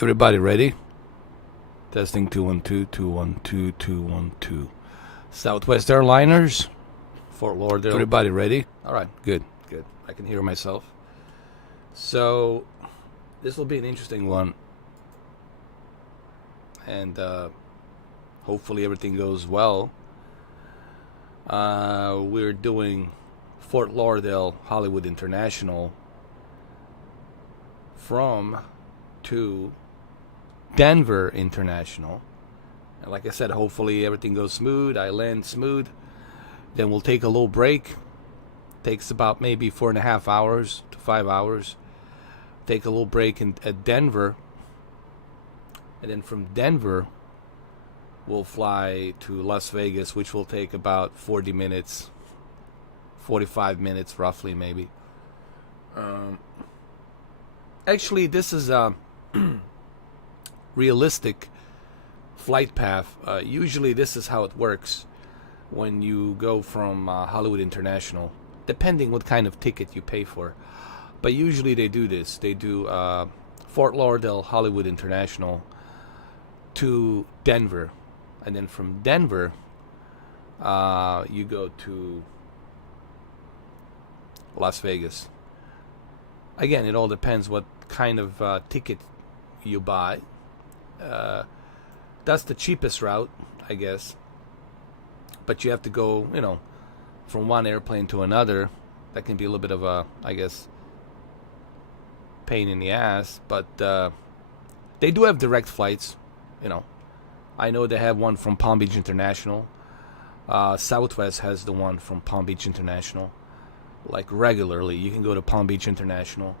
Everybody ready? Testing 212, 212, 212. Southwest Airliners, Fort Lauderdale. Everybody ready? All right, good. I can hear myself. So, this will be an interesting one. And hopefully everything goes well. We're doing Fort Lauderdale, Hollywood International to Denver International. And like I said, hopefully everything goes smooth. I land smooth. Then we'll take a little break. Takes about maybe 4.5 hours to 5 hours. Take a little break at Denver. And then from Denver, we'll fly to Las Vegas, which will take about 40 minutes, 45 minutes roughly maybe. Actually, this is a realistic flight path. Usually this is how it works when you go from Hollywood International, depending what kind of ticket you pay for. But usually they do this. They do Fort Lauderdale, Hollywood International to Denver. And then from Denver, you go to Las Vegas. Again, it all depends what kind of ticket you buy. That's the cheapest route, I guess. But you have to go, from one airplane to another. That can be a little bit of a, I guess, pain in the ass. But they do have direct flights, I know they have one from Palm Beach International. Southwest has the one from Palm Beach International. Like regularly, you can go to Palm Beach International.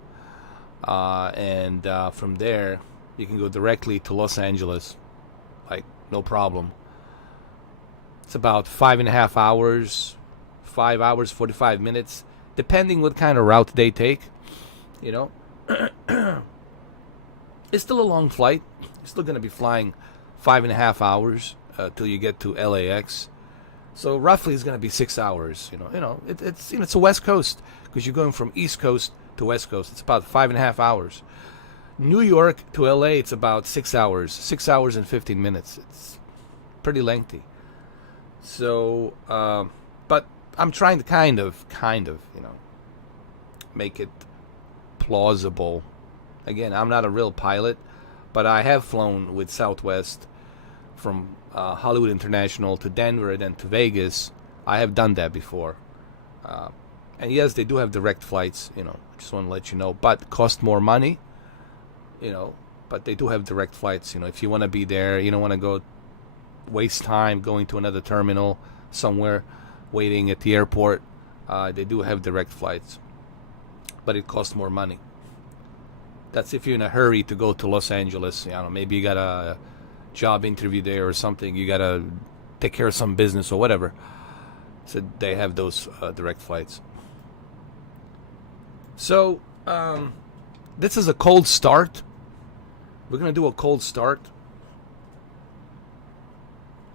And from there, you can go directly to Los Angeles. Like, no problem. It's about 5.5 hours, 5 hours, 45 minutes, depending what kind of route they take. It's still a long flight. You're still going to be flying 5.5 hours till you get to LAX. So roughly it's going to be 6 hours. It's a West Coast because you're going from East Coast to West Coast. It's about 5.5 hours. New York to LA, it's about 6 hours. 6 hours and 15 minutes. It's pretty lengthy. So, but I'm trying to kind of, make it plausible. Again, I'm not a real pilot, but I have flown with Southwest from Hollywood International to Denver and then to Vegas. I have done that before. And yes, they do have direct flights, just want to let you know, but cost more money, but they do have direct flights. If you want to be there, you don't want to go waste time going to another terminal somewhere, waiting at the airport. They do have direct flights, but it costs more money. That's if you're in a hurry to go to Los Angeles. Maybe you got a job interview there or something. You got to take care of some business or whatever. So they have those direct flights. So this is a cold start. We're going to do a cold start.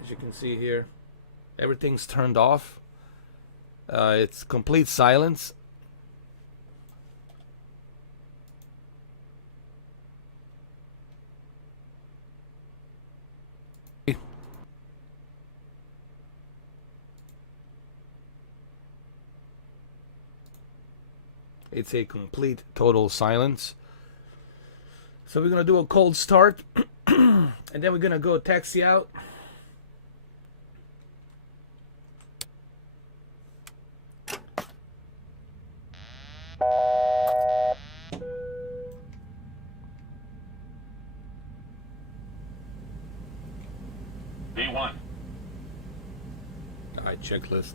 As you can see here, everything's turned off. It's complete silence. It's a complete, total silence. So we're going to do a cold start. And then we're going to go taxi out. B1. All right, checklist.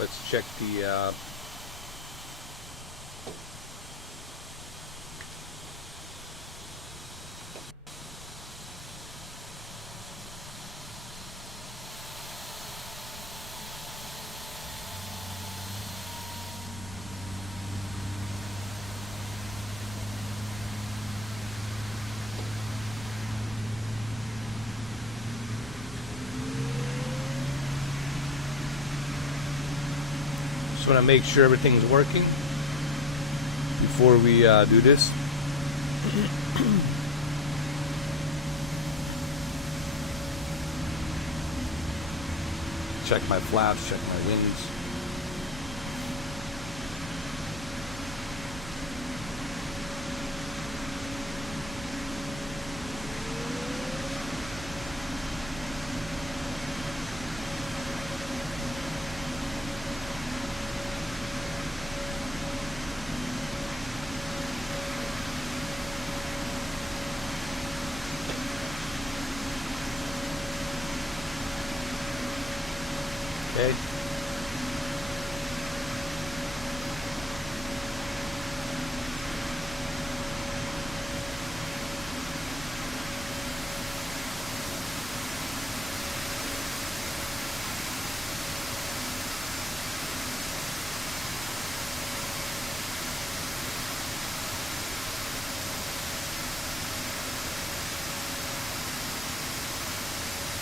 Let's check the Just want to make sure everything's working before we do this. Check my flaps, check my wings. Okay.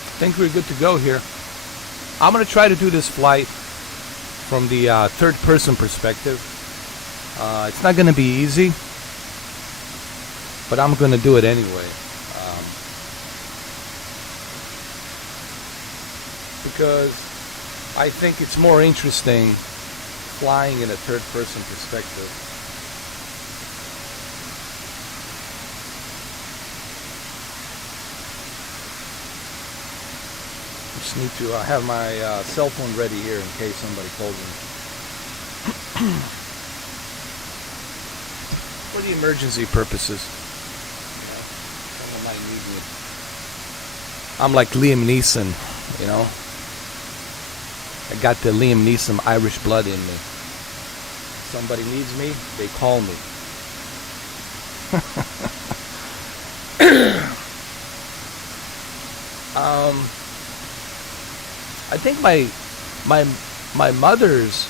I think we're good to go here. I'm going to try to do this flight from the third-person perspective. It's not going to be easy, but I'm going to do it anyway. Because I think it's more interesting flying in a third-person perspective. Just need to have my cell phone ready here in case somebody calls me. For the emergency purposes. Someone might need me. I'm like Liam Neeson, you know. I got the Liam Neeson Irish blood in me. Somebody needs me, they call me. I think my mother's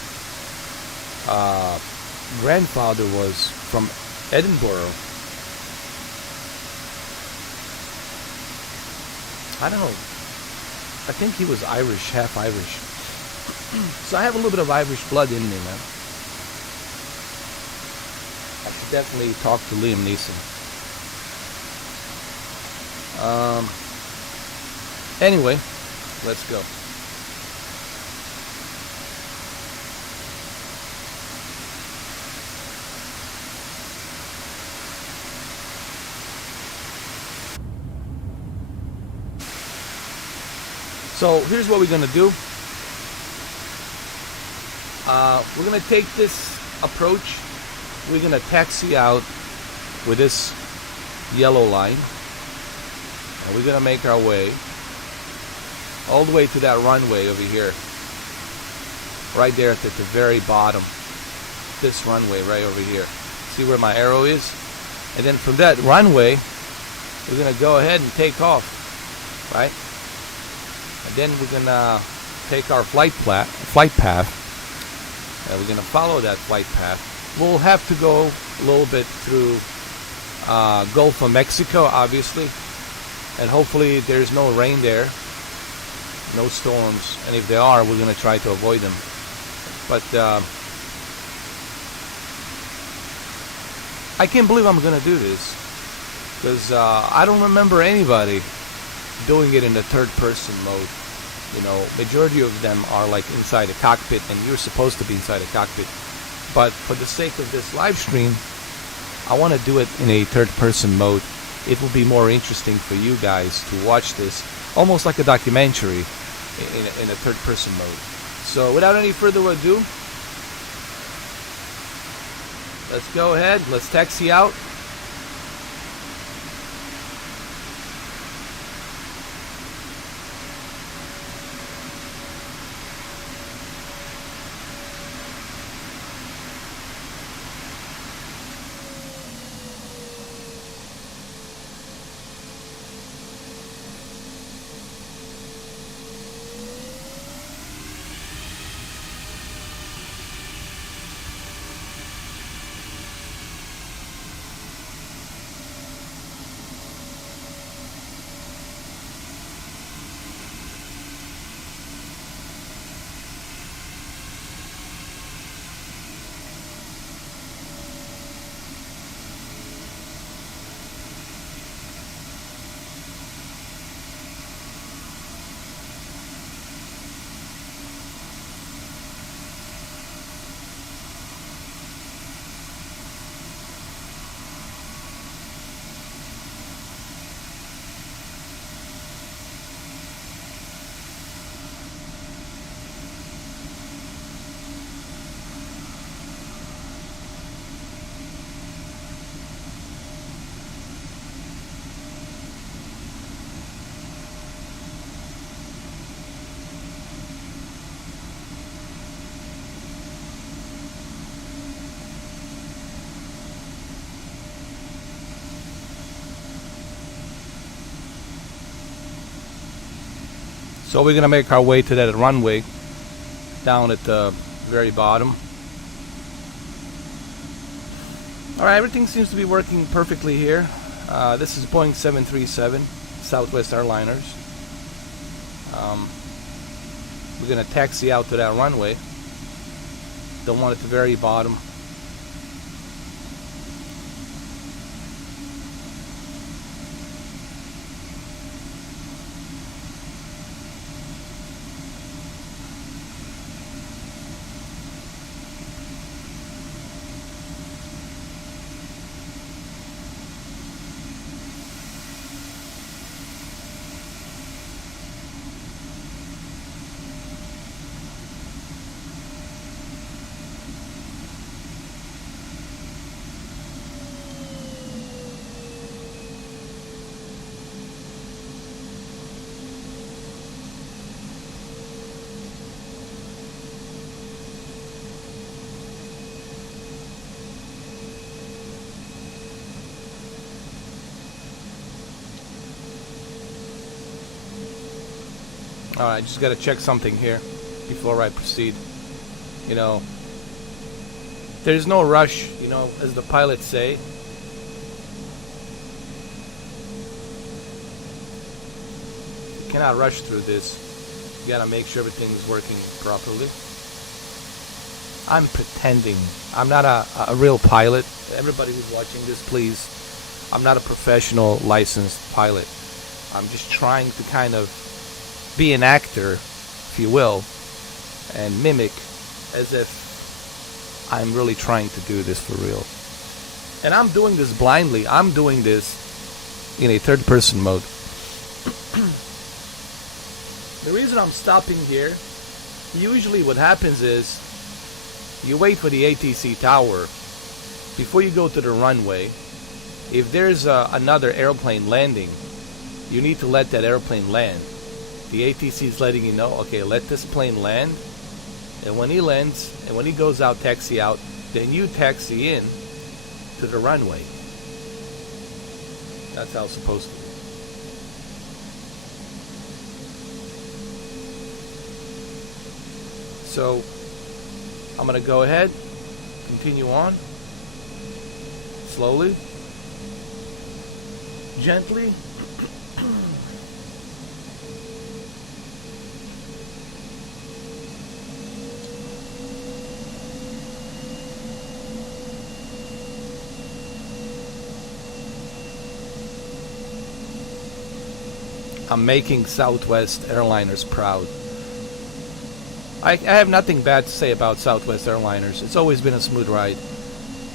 grandfather was from Edinburgh. I don't know. I think he was Irish, half Irish. So I have a little bit of Irish blood in me, man. I should definitely talk to Liam Neeson. Anyway, let's go. So here's what we're going to do. We're going to take this approach. We're going to taxi out with this yellow line. And we're going to make our way all the way to that runway over here. Right there at the very bottom. This runway right over here. See where my arrow is? And then from that runway, we're going to go ahead and take off. Right? And then we're going to take our flight path. And we're going to follow that flight path. We'll have to go a little bit through Gulf of Mexico, obviously. And hopefully there's no rain there. No storms. And if there are, we're going to try to avoid them. But I can't believe I'm going to do this. Because I don't remember anybody doing it in the third person mode. You know, majority of them are like inside a cockpit, and you're supposed to be inside a cockpit. But for the sake of this live stream, I want to do it in a third person mode. It will be more interesting for you guys to watch this, almost like a documentary in a third person mode. So without any further ado, let's go ahead, let's taxi out. So we're gonna make our way to that runway down at the very bottom. Alright, everything seems to be working perfectly here. This is Boeing 737 Southwest Airliners. We're gonna taxi out to that runway, the one at the very bottom. Alright, just gotta check something here before I proceed. You know, there's no rush, you know, as the pilots say. You cannot rush through this. You gotta make sure everything is working properly. I'm pretending. I'm not a real pilot. Everybody who's watching this, please. I'm not a professional licensed pilot. I'm just trying to kind of be an actor, if you will, and mimic as if I'm really trying to do this for real. And I'm doing this blindly. I'm doing this in a third-person mode. The reason I'm stopping here, usually what happens is you wait for the ATC tower before you go to the runway. If there's another airplane landing, you need to let that airplane land. The ATC is letting you know, okay, let this plane land, and when he lands, and when he goes out, taxi out, then you taxi in to the runway. That's how it's supposed to be. So, I'm going to go ahead, continue on, slowly, gently. I'm making Southwest Airliners proud. I have nothing bad to say about Southwest Airliners. It's always been a smooth ride.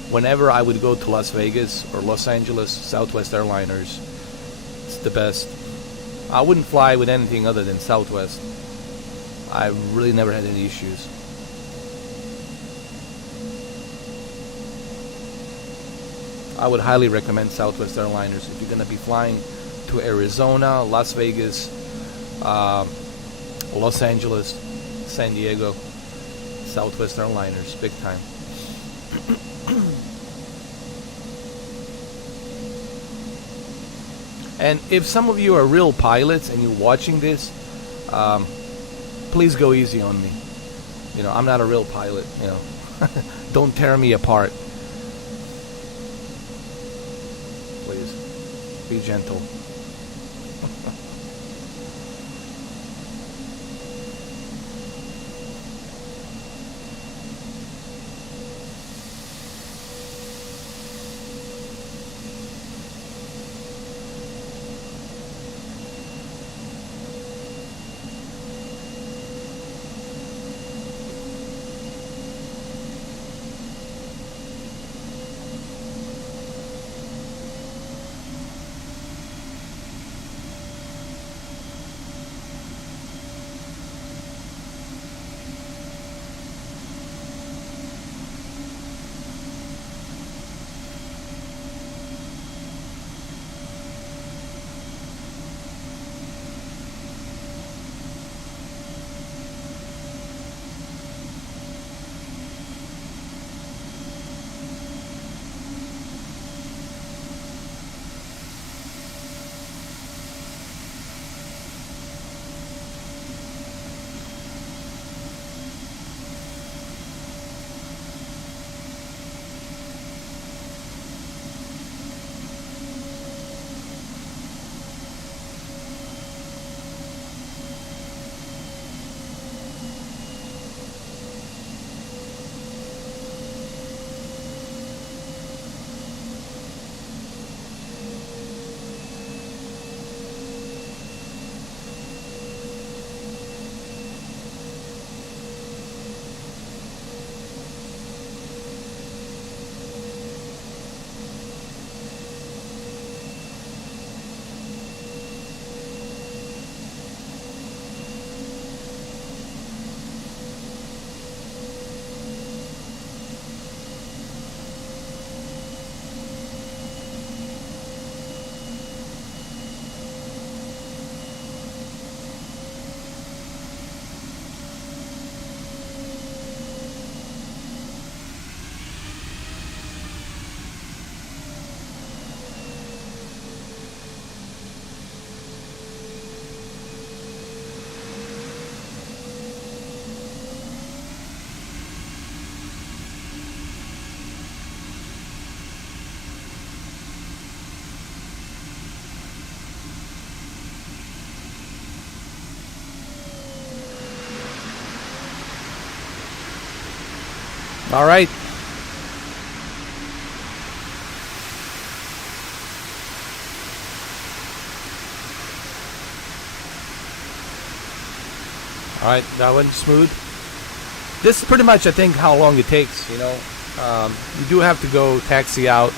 Whenever I would go to Las Vegas or Los Angeles, Southwest Airliners, it's the best. I wouldn't fly with anything other than Southwest. I really never had any issues. I would highly recommend Southwest Airliners if you're going to be flying to Arizona, Las Vegas, Los Angeles, San Diego. Southwest Airliners, big time. And if some of you are real pilots and you're watching this, please go easy on me. You know, I'm not a real pilot, you know. Don't tear me apart. Please, be gentle. All right. All right, that went smooth. This is pretty much, I think, how long it takes. You do have to go taxi out,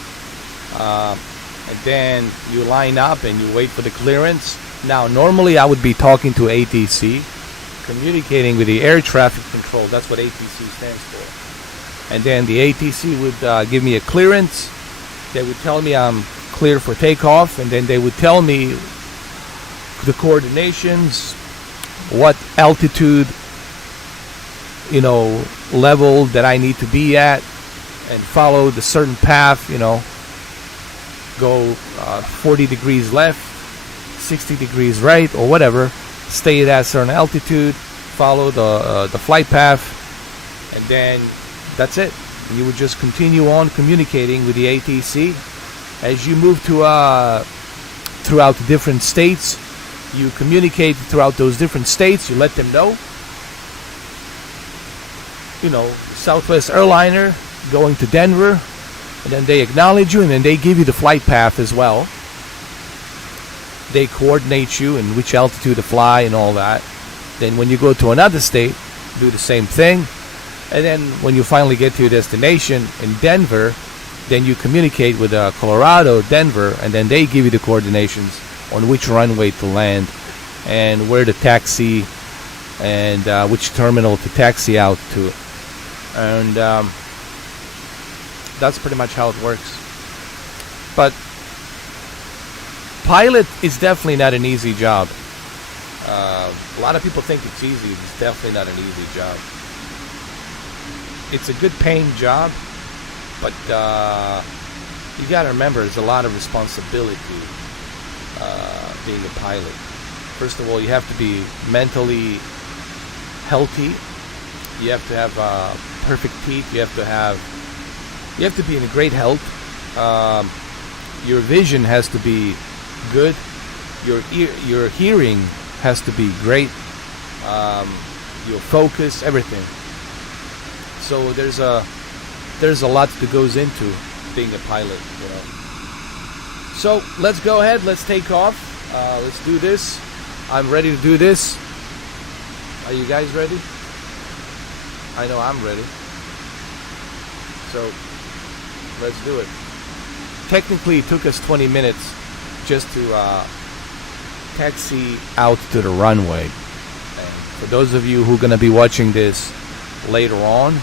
and then you line up and you wait for the clearance. Now, normally I would be talking to ATC, communicating with the air traffic control. That's what ATC stands for. And then the ATC would give me a clearance. They would tell me I'm clear for takeoff, and then they would tell me the coordinations, what altitude, level that I need to be at, and follow the certain path, go 40 degrees left, 60 degrees right, or whatever, stay at that certain altitude, follow the flight path, and then that's it. You would just continue on communicating with the ATC. As you move to throughout the different states, you communicate throughout those different states. You let them know, Southwest airliner going to Denver, and then they acknowledge you, and then they give you the flight path as well. They coordinate you and which altitude to fly and all that. Then when you go to another state, do the same thing. And then when you finally get to your destination in Denver, then you communicate with Colorado, Denver, and then they give you the coordinations on which runway to land and where to taxi and which terminal to taxi out to. And that's pretty much how it works. But pilot is definitely not an easy job. A lot of people think it's easy. It's definitely not an easy job. It's a good paying job, but you got to remember there's a lot of responsibility being a pilot. First of all, you have to be mentally healthy. You have to have perfect teeth. You have to be in great health. Your vision has to be good. Your hearing has to be great. Your focus, everything. So there's a lot that goes into being a pilot, So let's go ahead. Let's take off. Let's do this. I'm ready to do this. Are you guys ready? I know I'm ready. So let's do it. Technically, it took us 20 minutes just to taxi out to the runway. And for those of you who are going to be watching this later on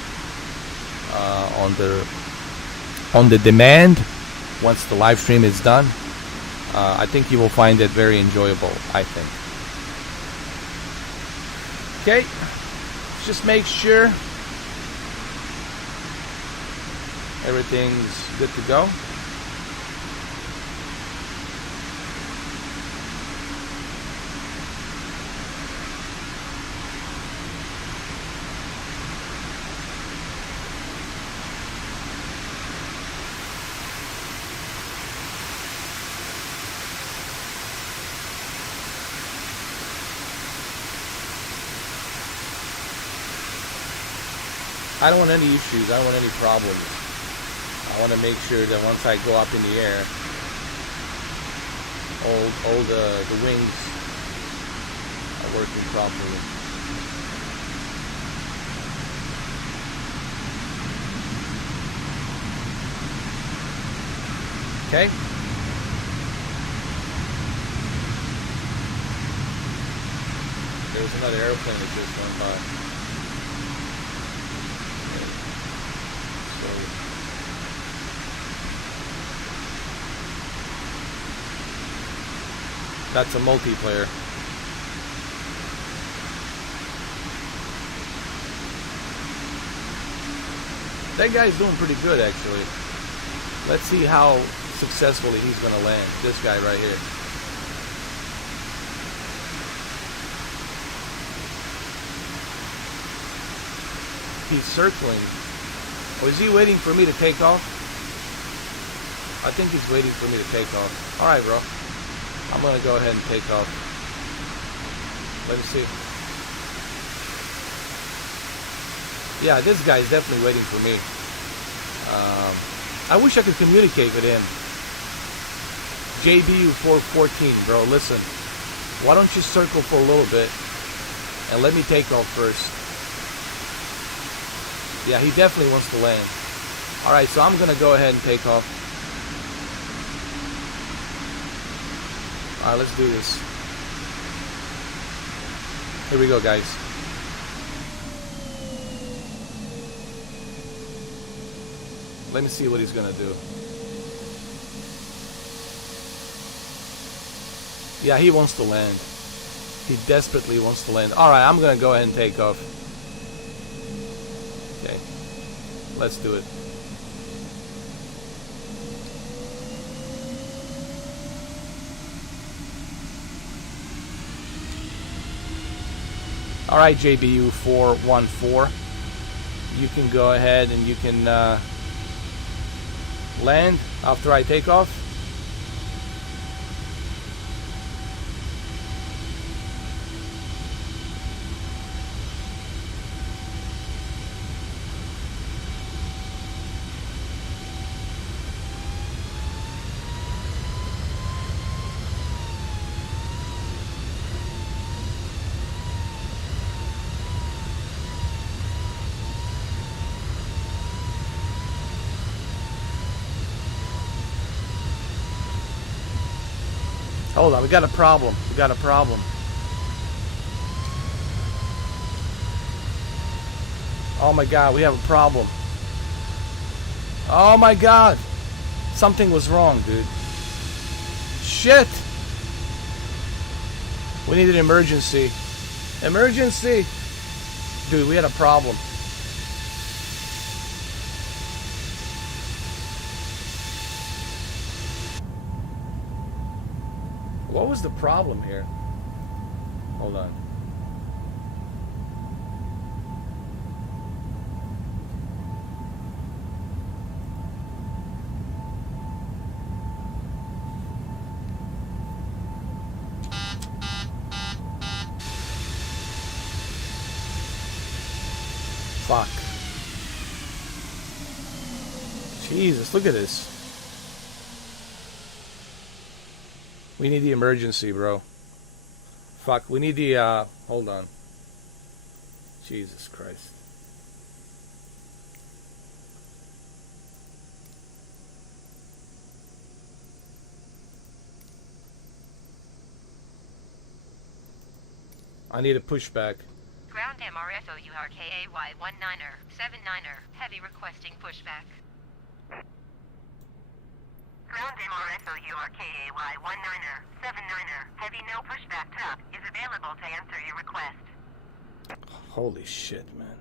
the demand, once the live stream is done, I think you will find it very enjoyable, I think. Okay, just make sure everything's good to go. I don't want any issues. I don't want any problems. I want to make sure that once I go up in the air, all the wings are working properly. Okay? There's another airplane that just went by. That's a multiplayer. That guy's doing pretty good, actually. Let's see how successfully he's going to land. This guy right here. He's circling. Or is he waiting for me to take off? I think he's waiting for me to take off. Alright, bro. I'm going to go ahead and take off. Let me see. Yeah, this guy is definitely waiting for me. I wish I could communicate with him. JBU414, bro, listen. Why don't you circle for a little bit and let me take off first? Yeah, he definitely wants to land. Alright, so I'm going to go ahead and take off. Alright, let's do this. Here we go, guys. Let me see what he's going to do. Yeah, he wants to land. He desperately wants to land. Alright, I'm going to go ahead and take off. Okay. Let's do it. Alright, JBU 414. You can go ahead and you can land after I take off. Hold on, we got a problem. We got a problem. Oh my god, we have a problem. Oh my god. Something was wrong, dude. Shit. We need an emergency. Emergency. Dude, we had a problem. What was the problem here? Hold on. Fuck. Jesus, look at this. We need the emergency, bro. Fuck, we need the, hold on. Jesus Christ. I need a pushback. Ground MRSOURKAY 19er, 79er, heavy requesting pushback. Ground MRSOURKAY 19er, 79er, heavy no pushback tug is available to answer your request. Holy shit, man.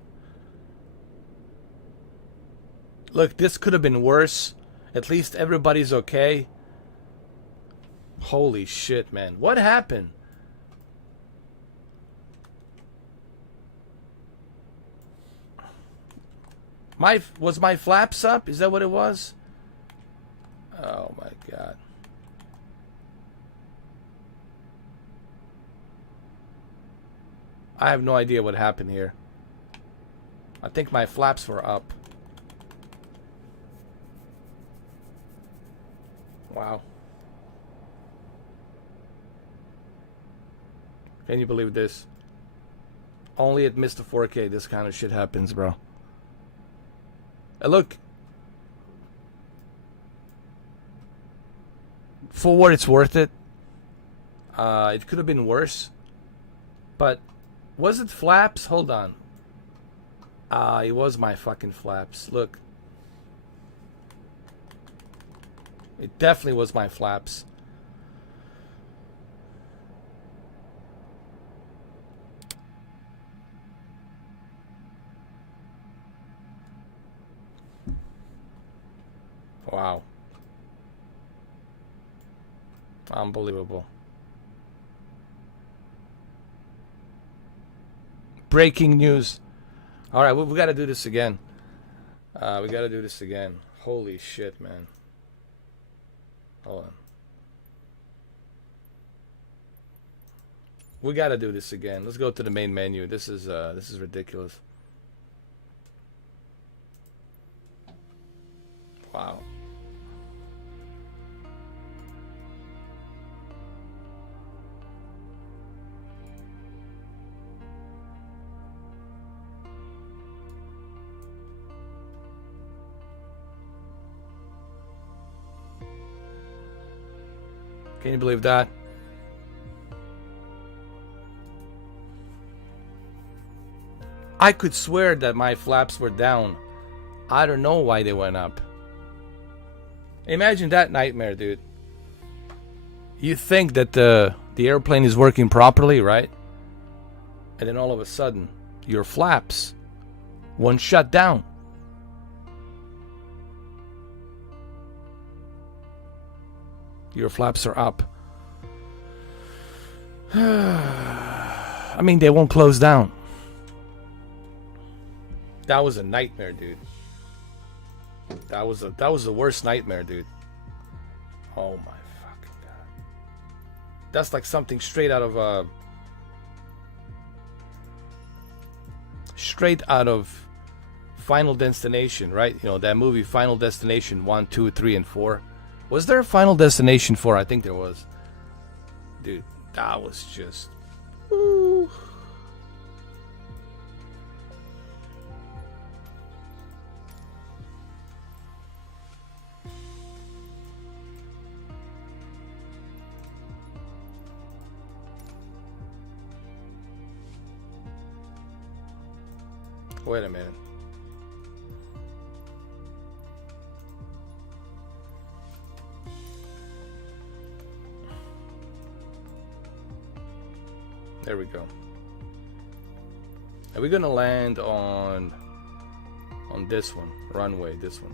Look, this could have been worse. At least everybody's okay. Holy shit, man. What happened? Was my flaps up? Is that what it was? Oh my god. I have no idea what happened here. I think my flaps were up. Wow. Can you believe this? Only at Mr. 4K this kind of shit happens, bro. Look. For what it's worth it. It could have been worse. But was it flaps? Hold on. It was my fucking flaps. Look. It definitely was my flaps. Wow. Unbelievable. Breaking news. Alright, we got to do this again. We got to do this again. Holy shit, man. Hold on. We got to do this again. Let's go to the main menu. This is ridiculous. Wow. Can you believe that? I could swear that my flaps were down. I don't know why they went up. Imagine that nightmare, dude. You think that the airplane is working properly, right? And then all of a sudden, your flaps, one shut down. Your flaps are up. I mean, they won't close down. That was a nightmare, dude. That was the worst nightmare, dude. Oh my fucking god. That's like something straight out of Final Destination, right? You know, that movie Final Destination 1, 2, 3, and 4. Was there a Final Destination 4? I think there was. Dude, that was just... Ooh. Wait a minute. There we go. Are we gonna land on this one? Runway, this one.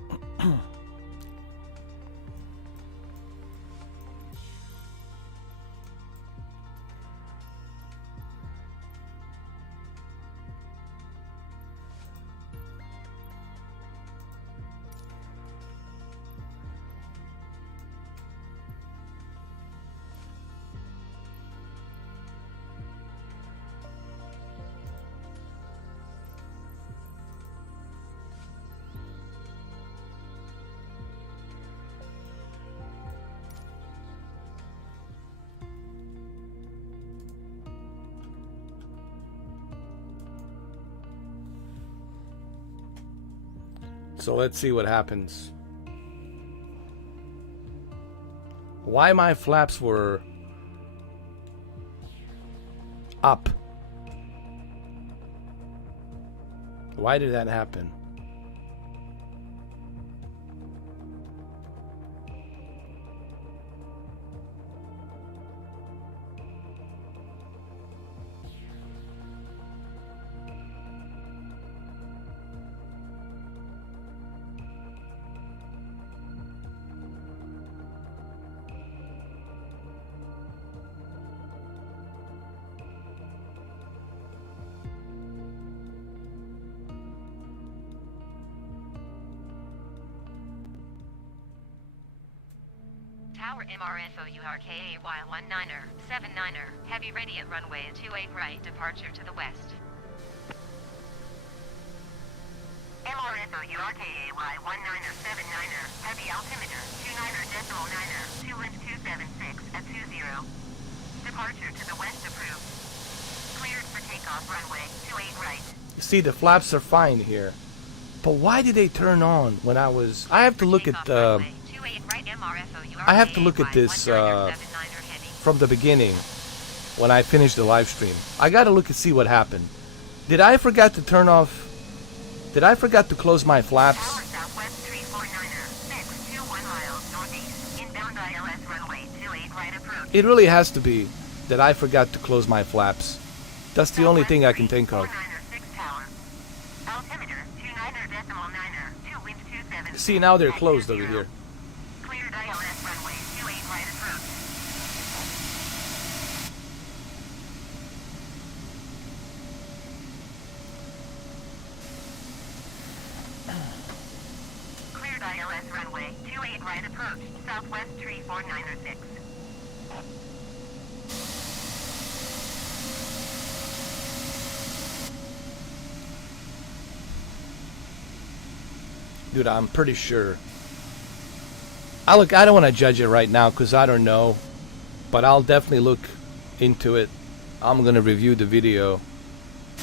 So let's see what happens. Why my flaps were up? Why did that happen? Tower MRFOURKAY 19er, 79er, heavy ready at runway 28 right, departure to the west. MRFOURKAY 19er, 79er, heavy altimeter 29er.9er, 2 wind 276 at 20. Departure to the west approved. Cleared for takeoff runway 28 right. You see, the flaps are fine here. But why did they turn on when I was... I have to look at I have to look at this from the beginning when I finish the live stream. I gotta look and see what happened. Did I forget to turn off... Did I forget to close my flaps? It really has to be that I forgot to close my flaps. That's the only thing I can think of. See, now they're closed over here. Cleared ILS runway 28 right approach. Cleared ILS runway 28 right approach, southwest 34906. Dude, I'm pretty sure I don't want to judge it right now because I don't know, but I'll definitely look into it. I'm gonna review the video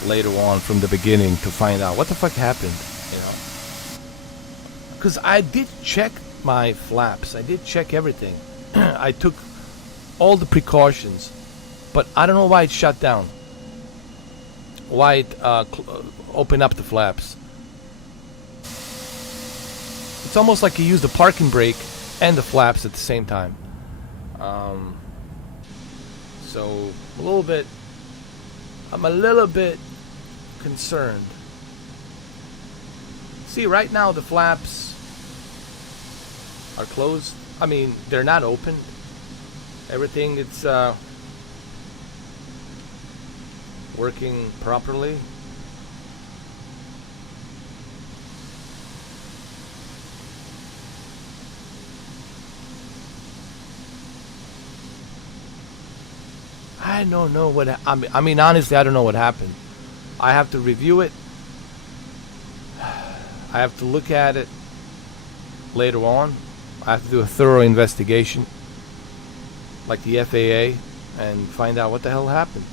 later on from the beginning to find out what the fuck happened, you know. Because I did check my flaps, I did check everything. I took all the precautions, but I don't know why it shut down. Why it opened up the flaps. It's almost like you use the parking brake and the flaps at the same time. So I'm a little bit concerned. See, right now the flaps are closed. I mean, they're not open. Everything it's working properly. I don't know what I mean honestly, I don't know what happened. I have to review it. I have to look at it later on. I have to do a thorough investigation like the FAA and find out what the hell happened.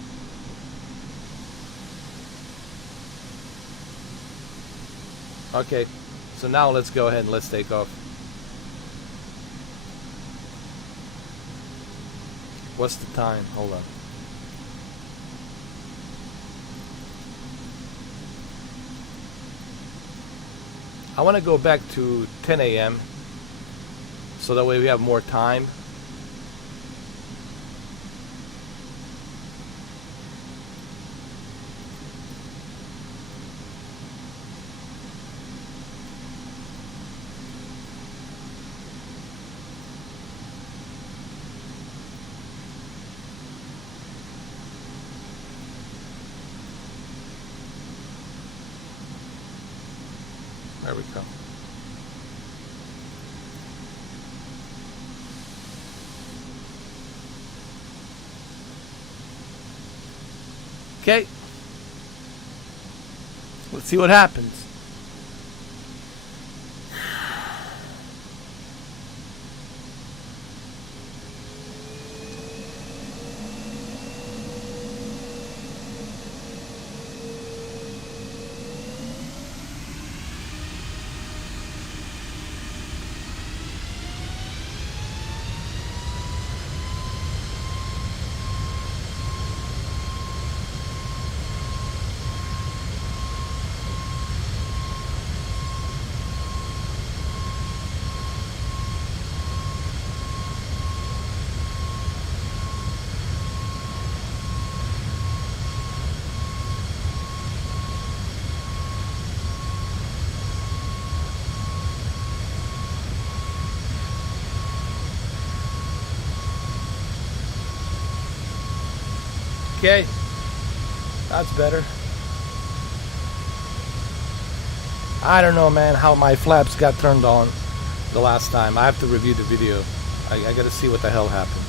Okay, so now let's go ahead and let's take off. What's the time? Hold on. I want to go back to 10 a.m. so that way we have more time. There we go. Okay. Let's see what happens. Okay, that's better. I don't know, man, how my flaps got turned on the last time. I have to review the video. I gotta see what the hell happened.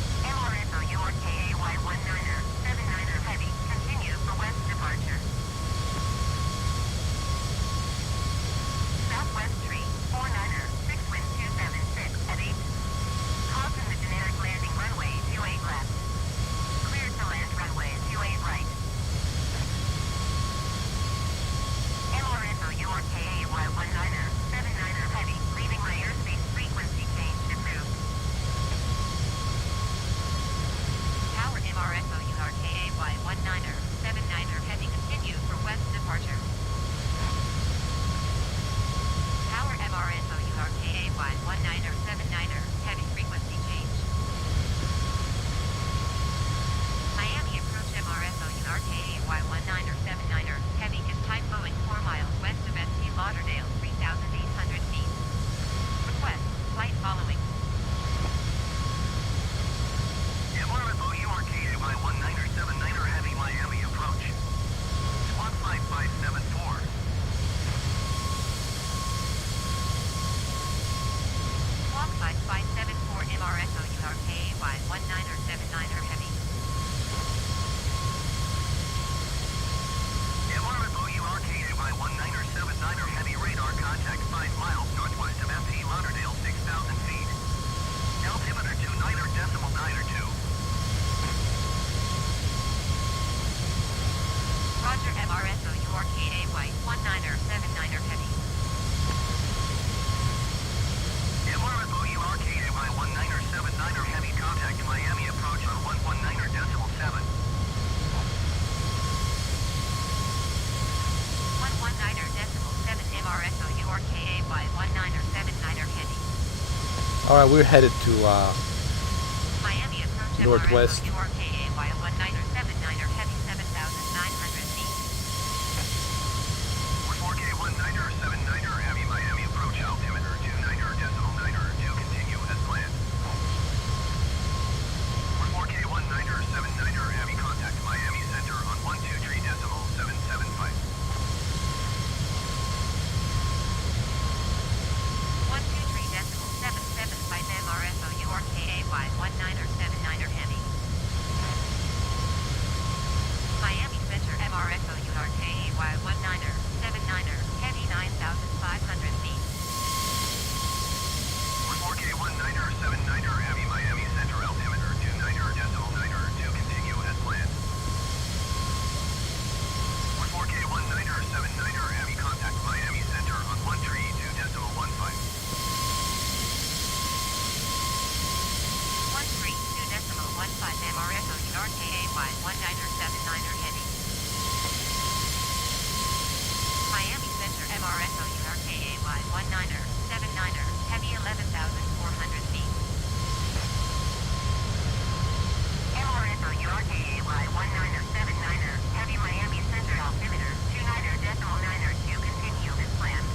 All right, we're headed to Miami approach Northwest. MRSO URKA via 1979er heavy 7,900 feet. 4K19er 79er heavy Miami approach altimeter 29er.9er to continue as planned. 4K19er 79er heavy contact Miami center on 123.775. 123.775 MRSO URKA via 19er 79er heavy. Miami Center MRSO URKA via 19er 79er heavy 9,500 feet. 4K19er 79er heavy Miami center altimeter 29er.9er to continue as planned. 4K19er 79er heavy contact Miami center on 132.15. 132.15 MRSO URKA via 19er 79er heavy. Miami Center MRSO URKA via 19er 79er heavy 11,400 feet. MRSO URKA via 19er 79er heavy Miami Center altimeter 29er.9er to continue as planned.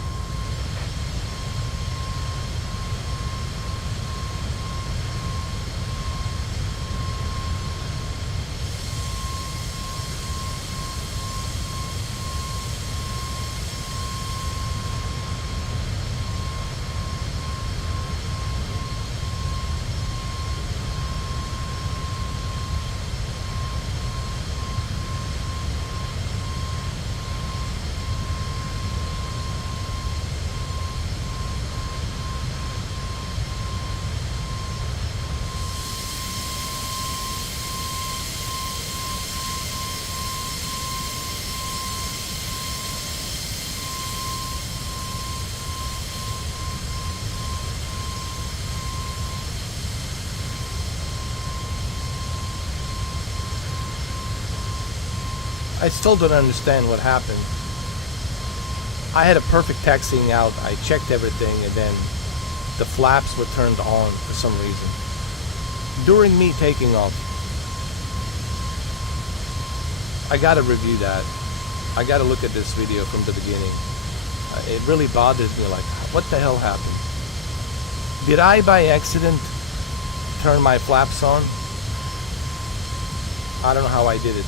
I still don't understand what happened. I had a perfect taxiing out. I checked everything, and then the flaps were turned on for some reason. During me taking off, I gotta review that. I gotta look at this video from the beginning. It really bothered me, like, what the hell happened? Did I, by accident, turn my flaps on? I don't know how I did it.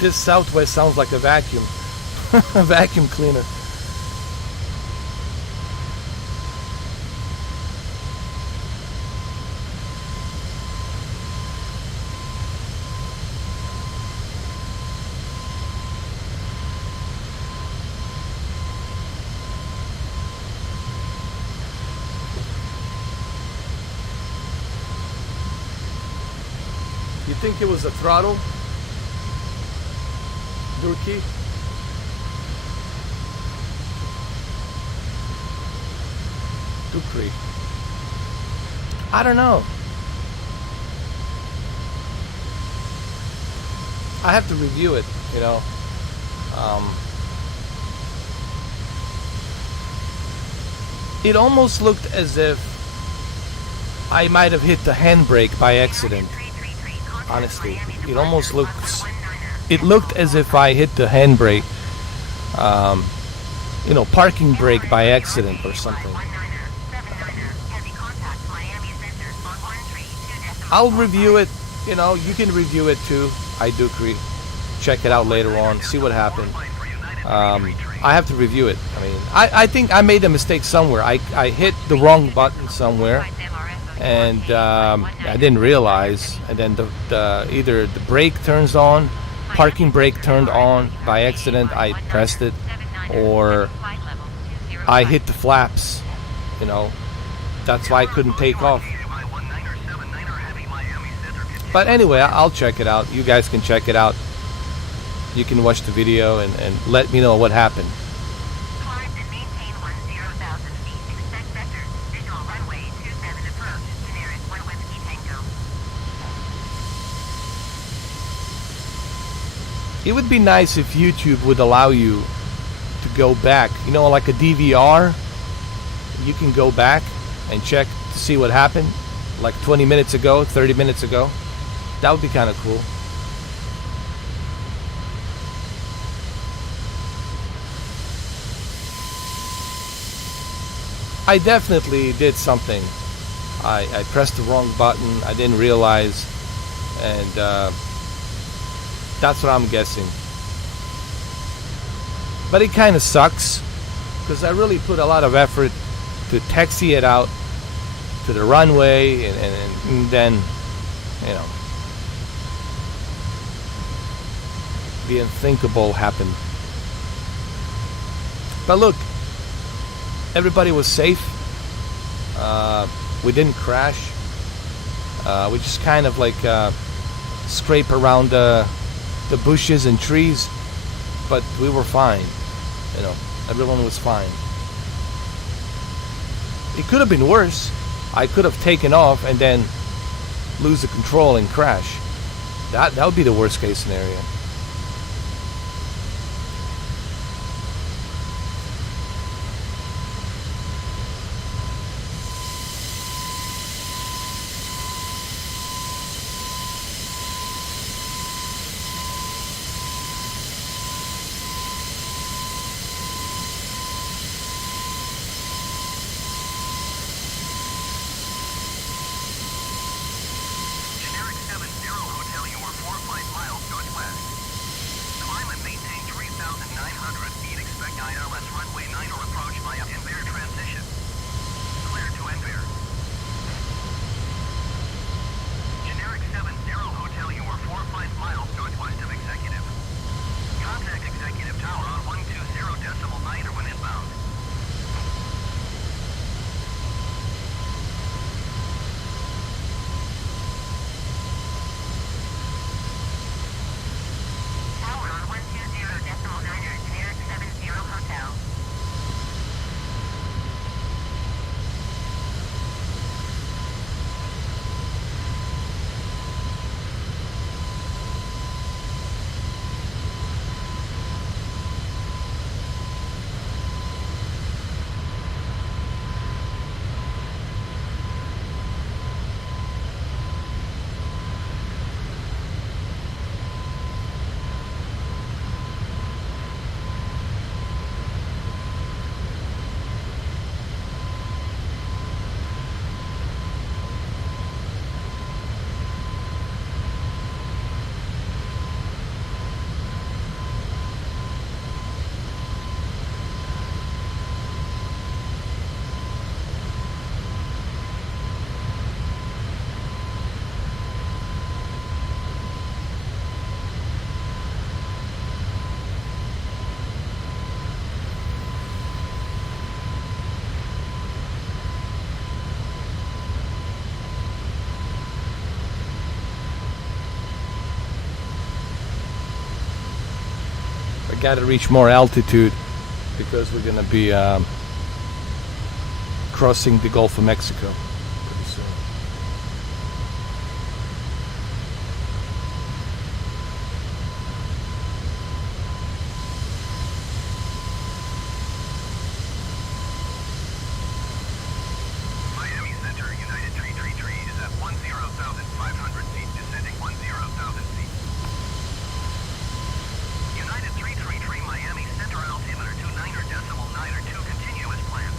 This Southwest sounds like a vacuum. A vacuum cleaner. You think it was a throttle? Door key? Dupree. I don't know. I have to review it, you know. It almost looked as if I might have hit the handbrake by accident. Honestly, it almost looks. It looked as if I hit the handbrake, parking brake by accident or something. I'll review it. You know, you can review it too. I do agree. Check it out later on. See what happened. I have to review it. I mean, I think I made a mistake somewhere. I hit the wrong button somewhere, and I didn't realize. And then either the brake turns on, parking brake turned on by accident. I pressed it, or I hit the flaps. You know, that's why I couldn't take off. But anyway, I'll check it out. You guys can check it out. You can watch the video and let me know what happened. Climb and maintain 10,000 feet. Expect vector. Visual runway 27 approach. To nearest 1 Whiskey Tango. It would be nice if YouTube would allow you to go back. You know, like a DVR. You can go back and check to see what happened. Like 20 minutes ago, 30 minutes ago. That would be kind of cool. I definitely did something. I pressed the wrong button. I didn't realize. And that's what I'm guessing. But it kind of sucks. Because I really put a lot of effort to taxi it out to the runway. And then, you know, the unthinkable happened. But look, everybody was safe. We didn't crash. We just kind of like scrape around the bushes and trees, but we were fine. You know, everyone was fine. It could have been worse. I could have taken off and then lose the control and crash. That would be the worst case scenario. Got to reach more altitude because we're going to be crossing the Gulf of Mexico pretty soon. Miami Center, United 333 is at 10,500 feet, descending 10,000 feet. United 333 Miami Center altimeter 29.9 or 2 continuous plan.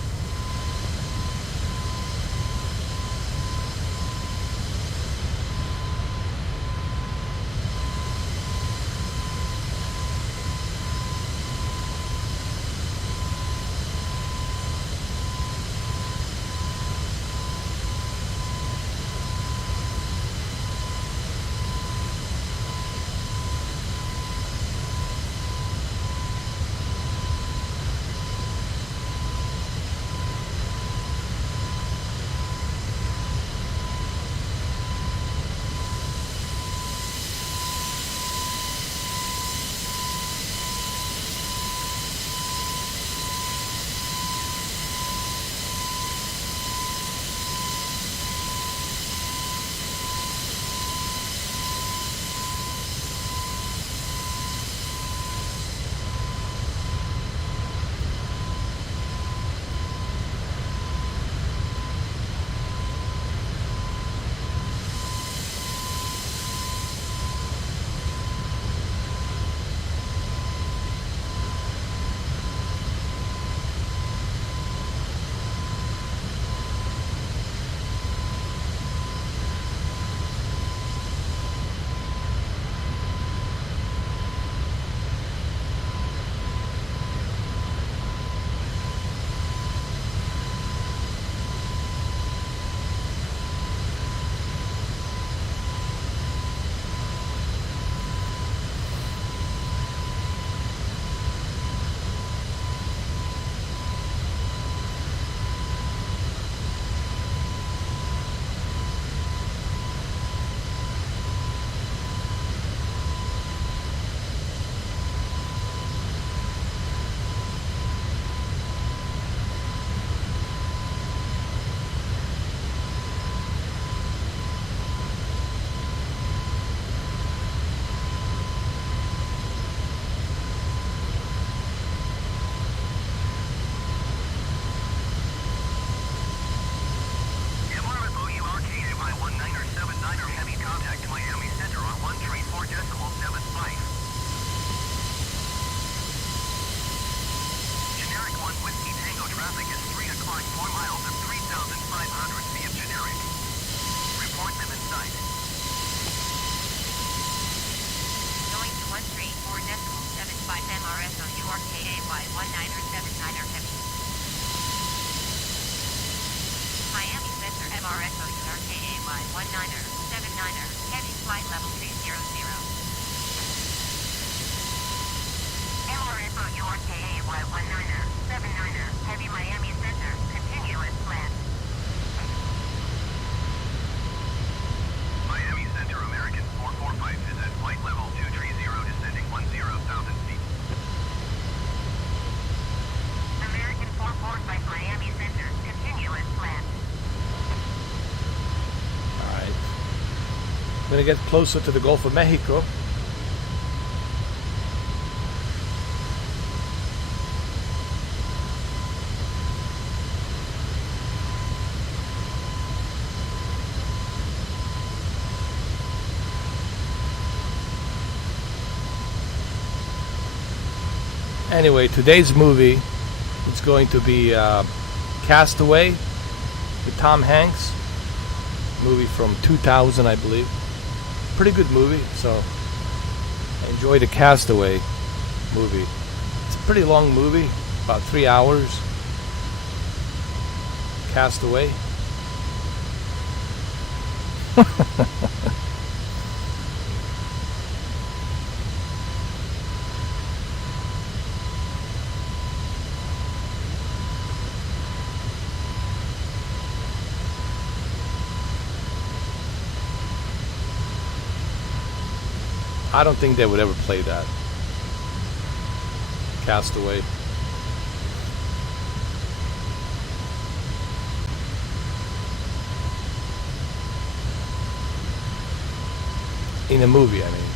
are KAY1979er Heavy. Miami Center MRSO, you are KAY1979er Heavy, flight level 300. MRSO, you are KAY1979er Heavy, Miami Center, continue as planned. Miami Center, American 445 is at flight level 230, descending 10,000 feet. American 445 Miami Center, continue as planned. Alright. I'm going to get closer to the Gulf of Mexico. Anyway, today's movie is going to be Castaway with Tom Hanks. Movie from 2000, I believe. Pretty good movie, so I enjoyed the Castaway movie. It's a pretty long movie, about 3 hours. Castaway. I don't think they would ever play that. Castaway. In a movie, I mean.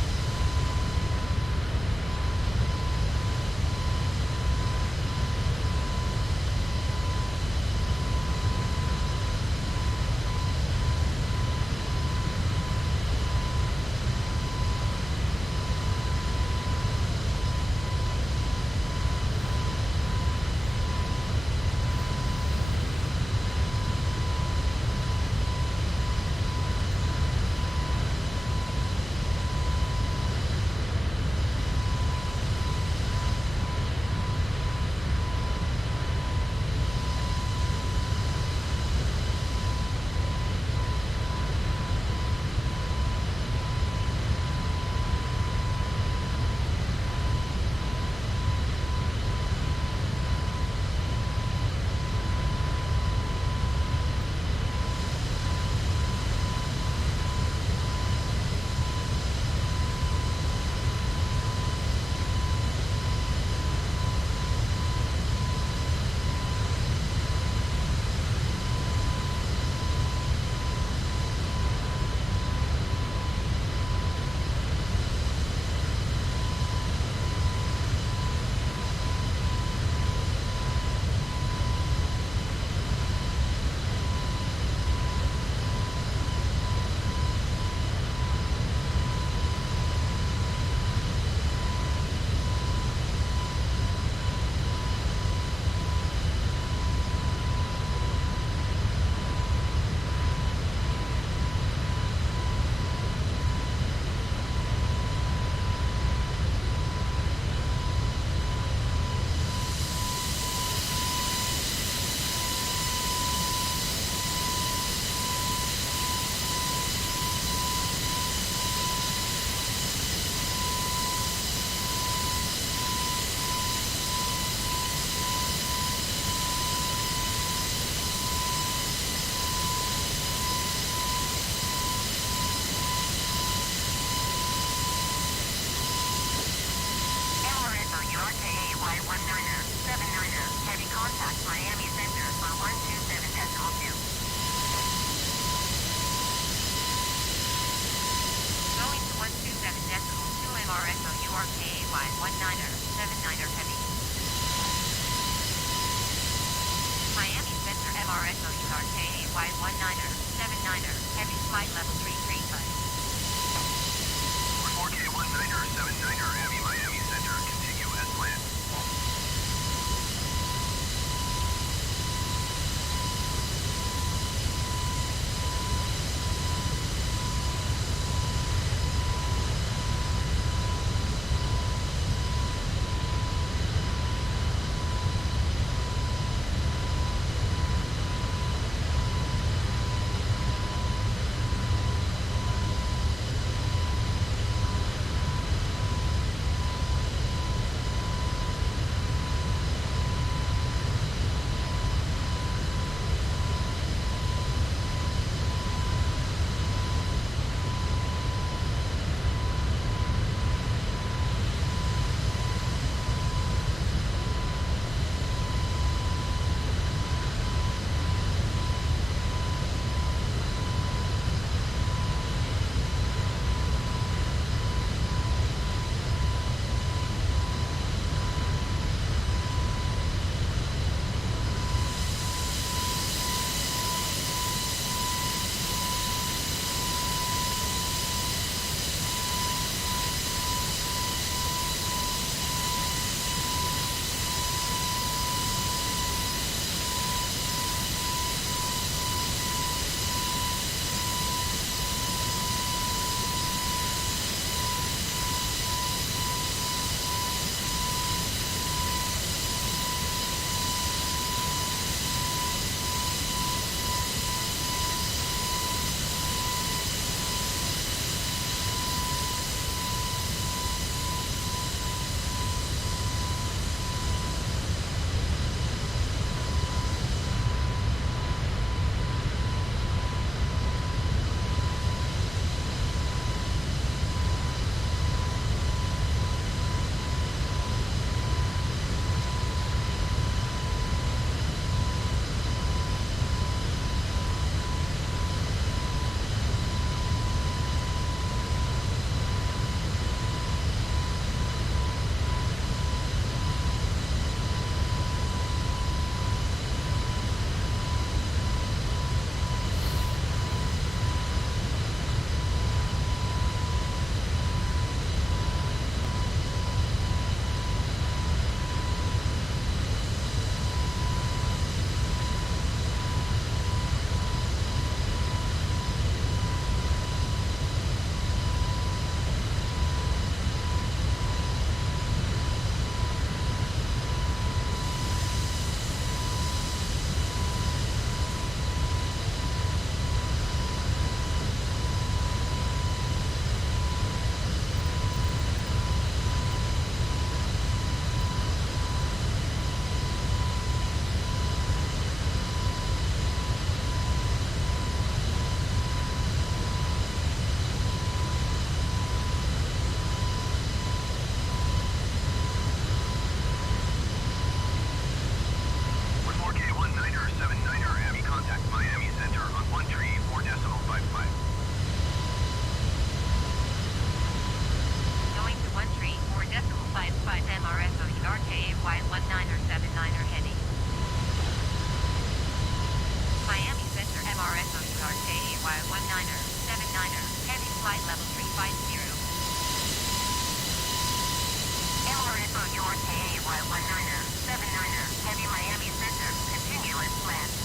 79er, 79er, heavy flight level 350. Emler info your KA while 19er, 79er, heavy Miami Center, continue as planned.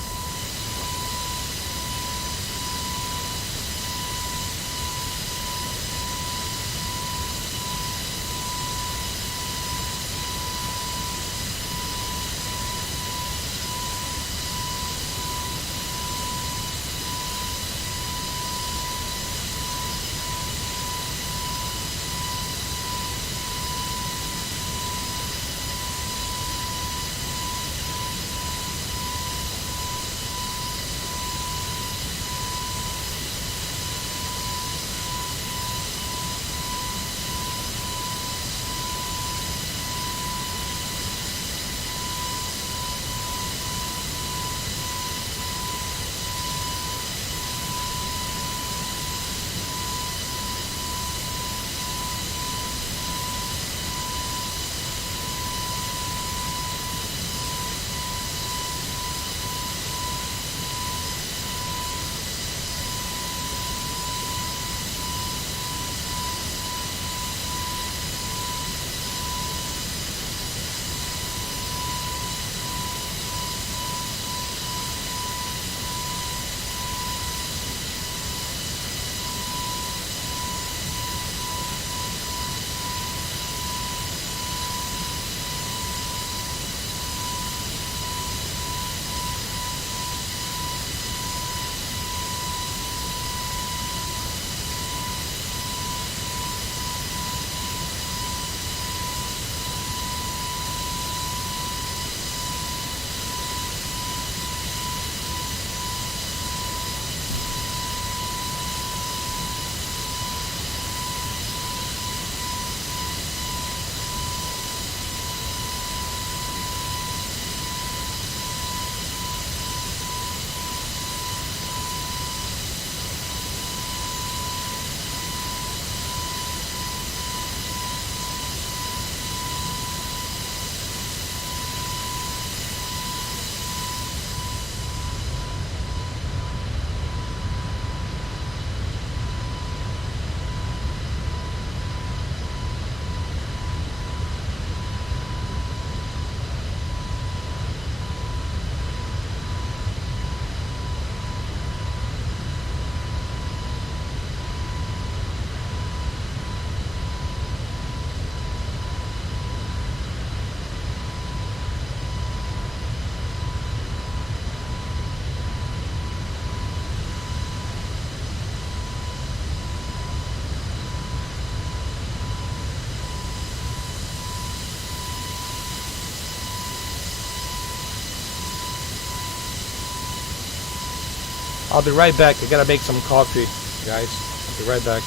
I'll be right back. I gotta make some coffee, guys. I'll be right back.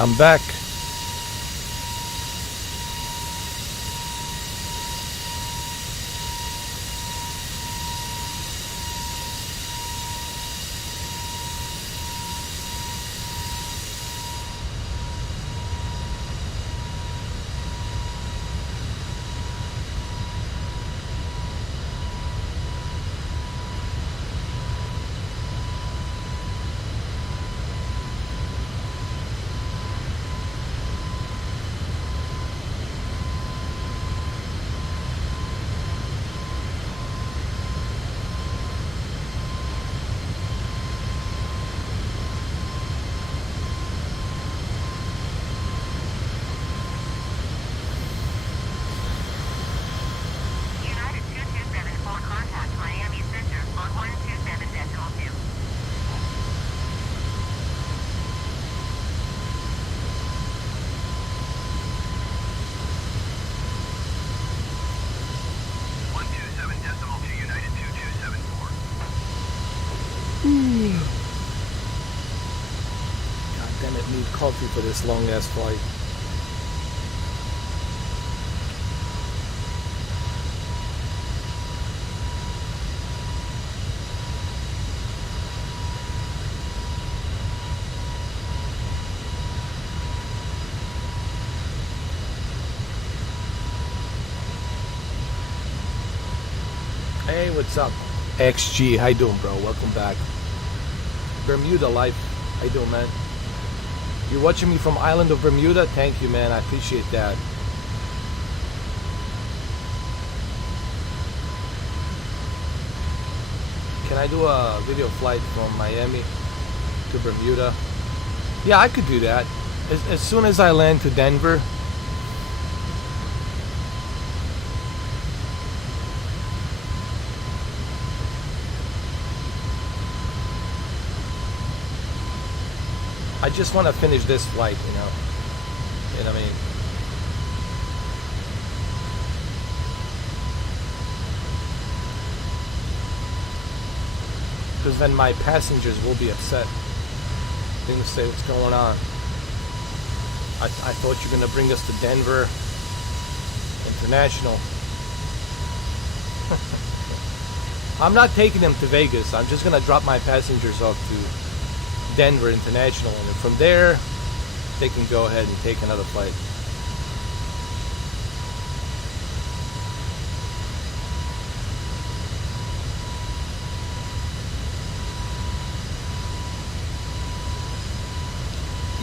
I'm back. United 227 full contact Miami Center on 127.2. One two seven decimal to United 2274. God damn it, need coffee for this long ass flight. Hey, what's up? XG, how you doing, bro? Welcome back. Bermuda life, how you doing, man? You're watching me from island of Bermuda? Thank you, man. I appreciate that. Can I do a video flight from Miami to Bermuda? Yeah, I could do that. As soon as I land to Denver. I just want to finish this flight, you know. You know what I mean? Because then my passengers will be upset. They're going to say, what's going on? I thought you were going to bring us to Denver International. I'm not taking them to Vegas. I'm just going to drop my passengers off to Denver International, and from there they can go ahead and take another flight.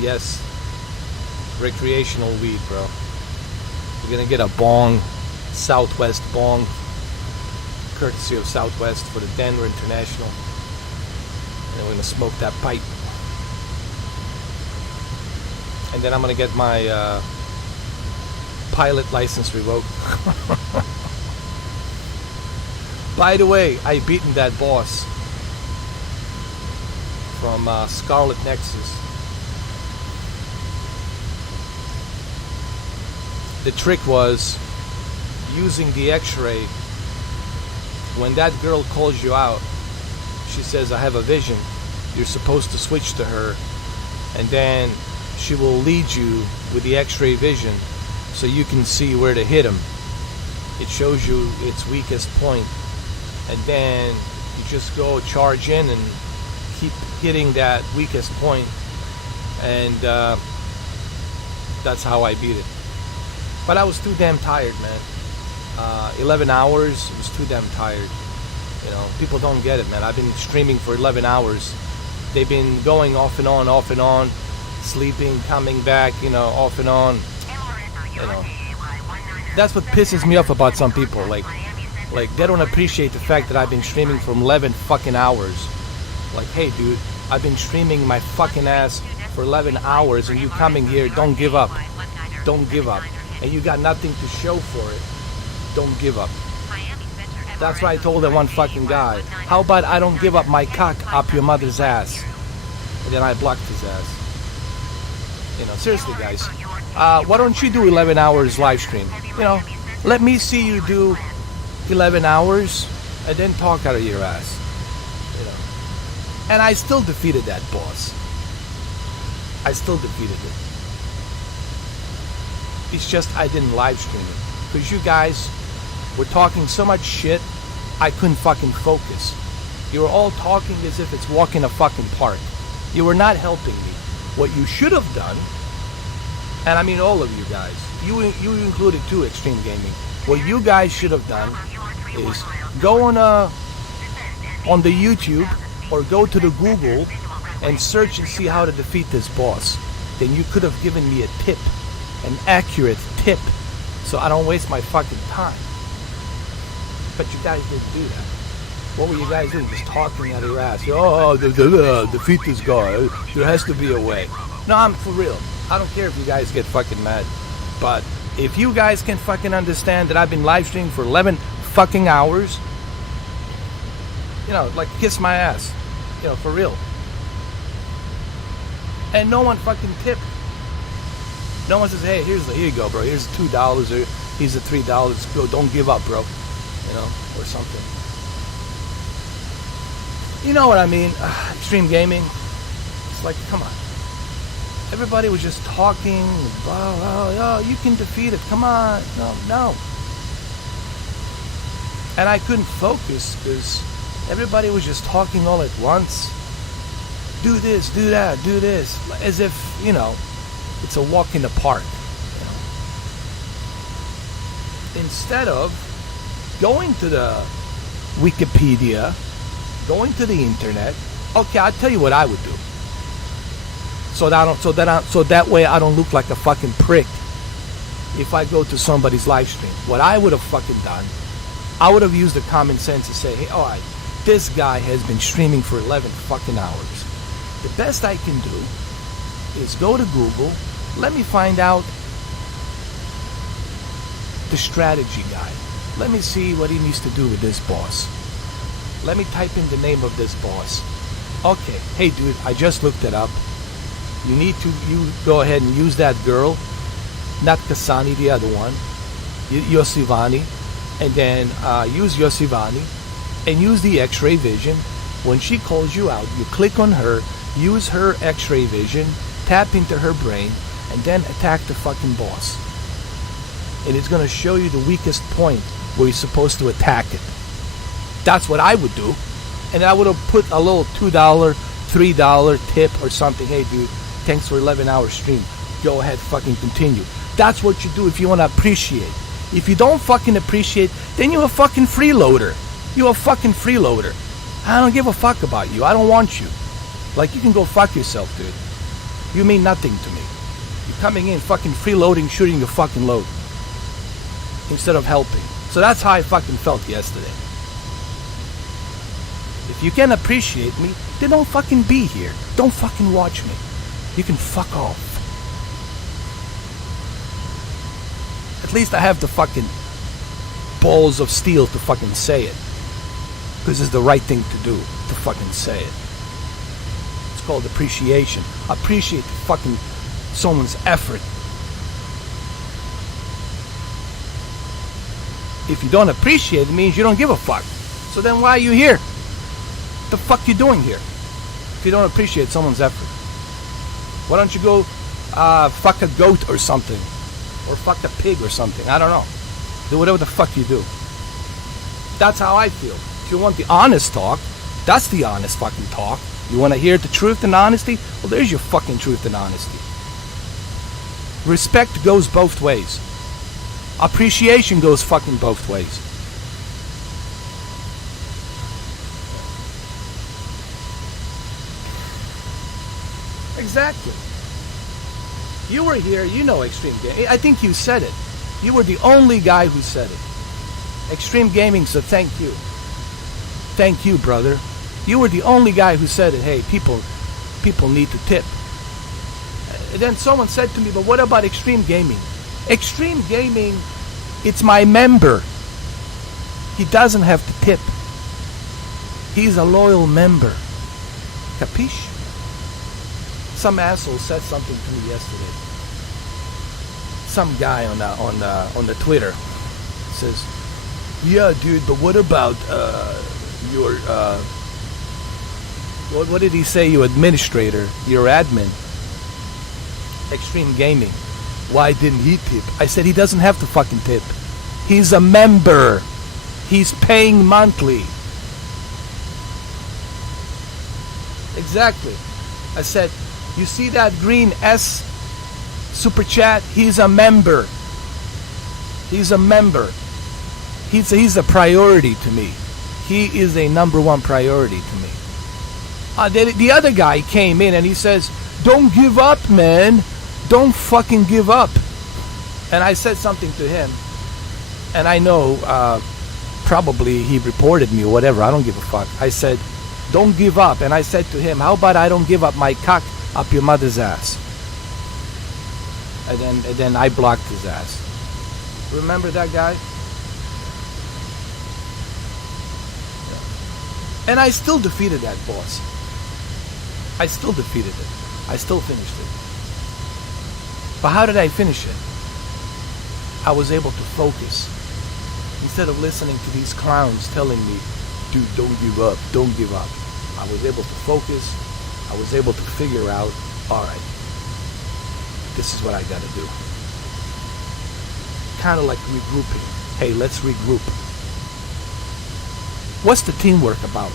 Yes, recreational weed, bro. We're gonna get a bong, Southwest bong, courtesy of Southwest for the Denver International, and we're gonna smoke that pipe. And then I'm gonna get my pilot license revoked. By the way, I beaten that boss from Scarlet Nexus. The trick was using the X-ray. When that girl calls you out, she says, I have a vision. You're supposed to switch to her, and then she will lead you with the X-ray vision so you can see where to hit him. It shows you its weakest point, and then you just go charge in and keep hitting that weakest point, and that's how I beat it. But I was too damn tired, man. 11 hours, I was too damn tired. You know, people don't get it, man. I've been streaming for 11 hours. They've been going off and on, sleeping, coming back, you know, off and on. You know, that's what pisses me off about some people. Like they don't appreciate the fact that I've been streaming for 11 fucking hours. Like, hey, dude, I've been streaming my fucking ass for 11 hours, and you coming here, don't give up. Don't give up. And you got nothing to show for it. Don't give up. That's what I told that one fucking guy. How about I don't give up my cock up your mother's ass? And then I blocked his ass. You know, seriously, guys. Why don't you do 11 hours live stream? You know, let me see you do 11 hours and then talk out of your ass. You know. And I still defeated that boss. I still defeated it. It's just I didn't live stream it. Because you guys were talking so much shit, I couldn't fucking focus. You were all talking as if it's walking a fucking park. You were not helping me. What you should have done, and I mean all of you guys, you included too, Extreme Gaming. What you guys should have done is go on the YouTube or go to the Google and search and see how to defeat this boss. Then you could have given me a tip, an accurate tip, so I don't waste my fucking time. But you guys didn't do that. What were you guys doing? Just talking out of your ass. Oh, defeat this guy. There has to be a way. No, I'm for real. I don't care if you guys get fucking mad. But if you guys can fucking understand that I've been live streaming for 11 fucking hours, you know, like kiss my ass. You know, for real. And no one fucking tipped. No one says, hey, here you go, bro. Here's $2 or here's $3. Go, don't give up, bro. You know, or something. You know what I mean? Extreme Gaming. It's like, come on. Everybody was just talking. Oh, you can defeat it. Come on. No. And I couldn't focus because everybody was just talking all at once. Do this, do that, do this. As if, you know, it's a walk in the park. You know? Instead of going to the Wikipedia, going to the internet. Okay, I'll tell you what I would do. So that way I don't look like a fucking prick if I go to somebody's live stream. What I would have fucking done, I would have used the common sense to say, hey, alright, this guy has been streaming for 11 fucking hours. The best I can do is go to Google, let me find out the strategy guide. Let me see what he needs to do with this boss. Let me type in the name of this boss. Okay, hey dude, I just looked it up. You go ahead and use that girl, not Kasani, the other one, Yosivani, and then use Yosivani and use the X-ray vision. When she calls you out, you click on her, use her X-ray vision, tap into her brain, and then attack the fucking boss. And it's gonna show you the weakest point where you're supposed to attack it. That's what I would do. And I would have put a little $2, $3 tip or something. Hey dude, thanks for 11-hour stream. Go ahead, fucking continue. That's what you do if you want to appreciate. If you don't fucking appreciate, then you're a fucking freeloader. You're a fucking freeloader. I don't give a fuck about you. I don't want you. Like, you can go fuck yourself, dude. You mean nothing to me. You're coming in fucking freeloading, shooting your fucking load. Instead of helping. So that's how I fucking felt yesterday. If you can't appreciate me, then don't fucking be here. Don't fucking watch me. You can fuck off. At least I have the fucking balls of steel to fucking say it. Because it's the right thing to do, to fucking say it. It's called appreciation. Appreciate fucking someone's effort. If you don't appreciate it, it means you don't give a fuck. So then why are you here? The fuck you doing here if you don't appreciate someone's effort? Why don't you go fuck a goat or something, or fuck a pig or something? I don't know. Do whatever the fuck you do. That's how I feel. If you want the honest talk, that's the honest fucking talk. You want to hear the truth and honesty? Well, there's your fucking truth and honesty. Respect goes both ways. Appreciation goes fucking both ways. Exactly. You were here, you know Extreme Gaming. I think you said it. You were the only guy who said it. Extreme Gaming, so thank you. Thank you, brother. You were the only guy who said it. Hey, people need to tip. And then someone said to me, but what about Extreme Gaming? Extreme Gaming, it's my member. He doesn't have to tip. He's a loyal member. Capiche? Some asshole said something to me yesterday. Some guy on the Twitter says, "Yeah, dude, but what about your what did he say? Your administrator, your admin, Extreme Gaming. Why didn't he tip? I said he doesn't have to fucking tip. He's a member. He's paying monthly. Exactly. I said, you see that green S super chat? He's a member. He's a member. He's a priority to me. He is a number one priority to me. The other guy came in and he says, don't give up, man. Don't fucking give up. And I said something to him. And I know probably he reported me or whatever. I don't give a fuck. I said, don't give up. And I said to him, how about I don't give up my cock up your mother's ass? And then I blocked his ass. Remember that guy? Yeah. And I still defeated that boss. I still defeated it. I still finished it. But how did I finish it? I was able to focus. Instead of listening to these clowns telling me, dude, don't give up, don't give up. I was able to focus. I was able to figure out, all right, this is what I got to do. Kind of like regrouping. Hey, let's regroup. What's the teamwork about?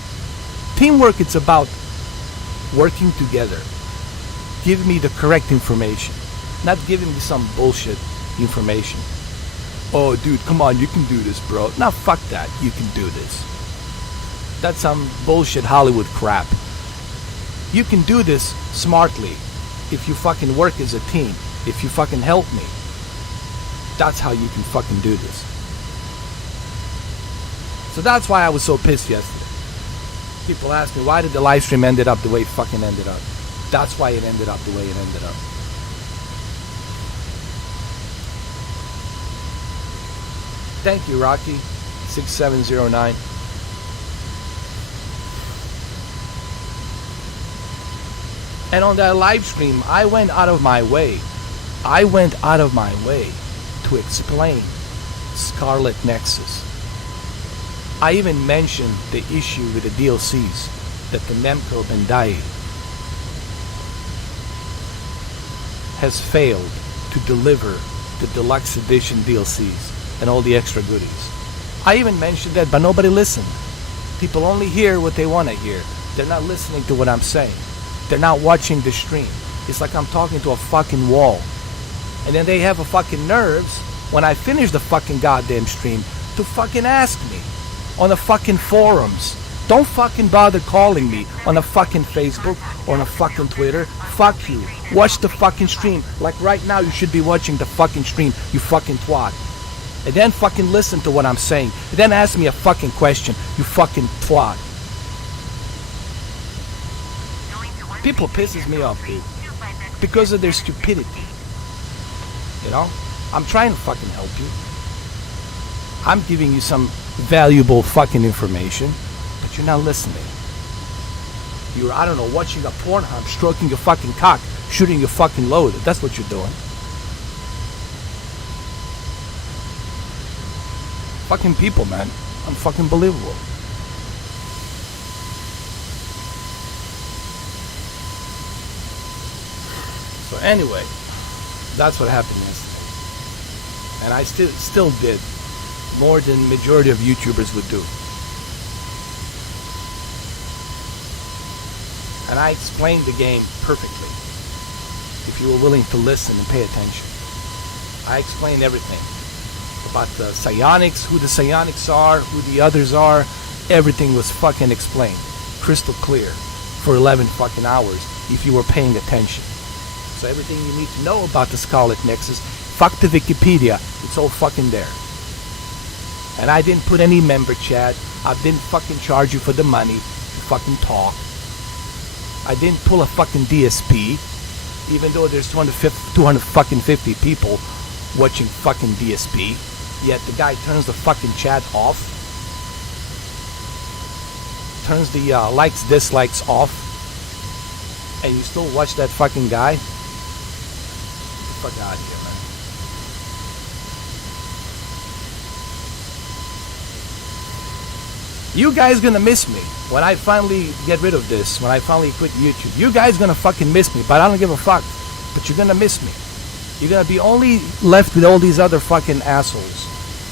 Teamwork, it's about working together. Give me the correct information. Not giving me some bullshit information. Oh, dude, come on, you can do this, bro. Nah, fuck that. You can do this. That's some bullshit Hollywood crap. You can do this smartly if you fucking work as a team. If you fucking help me. That's how you can fucking do this. So that's why I was so pissed yesterday. People ask me, why did the live stream ended up the way it fucking ended up? That's why it ended up the way it ended up. Thank you, Rocky. 6709. And on that live stream, I went out of my way to explain Scarlet Nexus. I even mentioned the issue with the DLCs, that the Nemco Bandai has failed to deliver the deluxe edition DLCs and all the extra goodies. I even mentioned that, but nobody listened. People only hear what they want to hear. They're not listening to what I'm saying. They're not watching the stream. It's like I'm talking to a fucking wall. And then they have a fucking nerves when I finish the fucking goddamn stream to fucking ask me on the fucking forums. Don't fucking bother calling me on a fucking Facebook or on a fucking Twitter. Fuck you. Watch the fucking stream. Like right now you should be watching the fucking stream, you fucking twat. And then fucking listen to what I'm saying. And then ask me a fucking question, you fucking twat. People pisses me off, dude. Because of their stupidity. You know? I'm trying to fucking help you. I'm giving you some valuable fucking information, but you're not listening. You're, I don't know, watching a Pornhub, stroking your fucking cock, shooting your fucking load. That's what you're doing. Fucking people, man. Unfucking believable. So anyway, that's what happened yesterday. And I still did more than majority of YouTubers would do. And I explained the game perfectly. If you were willing to listen and pay attention. I explained everything. About the psionics, who the psionics are, who the others are. Everything was fucking explained. Crystal clear. For 11 fucking hours. If you were paying attention. So everything you need to know about the Scarlet Nexus, fuck the Wikipedia, it's all fucking there. And I didn't put any member chat, I didn't fucking charge you for the money to fucking talk. I didn't pull a fucking DSP, even though there's 250 people watching fucking DSP, yet the guy turns the fucking chat off, turns the likes, dislikes off, and you still watch that fucking guy? Get the fuck out of here, man. You guys gonna miss me when I finally get rid of this, when I finally quit YouTube. You guys gonna fucking miss me, but I don't give a fuck. But you're gonna miss me. You're gonna be only left with all these other fucking assholes.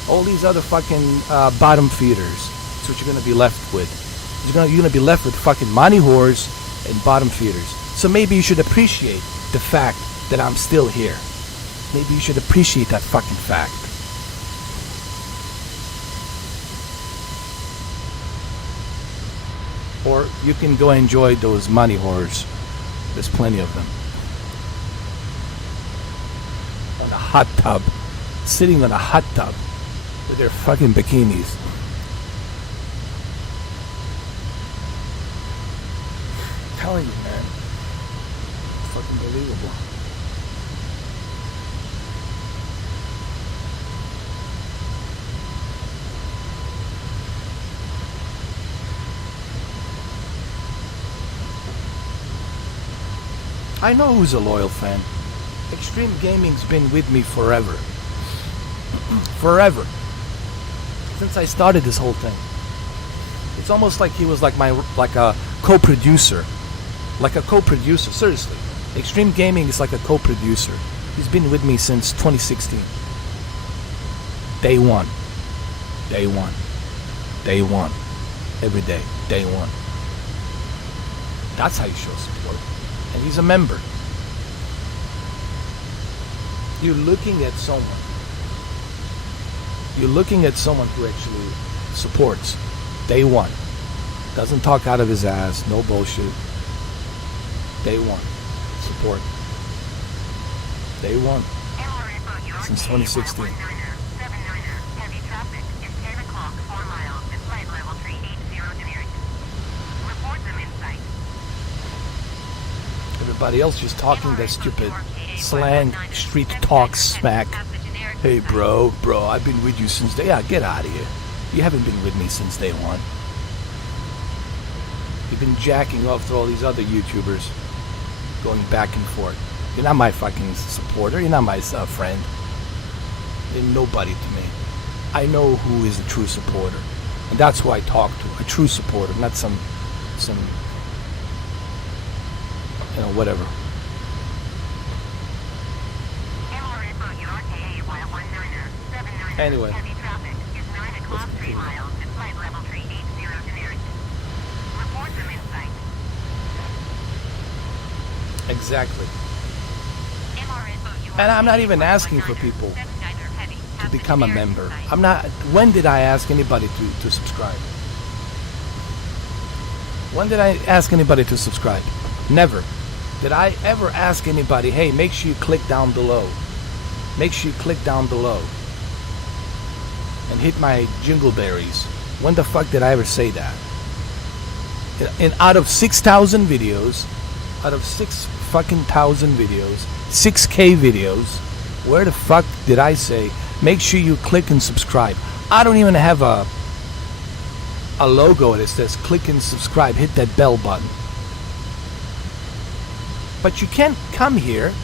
All these other fucking bottom feeders. That's what you're gonna be left with. You're gonna be left with fucking money whores and bottom feeders. So maybe you should appreciate the fact that I'm still here. Maybe you should appreciate that fucking fact. Or you can go enjoy those money whores. There's plenty of them. On a hot tub. Sitting on a hot tub with their fucking bikinis. I'm telling you, man. It's fucking believable. I know who's a loyal fan. Extreme Gaming's been with me forever. Forever. Since I started this whole thing. It's almost like he was like a co-producer. Like a co-producer, seriously. Extreme Gaming is like a co-producer. He's been with me since 2016. Day one. Day one. Day one. Every day. Day one. That's how you show support. And he's a member. You're looking at someone. You're looking at someone who actually supports. Day one. Doesn't talk out of his ass. No bullshit. Day one. Support. Day one. Since 2016. Heavy traffic is 10 o'clock, 4 miles, at flight level 380 generic. Report them in sight. Everybody else just talking that stupid slang, street talk smack. Hey bro, I've been with you since day. Yeah, get out of here. You haven't been with me since day one. You've been jacking off to all these other YouTubers, going back and forth. You're not my fucking supporter. You're not my friend. You're nobody to me. I know who is a true supporter, and that's who I talk to. A true supporter, not some, you know, whatever. Anyway. Heavy traffic is 9 o'clock, 3 miles, at flight level 380 generic. Report them in sight. Exactly. And I'm not even asking for people to become a member. I'm not. When did I ask anybody to subscribe? When did I ask anybody to subscribe? Never. Did I ever ask anybody, hey, make sure you click down below. Make sure you click down below. And hit my jingleberries. When the fuck did I ever say that? And out of 6,000 videos, out of 6,000 videos, 6K videos, where the fuck did I say, make sure you click and subscribe? I don't even have a logo that says click and subscribe, hit that bell button. But you can't come here,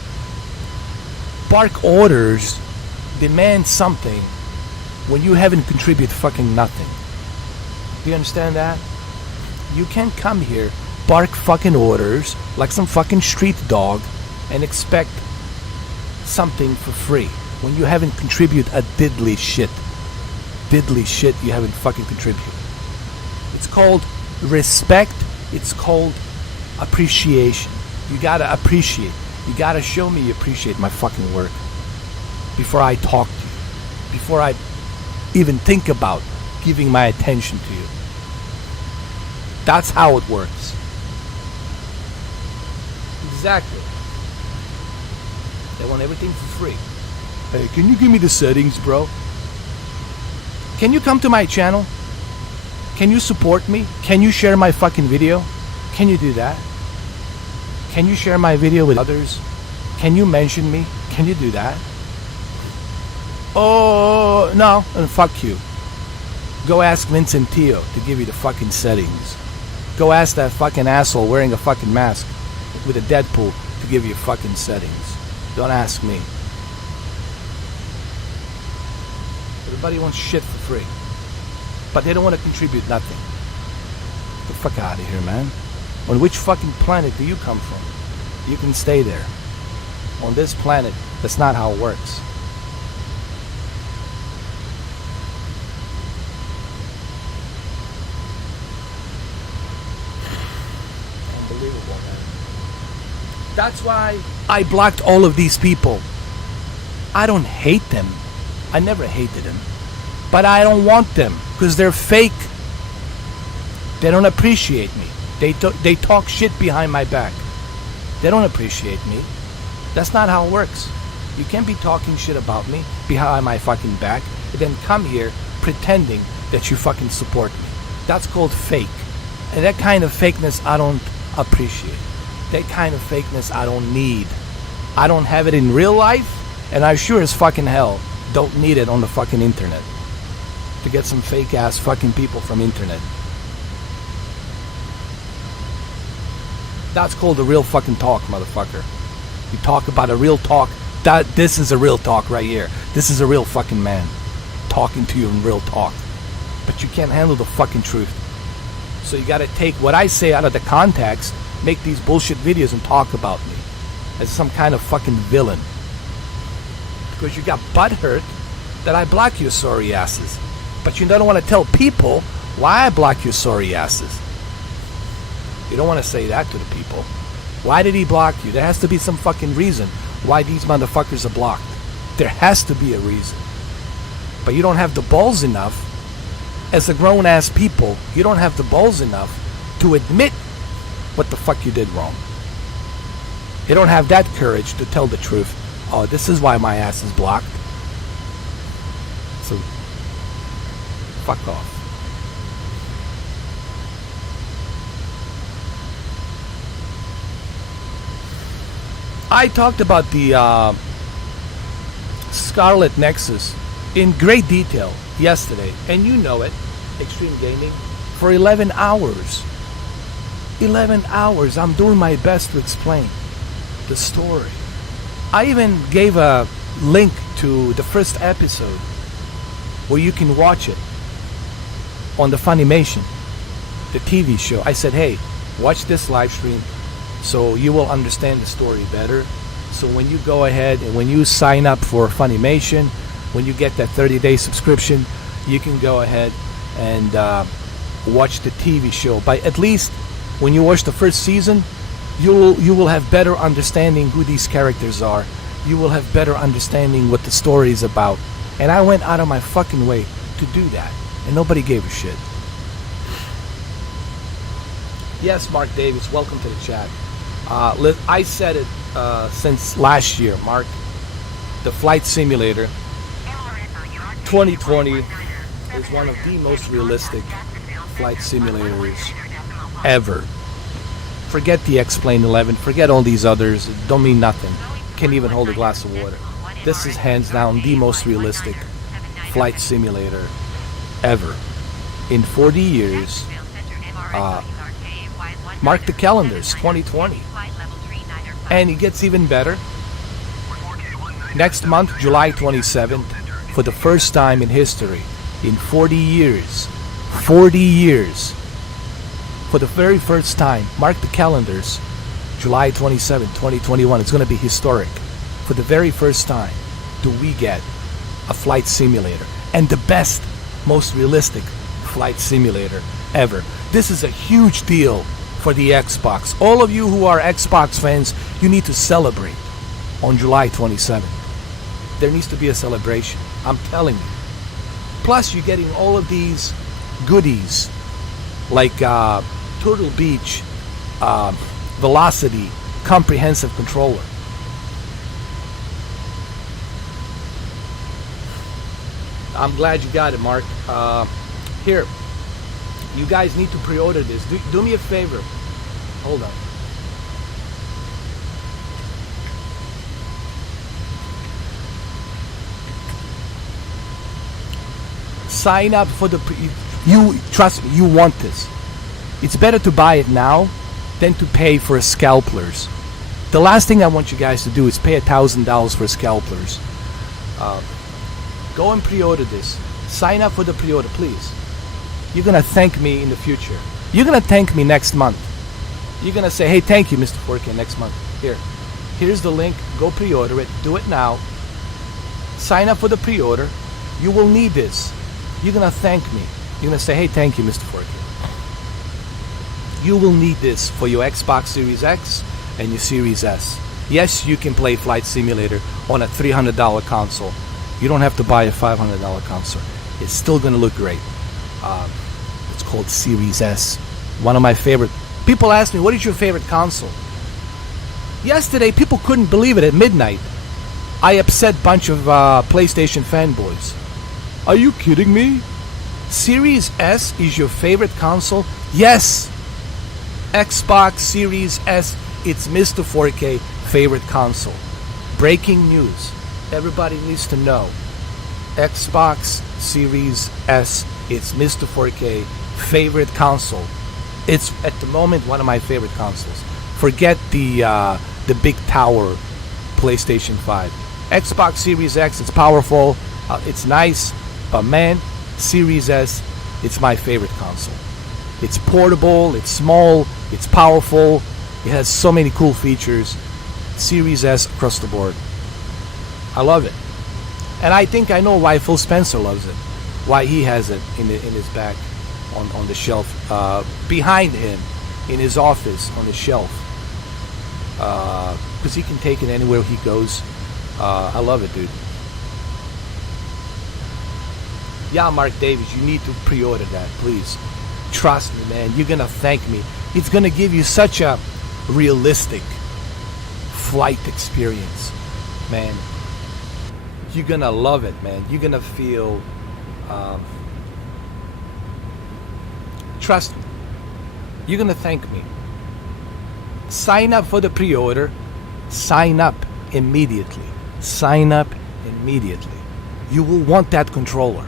bark orders, demand something, when you haven't contributed fucking nothing. Do you understand that? You can't come here, bark fucking orders like some fucking street dog and expect something for free when you haven't contributed a diddly shit. Diddly shit you haven't fucking contributed. It's called respect. It's called appreciation. You gotta appreciate. You gotta show me you appreciate my fucking work before I talk to you. Before I even think about giving my attention to you. That's how it works. Exactly. They want everything for free. Hey, can you give me the settings, bro? Can you come to my channel? Can you support me? Can you share my fucking video? Can you do that? Can you share my video with others? Can you mention me? Can you do that? Oh, no, and fuck you. Go ask Vincent Tio to give you the fucking settings. Go ask that fucking asshole wearing a fucking mask with a Deadpool to give you fucking settings. Don't ask me. Everybody wants shit for free. But they don't want to contribute nothing. Get the fuck out of here, man. On which fucking planet do you come from? You can stay there. On this planet, that's not how it works. Unbelievable, man. That's why I blocked all of these people. I don't hate them. I never hated them. But I don't want them because they're fake. They don't appreciate me. They talk shit behind my back. They don't appreciate me. That's not how it works. You can't be talking shit about me behind my fucking back and then come here pretending that you fucking support me. That's called fake. And that kind of fakeness I don't appreciate. That kind of fakeness I don't need. I don't have it in real life, and I sure as fucking hell don't need it on the fucking internet. To get some fake ass fucking people from internet. That's called a real fucking talk, motherfucker. You talk about a real talk. This is a real talk right here. This is a real fucking man talking to you in real talk. But you can't handle the fucking truth. So you gotta take what I say out of the context, make these bullshit videos and talk about me as some kind of fucking villain. Because you got butthurt that I block your sorry asses. But you don't want to tell people why I block your sorry asses. You don't want to say that to the people. Why did he block you? There has to be some fucking reason why these motherfuckers are blocked. There has to be a reason. But you don't have the balls enough, as a grown-ass people, you don't have the balls enough to admit what the fuck you did wrong. You don't have that courage to tell the truth. Oh, this is why my ass is blocked. So, fuck off. I talked about the Scarlet Nexus in great detail yesterday, and you know it, Extreme Gaming, for 11 hours. 11 hours. I'm doing my best to explain the story. I even gave a link to the first episode where you can watch it on the Funimation, the TV show. I said, hey, watch this live stream so you will understand the story better. So when you go ahead and when you sign up for Funimation, when you get that 30-day subscription, you can go ahead and watch the TV show. But at least when you watch the first season, you will have better understanding who these characters are. You will have better understanding what the story is about. And I went out of my fucking way to do that, and nobody gave a shit. Yes, Mark Davis, welcome to the chat. I said it since last year, Mark. The Flight Simulator 2020 is one of the most realistic flight simulators ever. Forget the X-Plane 11, forget all these others, don't mean nothing. Can't even hold a glass of water. This is hands down the most realistic flight simulator ever. In 40 years, mark the calendars, 2020. And it gets even better. Next month, July 27th, for the first time in history, in 40 years, for the very first time, mark the calendars, July 27, 2021, it's going to be historic. For the very first time, do we get a flight simulator, and the best, most realistic flight simulator ever. This is a huge deal for the Xbox. All of you who are Xbox fans, you need to celebrate on July 27th. There needs to be a celebration, I'm telling you. Plus, you're getting all of these goodies, like Turtle Beach Velocity Comprehensive Controller. I'm glad you got it, Mark. Here, you guys need to pre-order this. Do me a favor. Hold on. Sign up for the you trust me, you want this. It's better to buy it now than to pay for scalpers. The last thing I want you guys to do is pay $1,000 for scalpers. Go and pre-order this. Sign up for the pre-order, please. You're gonna thank me in the future. You're gonna thank me next month. You're gonna say, hey, thank you, Mr. 4K, next month. Here, Here's the link. Go pre-order it. Do it now. Sign up for the pre-order. You will need this. You're going to thank me. You're going to say, hey, thank you, Mr. 4K. You will need this for your Xbox Series X and your Series S. Yes, you can play Flight Simulator on a $300 console. You don't have to buy a $500 console. It's still going to look great. It's called Series S. One of my favorite. People ask me, what is your favorite console? Yesterday, people couldn't believe it at midnight. I upset a bunch of PlayStation fanboys. Are you kidding me? Series S is your favorite console? Yes! Xbox Series S, it's Mr. 4K favorite console. Breaking news. Everybody needs to know. Xbox Series S, it's Mr. 4K favorite console. It's at the moment one of my favorite consoles. Forget the big tower PlayStation 5. Xbox Series X, it's powerful, it's nice, but man, Series S, it's my favorite console. It's portable, it's small, it's powerful, it has so many cool features. Series S across the board. I love it. And I think I know why Phil Spencer loves it. Why he has it in his back on the shelf. Behind him, in his office, on the shelf. Because he can take it anywhere he goes. I love it, dude. Yeah, Mark Davis, you need to pre-order that, please. Trust me, man. You're going to thank me. It's going to give you such a realistic flight experience, man. You're going to love it, man. You're going to feel... trust me. You're going to thank me. Sign up for the pre-order. Sign up immediately. Sign up immediately. You will want that controller.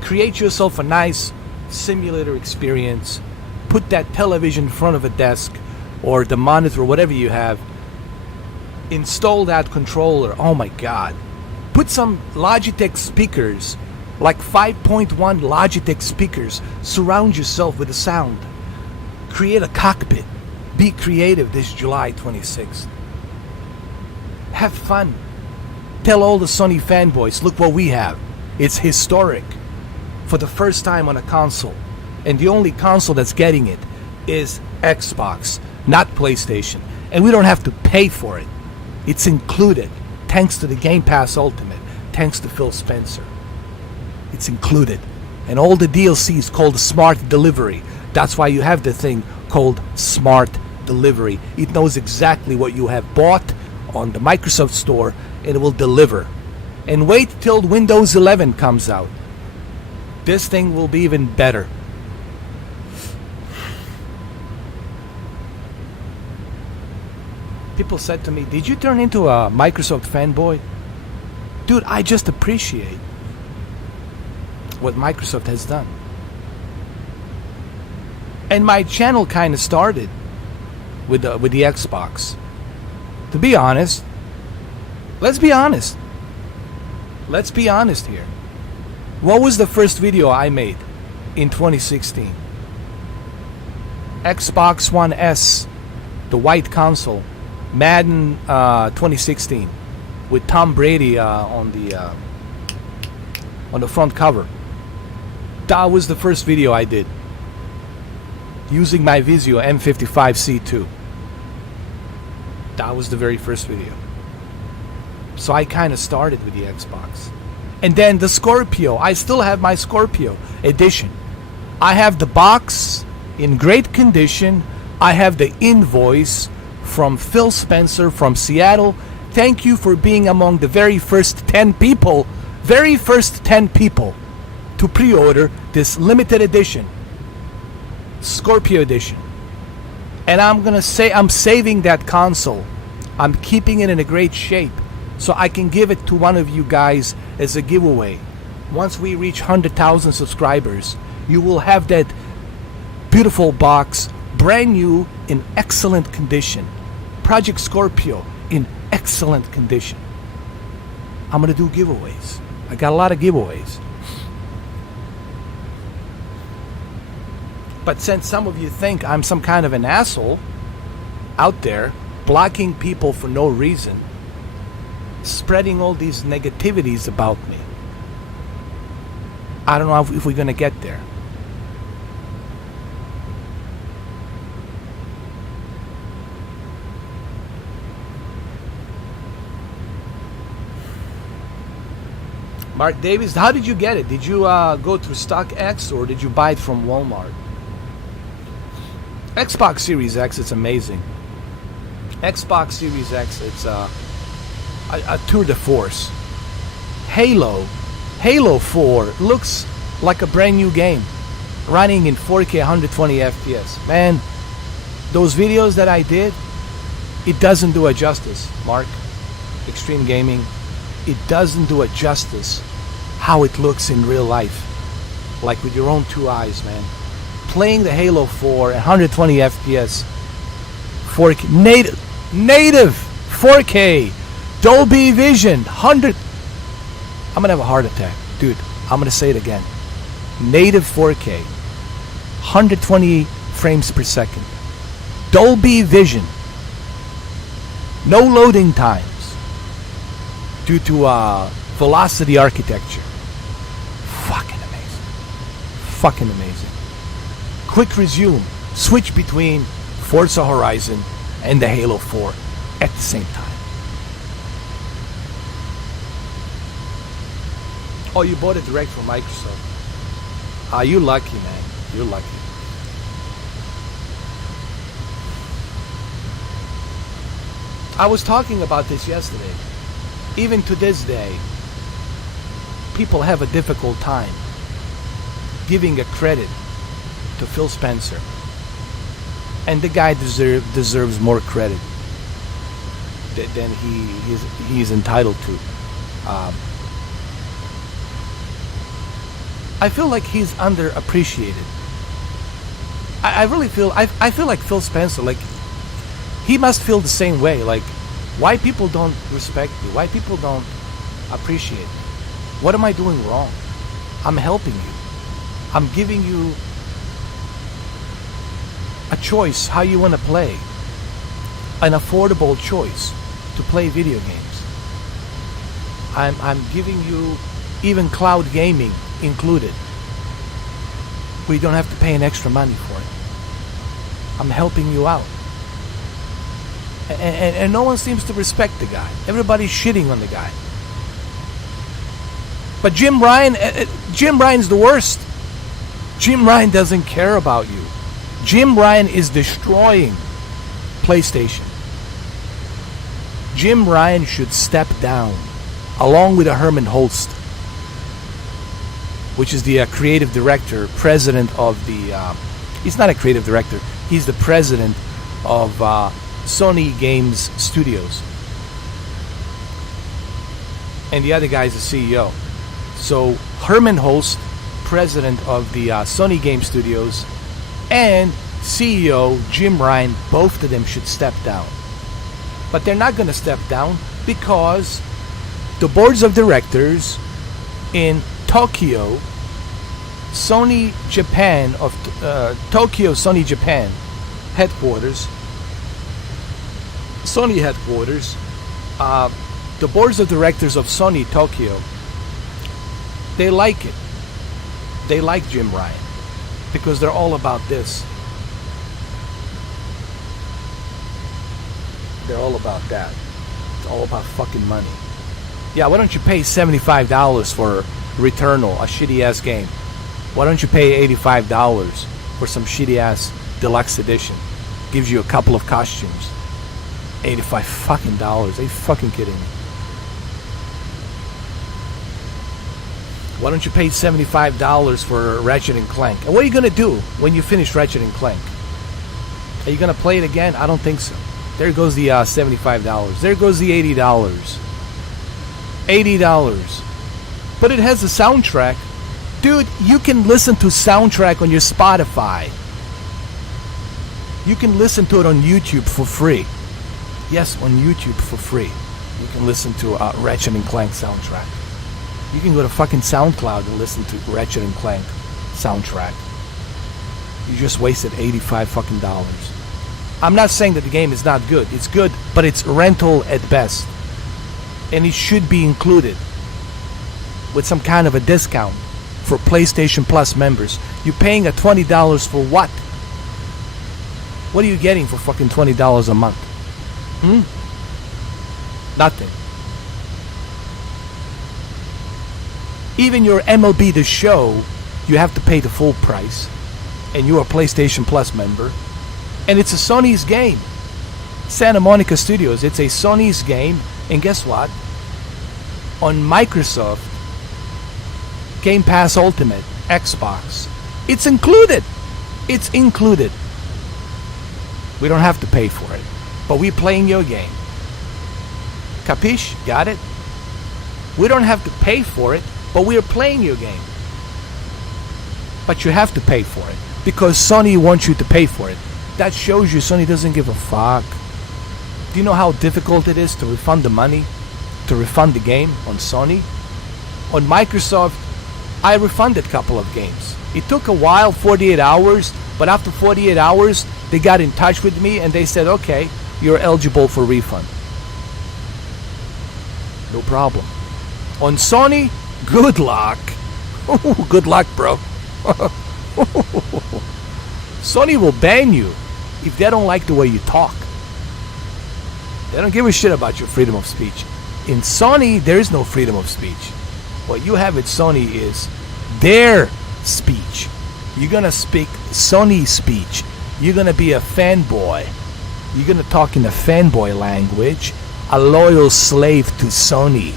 Create yourself a nice simulator experience. Put that television in front of a desk or the monitor, whatever you have. Install that controller. Oh my God. Put some Logitech speakers, like 5.1 Logitech speakers. Surround yourself with the sound. Create a cockpit. Be creative this July 26th. Have fun. Tell all the Sony fanboys, look what we have. It's historic. For the first time on a console. And the only console that's getting it is Xbox, not PlayStation. And we don't have to pay for it. It's included. Thanks to the Game Pass Ultimate. Thanks to Phil Spencer. It's included. And all the DLC is called Smart Delivery. That's why you have the thing called Smart Delivery. It knows exactly what you have bought on the Microsoft Store and it will deliver. And wait till Windows 11 comes out. This thing will be even better. People said to me, did you turn into a Microsoft fanboy? Dude, I just appreciate what Microsoft has done. And my channel kind of started with the Xbox. To be honest, let's be honest. Let's be honest here. What was the first video I made in 2016? Xbox One S, the white console, Madden 2016, with Tom Brady on the front cover. That was the first video I did, using my Vizio M55C2. That was the very first video. So I kind of started with the Xbox. And then the Scorpio. I still have my Scorpio edition. I have the box in great condition. I have the invoice from Phil Spencer from Seattle. Thank you for being among the very first 10 people to pre-order this limited edition Scorpio edition. And I'm gonna say I'm saving that console. I'm keeping it in a great shape so I can give it to one of you guys as a giveaway. Once we reach 100,000 subscribers, you will have that beautiful box, brand new, in excellent condition. Project Scorpio in excellent condition. I'm gonna do giveaways. I got a lot of giveaways. But since some of you think I'm some kind of an asshole out there blocking people for no reason, spreading all these negativities about me. I don't know if we're going to get there. Mark Davis, how did you get it? Did you go through StockX or did you buy it from Walmart? Xbox Series X, it's amazing. Xbox Series X, it's a tour de force. Halo 4 looks like a brand new game, running in 4K 120 FPS. Man, those videos that I did, it doesn't do it justice, Mark. Extreme Gaming, it doesn't do it justice how it looks in real life, like with your own two eyes, man. Playing the Halo 4 at 120 FPS, 4K, native 4K, Dolby Vision, 100. I'm gonna have a heart attack, dude. I'm gonna say it again. Native 4K, 120 frames per second, Dolby Vision, no loading times due to velocity architecture. Fucking amazing. Quick resume, switch between Forza Horizon and the Halo 4 at the same time. Oh, you bought it direct from Microsoft. You're lucky, man. You're lucky. I was talking about this yesterday. Even to this day, people have a difficult time giving a credit to Phil Spencer. And the guy deserves more credit than he's entitled to. I feel like he's underappreciated. I really feel I feel like Phil Spencer, like he must feel the same way. Like, why people don't respect me? Why people don't appreciate me? What am I doing wrong? I'm helping you. I'm giving you a choice how you want to play. An affordable choice to play video games. I'm giving you even cloud gaming included. We don't have to pay an extra money for it. I'm helping you out. And no one seems to respect the guy. Everybody's shitting on the guy. But Jim Ryan's the worst. Jim Ryan doesn't care about you. Jim Ryan is destroying PlayStation. Jim Ryan should step down, along with Herman Holst, which is the creative director, president of the... he's not a creative director. He's the president of Sony Games Studios. And the other guy is the CEO. So Herman Holst, president of the Sony Game Studios, and CEO Jim Ryan, both of them should step down. But they're not going to step down because the boards of directors in Tokyo, Sony Japan, Tokyo Sony Japan headquarters, Sony headquarters, the boards of directors of Sony Tokyo, they like it. They like Jim Ryan because they're all about this. They're all about that. It's all about fucking money. Yeah, why don't you pay $75 for Returnal, a shitty ass game? Why don't you pay $85 for some shitty ass deluxe edition? Gives you a couple of costumes. $85 fucking dollars. Are you fucking kidding me? Why don't you pay $75 for Ratchet and Clank? And what are you going to do when you finish Ratchet and Clank? Are you going to play it again? I don't think so. There goes the $75. There goes the $80. $80. But it has a soundtrack. Dude, you can listen to soundtrack on your Spotify. You can listen to it on YouTube for free. Yes, on YouTube for free. You can listen to Ratchet and Clank soundtrack. You can go to fucking SoundCloud and listen to Ratchet and Clank soundtrack. You just wasted $85 fucking dollars. I'm not saying that the game is not good. It's good, but it's rental at best. And it should be included with some kind of a discount for PlayStation Plus members. You're paying a $20 for what? What are you getting for fucking $20 a month? Nothing. Even your MLB The Show, you have to pay the full price. And you're a PlayStation Plus member. And it's a Sony's game. Santa Monica Studios, it's a Sony's game. And guess what? On Microsoft Game Pass Ultimate, Xbox, it's included. It's included. We don't have to pay for it. But we're playing your game. Capiche? Got it? We don't have to pay for it, but we're playing your game. But you have to pay for it because Sony wants you to pay for it. That shows you Sony doesn't give a fuck. Do you know how difficult it is to refund the money, to refund the game on Sony? On Microsoft, I refunded a couple of games. It took a while, 48 hours, but after 48 hours, they got in touch with me and they said, okay, you're eligible for refund. No problem. On Sony, good luck. Good luck, bro. Sony will ban you if they don't like the way you talk. They don't give a shit about your freedom of speech. In Sony, there is no freedom of speech. What you have at Sony is their speech. You're gonna speak Sony speech. You're gonna be a fanboy. You're gonna talk in the fanboy language, a loyal slave to Sony.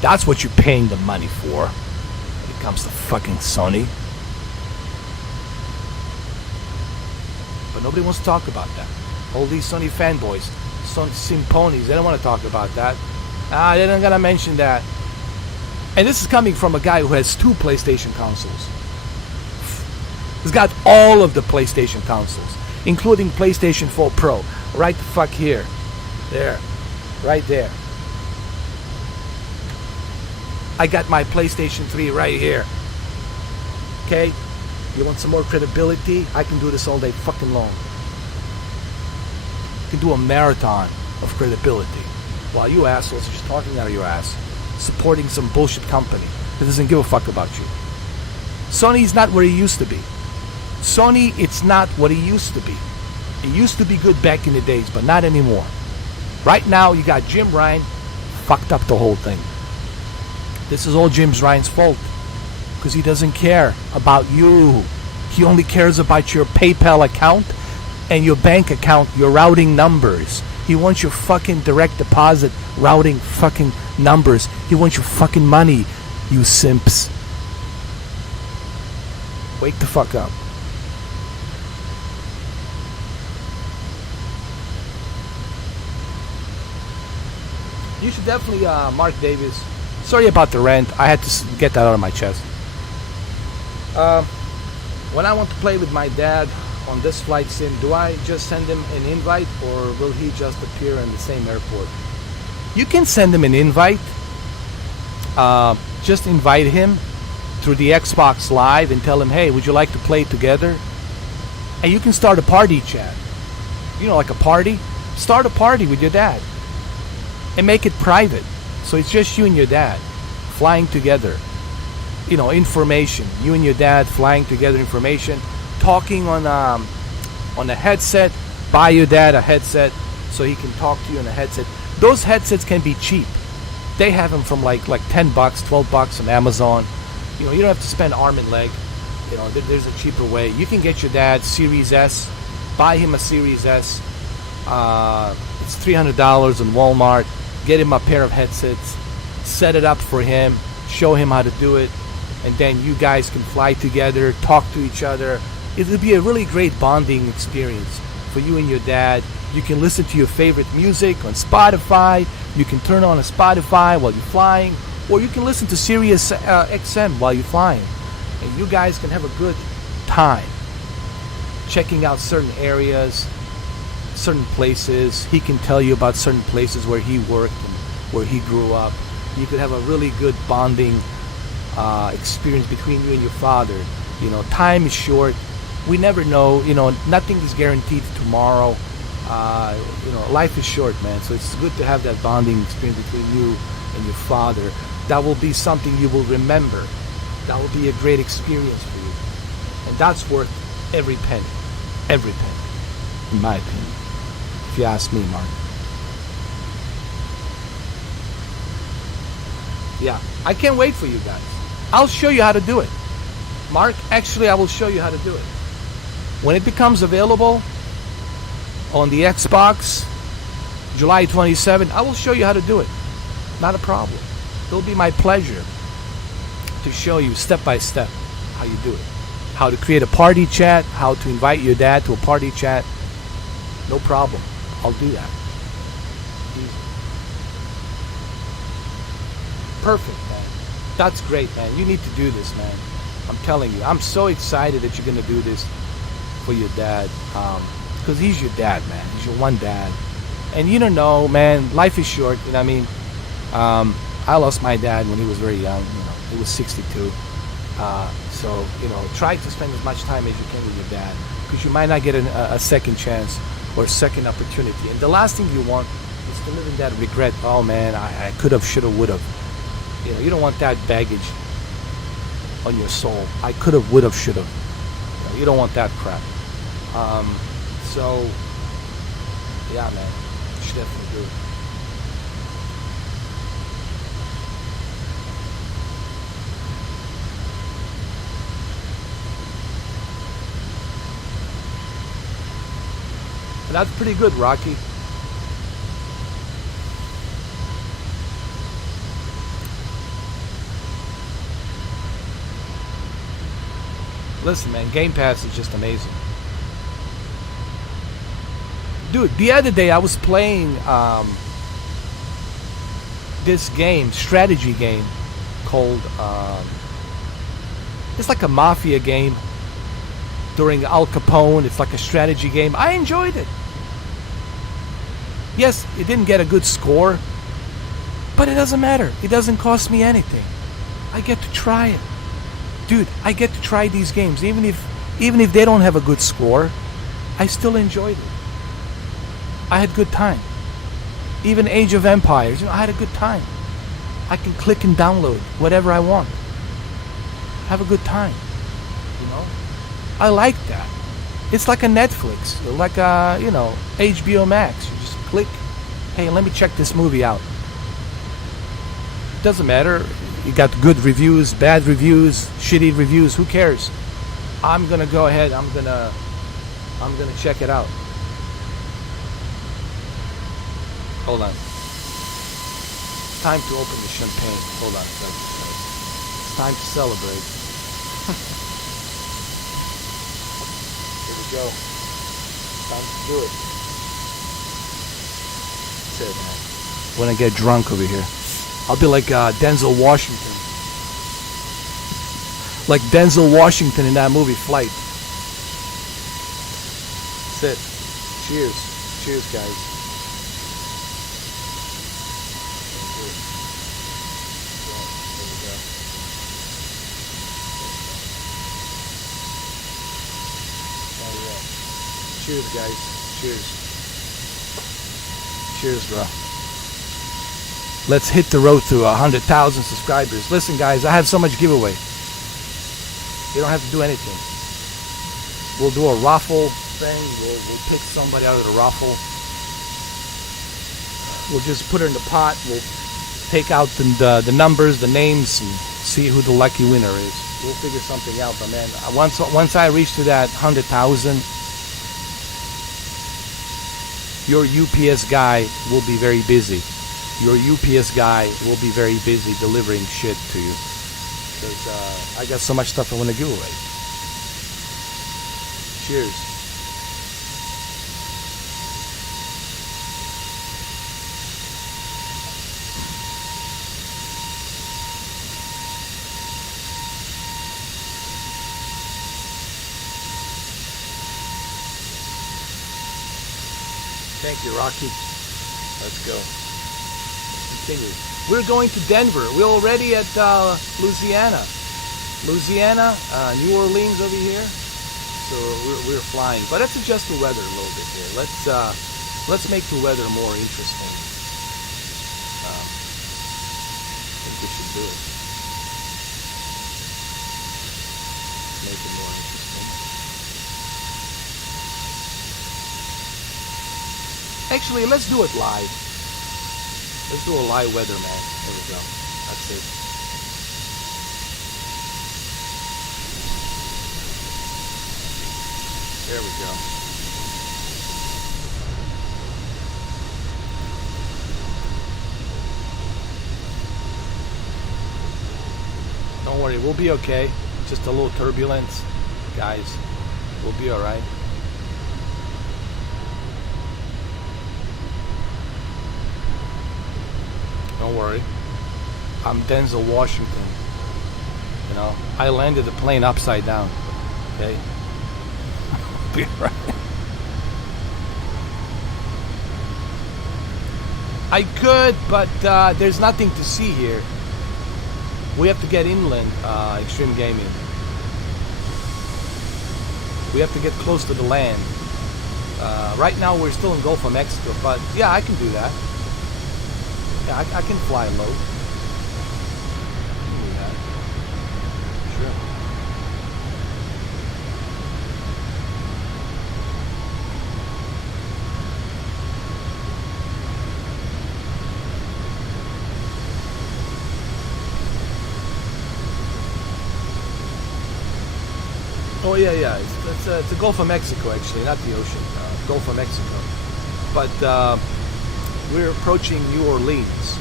That's what you're paying the money for when it comes to fucking Sony. But nobody wants to talk about that. All these Sony fanboys, Simponies, they don't want to talk about that. They're not gonna mention that. And this is coming from a guy who has 2 PlayStation consoles. He's got all of the PlayStation consoles, including PlayStation 4 Pro. Right the fuck here. There. Right there. I got my PlayStation 3 right here. Okay? You want some more credibility? I can do this all day fucking long. You can do a marathon of credibility while you assholes are just talking out of your ass, supporting some bullshit company that doesn't give a fuck about you. Sony's not where it used to be. Sony, it's not what it used to be. It used to be good back in the days, but not anymore. Right now, you got Jim Ryan fucked up the whole thing. This is all Jim Ryan's fault because he doesn't care about you. He only cares about your PayPal account and your bank account, your routing numbers. He wants your fucking direct deposit routing fucking numbers. He wants your fucking money, you simps. Wake the fuck up. You should definitely, Mark Davis. Sorry about the rant. I had to get that out of my chest. When I want to play with my dad on this flight sim, do I just send him an invite or will he just appear in the same airport? You can send him an invite. Just invite him through the Xbox Live and tell him, hey, would you like to play together? And you can start a party chat. You know, like a party. Start a party with your dad. And make it private. So it's just you and your dad flying together. You know, information. You and your dad flying together, information. Talking on a headset. Buy your dad a headset so he can talk to you on a headset. Those headsets can be cheap. They have them from like $10, $12 on Amazon. You know, you don't have to spend arm and leg. You know, there's a cheaper way. You can get your dad Series S. Buy him a Series S. It's $300 on Walmart. Get him a pair of headsets, set it up for him, show him how to do it, and then you guys can fly together, talk to each other. It'll be a really great bonding experience for you and your dad. You can listen to your favorite music on Spotify. You can turn on a Spotify while you're flying, or you can listen to Sirius XM while you're flying. And you guys can have a good time checking out certain areas, certain places. He can tell you about certain places where he worked and where he grew up. You could have a really good bonding experience between you and your father. You know, time is short. we never know. Nothing is guaranteed tomorrow. Life is short, man. So it's good to have that bonding experience between you and your father. That will be something you will remember. That will be a great experience for you. And that's worth every penny. Every penny. In my opinion. If you ask me, Mark. Yeah. I can't wait for you guys. I'll show you how to do it. Mark, actually, I will show you how to do it. When it becomes available on the Xbox, July 27, I will show you how to do it. Not a problem. It'll be my pleasure to show you step by step how you do it. How to create a party chat, how to invite your dad to a party chat. No problem. I'll do that. Easy. Perfect, man. That's great, man. You need to do this, man. I'm telling you. I'm so excited that you're going to do this for your dad. Because he's your dad, man. He's your one dad. And you don't know, man, life is short. You know what I mean? I lost my dad when he was very young. He was 62. So, try to spend as much time as you can with your dad. Because you might not get a second chance or a second opportunity. And the last thing you want is to live in that regret. Oh, man, I could have, should have, would have. You don't want that baggage on your soul. I could have, would have, should have. You don't want that crap. So, yeah, man, you should definitely do it. And that's pretty good, Rocky. Listen, man, Game Pass is just amazing. Dude, the other day I was playing this game, strategy game, called, it's like a mafia game during Al Capone. It's like a strategy game. I enjoyed it. Yes, it didn't get a good score, but it doesn't matter. It doesn't cost me anything. I get to try it. Dude, I get to try these games. Even if they don't have a good score, I still enjoyed it. I had a good time. Even Age of Empires, I had a good time. I can click and download whatever I want. Have a good time. I like that. It's like a Netflix, like a, HBO Max. You just click, hey, let me check this movie out. Doesn't matter. You got good reviews, bad reviews, shitty reviews. Who cares? I'm gonna go ahead. I'm gonna check it out. Hold on. It's time to open the champagne. Hold on a second. It's time to celebrate. Here we go. Time to do it. That's it, man. When I get drunk over here, I'll be like Denzel Washington. Like Denzel Washington in that movie, Flight. That's it. Cheers. Cheers, guys. Cheers, guys. Cheers. Cheers, bro. Let's hit the road to 100,000 subscribers. Listen, guys, I have so much giveaway. You don't have to do anything. We'll do a raffle thing. We'll pick somebody out of the raffle. We'll just put her in the pot. We'll take out the numbers, the names, and see who the lucky winner is. We'll figure something out. But man, once I reach to that 100,000, your UPS guy will be very busy. Your UPS guy will be very busy delivering shit to you. Because I got so much stuff I want to give away. Cheers. Thank you, Rocky. Let's go. Continue. We're going to Denver. We're already at Louisiana. New Orleans over here. So we're flying, but let's adjust the weather a little bit here. Let's make the weather more interesting. I think we should do it. Make it more interesting. Actually, let's do it live. Let's do a live weather, man. There we go. That's it. There we go. Don't worry, we'll be okay. Just a little turbulence, guys. We'll be alright. Don't worry. I'm Denzel Washington. You know, I landed the plane upside down. Okay? Be right. I could, but there's nothing to see here. We have to get inland, Extreme Gaming. We have to get close to the land. Right now we're still in Gulf of Mexico, but yeah, I can do that. Yeah, I can fly low. I can do that. Sure. Oh yeah. It's the Gulf of Mexico, actually, not the ocean. Gulf of Mexico. But we're approaching New Orleans.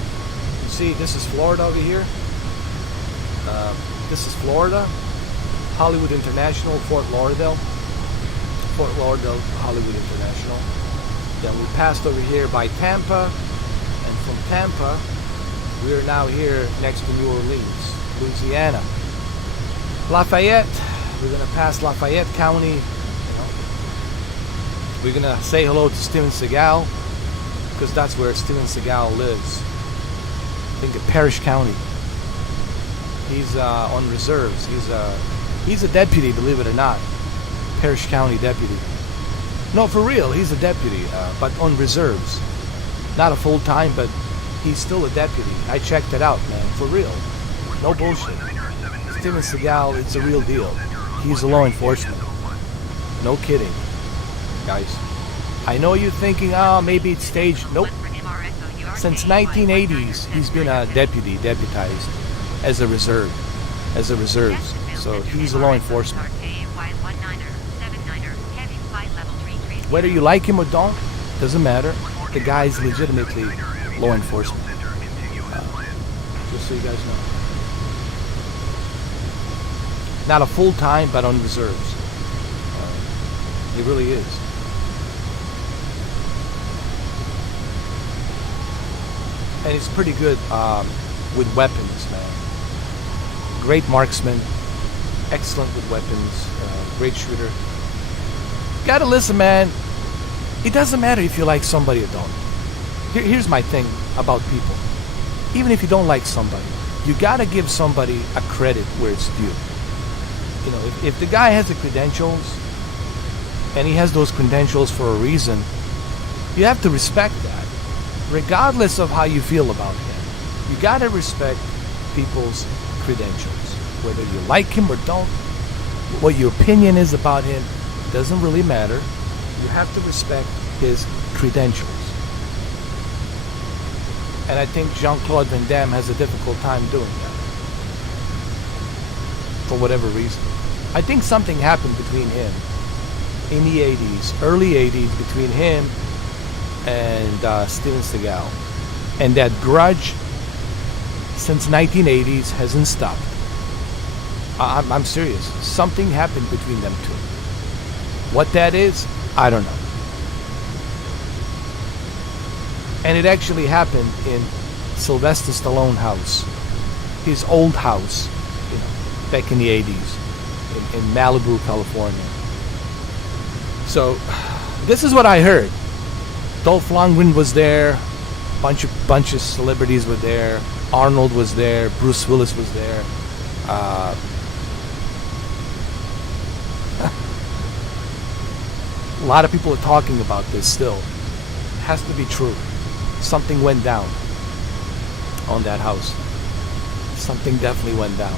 You see, this is Florida over here. This is Florida. Hollywood International, Fort Lauderdale. Fort Lauderdale, Hollywood International. Then we passed over here by Tampa. And from Tampa, we are now here next to New Orleans, Louisiana. Lafayette. We're going to pass Lafayette County. You know. We're going to say hello to Steven Seagal, because that's where Steven Seagal lives. I think in Parrish County. He's on reserves. He's a deputy, believe it or not. Parrish County deputy. No, for real, he's a deputy, but on reserves. Not a full-time, but he's still a deputy. I checked it out, man, for real. No bullshit. Steven Seagal, it's a real deal. He's a law enforcement. No kidding, guys. I know you're thinking, maybe it's staged. Nope. Since 1980s, he's been a deputized as a reserves. So he's a law enforcement. Whether you like him or don't, doesn't matter. The guy's legitimately law enforcement. Just so you guys know. Not a full-time, but on reserves. He really is. And he's pretty good with weapons, man. Great marksman, excellent with weapons, great shooter. Gotta listen, man. It doesn't matter if you like somebody or don't. Here's my thing about people. Even if you don't like somebody, you gotta give somebody a credit where it's due. You know, if the guy has the credentials, and he has those credentials for a reason, you have to respect that, regardless of how you feel about him. You gotta respect people's credentials, whether you like him or don't. What your opinion is about him doesn't really matter. You have to respect his credentials. And I think Jean-Claude Van Damme has a difficult time doing that, for whatever reason. I think something happened between him in the 80s, early 80s, between him and Steven Seagal. And that grudge since 1980s hasn't stopped. I'm serious. Something happened between them two. What that is, I don't know. And it actually happened in Sylvester Stallone's house. His old house, you know, back in the 80s. In Malibu, California. So, this is what I heard. Dolph Lundgren was there. Bunch of celebrities were there. Arnold was there. Bruce Willis was lot of people are talking about this still. It has to be true. Something went down on that house. Something definitely went down.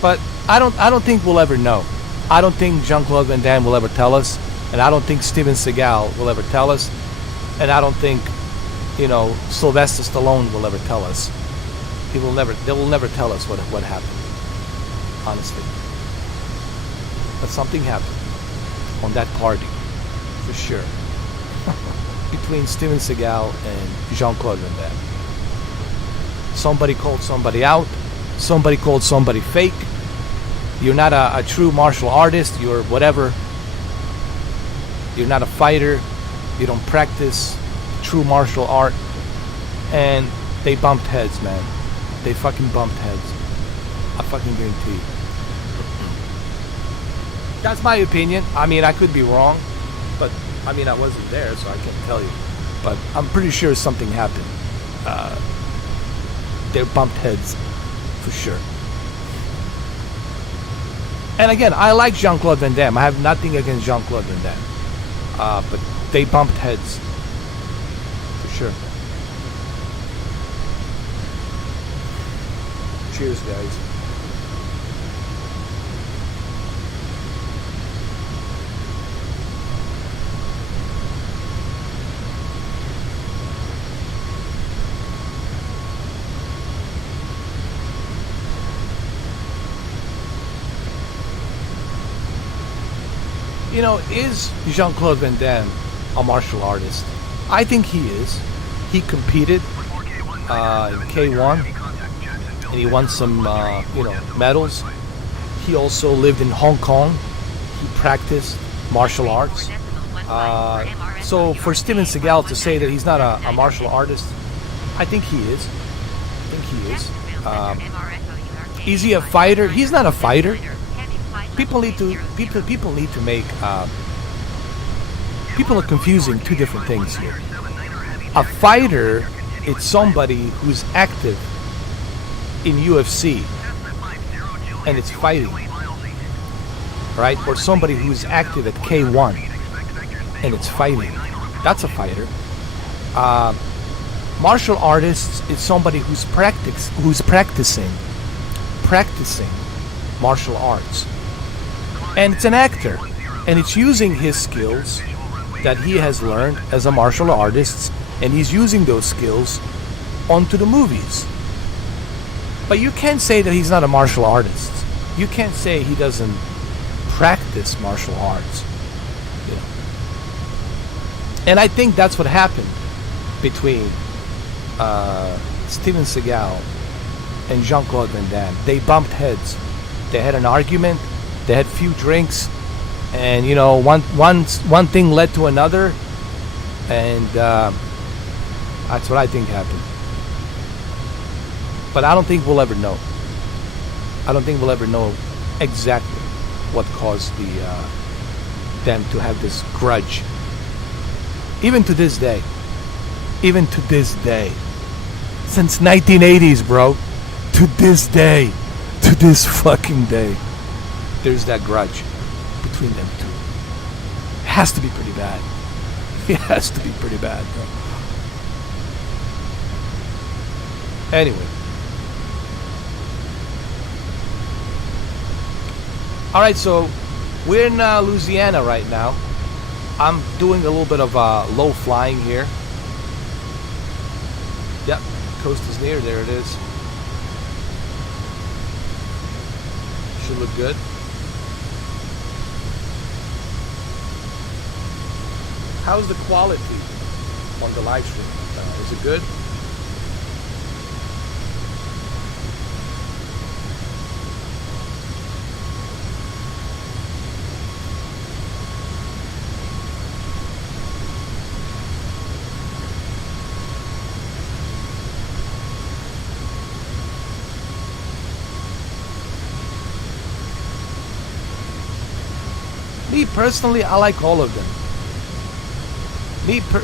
But I don't think we'll ever know. I don't think Jean-Claude Van Damme will ever tell us, and I don't think Steven Seagal will ever tell us, and I don't think, Sylvester Stallone will ever tell us. They will never tell us what happened. Honestly. But something happened on that party, for sure. Between Steven Seagal and Jean-Claude Van Damme. Somebody called somebody out. Somebody called somebody fake. You're not a true martial artist. You're whatever. You're not a fighter. You don't practice true martial art. And they bumped heads, man. They fucking bumped heads. I fucking guarantee you. That's my opinion. I mean, I could be wrong. But, I wasn't there, so I can't tell you. But I'm pretty sure something happened. They bumped heads. For sure. And again, I like Jean-Claude Van Damme. I have nothing against Jean-Claude Van Damme. But they bumped heads. For sure. Cheers, guys. Is Jean-Claude Van Damme a martial artist? I think he is. He competed in K1, and he won some, medals. He also lived in Hong Kong. He practiced martial arts. So for Steven Seagal to say that he's not a martial artist, I think he is. Is he a fighter? He's not a fighter. People need to make. People are confusing two different things here. A fighter is somebody who's active in UFC, and it's fighting, right? Or somebody who's active at K1, and it's fighting. That's a fighter. Martial artists is somebody who's practicing martial arts. And it's an actor, and it's using his skills that he has learned as a martial artist, and he's using those skills onto the movies. But you can't say that he's not a martial artist. You can't say he doesn't practice martial arts. And I think that's what happened between Steven Seagal and Jean-Claude Van Damme. They bumped heads. They had an argument. They had few drinks, and one thing led to another, and that's what I think happened. But I don't think we'll ever know. I don't think we'll ever know exactly what caused them to have this grudge. Even to this day. Since 1980s, bro. To this day. To this fucking day. There's that grudge between them two. It has to be pretty bad. It has to be pretty bad, bro. Anyway. Alright, so we're in Louisiana right now. I'm doing a little bit of low flying here. Yep, coast is near. There it is. Should look good. How's the quality on the live stream? Is it good? Me personally, I like all of them.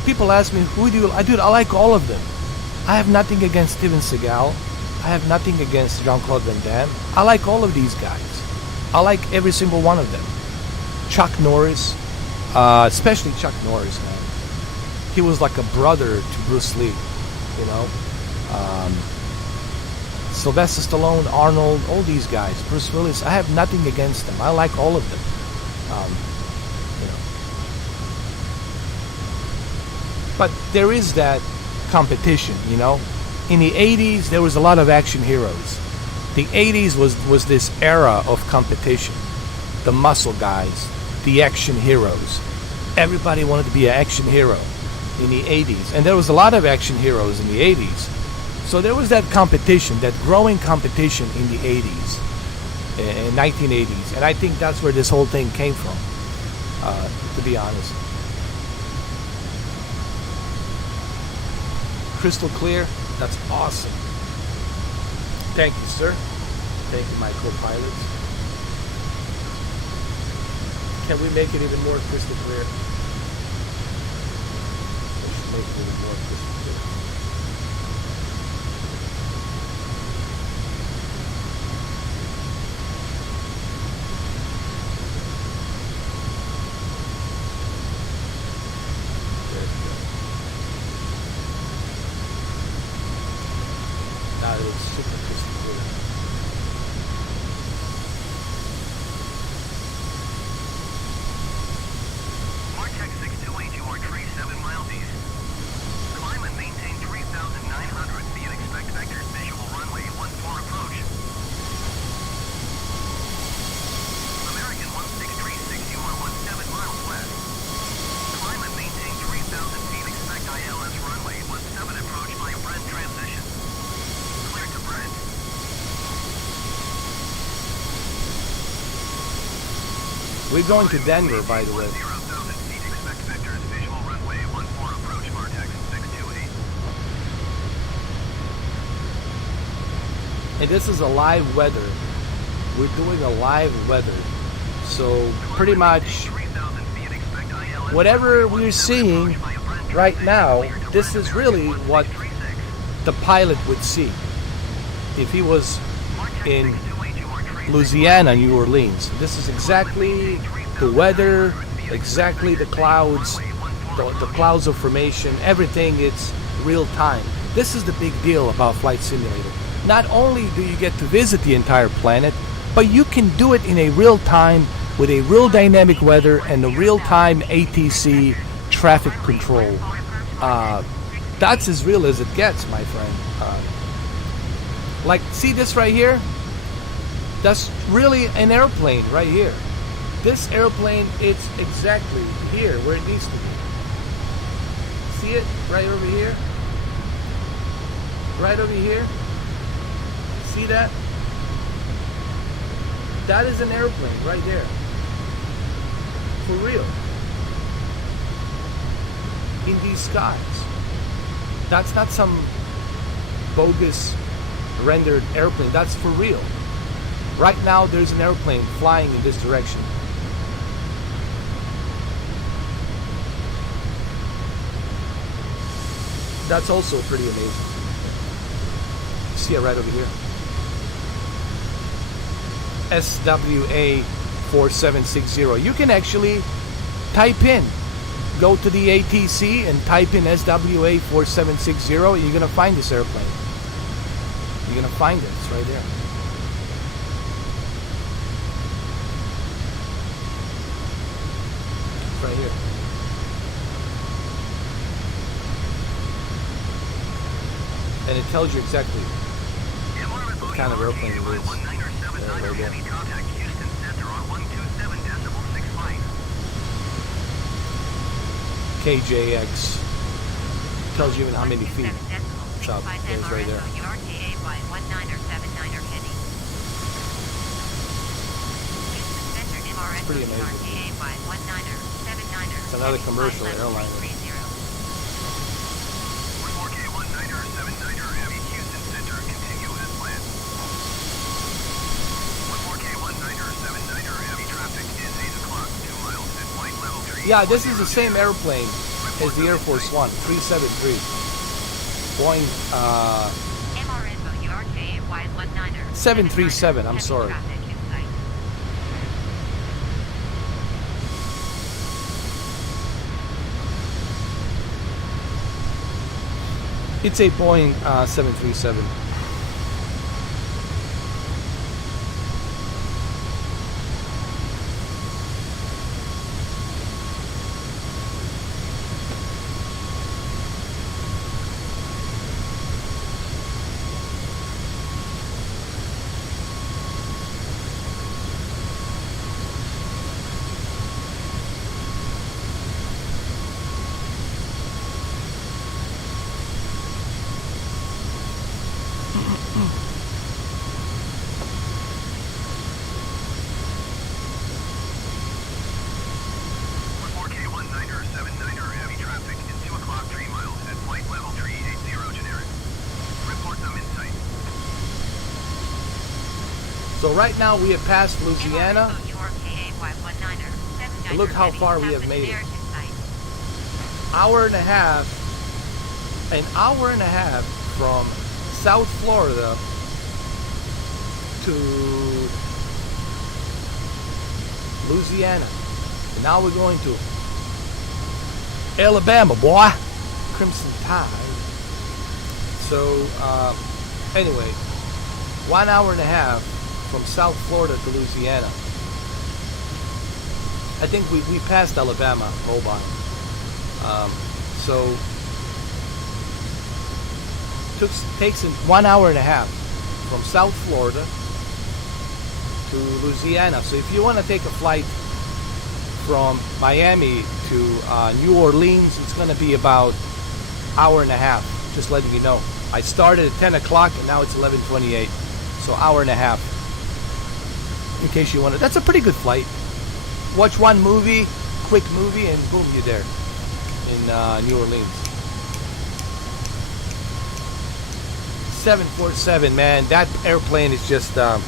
People ask me, who do you like? Dude, I like all of them. I have nothing against Steven Seagal. I have nothing against Jean-Claude Van Damme. I like all of these guys. I like every single one of them. Chuck Norris, especially Chuck Norris, man. He was like a brother to Bruce Lee, you know. Sylvester Stallone, Arnold, all these guys, Bruce Willis. I have nothing against them. I like all of them. You know. But there is that competition, you know. In the 80s, there was a lot of action heroes. The 80s was this era of competition. The muscle guys, the action heroes. Everybody wanted to be an action hero in the 80s. And there was a lot of action heroes in the 80s. So there was that competition, that growing competition in the 80s, in 1980s. And I think that's where this whole thing came from, to be honest. Crystal clear. That's awesome. Thank you, sir. Thank you, my co-pilot. Can we make it even more crystal clear? We should make it even more crystal clear. There we go. That is super crystal clear. Martech 628, you are tree 7 miles east. Climb and maintain 3,900 feet. Expect vectors visual runway 14 approach. American 16360, you are 17 miles west. Climb and maintain 3,000 feet. Expect ILS runway 17 approach by Brent transition. Clear to Brent. We're going to Denver, by the way. 0,000 feet. Expect vectors visual runway 14 approach. Martech 628. And this is a live weather. We're doing a live weather. So pretty much whatever we're seeing right now, this is really what the pilot would see if he was in Louisiana, New Orleans. This is exactly the weather, exactly the clouds, the clouds of formation, everything. It's real time. This is the big deal about Flight Simulator. Not only do you get to visit the entire planet, but you can do it in a real time with a real dynamic weather and a real time ATC traffic control. That's as real as it gets, my friend. Like, see this right here? That's really an airplane right here. This airplane, it's exactly here where it needs to be. See it right over here? Right over here? See that? That is an airplane right there. For real. In these skies. That's not some bogus rendered airplane. That's for real. Right now there's an airplane flying in this direction. That's also pretty amazing. See it right over here. SWA 4760. You can actually type in, go to the ATC and type in SWA 4760. You're going to find this airplane. You're going to find it. It's right there. It's right here. And it tells you exactly what kind of airplane it is. Right there. KJX tells you even how many feet. It's up. It's right there. It's pretty amazing. It's another commercial airliner. Yeah, this is the same airplane as the Air Force One, 373. Boeing 737, I'm sorry. It's a Boeing 737. So right now we have passed Louisiana. And look how far we have made it. An hour and a half from South Florida to Louisiana. And now we're going to Alabama, boy. Crimson Tide. So, anyway, 1 hour and a half from South Florida to Louisiana. I think we passed Alabama mobile. So takes 1 hour and a half from South Florida to Louisiana. So if you want to take a flight from Miami to New Orleans, it's going to be about hour and a half. Just letting you know. I started at 10 o'clock and now it's 11:28. So hour and a half. In case you want to. That's a pretty good flight. Watch one movie, quick movie, and boom, you're there in New Orleans. 747, man, that airplane is just that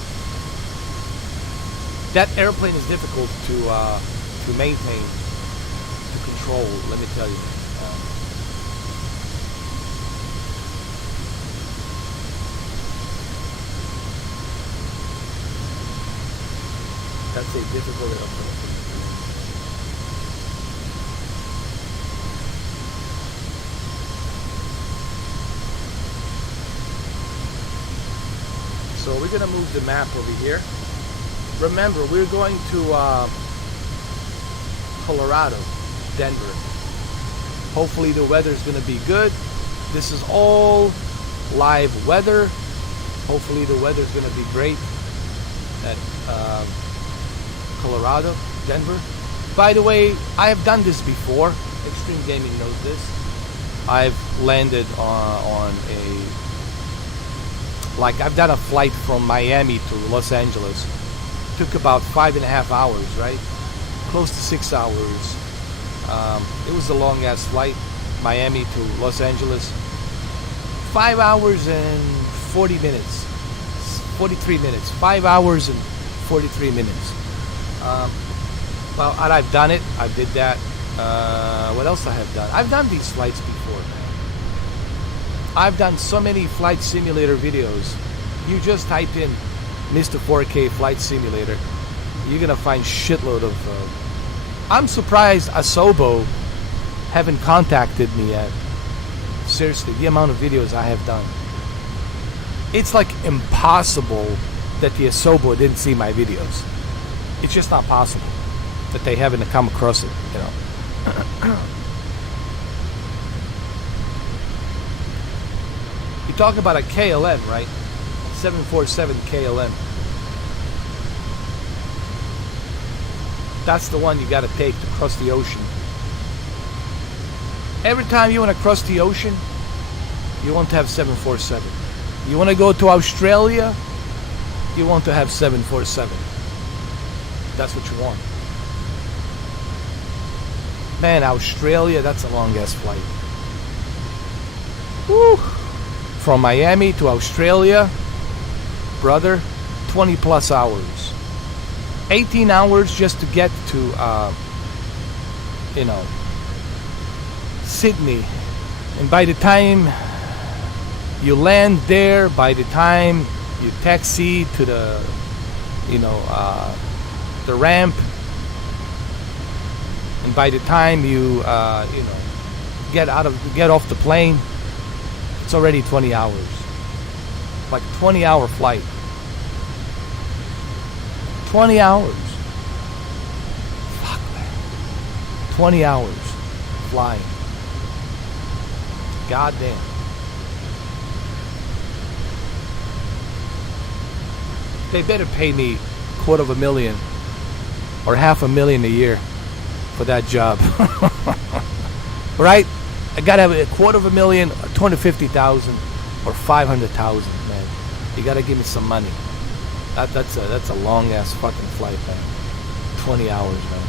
airplane is difficult to maintain, to control. Let me tell you. That's a difficult airplane. So we're going to move the map over here. Remember, we're going to Colorado, Denver. Hopefully the weather is going to be good. This is all live weather. Hopefully the weather is going to be great at Colorado, Denver. By the way, I have done this before. Extreme Gaming knows this. I've landed on I've done a flight from Miami to Los Angeles. Took about 5.5 hours, right? Close to 6 hours. It was a long ass flight, Miami to Los Angeles. 5 hours and 40 minutes. 43 minutes. 5 hours and 43 minutes. Well, and I've done it. I did that. What else I have done? I've done these flights before, man. I've done so many flight simulator videos. You just type in Mr. 4K Flight Simulator. You're gonna find shitload of. I'm surprised Asobo haven't contacted me yet. Seriously, the amount of videos I have done. It's like impossible that the Asobo didn't see my videos. It's just not possible that they haven't come across it, you know. You're talking about a KLM, right? 747 KLM. That's the one you got to take to cross the ocean. Every time you want to cross the ocean, you want to have 747. You want to go to Australia, you want to have 747. That's what you want. Man, Australia, that's a long ass flight. Woo! From Miami to Australia, brother, 20 plus hours. 18 hours just to get to, Sydney. And by the time you land there, by the time you taxi to the, the ramp, and by the time you, get off the plane, It's already 20 hours. Like a 20-hour flight. 20 hours. Fuck, man. 20 hours flying. Goddamn. They better pay me $250,000 or $500,000 a year for that job. Right? I gotta have $250,000, or $250,000, or $500,000, man. You gotta give me some money. That's a long ass fucking flight, man. 20 hours, man.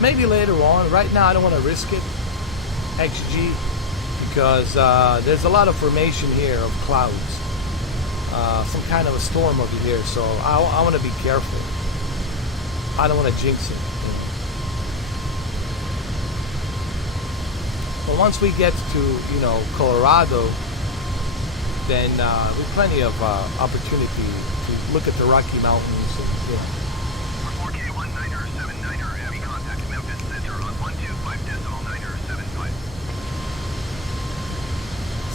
Maybe later on. Right now I don't want to risk it, XG, because there's a lot of formation here of clouds. Some kind of a storm over here, so I want to be careful. I don't want to jinx it. But once we get to, Colorado, then there's plenty of opportunity to look at the Rocky Mountains. And,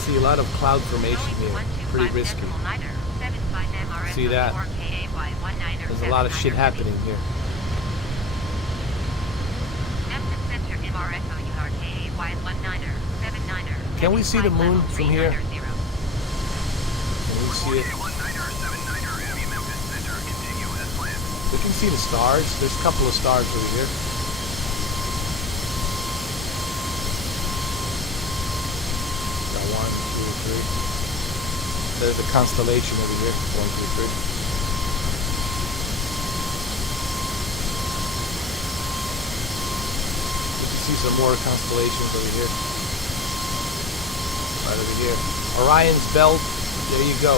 see a lot of cloud formation here. Pretty risky. See that? There's a lot of shit happening here. Can we see the moon from here? Can we see it? We can see the stars. There's a couple of stars over here. Got 1, 2, 3. There's a constellation over here. 1, 2, 3. You can see some more constellations over here. Right over here. Orion's belt. There you go.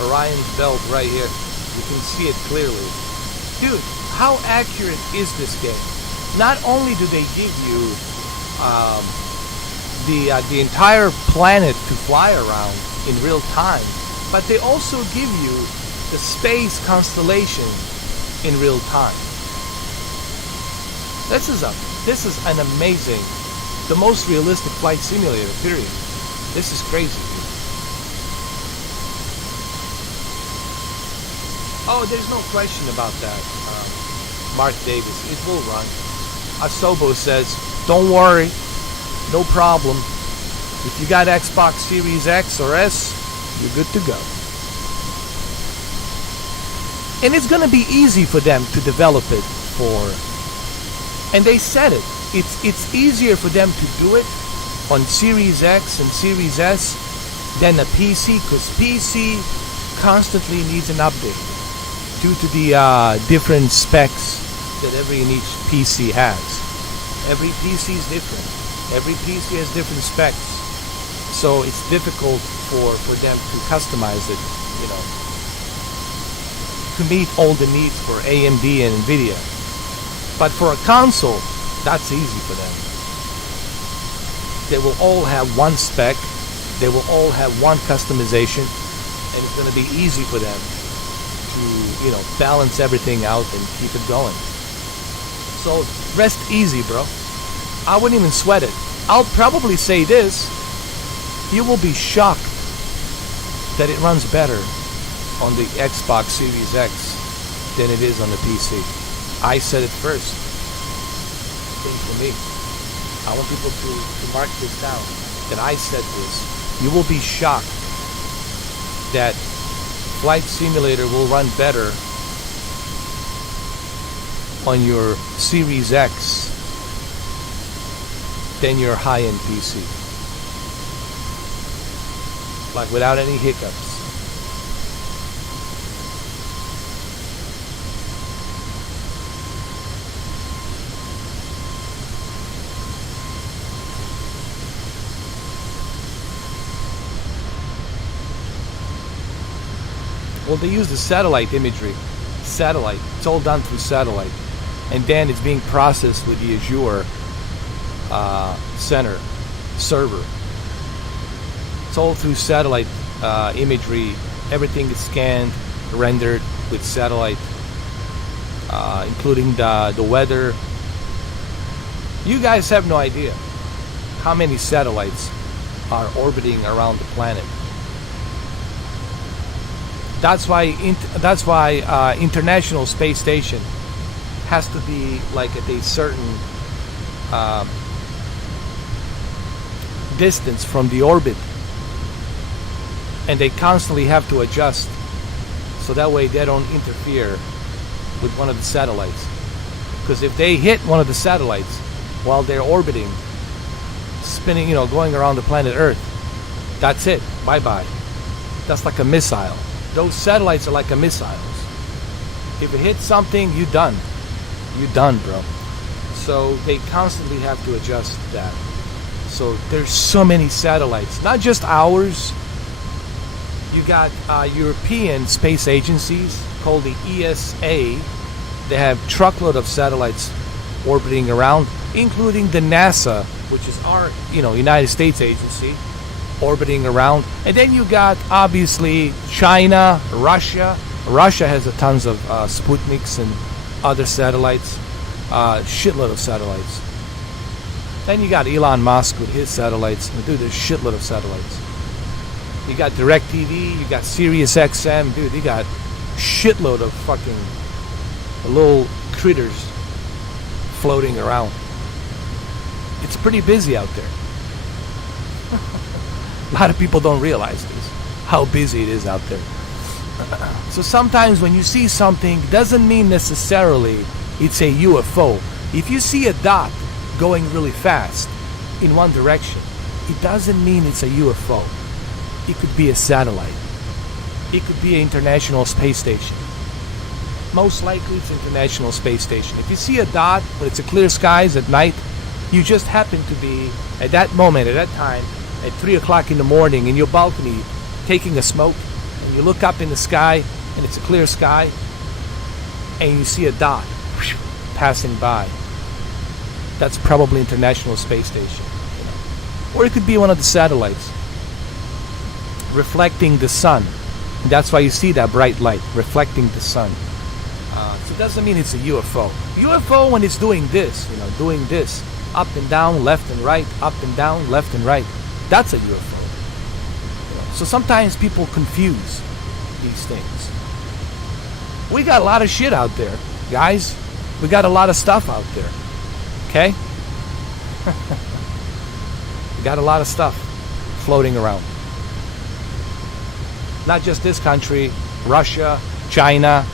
Orion's belt right here. You can see it clearly. Dude, how accurate is this game? Not only do they give you the entire planet to fly around in real time, but they also give you the space constellation in real time. This is an amazing, the most realistic flight simulator, period. This is crazy, dude. Oh, there's no question about that, Mark Davis. It will run. Asobo says, don't worry, no problem. If you got Xbox Series X or S, you're good to go. And it's going to be easy for them to develop it for... And they said it. It's easier for them to do it on Series X and Series S than a PC, because PC constantly needs an update due to the different specs that every and each PC has. Every PC is different. Every PC has different specs. So it's difficult for them to customize it, to meet all the needs for AMD and NVIDIA. But for a console, that's easy for them. They will all have one spec, they will all have one customization, and it's going to be easy for them to, balance everything out and keep it going. So rest easy, bro. I wouldn't even sweat it. I'll probably say this, you will be shocked that it runs better on the Xbox Series X than it is on the PC. I said it first. Think for me. I want people to mark this down, that I said this. You will be shocked that Flight Simulator will run better on your Series X than your high-end PC. Like without any hiccups. Well, they use the satellite imagery. Satellite. It's all done through satellite. And then it's being processed with the Azure center server. It's all through satellite imagery. Everything is scanned, rendered with satellite, including the weather. You guys have no idea how many satellites are orbiting around the planet. That's why International Space Station has to be like at a certain distance from the orbit, and they constantly have to adjust so that way they don't interfere with one of the satellites. Because if they hit one of the satellites while they're orbiting, spinning, going around the planet Earth, that's it. Bye-bye. That's like a missile. Those satellites are like a missiles. If it hits something, you're done. You're done, bro. So they constantly have to adjust that. So there's so many satellites, not just ours. You got European space agencies called the ESA. They have truckload of satellites orbiting around, including the NASA, which is our, United States agency, orbiting around. And then you got obviously China, Russia. Russia has a tons of Sputniks and other satellites, shitload of satellites. Then you got Elon Musk with his satellites. Dude, there's shitload of satellites. You got DirecTV, you got Sirius XM, dude, you got shitload of fucking little critters floating around. It's pretty busy out there. A lot of people don't realize this, how busy it is out there. So sometimes when you see something, doesn't mean necessarily it's a UFO. If you see a dot going really fast in one direction, it doesn't mean it's a UFO. It could be a satellite. It could be an International Space Station. Most likely it's International Space Station. If you see a dot when it's a clear skies at night, you just happen to be at that moment, at that time, at 3 o'clock in the morning in your balcony taking a smoke, and you look up in the sky and it's a clear sky and you see a dot passing by. That's probably International Space Station. Or it could be one of the satellites reflecting the sun. And that's why you see that bright light reflecting the sun. So it doesn't mean it's a UFO. UFO, when it's doing this, doing this, up and down, left and right, up and down, left and right, that's a UFO. So sometimes people confuse these things. We got a lot of shit out there, guys. We got a lot of stuff out there. Okay? We got a lot of stuff floating around. Not just this country, Russia, China,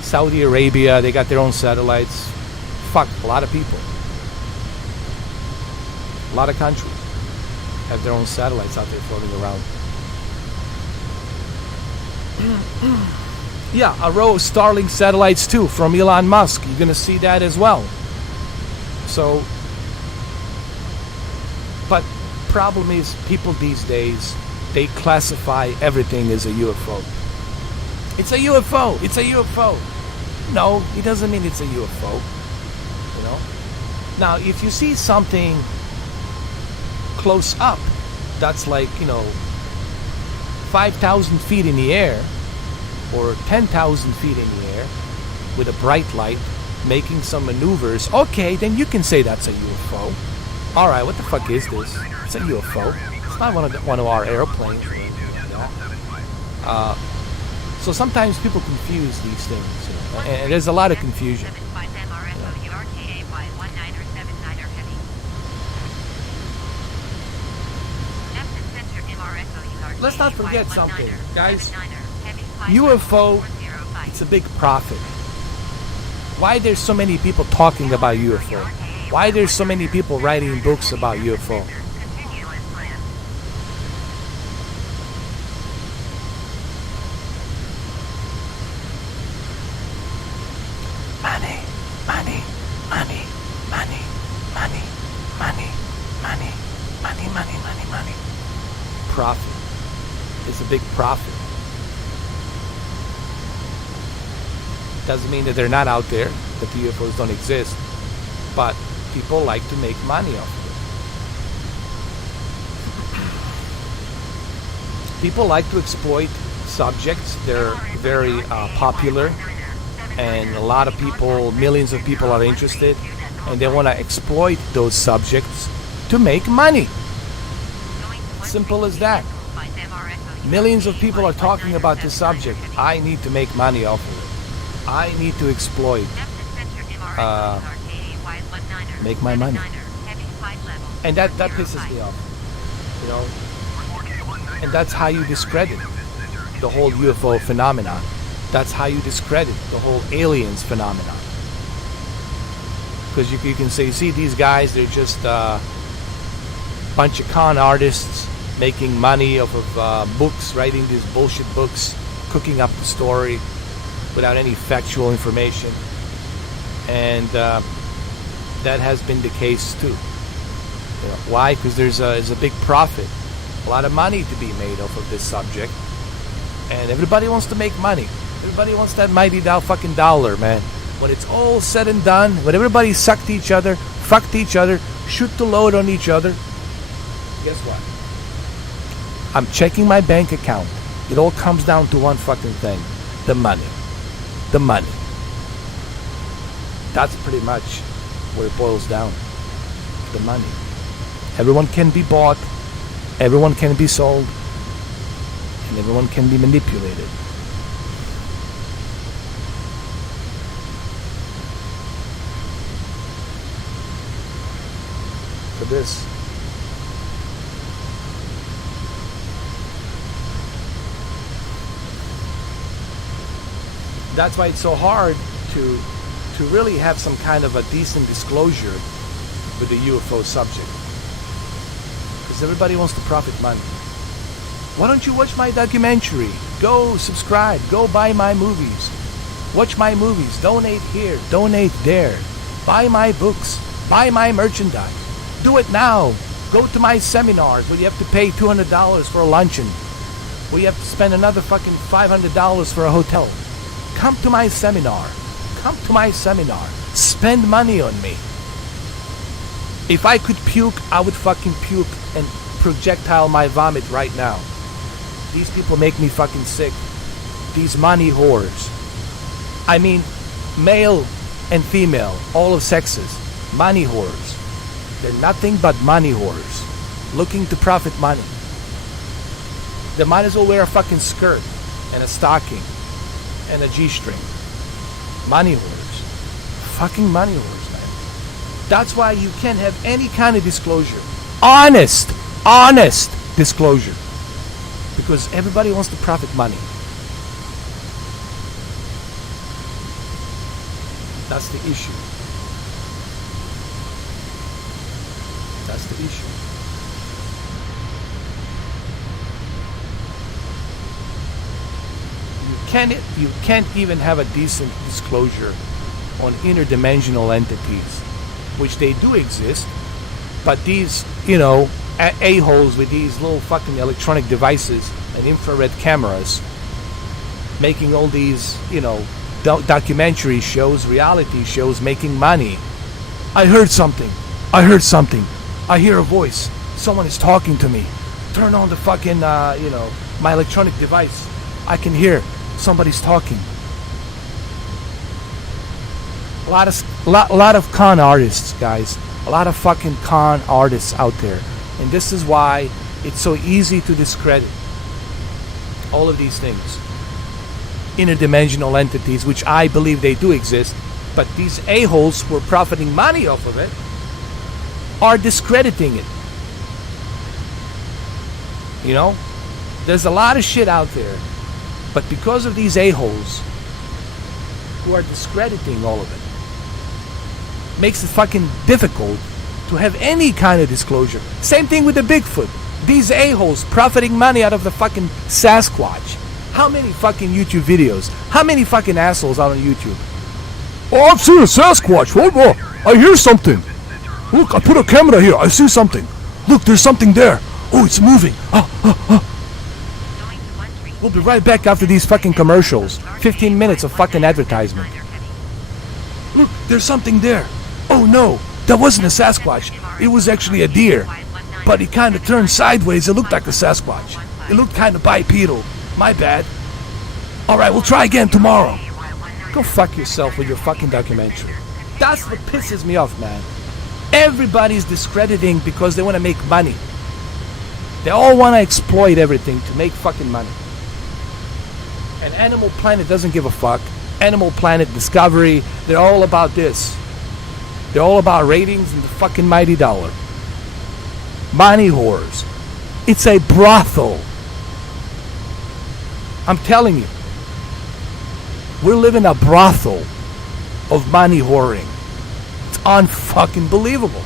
Saudi Arabia, they got their own satellites. Fuck, a lot of people. A lot of countries have their own satellites out there floating around. Yeah, a row of Starlink satellites too from Elon Musk. You're going to see that as well. So, but problem is people these days, they classify everything as a UFO. It's a UFO. It's a UFO. No, it doesn't mean it's a UFO. Now, if you see something close up, that's like, 5,000 feet in the air or 10,000 feet in the air with a bright light making some maneuvers, okay, then you can say that's a UFO. All right, what the fuck is this? It's a UFO. It's not one of our airplanes. So sometimes people confuse these things, and there's a lot of confusion. let's not forget something, guys. UFO, it's a big profit. Why there's so many people talking about UFO? Why there's so many people writing books about UFO? Money, money, money, money, money, money, money, money, money, money, money. Profit. It's a big profit. Doesn't mean that they're not out there, that the UFOs don't exist, but people like to make money off of it. People like to exploit subjects. They're very popular, and a lot of people, millions of people are interested, and they want to exploit those subjects to make money. Simple as that. Millions of people are talking about this subject. I need to make money off of it. I need to exploit, make my money. And that pisses me off, you know. And that's how you discredit the whole UFO phenomenon. That's how you discredit the whole aliens phenomenon. Because you can say, see, these guys, they're just a bunch of con artists making money off of books, writing these bullshit books, cooking up the story without any factual information. And that has been the case too. You know, why? Because there's a big profit, a lot of money to be made off of this subject, and everybody wants to make money. Everybody wants that mighty fucking dollar, man. When it's all said and done, when everybody sucked each other, fucked each other, shoot the load on each other, guess what? I'm checking my bank account. It all comes down to one fucking thing: the money. The money. That's pretty much where it boils down. The money. Everyone can be bought, everyone can be sold, and everyone can be manipulated. For this. That's why it's so hard to really have some kind of a decent disclosure with the UFO subject. Because everybody wants to profit money. Why don't you watch my documentary? Go subscribe. Go buy my movies. Watch my movies. Donate here. Donate there. Buy my books. Buy my merchandise. Do it now. Go to my seminars where you have to pay $200 for a luncheon. Where you have to spend another fucking $500 for a hotel. Come to my seminar. Come to my seminar. Spend money on me. If I could puke, I would fucking puke and projectile my vomit right now. These people make me fucking sick. These money whores. I mean, male and female, all of sexes. Money whores. They're nothing but money whores. Looking to profit money. They might as well wear a fucking skirt and a stocking and a G-string. Money whores. Fucking money whores, man. That's why you can't have any kind of disclosure. Honest disclosure. Because everybody wants to profit money. That's the issue. That's the issue. You can't even have a decent disclosure on interdimensional entities, which they do exist, but these, a-holes with these little fucking electronic devices and infrared cameras making all these, documentary shows, reality shows, making money. I heard something. I hear a voice. Someone is talking to me. Turn on the fucking, my electronic device. I can hear somebody's talking. A lot of con artists, guys. A lot of fucking con artists out there. And this is why it's so easy to discredit all of these things. Interdimensional entities, which I believe they do exist, but these a-holes who are profiting money off of it are discrediting it. There's a lot of shit out there. But because of these a-holes who are discrediting all of it, makes it fucking difficult to have any kind of disclosure. Same thing with the Bigfoot. These a-holes profiting money out of the fucking Sasquatch. How many fucking YouTube videos? How many fucking assholes out on YouTube? Oh, I've seen a Sasquatch. What? I hear something. Look, I put a camera here. I see something. Look, there's something there. Oh, it's moving. We'll be right back after these fucking commercials. 15 minutes of fucking advertisement. Look, there's something there. Oh no, that wasn't a Sasquatch. It was actually a deer. But it kind of turned sideways. It looked like a Sasquatch. It looked kind of bipedal. My bad. Alright, we'll try again tomorrow. Go fuck yourself with your fucking documentary. That's what pisses me off, man. Everybody's discrediting because they want to make money. They all want to exploit everything to make fucking money. And Animal Planet doesn't give a fuck. Animal Planet, Discovery, they're all about this. They're all about ratings and the fucking mighty dollar. Money whores. It's a brothel. I'm telling you. We're living a brothel of money whoring. It's unfucking believable.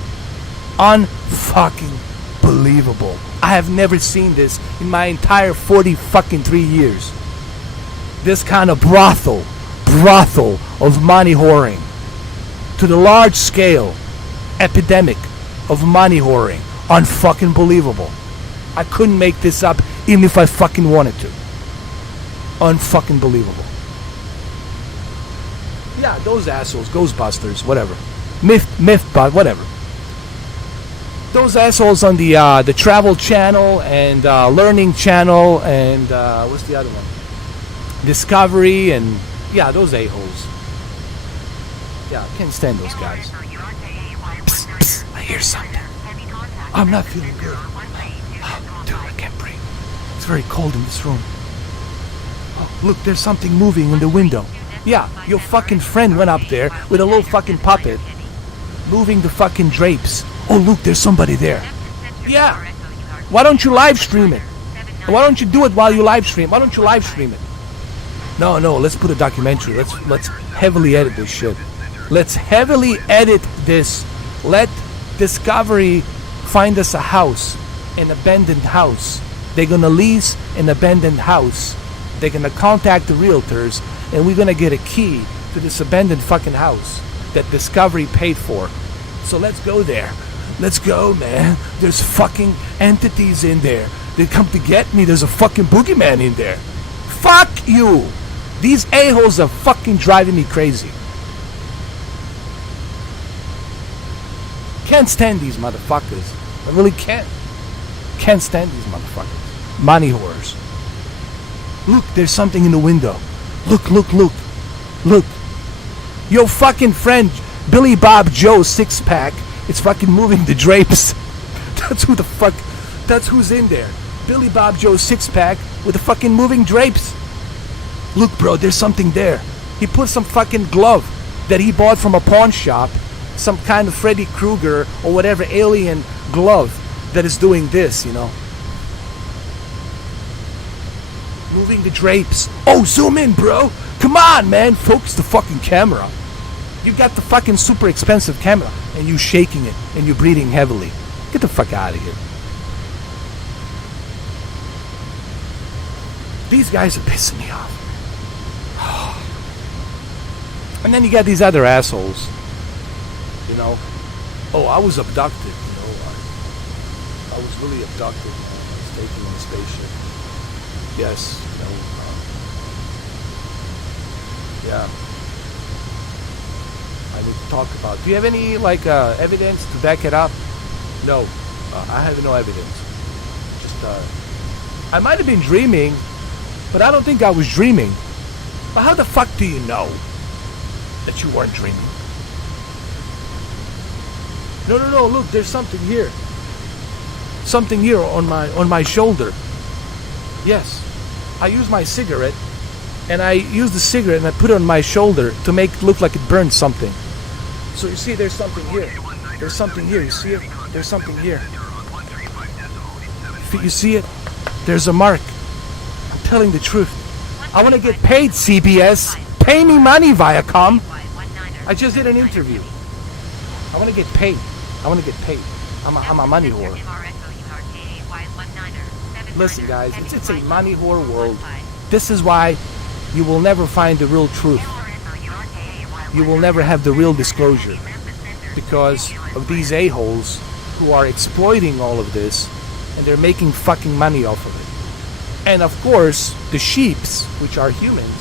Unfucking believable. I have never seen this in my entire 43 years. This kind of brothel of money whoring. To the large scale epidemic of money whoring. Unfucking believable. I couldn't make this up even if I fucking wanted to. Unfucking believable. Yeah, those assholes, Ghostbusters, whatever. Mythbot, whatever. Those assholes on the Travel Channel and Learning Channel and what's the other one? Discovery and yeah, those a-holes. Yeah, I can't stand those guys. Psst, psst, I hear something. I'm not feeling good. Dude, I can't breathe. It's very cold in this room. Oh, look, there's something moving in the window. Yeah, your fucking friend went up there with a little fucking puppet, moving the fucking drapes. Oh, look, there's somebody there. Yeah. Why don't you live stream it? Why don't you do it while you live stream? Why don't you live stream it? No, let's put a documentary. Let's heavily edit this shit. Let's heavily edit this. Let Discovery find us a house, an abandoned house. They're gonna lease an abandoned house. They're gonna contact the realtors, and we're gonna get a key to this abandoned fucking house that Discovery paid for. So let's go there. Let's go, man. There's fucking entities in there. They come to get me. There's a fucking boogeyman in there. Fuck you. These a-holes are fucking driving me crazy. Can't stand these motherfuckers. I really can't. Can't stand these motherfuckers. Money whores. Look, there's something in the window. Look. Look. Your fucking friend, Billy Bob Joe six-pack, it's fucking moving the drapes. That's who the fuck, that's who's in there. Billy Bob Joe six-pack with the fucking moving drapes. Look, bro, there's something there. He put some fucking glove that he bought from a pawn shop, some kind of Freddy Krueger or whatever alien glove that is doing this, you know. Moving the drapes. Oh, zoom in, bro. Come on, man. Focus the fucking camera. You got the fucking super expensive camera and you shaking it and you breathing heavily. Get the fuck out of here. These guys are pissing me off. And then you got these other assholes. You know. Oh, I was abducted. You know, I was really abducted. Man. I was taken in a spaceship. Yes. You know. Yeah. I need to talk about. Do you have any evidence to back it up? No, I have no evidence. Just I might have been dreaming, but I don't think I was dreaming. But how the fuck do you know that you weren't dreaming? No. Look, there's something here. Something here on my shoulder. Yes, I use my cigarette, and I use the cigarette and I put it on my shoulder to make it look like it burned something. So you see, there's something here. There's something here. You see it? There's something here. You see it? There's a mark. telling the truth. I want to get paid, CBS. Pay me money, Viacom. I just did an interview. I want to get paid. I want to get paid. I'm a money whore. Listen, guys, it's a money whore world. This is why you will never find the real truth. You will never have the real disclosure because of these a-holes who are exploiting all of this, and they're making fucking money off of it. And of course, the sheeps, which are humans,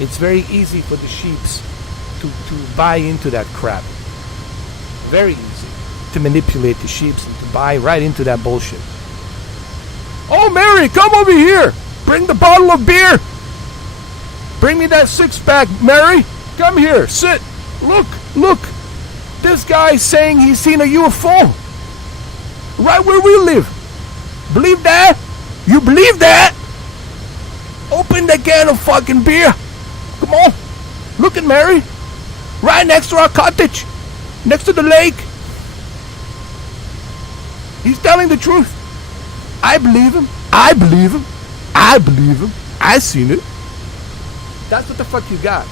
it's very easy for the sheeps to buy into that crap. Very easy to manipulate the sheeps and to buy right into that bullshit. Oh, Mary, come over here. Bring the bottle of beer. Bring me that six-pack, Mary. Come here, sit. Look. This guy's saying he's seen a UFO. Right where we live. Believe that? You believe that? Open the can of fucking beer. Come on. Look at Mary. Right next to our cottage. Next to the lake. He's telling the truth. I believe him. I seen it. That's what the fuck you got.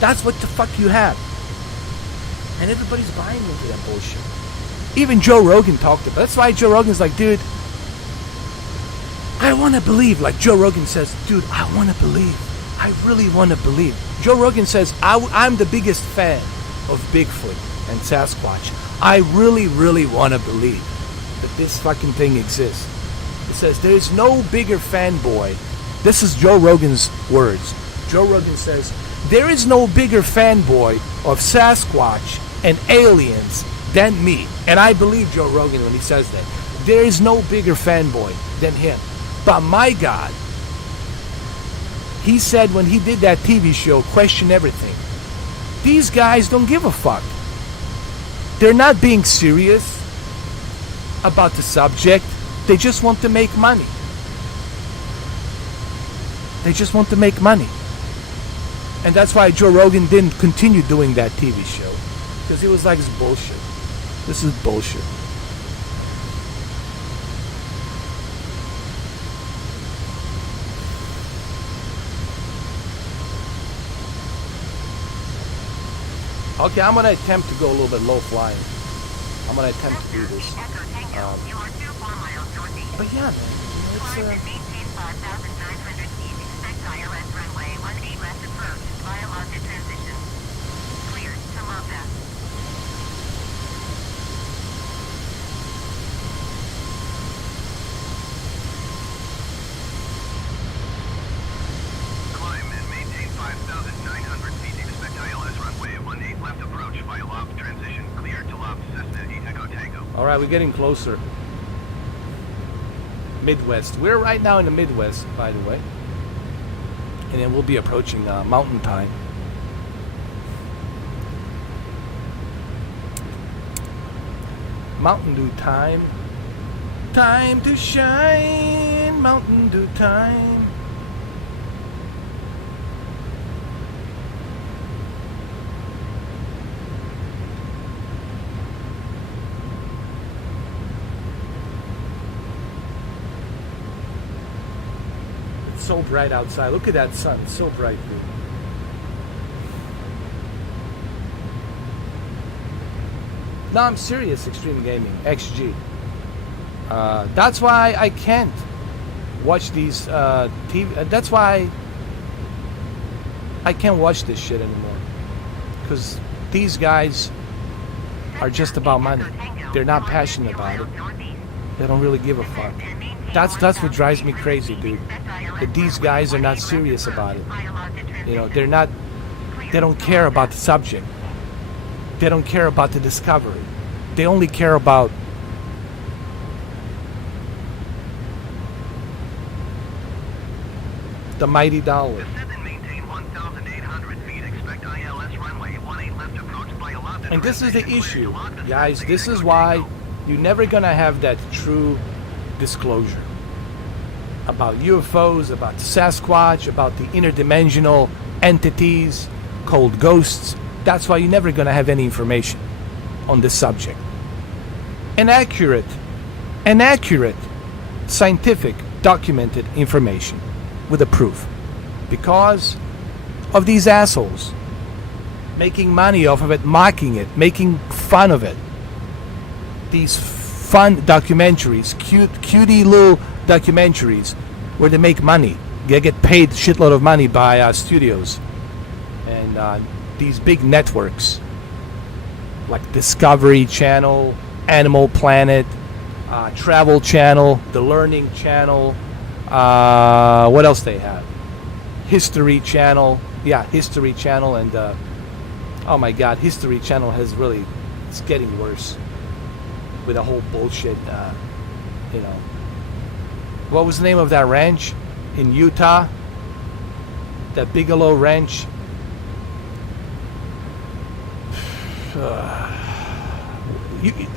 That's what the fuck you have. And everybody's buying into that bullshit. Even Joe Rogan talked about it. That's why Joe Rogan's like, dude, I want to believe. Like Joe Rogan says, dude, I want to believe. I really want to believe. Joe Rogan says, I'm the biggest fan of Bigfoot and Sasquatch. I really, really want to believe that this fucking thing exists. It says, there's no bigger fanboy. This is Joe Rogan's words. Joe Rogan says, there is no bigger fanboy of Sasquatch and aliens than me. And I believe Joe Rogan when he says that. There is no bigger fanboy than him. But my God, he said when he did that TV show, Question Everything, these guys don't give a fuck. They're not being serious about the subject. They just want to make money. They just want to make money. And that's why Joe Rogan didn't continue doing that TV show. Because he was like, it's bullshit. This is bullshit. Okay, I'm going to attempt to go a little bit low flying. I'm going to attempt to do this. But yeah, man, it's all right, we're getting closer. Midwest. We're right now in the Midwest, by the way. And then we'll be approaching mountain time. Mountain Dew time. Time to shine. Mountain Dew time. So bright outside. Look at that sun. It's so bright, dude. No, I'm serious. Extreme Gaming. XG. That's why I can't watch these TV. That's why I can't watch this shit anymore. Because these guys are just about money. They're not passionate about it. They don't really give a fuck. That's what drives me crazy, dude. That these guys are not serious about it. You know, they don't care about the subject. They don't care about the discovery. They only care about the mighty dollar. And this is the issue, guys. This is why you're never gonna have that true disclosure about UFOs, about Sasquatch, about the interdimensional entities called ghosts. That's why you're never going to have any information on this subject. An accurate and accurate, scientific, documented information with a proof. Because of these assholes making money off of it, mocking it, making fun of it. These fun documentaries, cutie little documentaries where they make money. They get paid a shitload of money by studios and these big networks like Discovery Channel, Animal Planet, Travel Channel, The Learning Channel. What else they have? History Channel. Yeah, History Channel. And oh my God, History Channel has really, it's getting worse with the whole bullshit. You know, what was the name of that ranch in Utah? That Bigelow Ranch.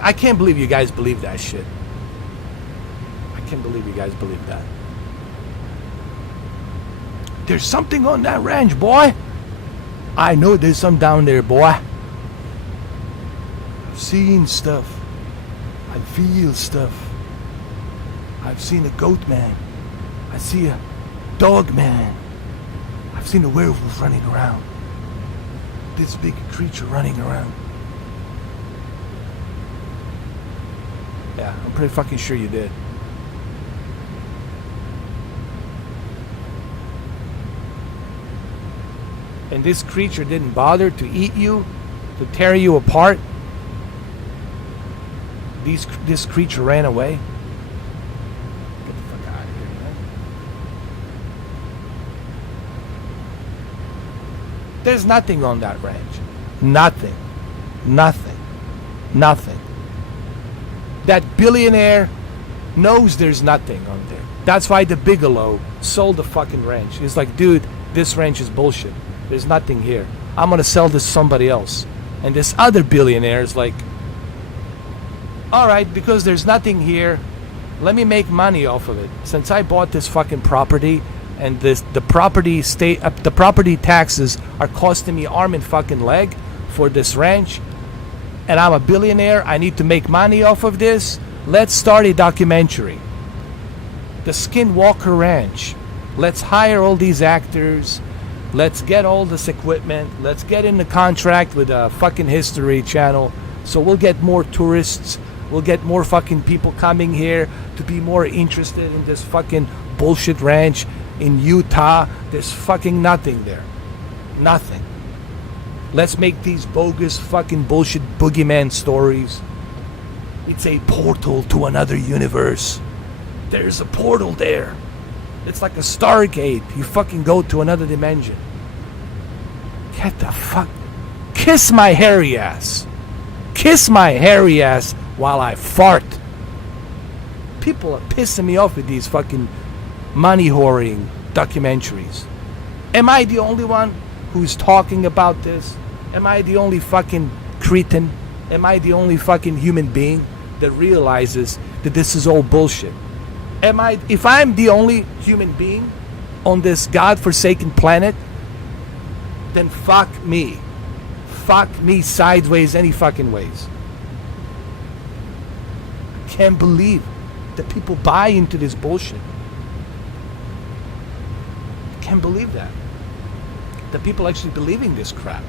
I can't believe you guys believe that shit. I can't believe you guys believe that. There's something on that ranch, boy. I know there's some down there, boy. I've seen stuff. I feel stuff. I've seen a goat man. I see a dog man. I've seen a werewolf running around. This big creature running around. Yeah, I'm pretty fucking sure you did. And this creature didn't bother to eat you, to tear you apart. This creature ran away. Get the fuck out of here, man. There's nothing on that ranch. Nothing. Nothing. Nothing. That billionaire knows there's nothing on there. That's why the Bigelow sold the fucking ranch. He's like, dude, this ranch is bullshit. There's nothing here. I'm gonna sell this to somebody else. And this other billionaire is like, alright, because there's nothing here, let me make money off of it. Since I bought this fucking property and the property taxes are costing me arm and fucking leg for this ranch, and I'm a billionaire, I need to make money off of this. Let's start a documentary. The Skinwalker Ranch. Let's hire all these actors. Let's get all this equipment. Let's get in the contract with a fucking History Channel. So we'll get more tourists. We'll get more fucking people coming here to be more interested in this fucking bullshit ranch in Utah. There's fucking nothing there. Nothing. Let's make these bogus fucking bullshit boogeyman stories. It's a portal to another universe. There's a portal there. It's like a Stargate. You fucking go to another dimension. Get the fuck... Kiss my hairy ass. Kiss my hairy ass while I fart. People are pissing me off with these fucking money-whoring documentaries. Am I the only one who's talking about this? Am I the only fucking cretin? Am I the only fucking human being that realizes that this is all bullshit? If I'm the only human being on this godforsaken planet, then fuck me. Fuck me sideways any fucking ways. I can't believe that people buy into this bullshit. I can't believe that. That people actually believing this crap.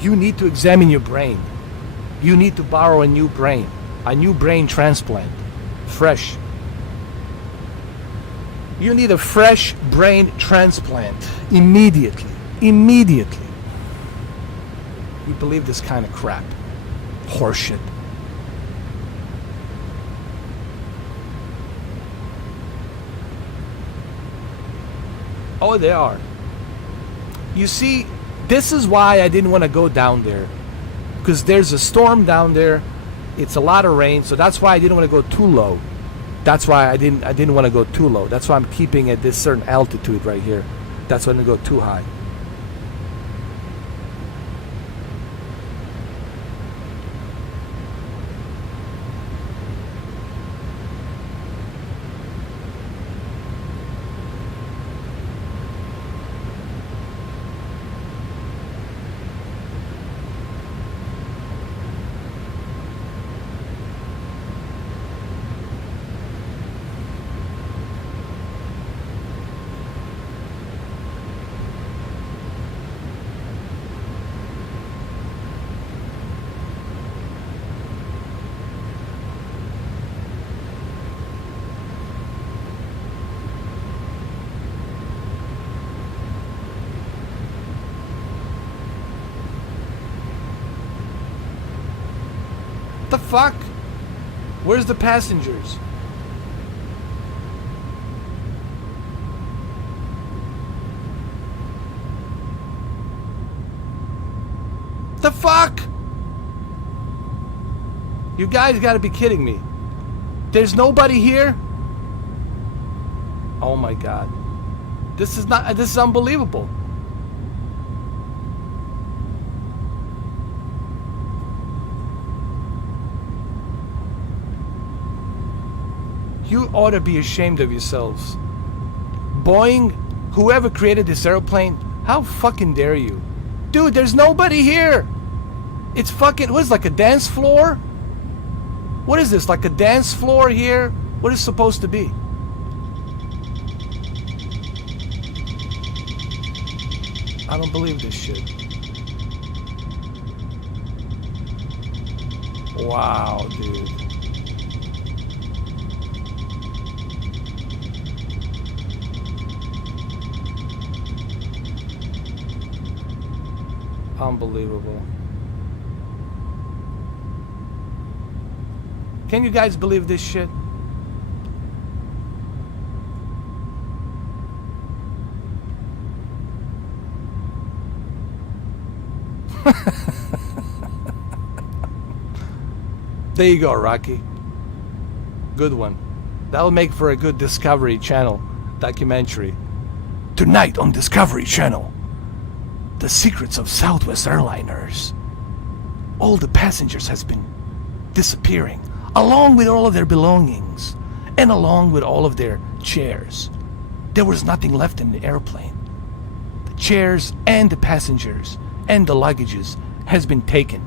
You need to examine your brain. You need to borrow a new brain transplant. Fresh. You need a fresh brain transplant. Immediately. Immediately. You believe this kind of crap. Horseshit. Oh, they are. You see, this is why I didn't want to go down there. Because there's a storm down there. It's a lot of rain, so that's why I didn't want to go too low. That's why I didn't want to go too low. That's why I'm keeping at this certain altitude right here. That's why I didn't go too high. The fuck? Where's the passengers? The fuck? You guys gotta be kidding me. There's nobody here? Oh my god. This is unbelievable. You ought to be ashamed of yourselves. Boeing, whoever created this airplane, how fucking dare you? Dude, there's nobody here. It's fucking, what is it, like a dance floor? What is this, like a dance floor here? What is it supposed to be? I don't believe this shit. Wow, dude. Unbelievable. Can you guys believe this shit? There you go, Rocky. Good one. That'll make for a good Discovery Channel documentary. Tonight on Discovery Channel, the secrets of Southwest airliners. All the passengers has been disappearing, along with all of their belongings, and along with all of their chairs. There was nothing left in the airplane. The chairs and the passengers and the luggages has been taken.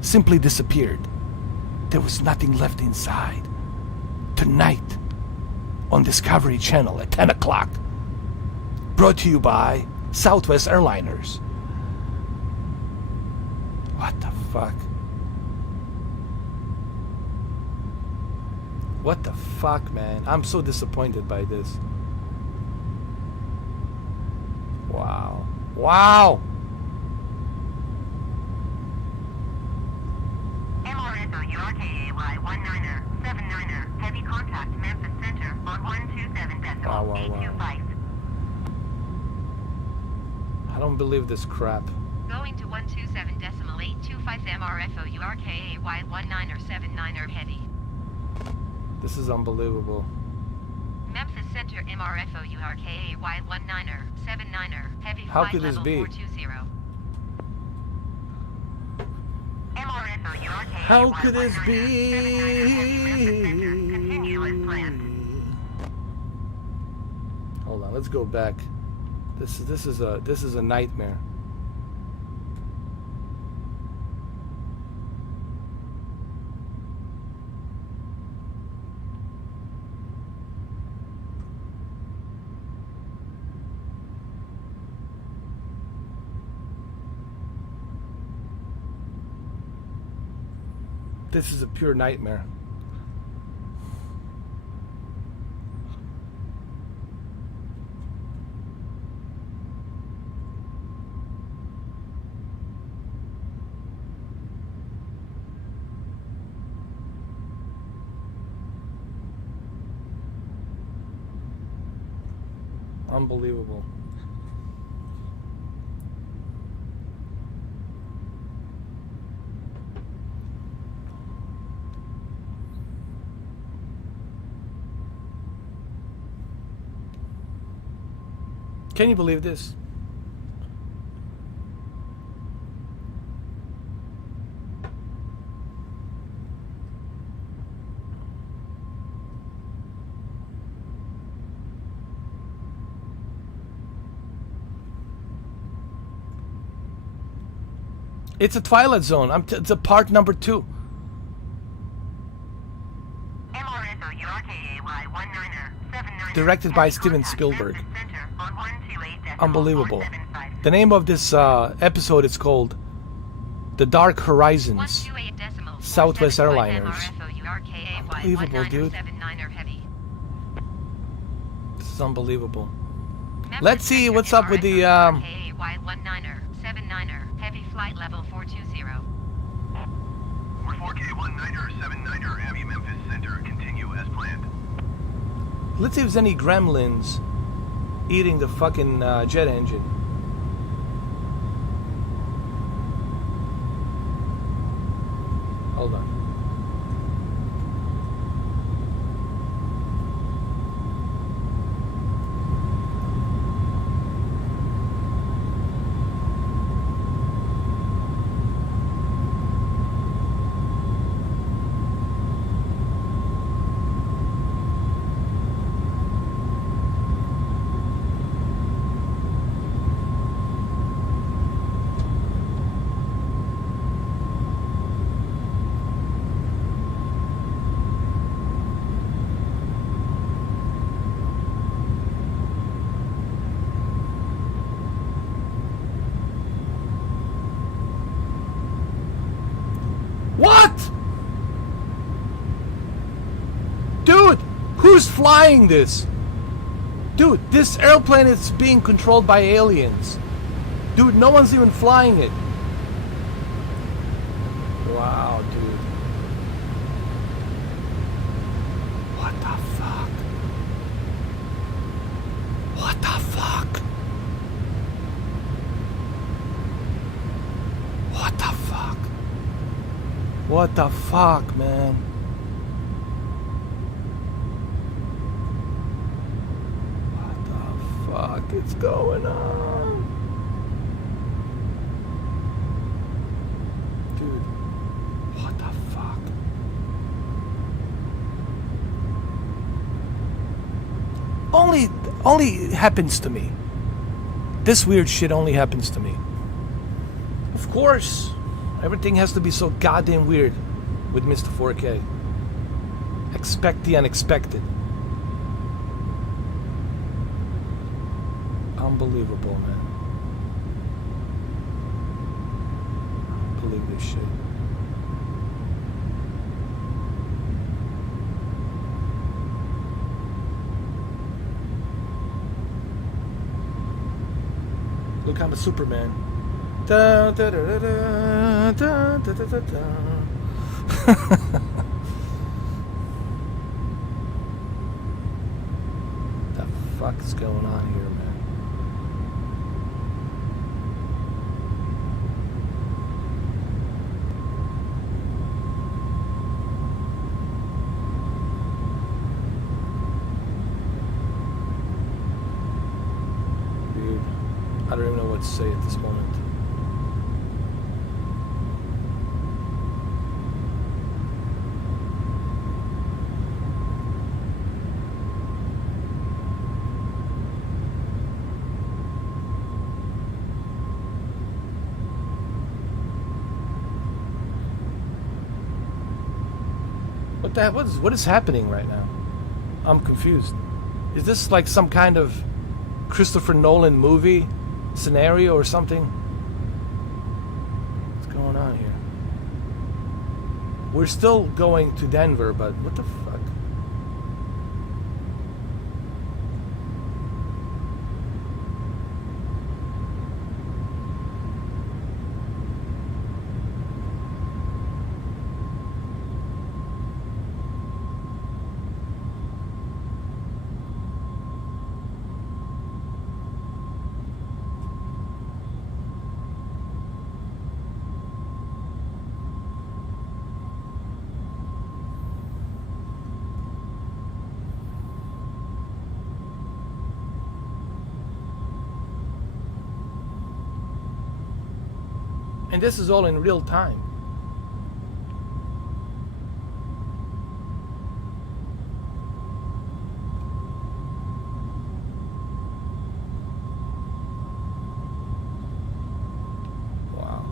Simply disappeared. There was nothing left inside. Tonight, on Discovery Channel at 10 o'clock. Brought to you by Southwest Airliners. What the fuck? What the fuck, man? I'm so disappointed by this. Wow. Wow! MRSO URKAY 19er 79er heavy contact Memphis Center on 127.825. I don't believe this crap. Going to 127.825 MRFO URKAY 19er 79er heavy. This is unbelievable. Memphis Center MRFO URKAY 19er 79er heavy How flight could this level be? 420. MRFO URKAY How could this 19er, be? 79er heavy Memphis Center. Continue as planned. Hold on, let's go back. This is a nightmare. This is a pure nightmare. Unbelievable. Can you believe this? It's a Twilight Zone. It's a part number 2. MRSO URKAY 19er 79er Directed by heavy Steven contact Spielberg. Memphis Center on 128.475. Unbelievable. The name of this episode is called The Dark Horizons. Southwest Airliners. Unbelievable, dude. This is unbelievable. Let's see what's up with the 19er 79er heavy flight level 420. We're 4K Let's see if there's any gremlins eating the fucking jet engine. Hold on. What? Dude, who's flying this? Dude, this airplane is being controlled by aliens. Dude, no one's even flying it. Wow, dude. What the fuck? What the fuck? What the fuck? What the fuck, man? What the fuck is going on? Dude, what the fuck? Only happens to me. This weird shit only happens to me. Of course. Everything has to be so goddamn weird with Mr. 4K. Expect the unexpected. Unbelievable, man. I don't believe this shit. Look, I'm a Superman. Da, da, da, da, da, da, da, da, da. The fuck is going on here, man? Dude, I don't even know what to say at this moment. What is happening right now? I'm confused. Is this like some kind of Christopher Nolan movie scenario or something? What's going on here? We're still going to Denver, but what the fuck? And this is all in real time. Wow.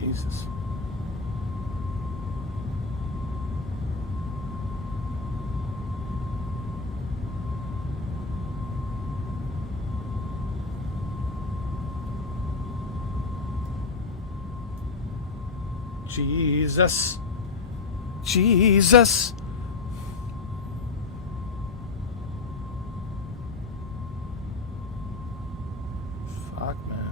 Jesus. Jesus. Jesus. Fuck, man.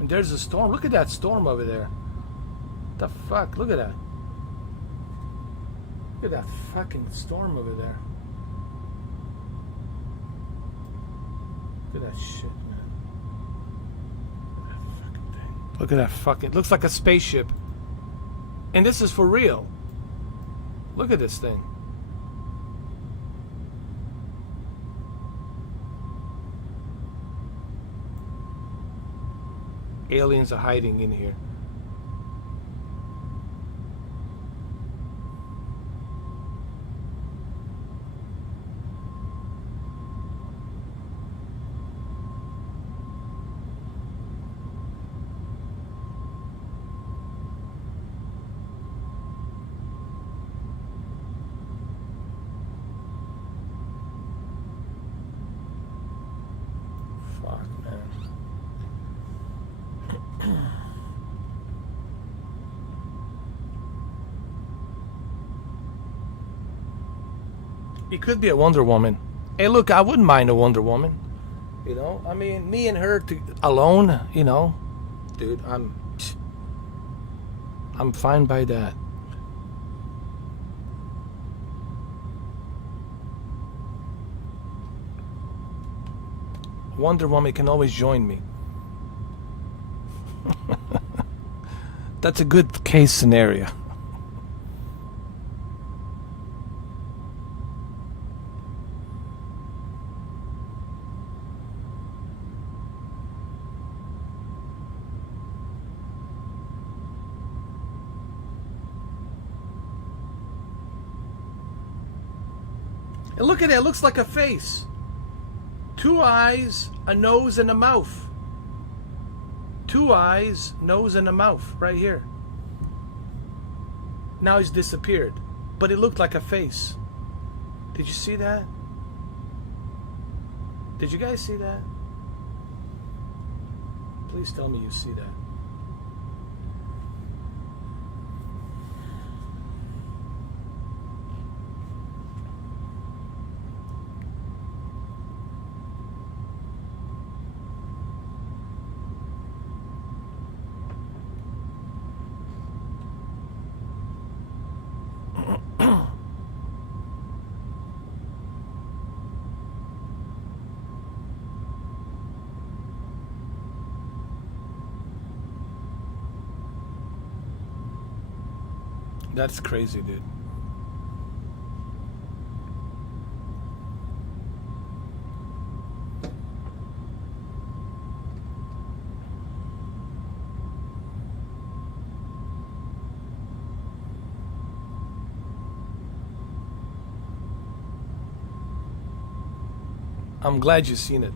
And there's a storm. Look at that storm over there. The fuck? Look at that. Look at that fucking storm over there. Look at that shit, man. Look at that fucking thing. Look at that fucking... It looks like a spaceship. And this is for real. Look at this thing. Aliens are hiding in here. It could be a Wonder Woman. Hey, look, I wouldn't mind a Wonder Woman. You know, I mean, me and her alone, you know, dude, I'm fine by that. Wonder Woman can always join me. That's a good case scenario. And look at it, it looks like a face. 2 eyes, a nose, and a mouth. 2 eyes, nose, and a mouth, right here. Now he's disappeared. But it looked like a face. Did you see that? Did you guys see that? Please tell me you see that. That's crazy, dude. I'm glad you've seen it.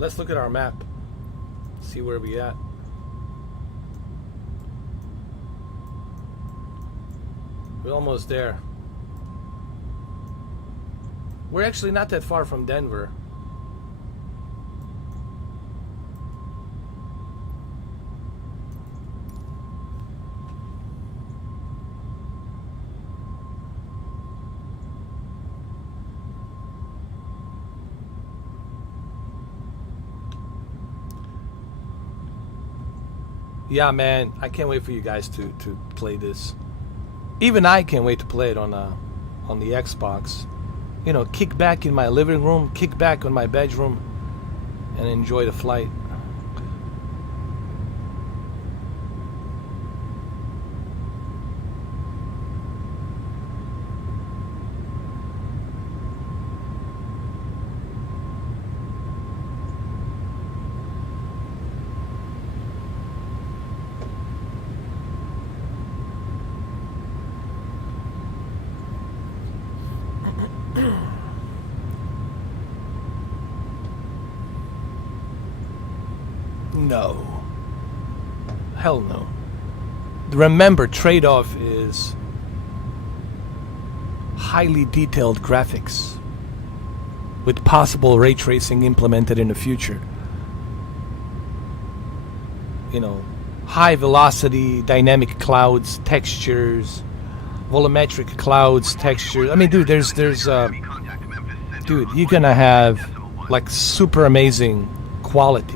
Let's look at our map. See where we at. We're almost there. We're actually not that far from Denver. Yeah, man, I can't wait for you guys to play this. Even I can't wait to play it on the Xbox. You know, kick back in my living room, kick back on my bedroom, and enjoy the flight. No. Hell no. Remember, trade-off is highly detailed graphics with possible ray tracing implemented in the future. You know, high velocity, dynamic clouds, textures, volumetric clouds, textures. I mean, dude, there's dude, you're gonna have like super amazing quality.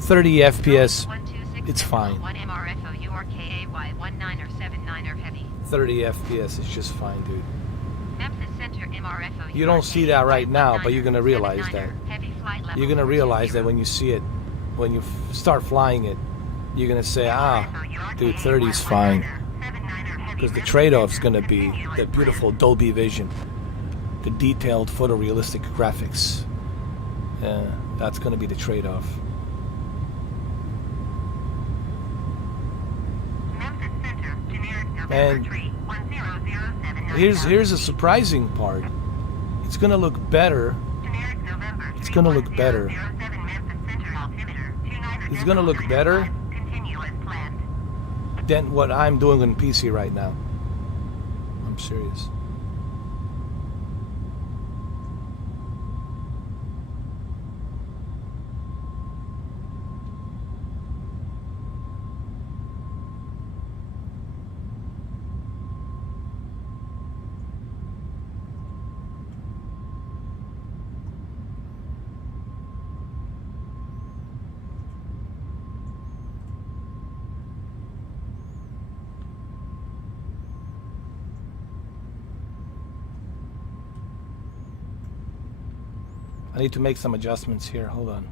30 FPS, it's fine. 30 FPS is just fine, dude. You don't see that right now, but you're gonna realize that. You're gonna realize that when you see it, when you start flying it, you're gonna say, dude, 30 is fine. Because the trade-off is gonna be the beautiful Dolby Vision, the detailed photorealistic graphics. That's gonna be the trade-off. And here's a surprising part. It's gonna look better. It's gonna look better. It's gonna look better than what I'm doing on PC right now. I'm serious. I need to make some adjustments here. Hold on.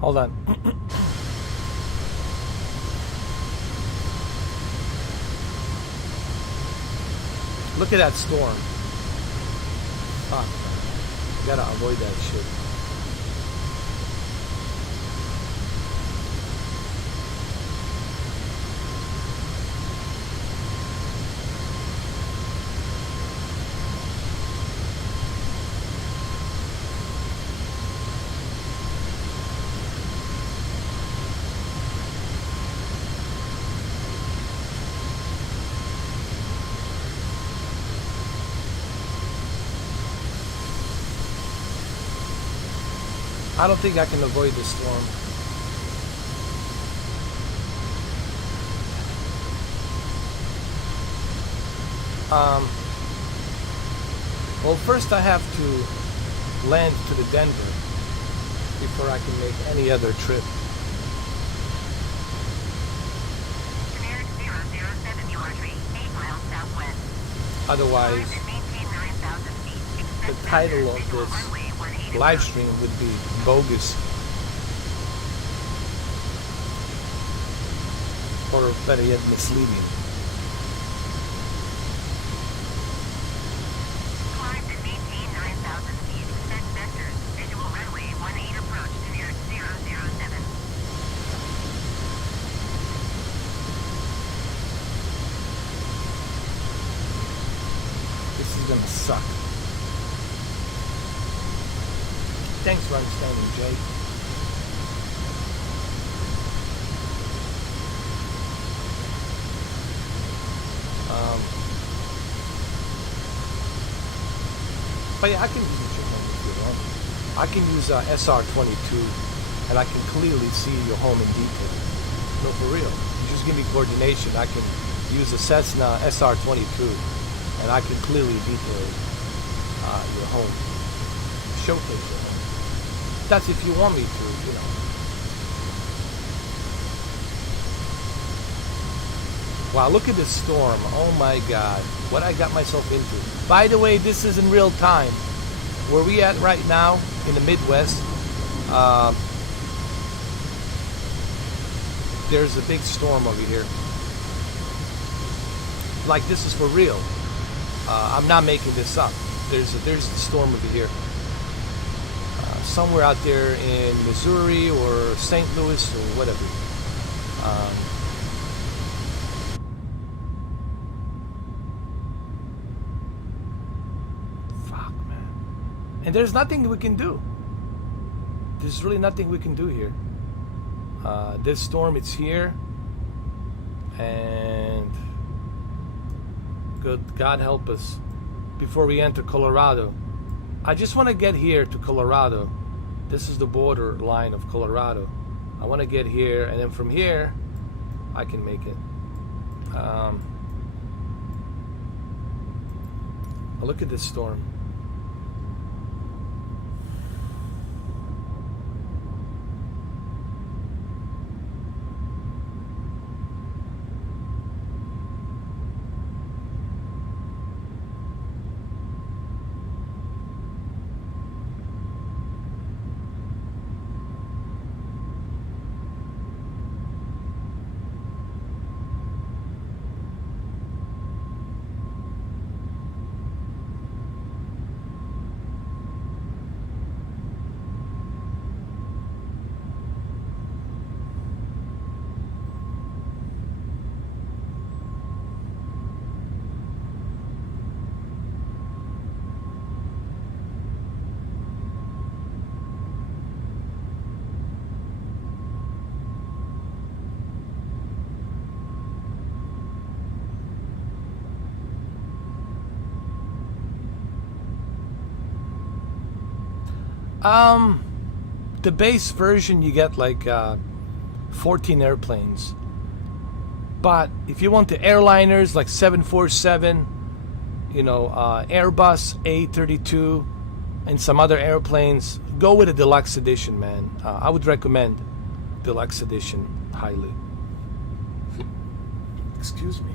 Hold on. Look at that storm. Fuck. Gotta avoid that shit. I don't think I can avoid this storm. Well, first I have to land to the Denver before I can make any other trip. Otherwise, the title of this live stream would be bogus, or better yet, misleading. Climb and maintain 9,000 feet. Set vectors. Visual runway 18 approach to near 007. This is gonna suck. Thanks for understanding, Jay. But yeah, I can use your home if you want. I can use SR22, and I can clearly see your home in detail. No, for real. You just give me coordination. I can use the Cessna SR22, and I can clearly detail your home. Showcase your home. That's if you want me to, you know. Wow, look at this storm. Oh my God. What I got myself into. By the way, this is in real time. Where we at right now in the Midwest, there's a big storm over here. Like, this is for real. I'm not making this up. There's a storm over here. Somewhere out there in Missouri or St. Louis or whatever. Fuck, man. And there's nothing we can do. There's really nothing we can do here. This storm, it's here. And good God help us before we enter Colorado. I just want to get here to Colorado. This is the border line of Colorado. I want to get here, and then from here I can make it. Look at this storm. The base version, you get like 14 airplanes. But if you want the airliners like 747, you know, Airbus A32, and some other airplanes, go with a deluxe edition, man. I would recommend deluxe edition highly. Excuse me.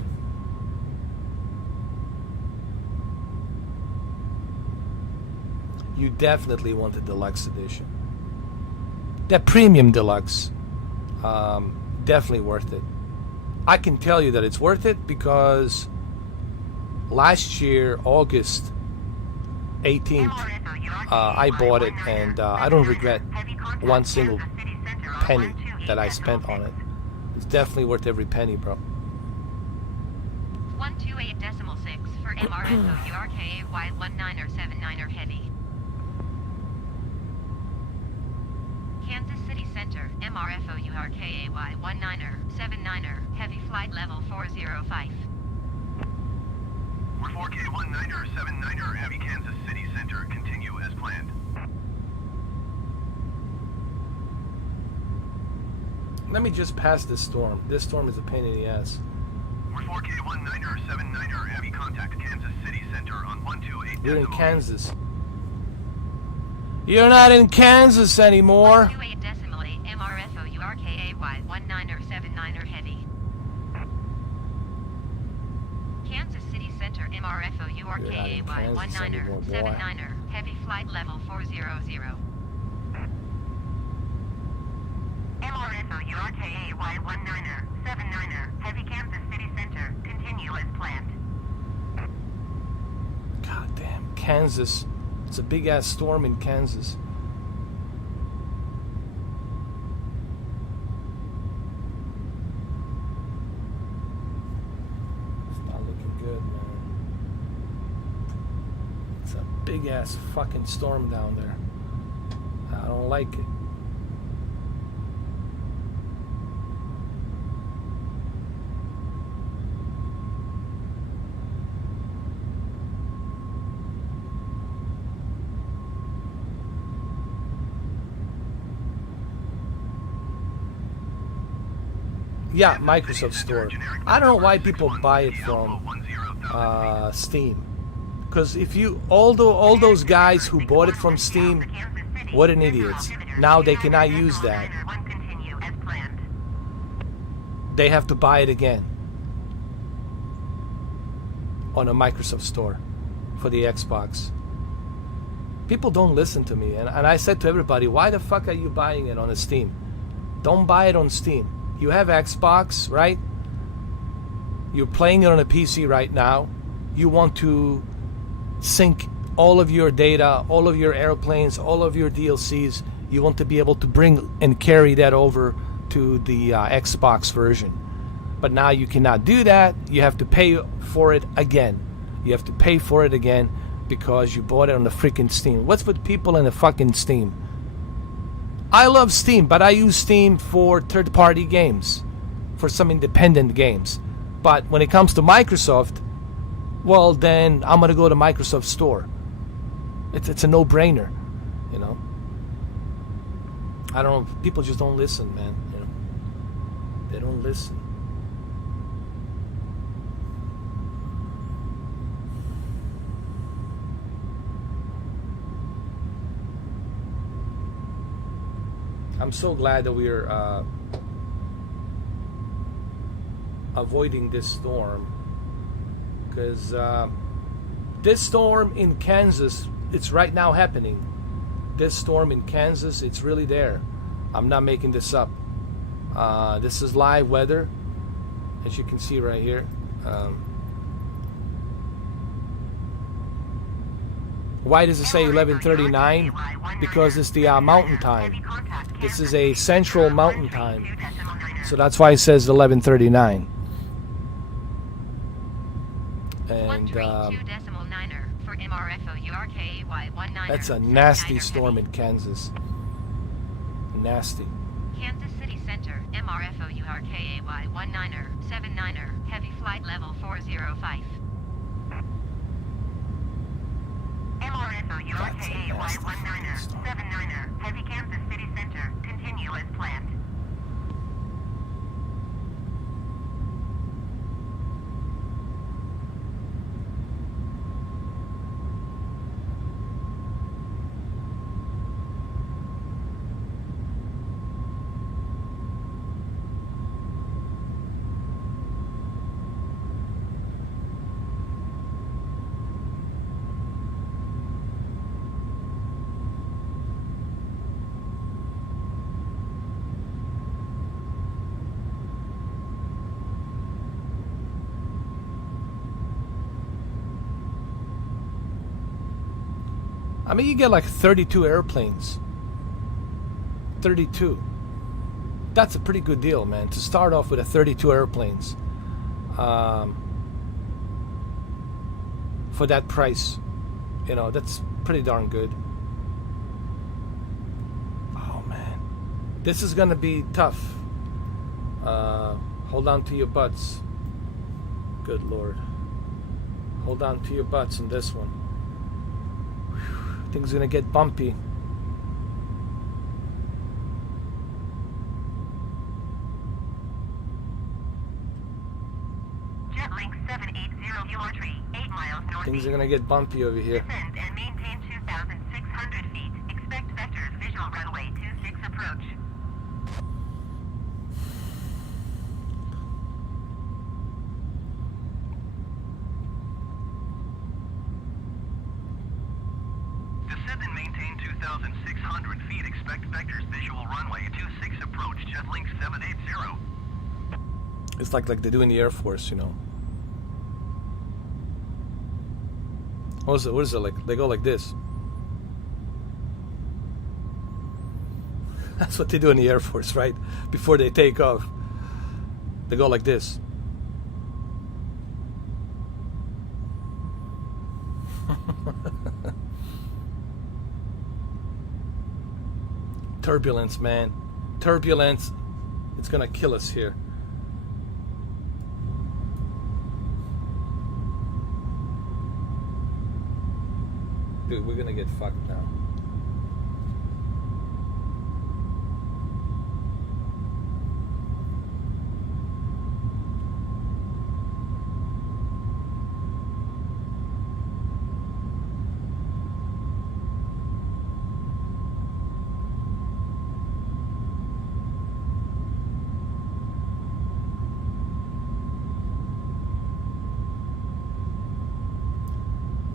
You definitely want the deluxe edition. That premium deluxe, definitely worth it. I can tell you that it's worth it because last year, August 18th, I bought it, and I don't regret one single penny that I spent on it. It's definitely worth every penny, bro. 128.6 for MRSO URKAY 19er 79er heavy. Kansas City Center, MRFO URKAY 19er 79er heavy flight level 405. We're 4K 19er 79er heavy Kansas City Center. Continue as planned. Let me just pass this storm. This storm is a pain in the ass. We're 4K 19er 79er heavy contact Kansas City Center on 128. You're in Kansas. You're not in Kansas anymore. 128.8 MRFO URKAY 19er 79er heavy. Kansas City Center MRFO URKAY 19er 79er heavy flight level 400. MRFO URKAY 19er 79er heavy Kansas City Center. Continue as planned. God damn, Kansas. It's a big ass storm in Kansas. It's not looking good, man. It's a big ass fucking storm down there. I don't like it. Yeah, Microsoft Store. I don't know why people buy it from Steam. Because if you all those guys who bought it from Steam, what an idiots. Now they cannot use that. They have to buy it again. on a Microsoft store for the Xbox. People don't listen to me, and I said to everybody, why the fuck are you buying it on a Steam? Don't buy it on Steam. You have Xbox, right? You're playing it on a PC right now. You want to sync all of your data, all of your airplanes, all of your DLCs. You want to be able to bring and carry that over to the Xbox version. But now you cannot do that. You have to pay for it again. You have to pay for it again because you bought it on the freaking Steam. What's with people in the fucking Steam? I love Steam, but I use Steam for third-party games, for some independent games. But when it comes to Microsoft, well, then I'm going to go to Microsoft Store. It's a no-brainer, you know. I don't know. People just don't listen, man. You know, they don't listen. I'm so glad that we're avoiding this storm, because this storm in Kansas, it's right now happening. This storm in Kansas, it's really there. I'm not making this up. This is live weather, as you can see right here. Why does it say 11:39? Because it's the mountain time. This is a central mountain time, so that's why it says 11:39. And that's a nasty storm in Kansas. Nasty. Kansas City Center, MRFOURKAY 1979er, heavy flight level 405. MRFOURKAY 1979er, heavy Kansas City Center, continue as planned. I mean, you get like 32 airplanes. 32. That's a pretty good deal, man, to start off with a 32 airplanes. For that price. You know, that's pretty darn good. Oh, man. This is going to be tough. Hold on to your butts. Good Lord. Hold on to your butts in this one. Things are gonna get bumpy. Jetlink 780 Yortree, 8 miles northeast. Things are gonna get bumpy over here. Descend and maintain 2,600 feet. Expect vectors visual runway 26 approach. Descend and maintain 2,600 feet. Expect vectors visual runway 26 approach. Jetlink 780. It's like they do in the Air Force, you know. What is it like? They go like this. That's what they do in the Air Force, right? Before they take off. They go like this. Turbulence, man. Turbulence. It's gonna kill us here. Dude, we're gonna get fucked now.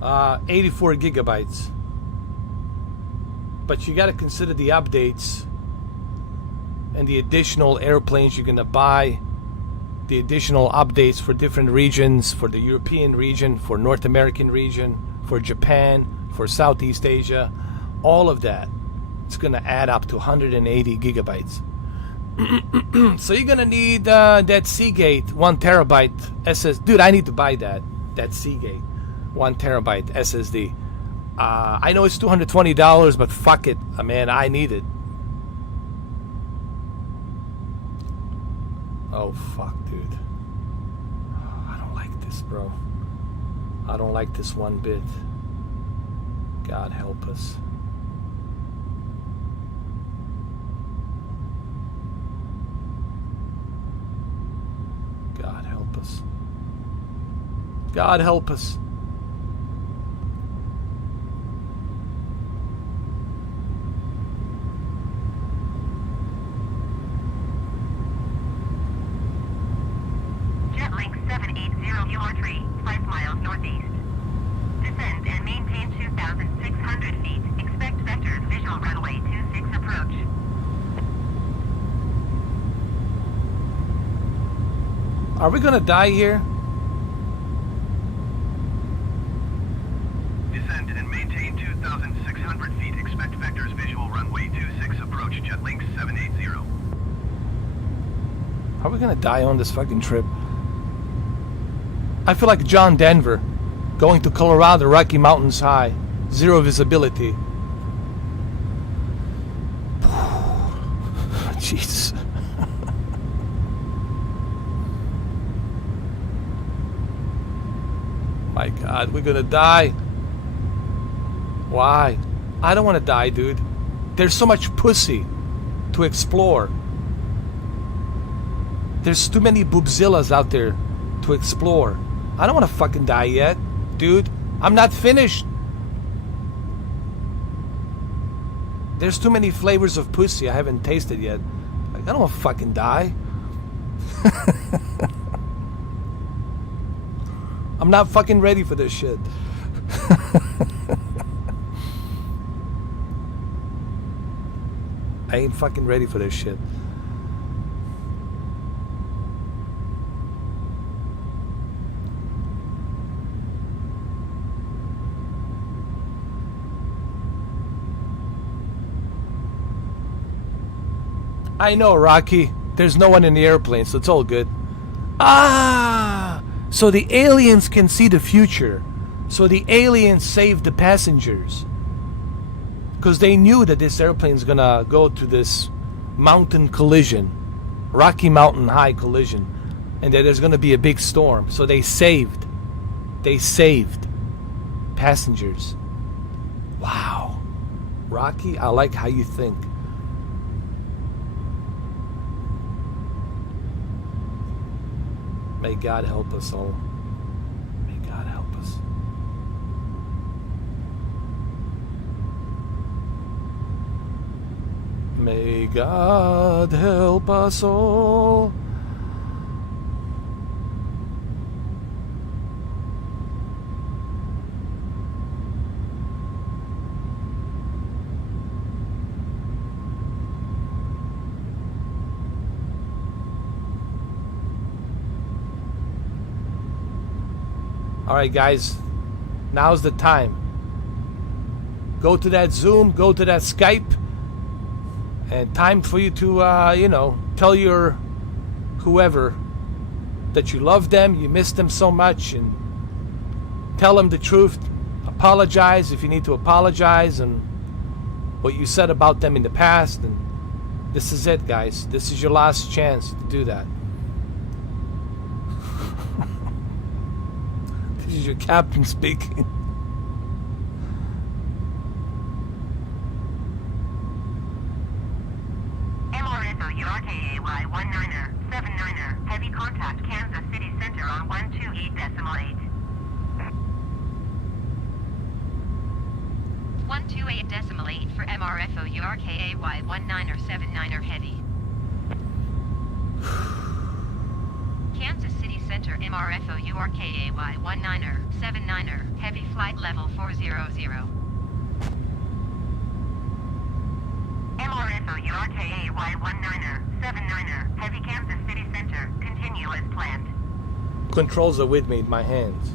84 gigabytes. But you got to consider the updates and the additional airplanes you're going to buy, the additional updates for different regions, for the European region, for North American region, for Japan, for Southeast Asia, all of that. It's going to add up to 180 gigabytes. So you're going to need that Seagate 1 terabyte SS. Dude, I need to buy that Seagate 1 terabyte SSD. I know it's $220, but fuck it, man, I need it. Oh, fuck, dude. I don't like this, bro. I don't like this one bit. God help us. God help us. God help us. Jetlink 780 UR3, 5 miles northeast. Descend and maintain 2,600 feet. Expect vectors visual runway 26 approach. Are we gonna die here? Descend and maintain 2,600 feet. Expect vectors visual runway 26 approach. Jetlink 780. Are we gonna die on this fucking trip? I feel like John Denver going to Colorado, Rocky Mountains high, zero visibility. Jeez. My God, we're gonna die. Why? I don't want to die, dude. There's so much pussy to explore. There's too many boobzillas out there to explore. I don't want to fucking die yet, dude. I'm not finished. There's too many flavors of pussy I haven't tasted yet. Like, I don't want to fucking die. I'm not fucking ready for this shit. I ain't fucking ready for this shit. I know, Rocky. There's no one in the airplane, so it's all good. Ah! So the aliens can see the future. So the aliens saved the passengers. Because they knew that this airplane's gonna go to this mountain collision. Rocky Mountain high collision. And that there's gonna be a big storm. So they saved. They saved passengers. Wow. Rocky, I like how you think. May God help us all. May God help us. May God help us all. Alright guys, now's the time. Go to that Zoom, go to that Skype, and time for you to, tell your whoever that you love them, you miss them so much, and tell them the truth. Apologize if you need to apologize and what you said about them in the past. And this is it, guys. This is your last chance to do that. This is your captain speaking. MRSO URKAY 19er, 79er, heavy contact Kansas City Center on 128.8. 128.8 for MRFO URKAY 19er, 79er heavy. Kansas City Center. Center MRFO URKAY 19er 79er Heavy Flight Level 400. MRFO URKA Y19er 79er Heavy Kansas City Center. Continue as planned. Controls are with me in my hands.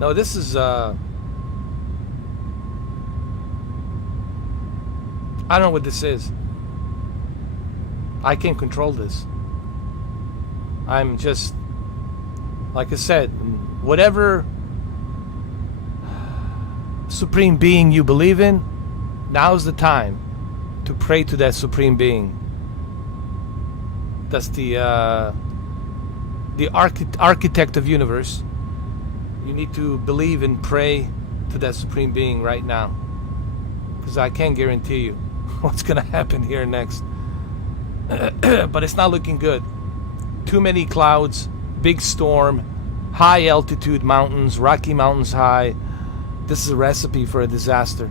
No, this is I don't know what this is. I can't control this. I'm just, like I said, whatever supreme being you believe in, now's the time to pray to that supreme being. That's the architect of universe. You need to believe and pray to that supreme being right now, because I can't guarantee you what's going to happen here next. But it's not looking good. Too many clouds, big storm, high altitude mountains, Rocky Mountains high. This is a recipe for a disaster.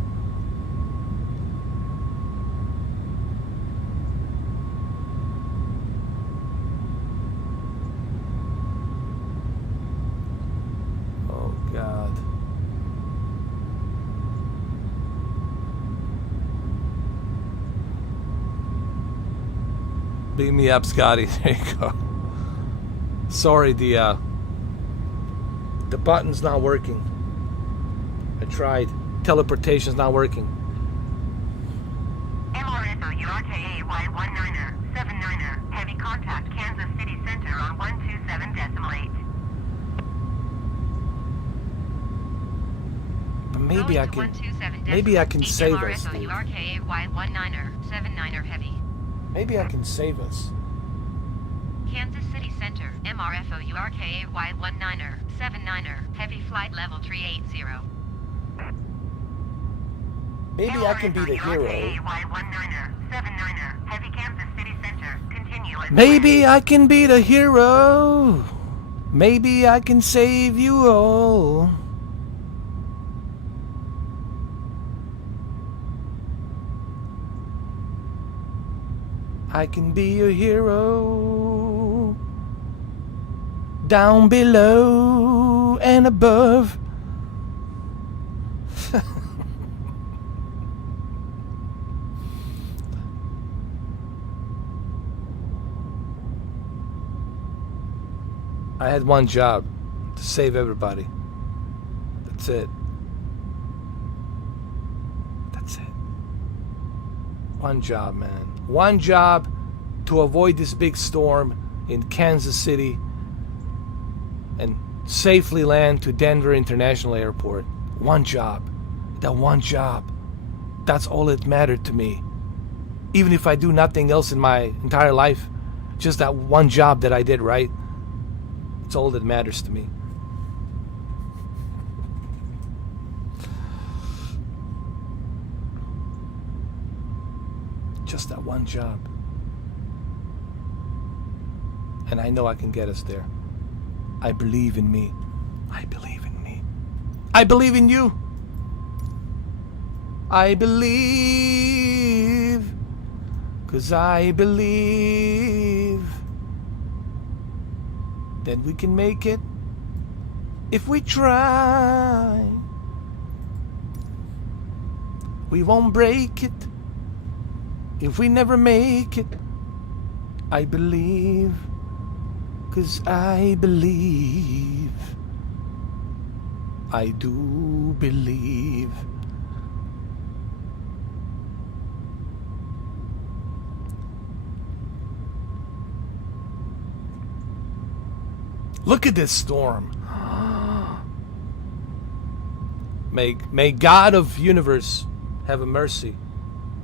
Oh God. Beat me up, Scotty. There you go. Sorry, the button's not working. I tried. Teleportation's not working. MRFO URKA Y19er 79er Heavy Contact Kansas City Center on 127.8. But maybe I can save us. MRFO Dude. URKA Y19er 79er Heavy. Maybe I can save us. Kansas City Center MRFO URKA Y19er 79er Heavy Flight Level 380. Maybe I can be the hero. Y19er 79er Heavy Kansas City Center. Continue as Maybe I can be the hero. Maybe I can save you all. I can be your hero. Down below and above. I had one job, to save everybody. That's it. That's it. One job, man. One job to avoid this big storm in Kansas City and safely land to Denver International Airport. One job. That one job. That's all that mattered to me. Even if I do nothing else in my entire life, just that one job that I did right. It's all that matters to me. Just that one job. And I know I can get us there. I believe in me. I believe in me. I believe in you. I believe. 'Cause I believe that we can make it if we try. We won't break it if we never make it. I believe, 'cause I believe. I do believe. Look at this storm. May God of universe have a mercy.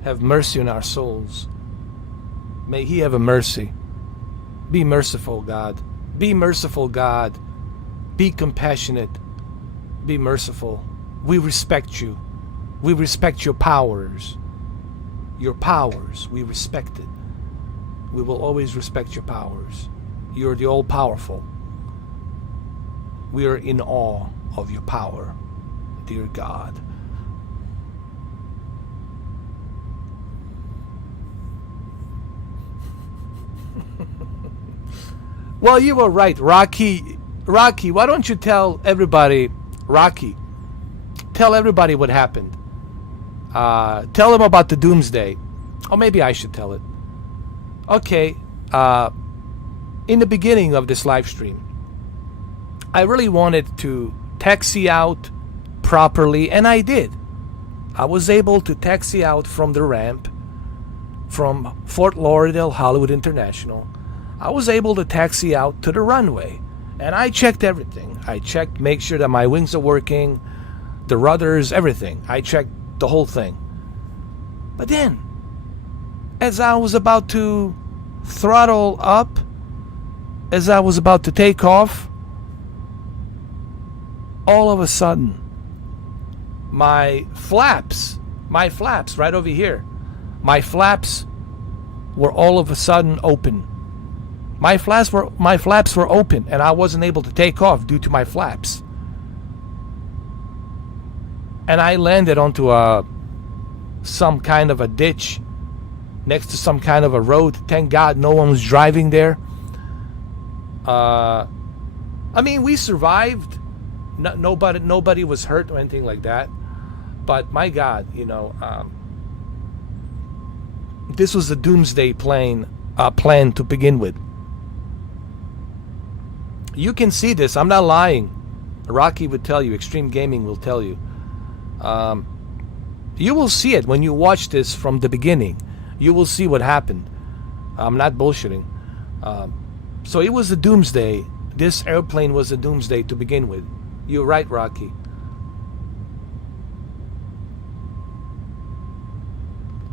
Have mercy on our souls. May He have a mercy. Be merciful, God. Be merciful, God. Be compassionate. Be merciful. We respect you. We respect your powers. Your powers, we respect it. We will always respect your powers. You're the all-powerful. We are in awe of your power, dear God. Well, you were right, Rocky. Rocky, why don't you tell everybody, Rocky, tell everybody what happened. Tell them about the doomsday. Or maybe I should tell it. Okay, in the beginning of this live stream, I really wanted to taxi out properly, and I did. I was able to taxi out from the ramp from Fort Lauderdale, Hollywood International. I was able to taxi out to the runway, and I checked everything. I checked, make sure that my wings are working, the rudders, everything. I checked the whole thing. But then, as I was about to throttle up, as I was about to take off, all of a sudden, my flaps right over here, my flaps were all of a sudden open. My flaps were open, and I wasn't able to take off due to my flaps. And I landed onto some kind of a ditch next to some kind of a road. Thank God no one was driving there. I mean, we survived. Nobody was hurt or anything like that. But my God, this was a doomsday plan to begin with. You can see this. I'm not lying. Rocky would tell you. Extreme Gaming will tell you. You will see it when you watch this from the beginning. You will see what happened. I'm not bullshitting. So it was a doomsday. This airplane was a doomsday to begin with. You're right, Rocky.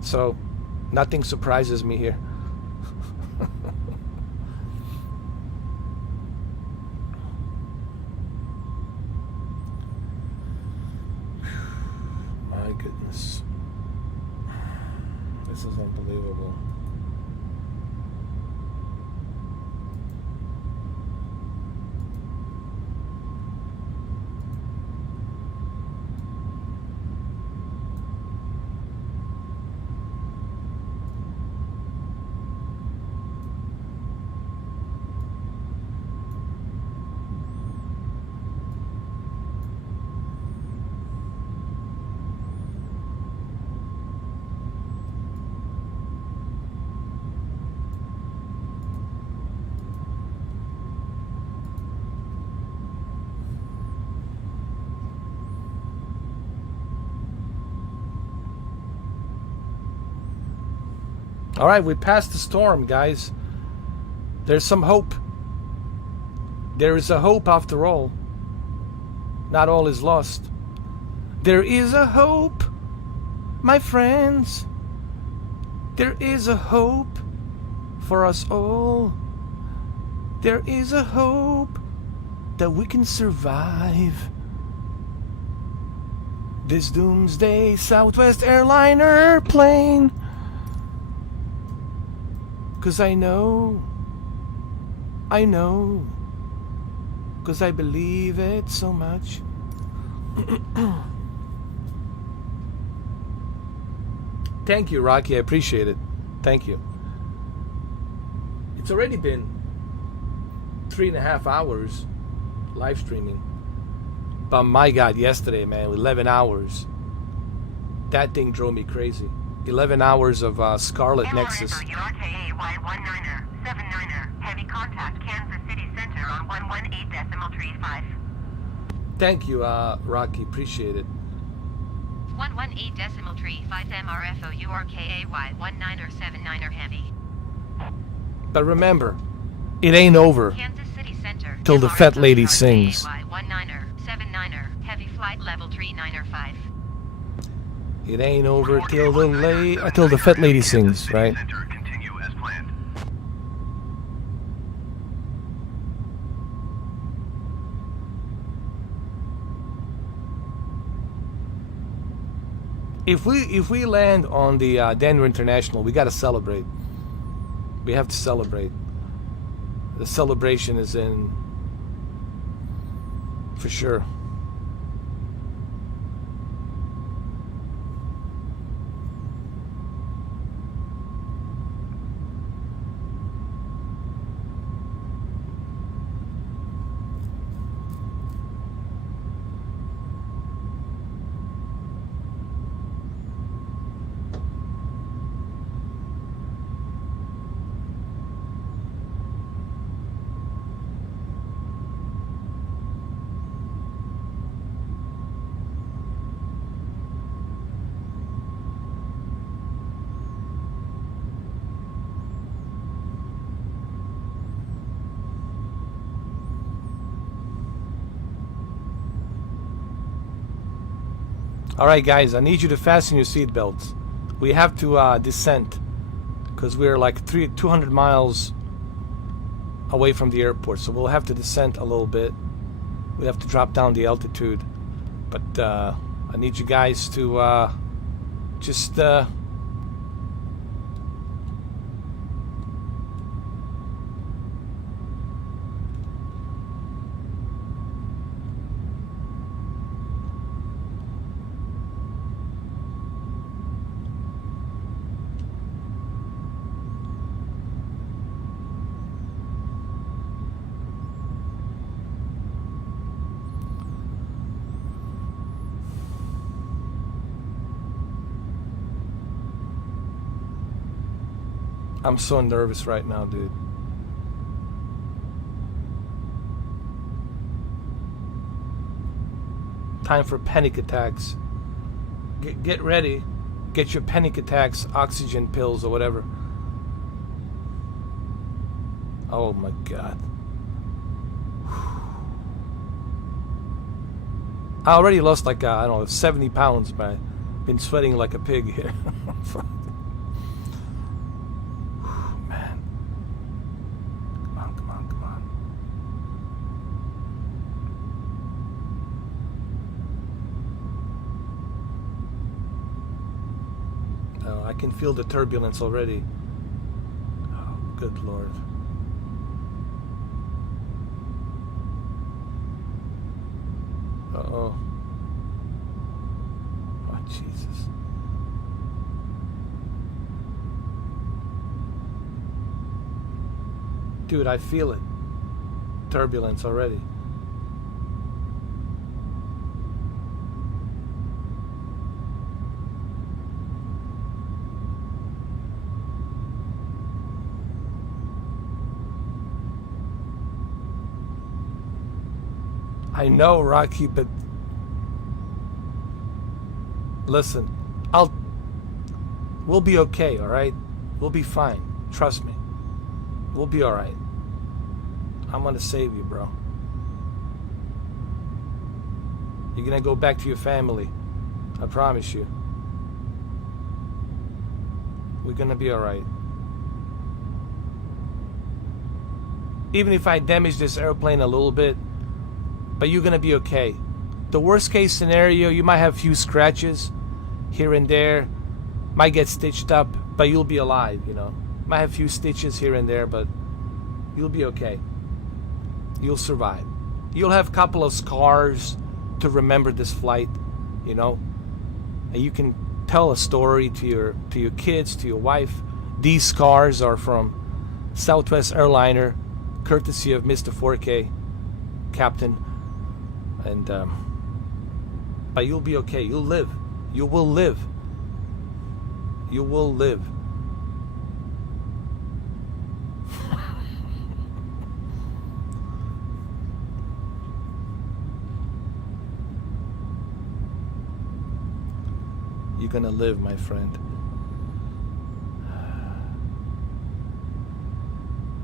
So nothing surprises me here. My goodness. This is unbelievable. All right, we passed the storm, guys. There's some hope. There is a hope after all. Not all is lost. There is a hope, my friends. There is a hope for us all. There is a hope that we can survive this doomsday Southwest airliner plane. 'Cause I know, 'cause I believe it so much. Thank you, Rocky, I appreciate it. Thank you. It's already been 3.5 hours live streaming. But my God, yesterday, man, 11 hours. That thing drove me crazy. 11 hours of Scarlet Nexus. Y19er, 79er, heavy contact Kansas City Center on 118.35. Thank you, Rocky. Appreciate it. 118.35 MRFO URKAY 19er 79er heavy. But remember, it ain't over Kansas City Center till the fat lady sings. 19er 79er heavy flight level 395. It ain't over till the fat lady sings, right? Continue as planned. If we land on the Denver International, we got to celebrate. We have to celebrate. The celebration is in for sure. All right, guys, I need you to fasten your seatbelts. We have to descend because we're like 200 miles away from the airport, so we'll have to descend a little bit. We have to drop down the altitude, but I need you guys to just I'm so nervous right now, dude. Time for panic attacks. Get ready. Get your panic attacks, oxygen pills or whatever. Oh my God. I already lost like, I don't know, 70 pounds, but I've been sweating like a pig here. Man. Come on, come on, come on. Oh, I can feel the turbulence already. Oh, good Lord. Uh-oh. Oh, Jesus. Dude, I feel it. Turbulence already. I know, Rocky, but listen, we'll be okay, all right? We'll be fine. Trust me. We'll be all right. I'm gonna save you, bro. You're gonna go back to your family. I promise you. We're gonna be all right. Even if I damage this airplane a little bit, but you're gonna be okay. The worst case scenario, you might have a few scratches here and there, might get stitched up, but you'll be alive, you know. Might have a few stitches here and there, but you'll be okay. You'll survive. You'll have a couple of scars to remember this flight, you know. And you can tell a story to your kids, to your wife. These scars are from Southwest airliner, courtesy of Mr. 4K, Captain. And but you'll be okay. You'll live. You will live. You will live. You're gonna live, my friend.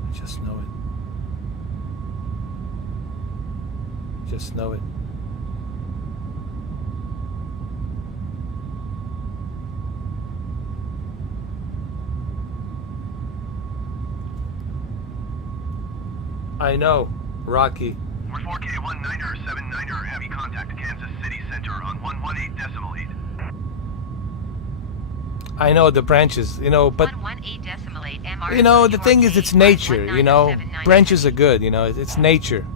I just know it. Just know it. I know, Rocky. We're 4K 19er 79er heavy contact to Kansas City Center on 118.8. I know the branches, you know, but 118.8 MR. you know the thing is, it's nature. You know, branches are good. You know, it's nature.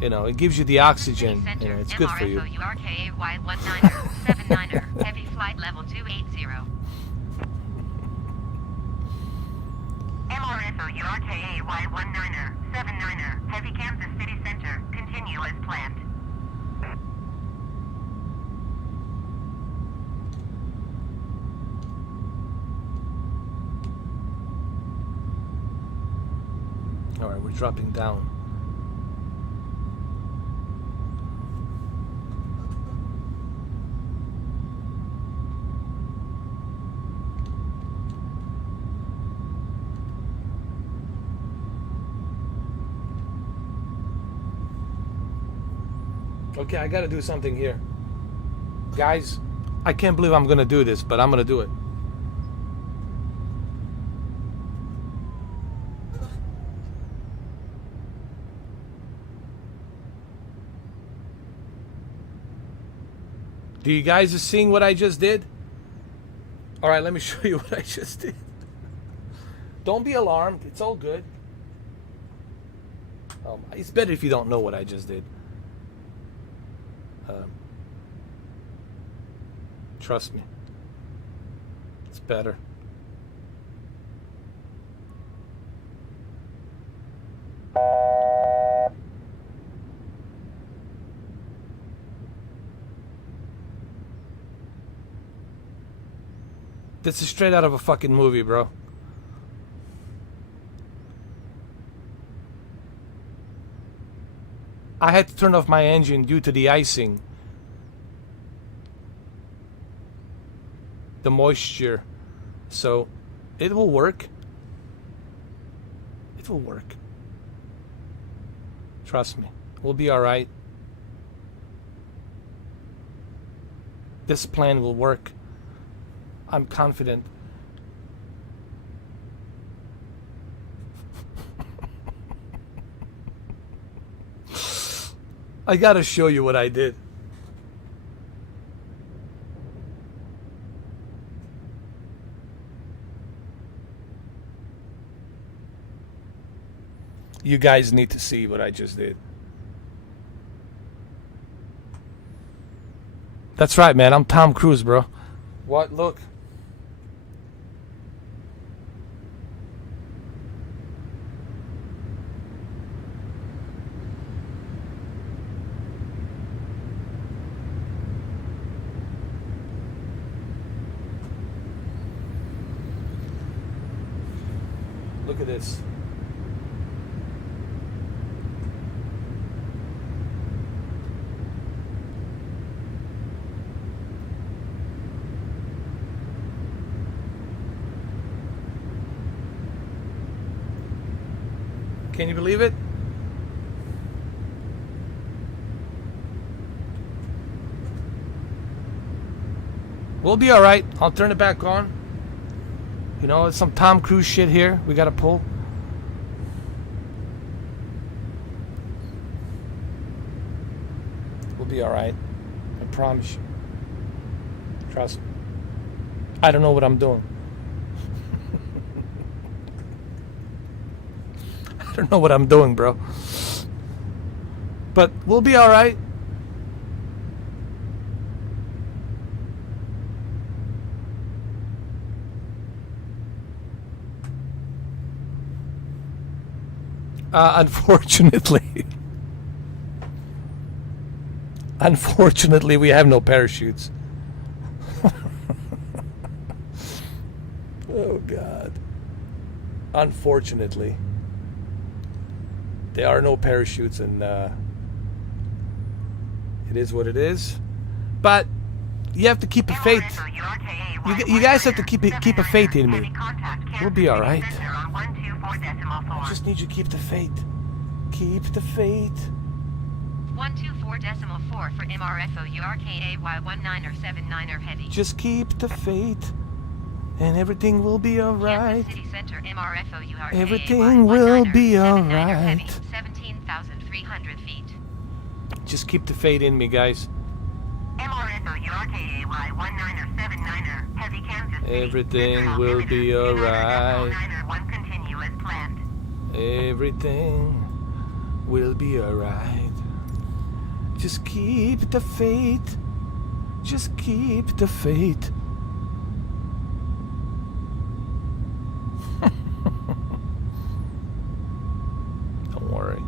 You know, it gives you the oxygen. You know, it's good for you. MRFO URKAY 19er 79er heavy flight level 280. MRFO URKA Y19er 79er Heavy Kansas City Center. Continue as planned. All right, we're dropping down. Okay, I gotta do something here. Guys, I can't believe I'm gonna do this, but I'm gonna do it. Do you guys are seeing what I just did? All right, let me show you what I just did. Don't be alarmed. It's all good. It's better if you don't know what I just did. Trust me. It's better. This is straight out of a fucking movie, bro. I had to turn off my engine due to the icing. The moisture. So, it will work. It will work. Trust me. We'll be alright. This plan will work. I'm confident. I gotta show you what I did. You guys need to see what I just did. That's right, man. I'm Tom Cruise, bro. What? Look. Look at this. Can you believe it? We'll be alright. I'll turn it back on. You know, it's some Tom Cruise shit here we gotta pull. We'll be alright. I promise you. Trust me. I don't know what I'm doing. I don't know what I'm doing, bro. But we'll be alright. Unfortunately, we have no parachutes. Oh, God. Unfortunately. There are no parachutes, and it is what it is. But you have to keep a faith. You guys have to keep a faith in me. We'll be all right. I just need you to keep the faith. Keep the faith. 124.4 for MRFO URKAY 19er79er heavy. Just keep the faith, and everything will be all right. Kansas City Center MRFO URKAY Everything will be all 19er79er heavy, right. 17,300 feet. Just keep the faith in me, guys. MRFO URKAY 19er79er heavy Kansas City. Everything will be all right. 1 continue as planned. Everything will be all right. Just keep the faith. Just keep the faith. Don't worry.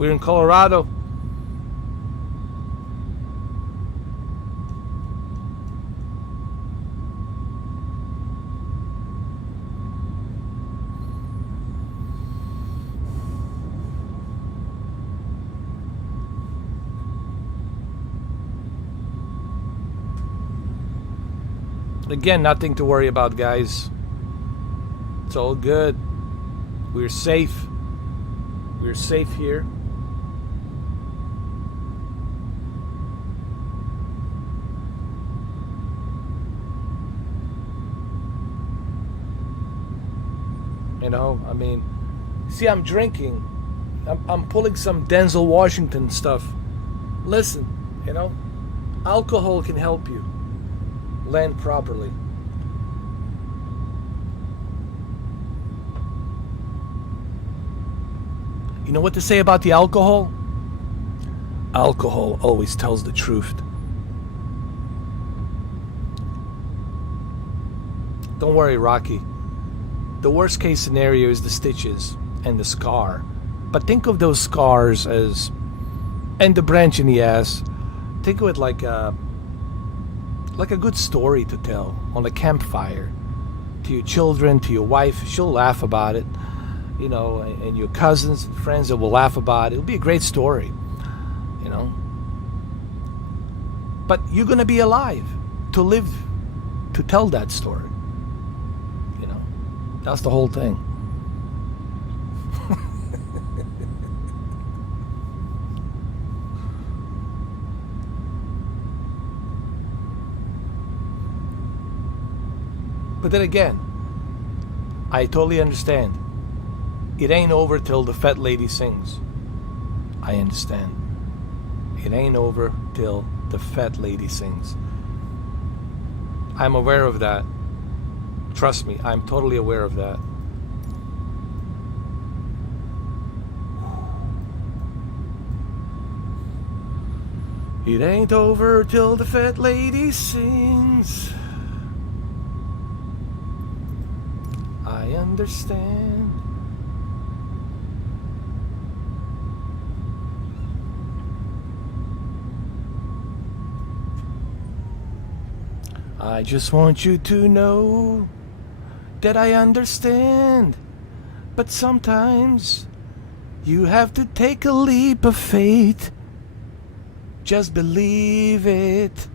We're in Colorado. Again, nothing to worry about, guys. It's all good. We're safe. We're safe here. You know, I mean, see, I'm drinking. I'm pulling some Denzel Washington stuff. Listen, you know, alcohol can help you land properly. You know what to say about the alcohol? Alcohol always tells the truth. Don't worry, Rocky. The worst case scenario is the stitches and the scar. But think of those scars as, and the branch in the ass, think of it like a good story to tell on a campfire. To your children, to your wife, she'll laugh about it. You know, and your cousins and friends that will laugh about it. It'll be a great story, you know. But you're going to be alive to live, to tell that story. You know, that's the whole thing. But then again, I totally understand. It ain't over till the fat lady sings. I understand. It ain't over till the fat lady sings. I'm aware of that. Trust me, I'm totally aware of that. It ain't over till the fat lady sings. I understand. I just want you to know that I understand. But sometimes you have to take a leap of faith. Just believe it.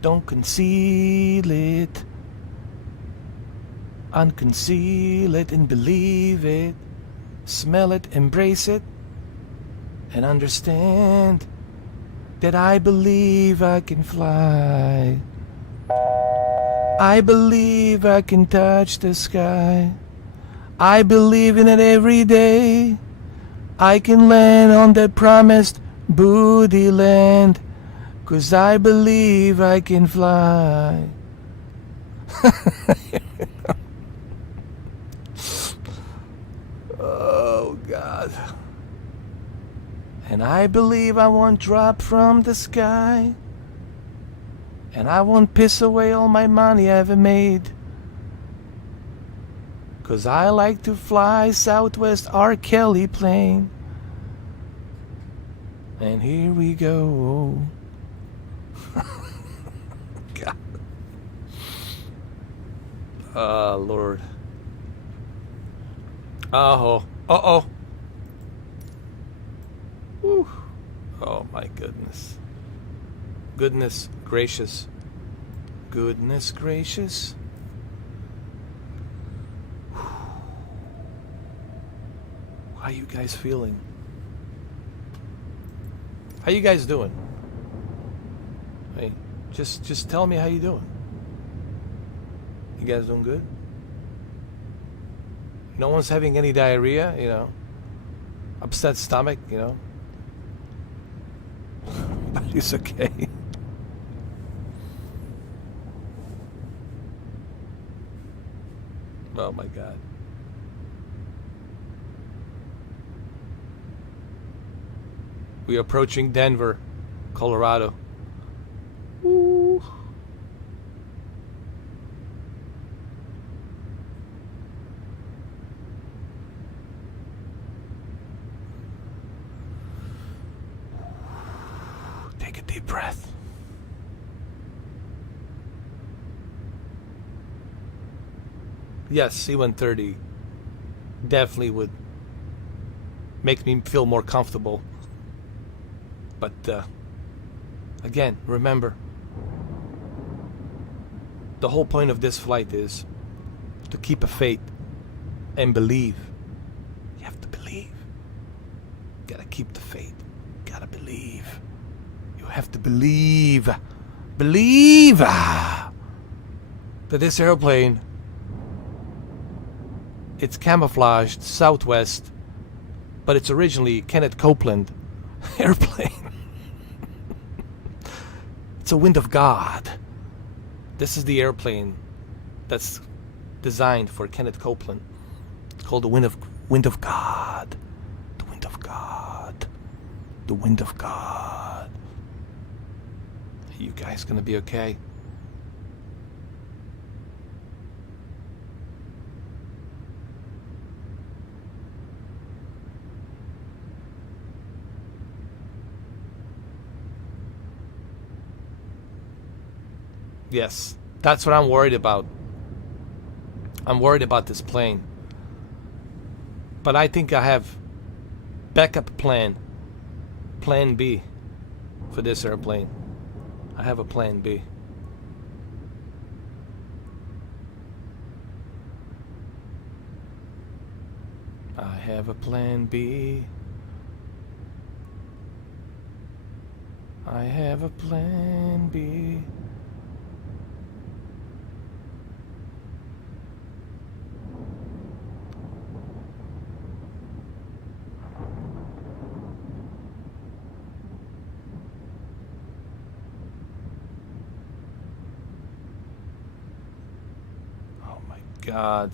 Don't conceal it. Unconceal it and believe it. Smell it, embrace it, and understand that I believe I can fly. I believe I can touch the sky. I believe in it every day. I can land on that promised booty land, 'cause I believe I can fly. Oh, God. And I believe I won't drop from the sky. And I won't piss away all my money I ever made. 'Cause I like to fly Southwest R. Kelly plane. And here we go. God. Oh, Lord. Uh-oh. Uh-oh. Whew. Oh, my goodness. Goodness gracious. Goodness gracious. How you guys feeling? How you guys doing? Hey, just tell me how you doing. You guys doing good? No one's having any diarrhea, you know? Upset stomach, you know? Everybody's okay. Oh my God. We're approaching Denver, Colorado. Ooh. Deep breath. Yes, C-130 definitely would make me feel more comfortable. But again, remember, the whole point of this flight is to keep a faith and believe. You have to believe. You gotta keep the faith. You gotta believe. You have to believe. Believe that this airplane, it's camouflaged Southwest, but it's originally Kenneth Copeland airplane. It's a Wind of God. This is the airplane that's designed for Kenneth Copeland. It's called the Wind of God. The Wind of God. The Wind of God. Are you guys gonna be okay? Yes, that's what I'm worried about. I'm worried about this plane. But I think I have backup plan B for this airplane. I have a plan B. I have a plan B. I have a plan B. God.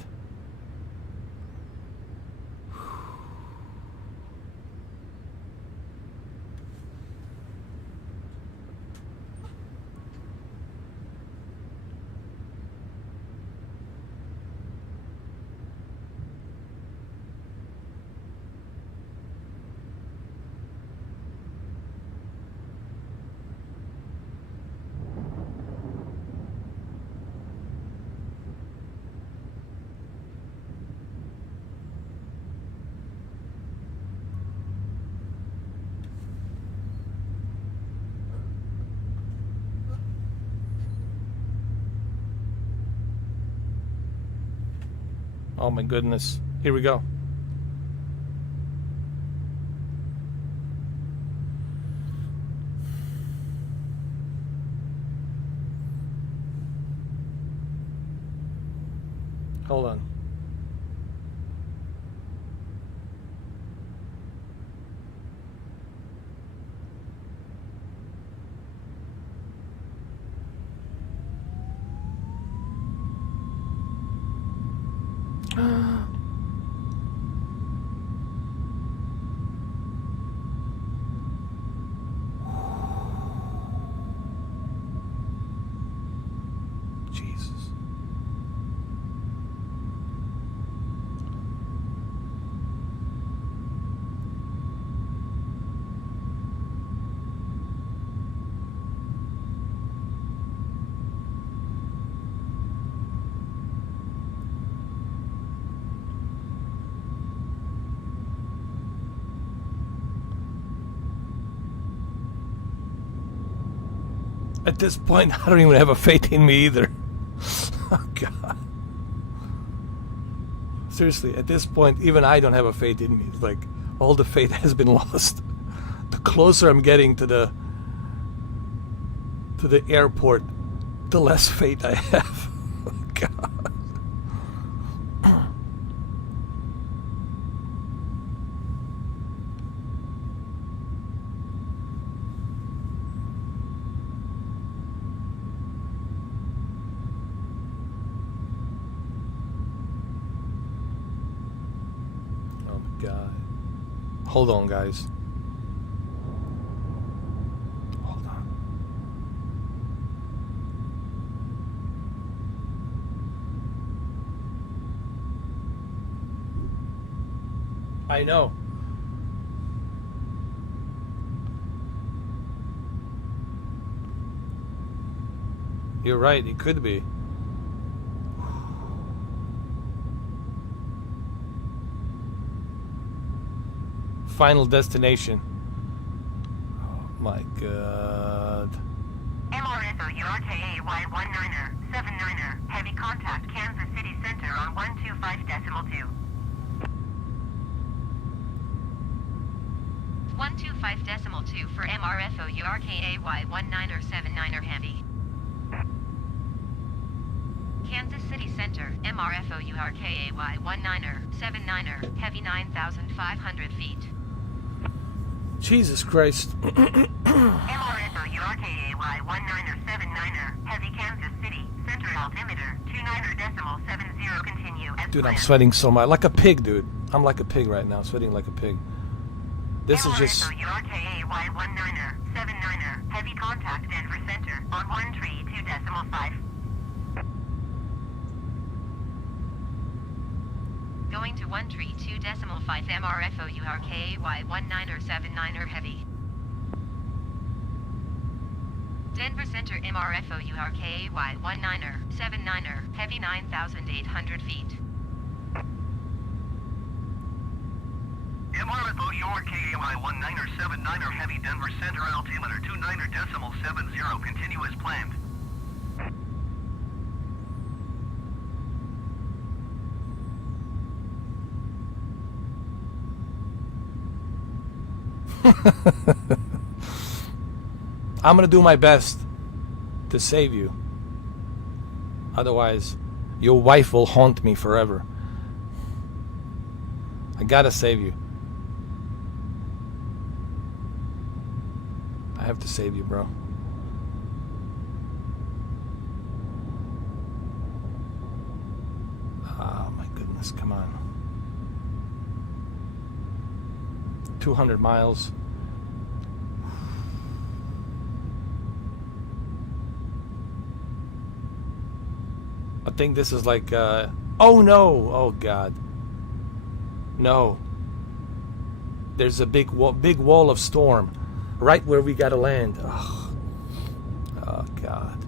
Oh my goodness. Here we go. Hold on. Jesus. At this point, I don't even have a faith in me either. Oh, God. Seriously, at this point, even I don't have a faith in me. It's like all the faith has been lost. The closer I'm getting to the airport, the less faith I have. Oh, God. God. Hold on, guys. Hold on. I know. You're right, it could be. Final destination. Oh my god. MRSO URKA Y19er, 79er, heavy contact Kansas City Center on 125.2. 125.2 for MRFO URKA Y19er 79er heavy. Kansas City Center, MRFO URKA Y19er 79er heavy 9,500 feet. Jesus Christ. MRSO URKA Y19er 79er, heavy Kansas City Center altimeter 29.70 continue as Dude, I'm planned. sweating so much. Like a pig, dude. I'm like a pig right now, sweating like a pig. This is just... MRSO URKA Y19er 79er, heavy contact Denver Center on 132.5. Going to 132.5 MRFO URKA Y19er 79er heavy. Denver Center MRFO URKA Y19er 79er heavy 9,800 feet. MRFO URKA Y19er 79er heavy Denver Center altimeter 29.70 continue as planned. I'm gonna do my best to save you. Otherwise, your wife will haunt me forever. I gotta save you. I have to save you, bro. Oh my goodness, come on. 200 miles. I think this is like, oh no, oh God. No. There's a big wall of storm right where we gotta land. Oh, oh God.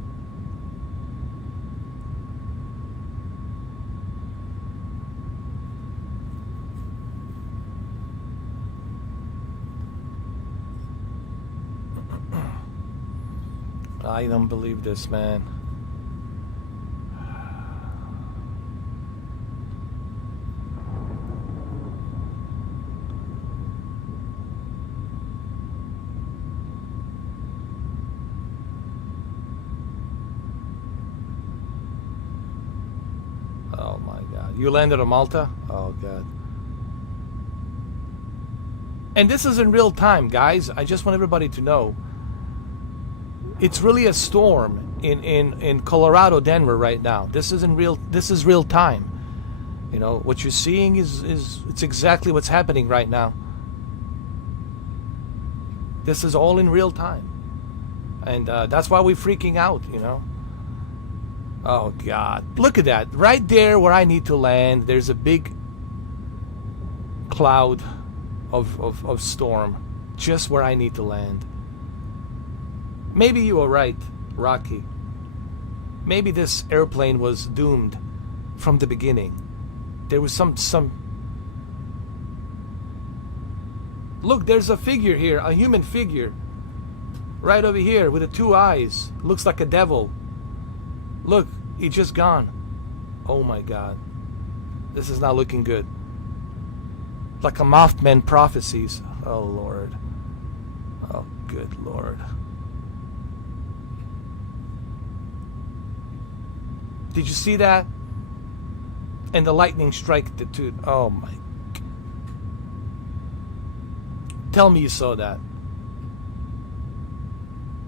I don't believe this, man. Oh my God. You landed on Malta? Oh God. And this is in real time, guys. I just want everybody to know. It's really a storm in Colorado, Denver right now. This is real time. You know, what you're seeing is it's exactly what's happening right now. This is all in real time. And that's why we're freaking out, you know. Oh God. Look at that. Right there where I need to land, there's a big cloud of storm just where I need to land. Maybe you were right, Rocky. Maybe this airplane was doomed from the beginning. There was some... Look, there's a figure here, a human figure. Right over here with the two eyes. Looks like a devil. Look, he's just gone. Oh my God. This is not looking good. Like a Mothman prophecies. Oh Lord. Oh good Lord. Did you see that? And the lightning strike the dude. Oh my. Tell me you saw that.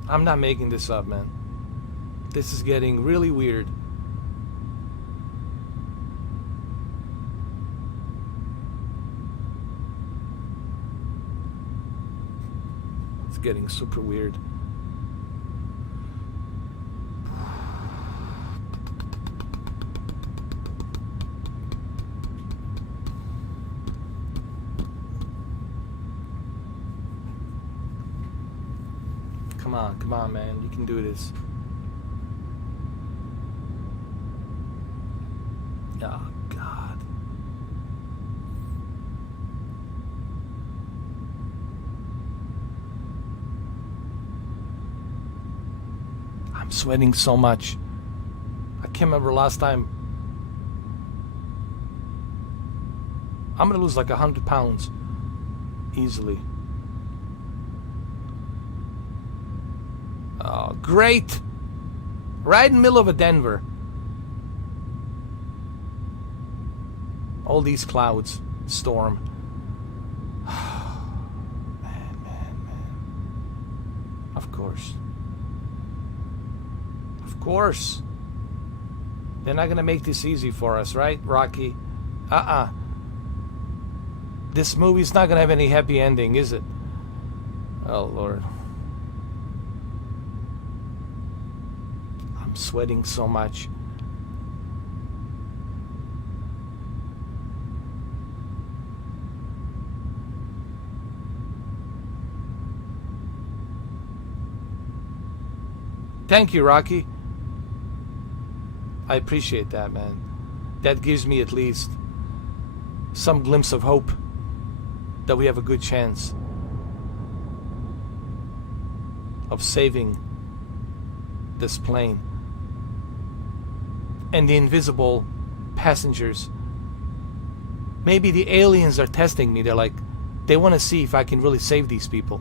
I'm not making this up, man. This is getting really weird. It's getting super weird. Come on, man. You can do this. Oh, God. I'm sweating so much. I can't remember last time. I'm going to lose like 100 pounds. Easily. Oh, great! Right in the middle of a Denver. All these clouds. Storm. Man. Of course. Of course. They're not going to make this easy for us, right, Rocky? This movie's not going to have any happy ending, is it? Oh, Lord. I'm sweating so much. Thank you, Rocky. I appreciate that, man. That gives me at least some glimpse of hope that we have a good chance of saving this plane and the invisible passengers. Maybe the aliens are testing me. They're like, they want to see if I can really save these people.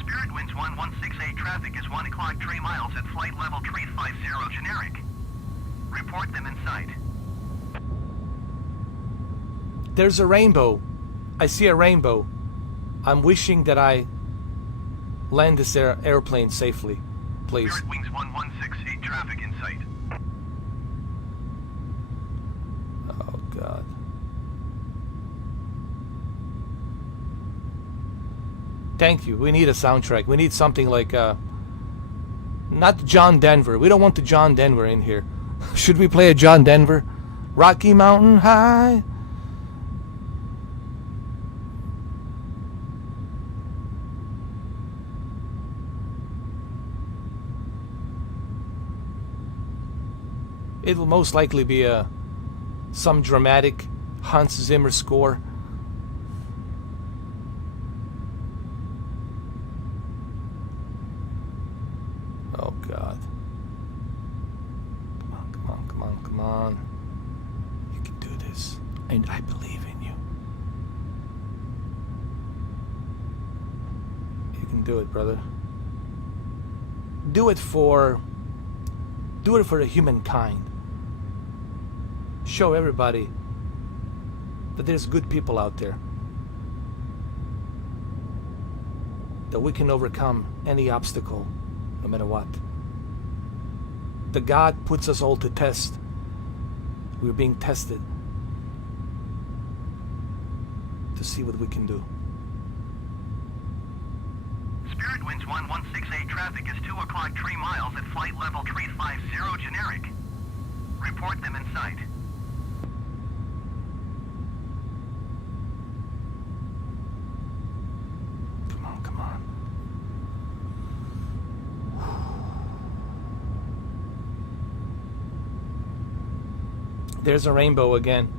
Spirit Winds 1168 traffic is 1 o'clock 3 miles at flight level 350 generic. Report them in sight. There's a rainbow. I see a rainbow. I'm wishing that I land this airplane safely, please. Spirit Wings 1168 traffic in sight. Oh, God. Thank you. We need a soundtrack. We need something like, not John Denver. We don't want the John Denver in here. Should we play a John Denver? Rocky Mountain High. It will most likely be some dramatic Hans Zimmer score. Oh, God. Come on. You can do this. And I believe in you. You can do it, brother. Do it for the humankind. Show everybody that there's good people out there. That we can overcome any obstacle, no matter what. The God puts us all to test. We're being tested to see what we can do. Spirit Winds 1168 traffic is 2 o'clock 3 miles at flight level 350 generic. Report them in sight. Come on. There's a rainbow again.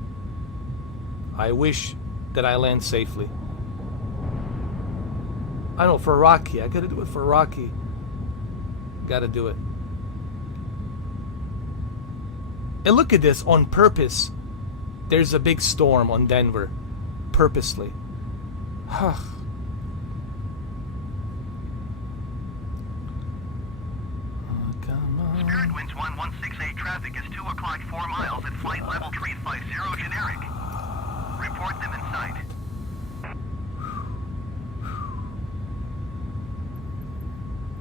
I wish that I land safely. I know, for Rocky. I gotta do it for Rocky. Gotta do it. And look at this, on purpose. There's a big storm on Denver. Purposely. Spirit Winds 1168 traffic is 2 o'clock 4 miles at flight level 350 generic. Report them in sight.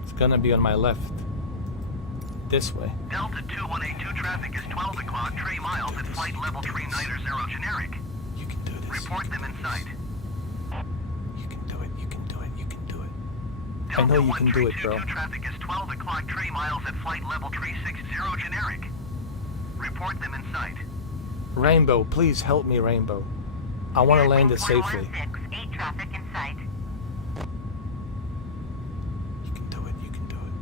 It's gonna be on my left. This way. Delta 2182 traffic is 12 o'clock 3 miles at flight level 390 generic. You can do this. Report them in sight. You can do it. You can do it. You can do it. I Delta know you can do it, bro. 1322 traffic is 12 o'clock 3 miles at flight level 360 generic. Report them in sight. Rainbow, please help me, Rainbow. I want to land it safely. 168 traffic in sight. You can do it. You can do it.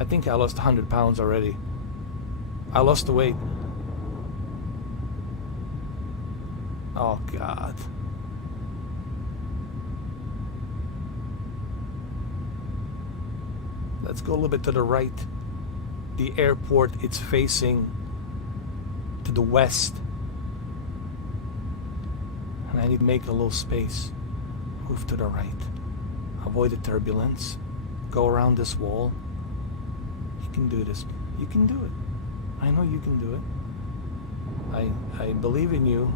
I think I lost 100 pounds already. I lost the weight. Oh, God. Let's go a little bit to the right. The airport, it's facing to the west. And I need to make a little space. Move to the right. Avoid the turbulence. Go around this wall. You can do this. You can do it. I know you can do it. I believe in you.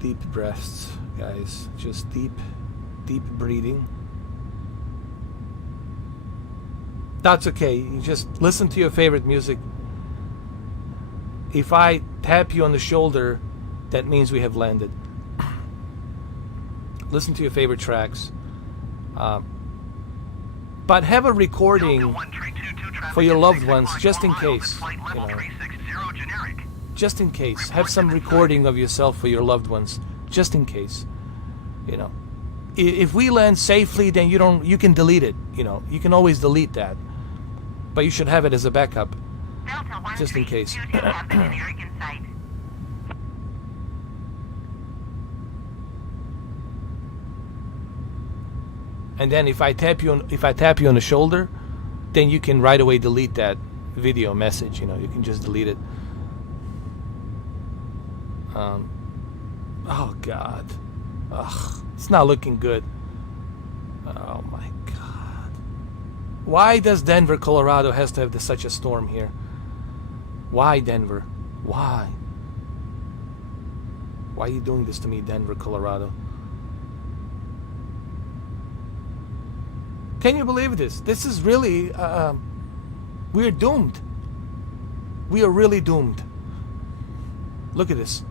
Deep breaths, guys. Just deep breathing. That's okay. You just listen to your favorite music. If I tap you on the shoulder, that means we have landed. Listen to your favorite tracks. But have a recording for your loved ones, just in case. You know. Just in case. Have some recording of yourself for your loved ones. Just in case. You know. If we land safely, then you can delete it. You know. You can always delete that. But you should have it as a backup. Just in case. And then if I tap you on the shoulder, then you can right away delete that video message. You know. You can just delete it. Oh God, ugh, it's not looking good. Oh my God, why does Denver, Colorado has to have such a storm here? Why Denver? Why? Why are you doing this to me, Denver, Colorado? Can you believe this? This is really, we're doomed. We are really doomed. Look at this.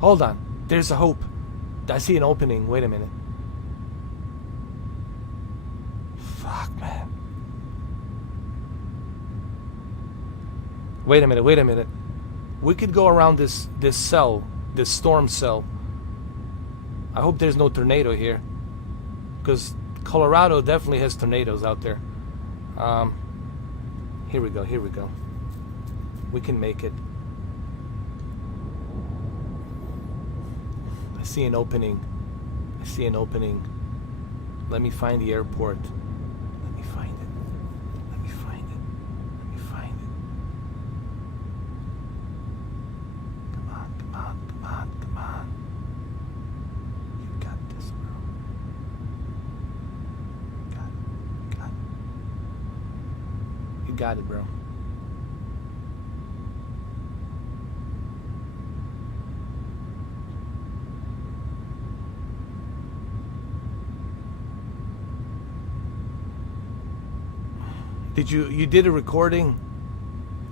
Hold on. There's a hope. I see an opening. Wait a minute. Fuck, man. Wait a minute. We could go around this cell, this storm cell. I hope there's no tornado here, because Colorado definitely has tornadoes out there. Here we go. We can make it. I see an opening. Let me find the airport. Let me find it. Come on. You got this, bro. You got it, bro. You did a recording?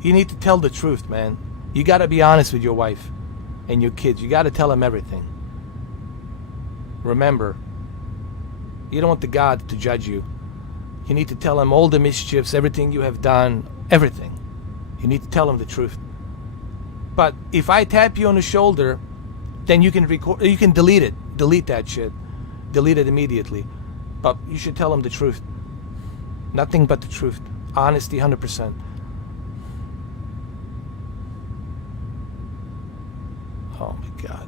You need to tell the truth, man. You got to be honest with your wife and your kids. You got to tell them everything. Remember, you don't want the God to judge you. You need to tell them all the mischiefs, everything you have done, everything. You need to tell them the truth. But if I tap you on the shoulder, then you can record. You can delete it. Delete that shit. Delete it immediately. But you should tell them the truth. Nothing but the truth. Honesty, 100%. Oh my God.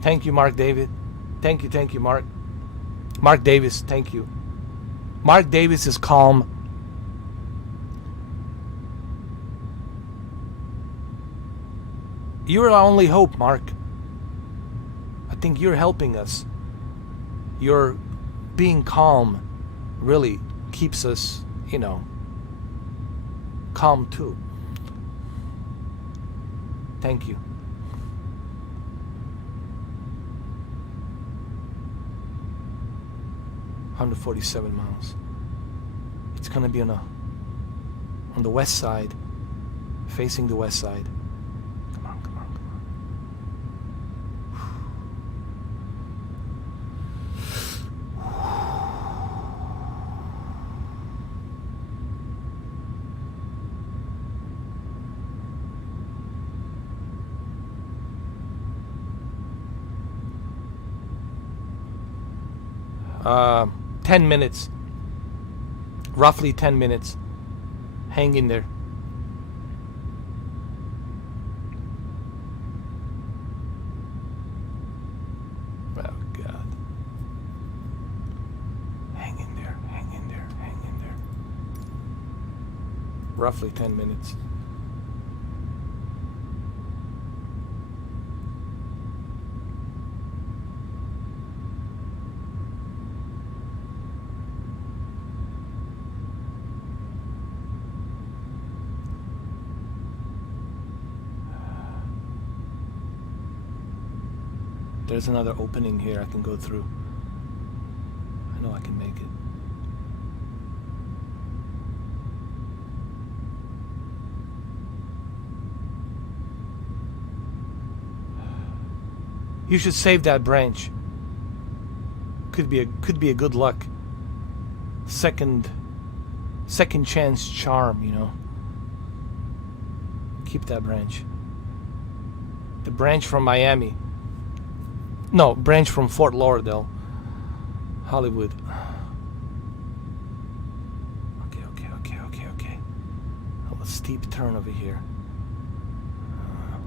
Thank you, Mark David. Thank you, Mark. Mark Davis, thank you. Mark Davis is calm. You're our only hope, Mark. I think you're helping us. You're being calm really keeps us, calm too. Thank you. $147 miles. It's gonna be on the west side, facing the west side. 10 minutes. Roughly 10 minutes. Hang in there. Oh, God. Hang in there, hang in there, hang in there. Roughly 10 minutes. There's another opening here I can go through. I know I can make it. You should save that branch. Could be a good luck. Second chance charm, you know. Keep that branch. The branch from Miami. No, branch from Fort Lauderdale, Hollywood. Okay. Oh, a steep turn over here.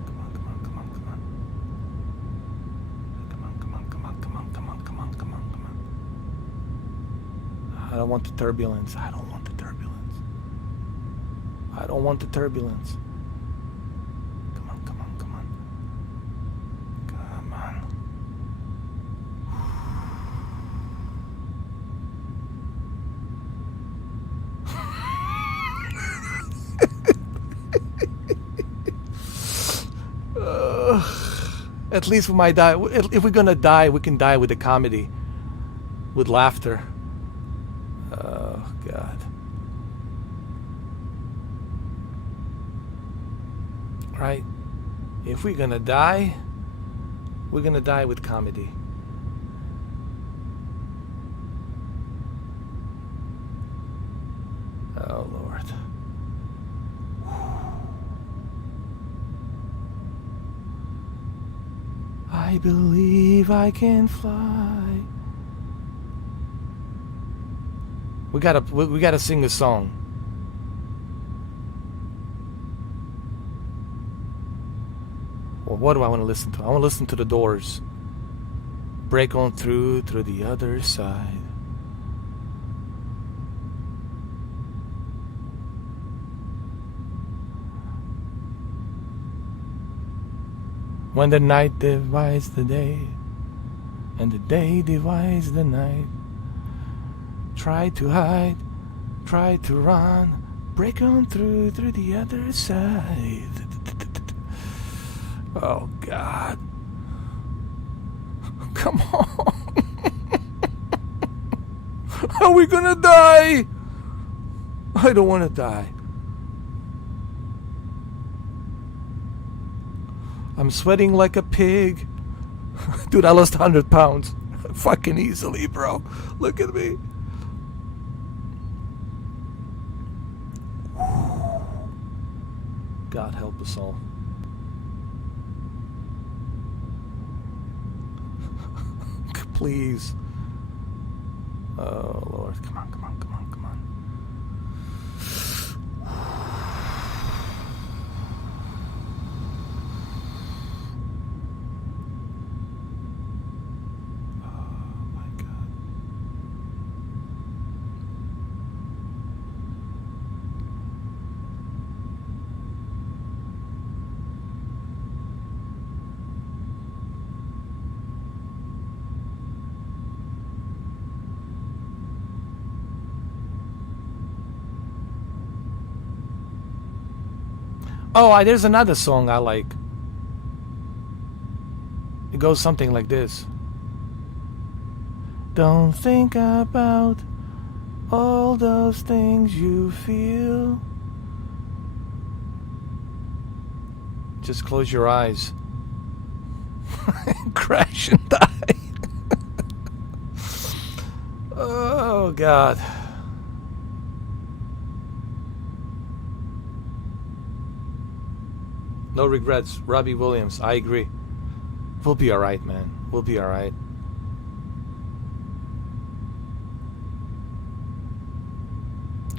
Come on. I don't want the turbulence. I don't want the turbulence. Come on. At least we might die. If we're gonna die, we can die with a comedy, with laughter. Oh, God. Right? If we're gonna die, we're gonna die with comedy. Oh, Lord. I believe I can fly. We gotta sing a song. Well, what do I want to listen to? I want to listen to The Doors. Break on through the other side. When the night divides the day, and the day divides the night, try to hide, try to run, break on through the other side. Oh, God. Come on. Are we gonna die? I don't want to die. I'm sweating like a pig. Dude, I lost 100 pounds. Fucking easily, bro. Look at me. God help us all. Please. Oh, Lord. Come on. Oh, there's another song I like. It goes something like this. Don't think about all those things you feel. Just close your eyes. Crash and die. Oh, God. No regrets. Robbie Williams. I agree. We'll be alright, man. We'll be alright.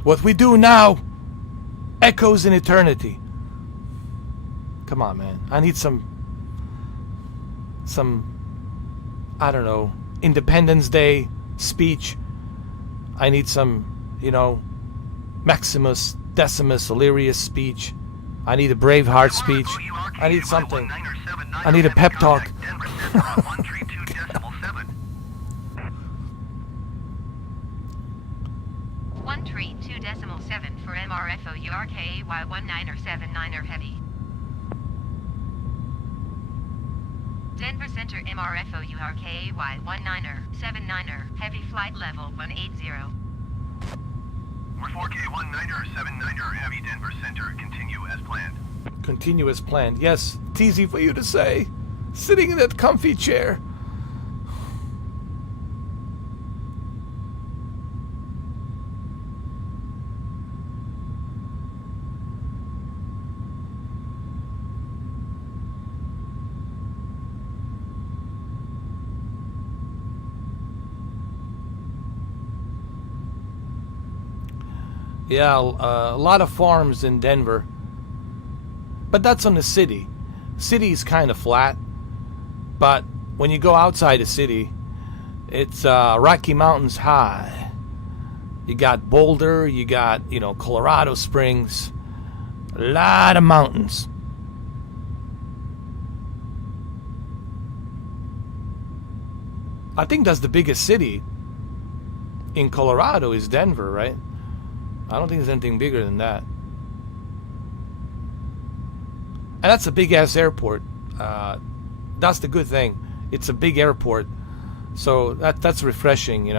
What we do now echoes in eternity. Come on, man. I need some, I don't know, Independence Day speech. I need some, Maximus Decimus Illyrius speech. I need a Braveheart speech. I need something. I need a pep talk. 132.7 for MRFO URKAY 19er79er heavy. Denver Center MRFO URKAY 19er79er heavy flight level 180. We're 4K 19er79er heavy Denver Center. Continue as planned. Continue as planned. Yes, it's easy for you to say. Sitting in that comfy chair. Yeah, a lot of farms in Denver. But that's on the city. City's kind of flat. But when you go outside the city, it's Rocky Mountains high. You got Boulder, you got, Colorado Springs. A lot of mountains. I think that's the biggest city in Colorado is Denver, right? I don't think there's anything bigger than that. And that's a big-ass airport. That's the good thing. It's a big airport. So that's refreshing,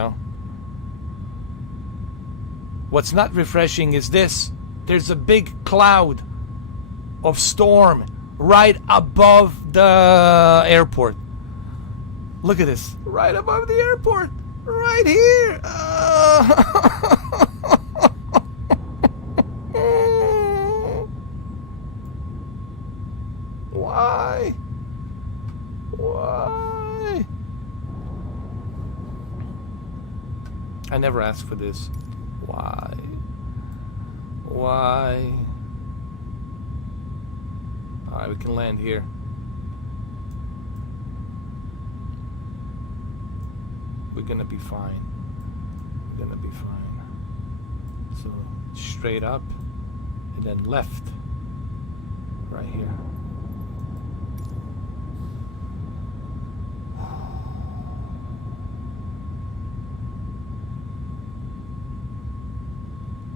What's not refreshing is this. There's a big cloud of storm right above the airport. Look at this. Right above the airport. Right here. Why? Why? I never asked for this. Why? Why? Alright, we can land here. We're gonna be fine. We're gonna be fine. So, straight up, and then left. Right here.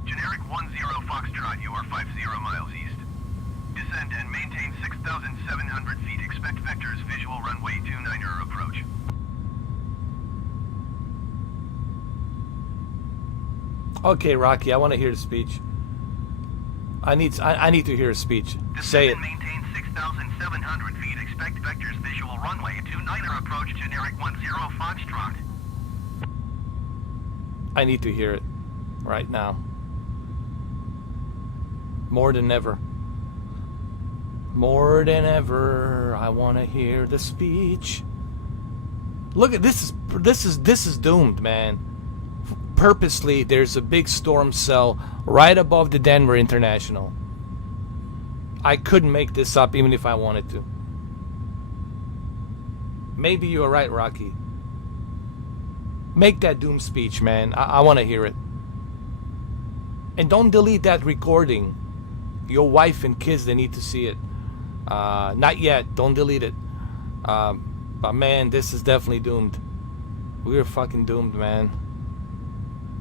Generic 10 Foxtrot, you are 50 miles east. Descend and maintain 6,700 feet. Expect vectors, visual runway 29er approach. Okay, Rocky, I want to hear the speech. I need to hear a speech. Say it. Descend and maintain 6,700 feet. Expect vectors, visual runway 29er approach. Generic 10 Foxtrot. I need to hear it right now. More than ever. More than ever, I want to hear the speech. Look at this is doomed, man. Purposely, there's a big storm cell right above the Denver International. I couldn't make this up even if I wanted to. Maybe you are right, Rocky. Make that doom speech, man. I want to hear it. And don't delete that recording. Your wife and kids, they need to see it. Not yet. Don't delete it. But man, this is definitely doomed. We're fucking doomed, man.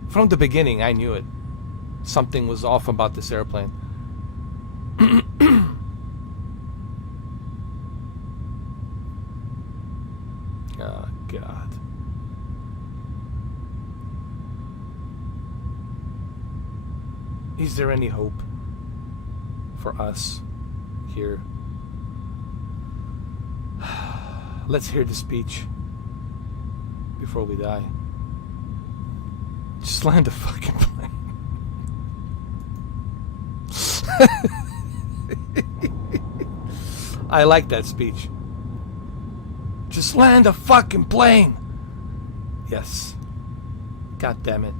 From the beginning, I knew it. Something was off about this airplane. Oh, God. Is there any hope for us here? Let's hear the speech before we die. Just land the fucking plane. I like that speech. Just land a fucking plane. Yes. God damn it.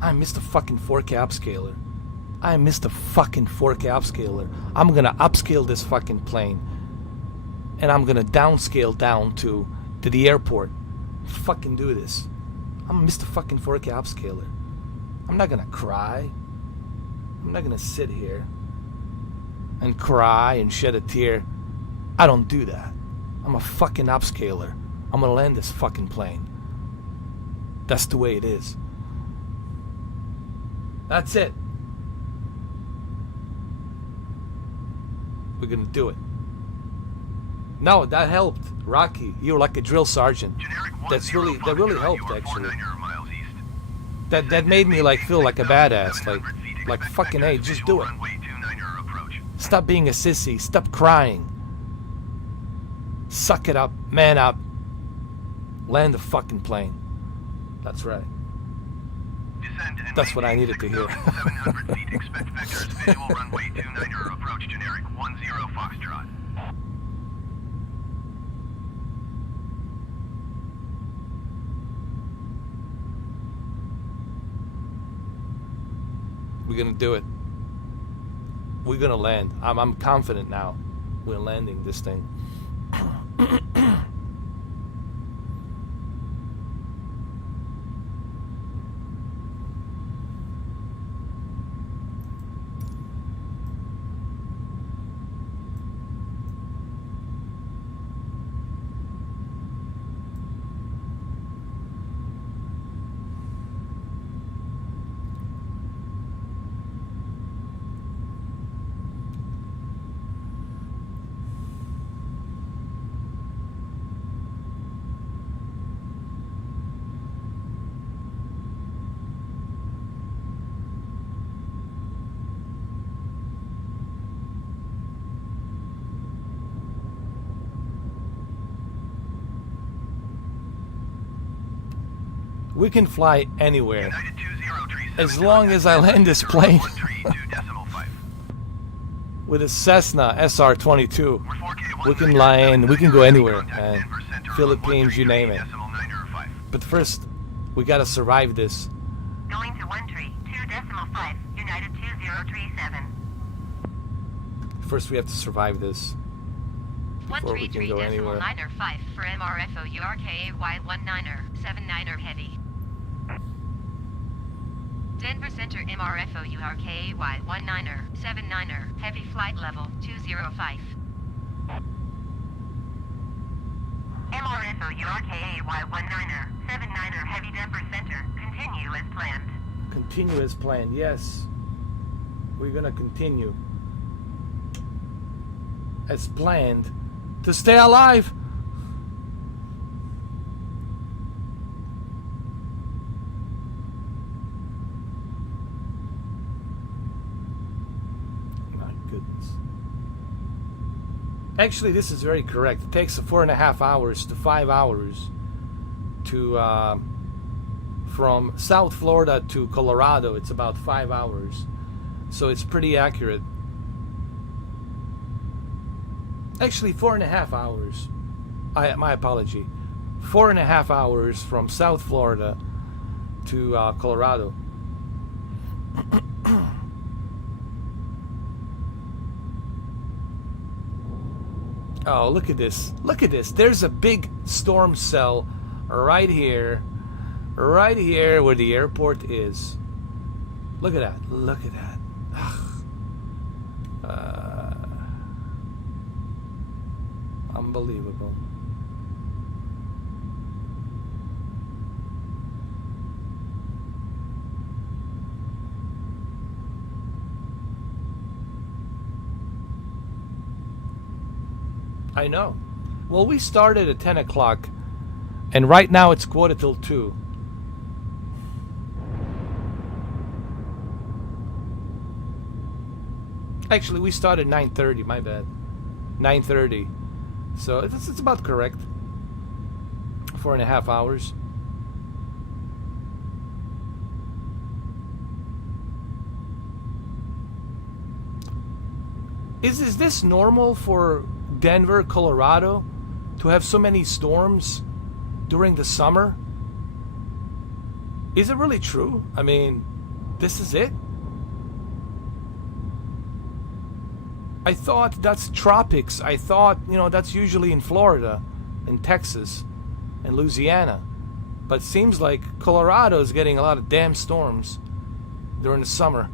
I'm Mr. fucking 4K upscaler. I'm Mr. fucking 4K upscaler. I'm gonna upscale this fucking plane. And I'm gonna downscale down to the airport. Fucking do this. I'm Mr. fucking 4K upscaler. I'm not gonna cry. I'm not gonna sit here and cry and shed a tear. I don't do that. I'm a fucking upscaler. I'm gonna land this fucking plane. That's the way it is. That's it. We're gonna do it. No, that helped. Rocky, you're like a drill sergeant. That really helped, actually. That made me like feel like a badass. Like fucking hey, just do it. Stop being a sissy. Stop crying. Suck it up. Man up. Land the fucking plane. That's right. That's what I needed to hear. 700 feet. Expect vectors. Visual runway 29er. Approach generic 10 Foxtrot. We're gonna do it. We're gonna land. I'm confident now. We're landing this thing. We can fly anywhere as long as I land this plane with a Cessna SR-22. We can land, we can go anywhere, man. Philippines, you name it. But first, we gotta survive this. Going to 132.5, United 2037. First, we have to survive this before we can go anywhere. 133.95 for MRFO URKAY 19er 79er heavy. Denver Center MRFO URKAY 19er 79er heavy flight level 205. MRFO URKAY 19er 79er heavy Denver Center. Continue as planned. Continue as planned, yes. We're gonna continue as planned to stay alive. My goodness. Actually, this is very correct. It takes 4.5 hours to 5 hours to from South Florida to Colorado. It's about 5 hours, so it's pretty accurate. Actually, 4.5 hours. My apology. 4.5 hours from South Florida to Colorado. Oh, look at this. Look at this. There's a big storm cell right here. Right here where the airport is. Look at that. Look at that. Unbelievable. I know. Well, we started at 10 o'clock, and right now it's 1:45. Actually, we started 9:30, my bad. 9:30. So it's about correct. 4.5 hours. Is this normal for Denver, Colorado, to have so many storms during the summer? Is it really true? I mean, this is it? I thought that's tropics. I thought, that's usually in Florida, in Texas, and Louisiana. But it seems like Colorado is getting a lot of damn storms during the summer.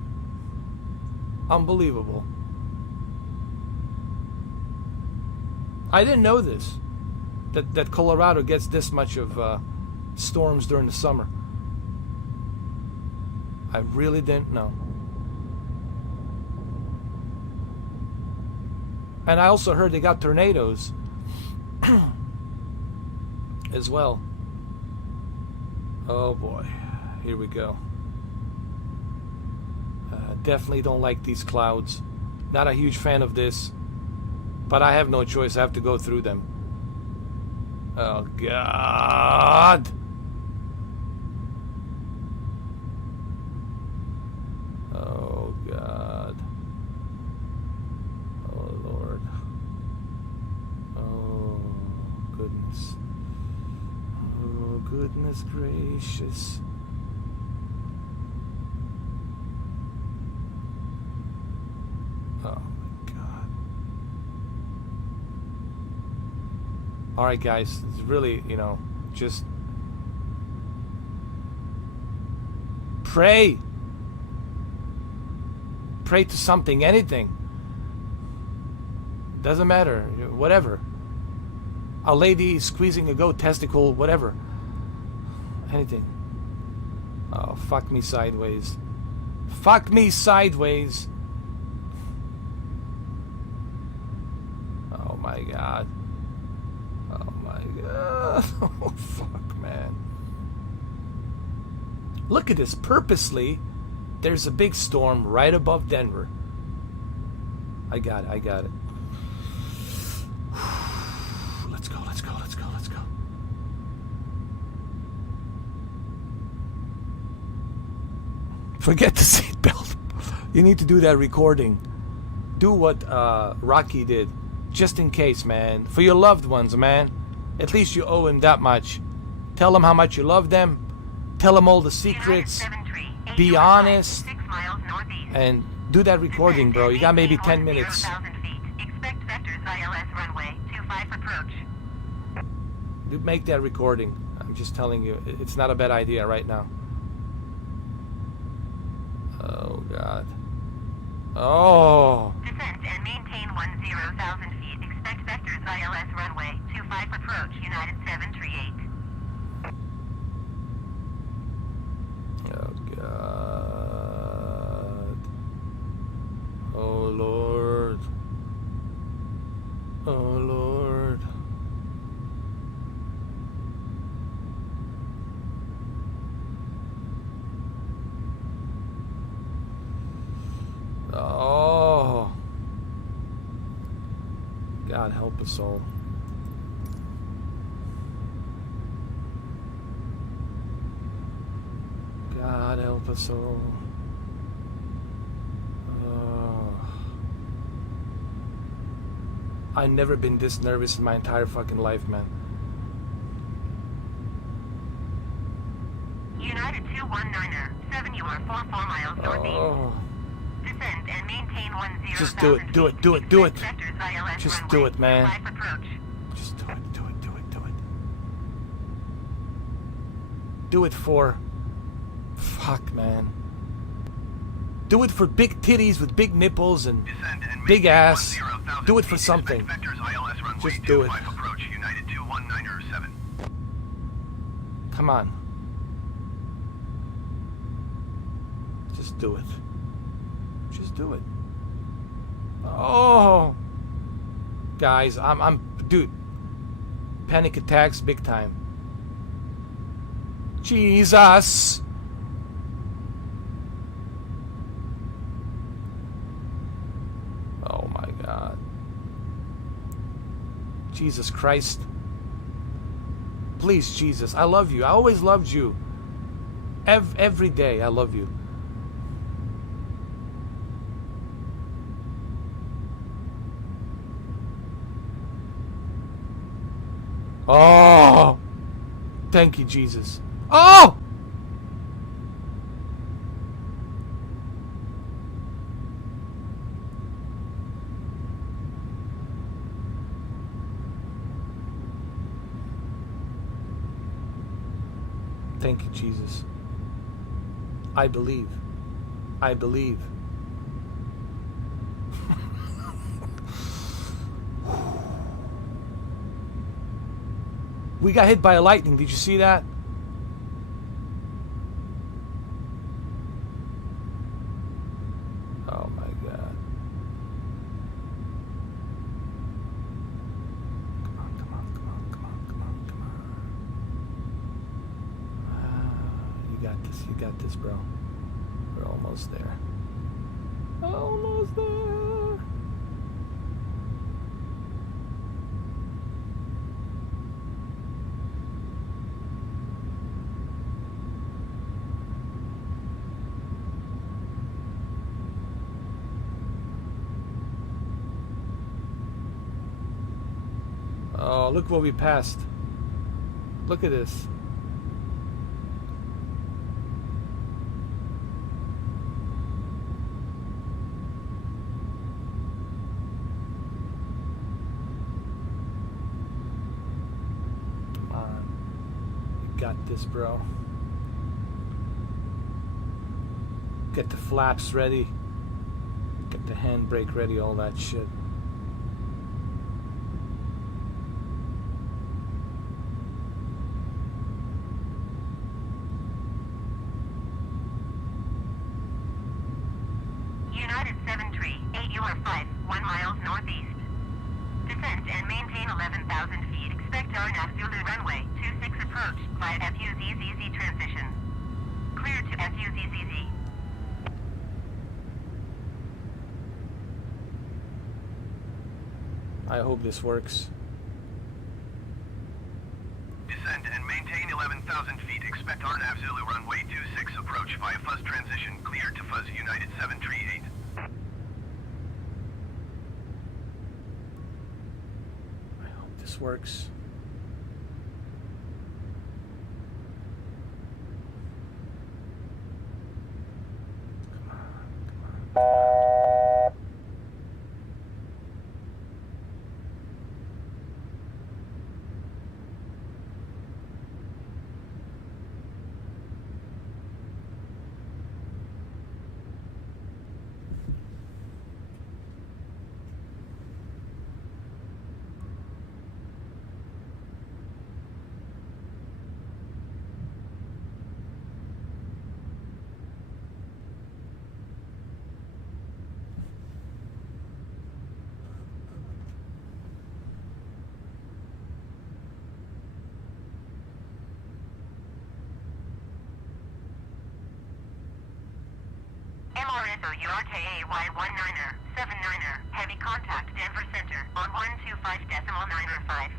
Unbelievable. I didn't know this. That Colorado gets this much of storms during the summer. I really didn't know. And I also heard they got tornadoes as well. Oh boy, here we go. Definitely don't like these clouds. Not a huge fan of this, but I have no choice. I have to go through them. Oh God. Oh God. Oh Lord. Oh goodness. Oh goodness gracious. Oh my God. Alright guys, it's really, just pray. Pray to something, anything. Doesn't matter, whatever. A lady squeezing a goat testicle, whatever. Anything. Oh, fuck me sideways. Fuck me sideways. Oh my God. Oh my God. Oh fuck, man. Look at this. Purposely, there's a big storm right above Denver. I got it. Let's go. Forget the seatbelt. You need to do that recording. Do what Rocky did. Just in case, man. For your loved ones, man. At least you owe him that much. Tell them how much you love them. Tell them all the secrets. Be honest. And do that recording, bro. You got maybe 10 minutes. Expect vectors ILS runway 25 approach. You make that recording. I'm just telling you, it's not a bad idea right now. Oh, God. Oh. Descent and maintain 10,000 feet. Expect vectors ILS runway 25 approach. United 738. Oh, God. Oh, Lord. Oh, Lord. Oh. God help us all. God help us all. I've never been this nervous in my entire fucking life, man. United 219er, 7 you are 44 miles northeast. Oh. Descend and maintain 10,000 Just do it, do it, do it, do it. Just do it, man. Just do it, do it, do it, do it. Do it for... Fuck, man. Do it for big titties with big nipples and big ass. Do it for something. Just do it. Come on. Just do it. Just do it. Oh, guys, dude. Panic attacks, big time. Jesus. Oh my God. Jesus Christ. Please, Jesus, I love you. I always loved you. Every day, I love you. Oh, thank you, Jesus. Oh, Thank you, Jesus. I believe. I believe. We got hit by a lightning. Did you see that? Oh my God. Come on, come on, come on, come on, come on, come on. You got this. You got this, bro. We're almost there. Almost there. Oh, look what we passed. Look at this. Come on. You got this, bro. Get the flaps ready. Get the handbrake ready, all that shit. United 73, 8UR5, 1 miles northeast. Descend and maintain 11,000 feet. Expect RNAV Zulu runway 26 approach via FUZZZ transition. Clear to FUZZZ. I hope this works. Descend and maintain 11,000 feet. Expect RNAV Zulu runway 26 approach via fuzz transition. Clear to fuzz United 738. I hope this works. Come on, come on. MRSO URKA Y19er, 79er, heavy contact Denver Center on 125.905.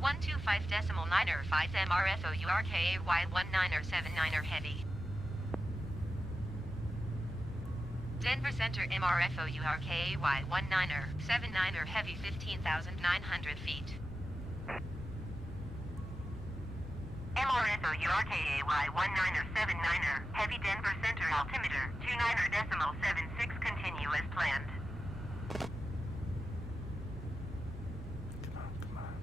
125.905 MRFO URKA Y19er 79er heavy. Denver Center MRFO URKA Y19er 79er heavy 15,900 feet. MRSO URKA Y19er 79er, heavy Denver Center altimeter 29.76 continue as planned. Come on, come on.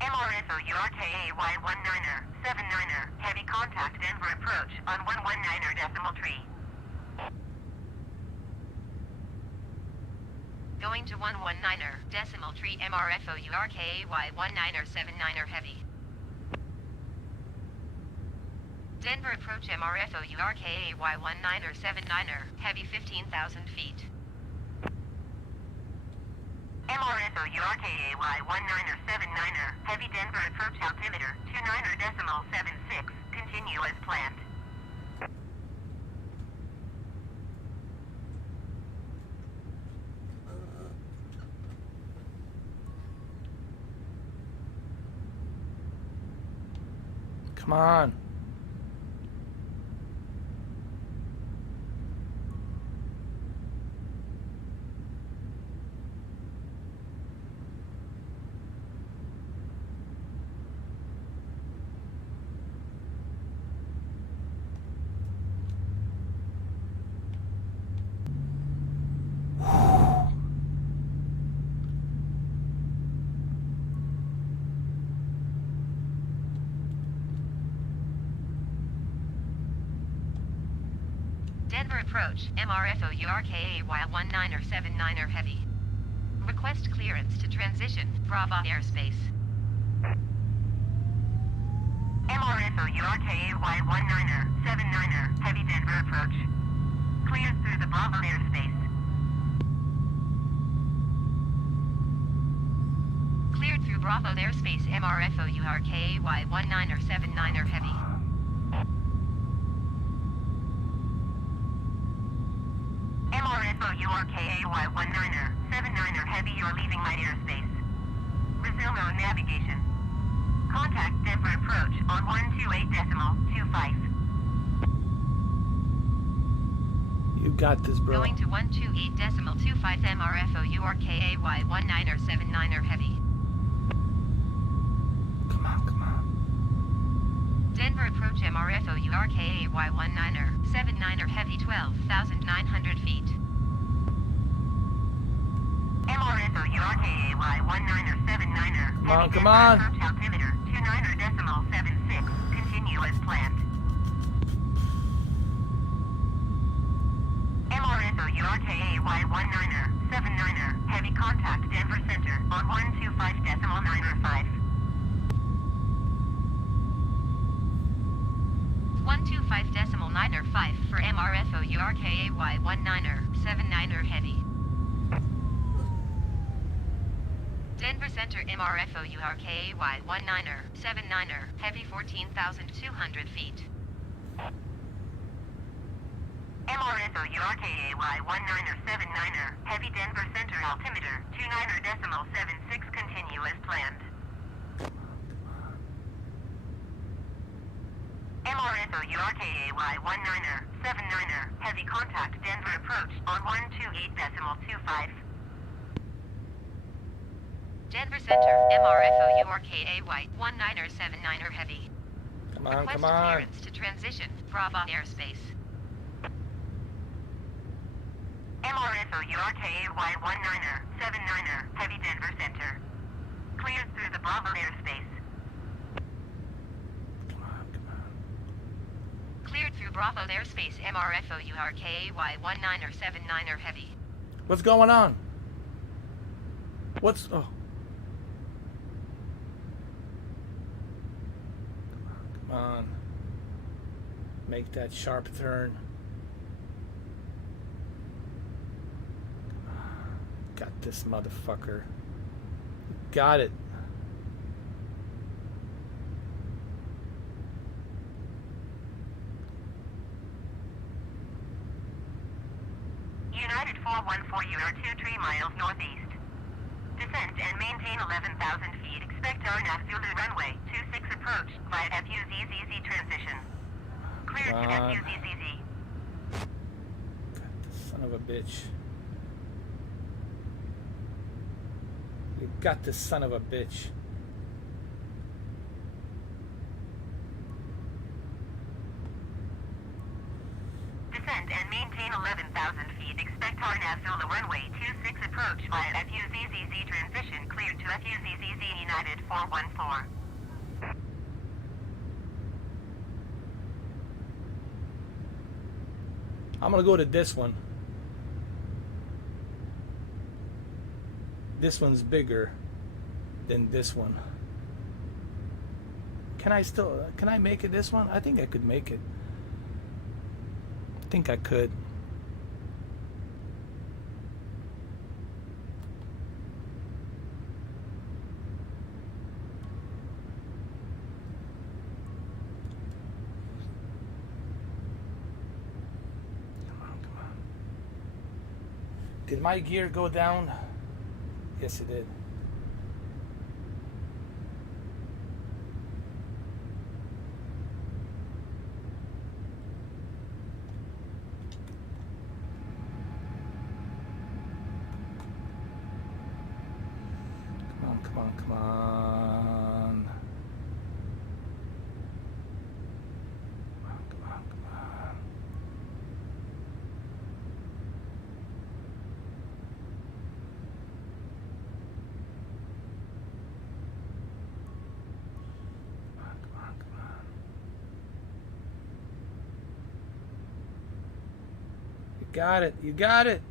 MRSO URKA Y19er 79er, heavy contact Denver approach on 119er.3. Going to 119er, decimal 3 MRFO URKA Y19er 79er heavy. Denver approach MRFO URKA Y19er 79er, heavy 15,000 feet. MRSO URKA Y19er 79er, heavy Denver approach altimeter 29.76, continue as planned. Come on. Denver approach, MRFO URKA Y1979er heavy. Request clearance to transition, Bravo airspace. MRFO URKA Y1979er, heavy Denver approach. Cleared through the Bravo airspace. Cleared through Bravo airspace, MRFO URKA Y1979er heavy. MRFO URKA Y1979er heavy, you're leaving my airspace. Resume on navigation. Contact Denver approach on 128.25. You got this, bro. Going to 128.25 MRFO URKA Y1979er heavy. Come on, come on. Denver approach MRFO URKA Y1979er heavy 12,900 feet. MRFO URKA Y1979er. Come on, come on. Approach altimeter 29.76. Continue as planned. MRFO URKA Y1979er. Heavy contact Denver Center on 125.95. 125.95 for MRFO URKA Y1979er heavy. Denver Center MRFO URKA Y1979er heavy 14,200 feet. MRFO URKA Y1979er. Heavy Denver Center altimeter 29.76. Continue as planned. MRFO URKA Y1979er. Heavy contact Denver approach on 128.25. Denver Center MRFO URKA Y1979er heavy. Come on, Request come on. clearance to transition, Bravo airspace. MRFO URKA Y1979er. Heavy Denver Center. Cleared through the Bravo airspace. Come on, come on. Cleared through Bravo airspace MRFO URKA Y1979er heavy. What's going on? What's... Oh. Come on. Make that sharp turn. Got this motherfucker. Got it. United 414, you are 23 miles northeast. Descent and maintain 11,000 feet. Expect RNAV Zulu runway 26 approach via FUZZZ transition. Cleared to FUZZZ. God, this son of a bitch. You got this son of a bitch. Descend and maintain 11,000 feet. Expect RNAV Zulu runway 26 approach via FUZZZ transition. Cleared to FUZZZ United 414. I'm gonna go to this one. This one's bigger than this one. Can I make it this one? I think I could make it. I think I could. Come on, come on. Did my gear go down? Yes, it did. Come on, come on, come on. Come on, come on. Come on, come on. got it. You got it.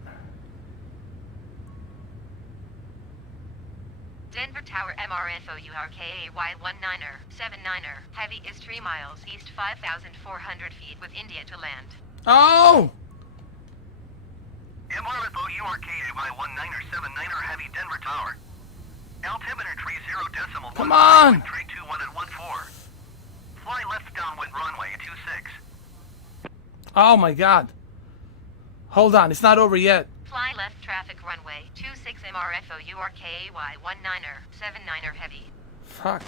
Denver Tower MRFO URKAY 19er, 79er, heavy is 3 miles east 5,400 feet with India to land. Oh! MRFO URKAY 19er, 79er, heavy Denver Tower. Altimeter 30 Come on! 321 and 14. Fly left downwind runway 26. Oh my God. Hold on, it's not over yet. Fly left traffic runway 26 MRFO URKAY 19er, 79er heavy. Fuck.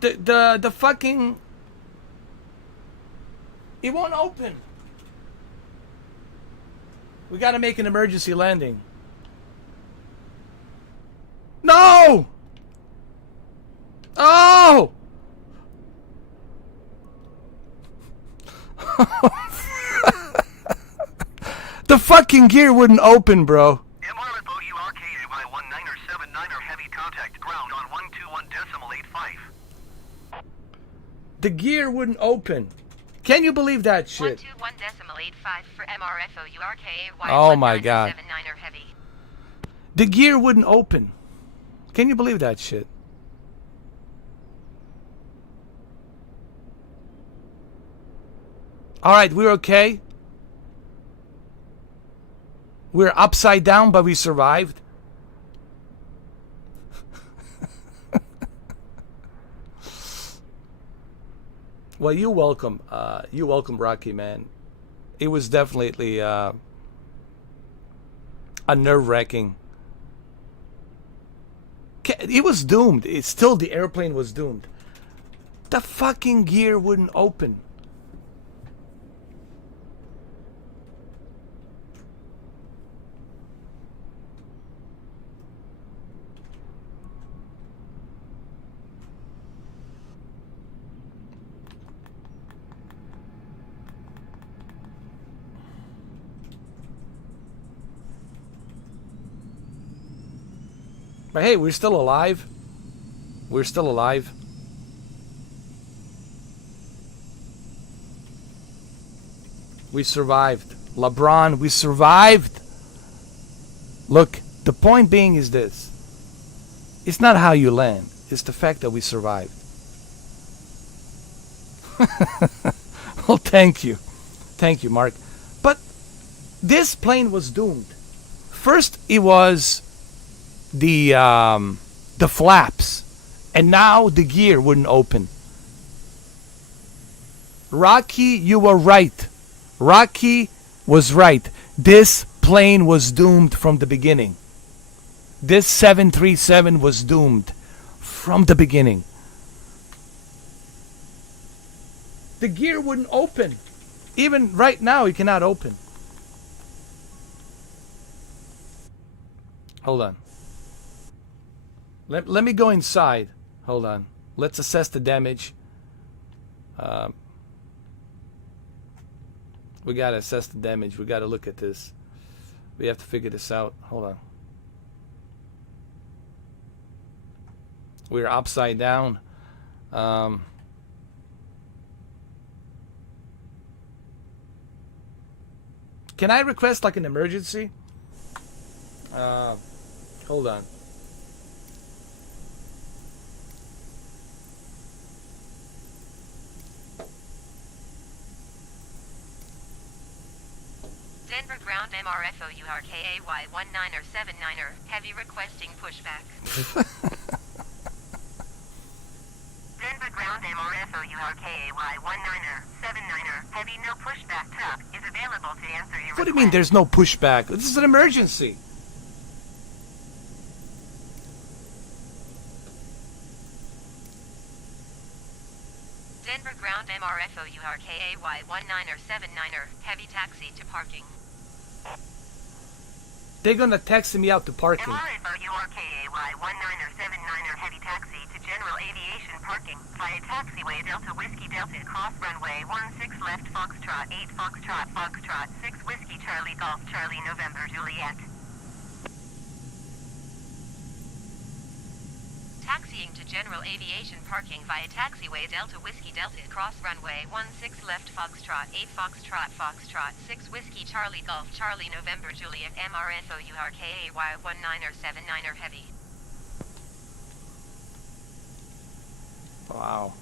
The fucking... It won't open. We gotta make an emergency landing. No! Oh! The fucking gear wouldn't open, bro. MRFO URKAY 19er, 79er, heavy contact ground on 121.85. The gear wouldn't open. Can you believe that shit? 121.85 for MRFO URKAY Oh my God. 79er heavy. The gear wouldn't open. Can you believe that shit? Alright, we're okay. We're upside down, but we survived. Well, you're welcome. You're welcome, Rocky, man. It was definitely a nerve-wracking. It was doomed. It's still, the airplane was doomed. The fucking gear wouldn't open. But hey, we're still alive. We're still alive. We survived. LeBron, we survived. Look, the point being is this. It's not how you land. It's the fact that we survived. Well, thank you. Thank you, Mark. But this plane was doomed. First, it was the flaps, and now the gear wouldn't open. Rocky, you were right. Rocky was right. This plane was doomed from the beginning. This 737 was doomed from the beginning. The gear wouldn't open. Even right now, it cannot open. Hold on. Let me go inside. Hold on. Let's assess the damage. We gotta assess the damage. We gotta look at this. We have to figure this out. Hold on. We're upside down. Can I request like an emergency? Hold on. Denver ground MRFO URKAY 19er, 79er, heavy requesting pushback. Denver ground MRFO URKAY 19er, 79er, heavy no pushback truck is available to answer your What do you mean there's no pushback? This is an emergency. Denver ground MRFO URKAY 19er, 79er, heavy taxi to parking. They're gonna taxi me out to parking. MRFO URKAY 19er, 79er, heavy taxi to general aviation parking via taxiway Delta Whiskey Delta cross runway 16 left Foxtrot 8 Foxtrot Foxtrot 6 Whiskey Charlie Golf Charlie November Juliet. Taxiing to general aviation parking via taxiway Delta Whiskey Delta. Cross runway 16 left Foxtrot 8 Foxtrot Foxtrot 6 Whiskey Charlie Golf Charlie November Juliet MRFOURKAY 19er79er Heavy. Wow.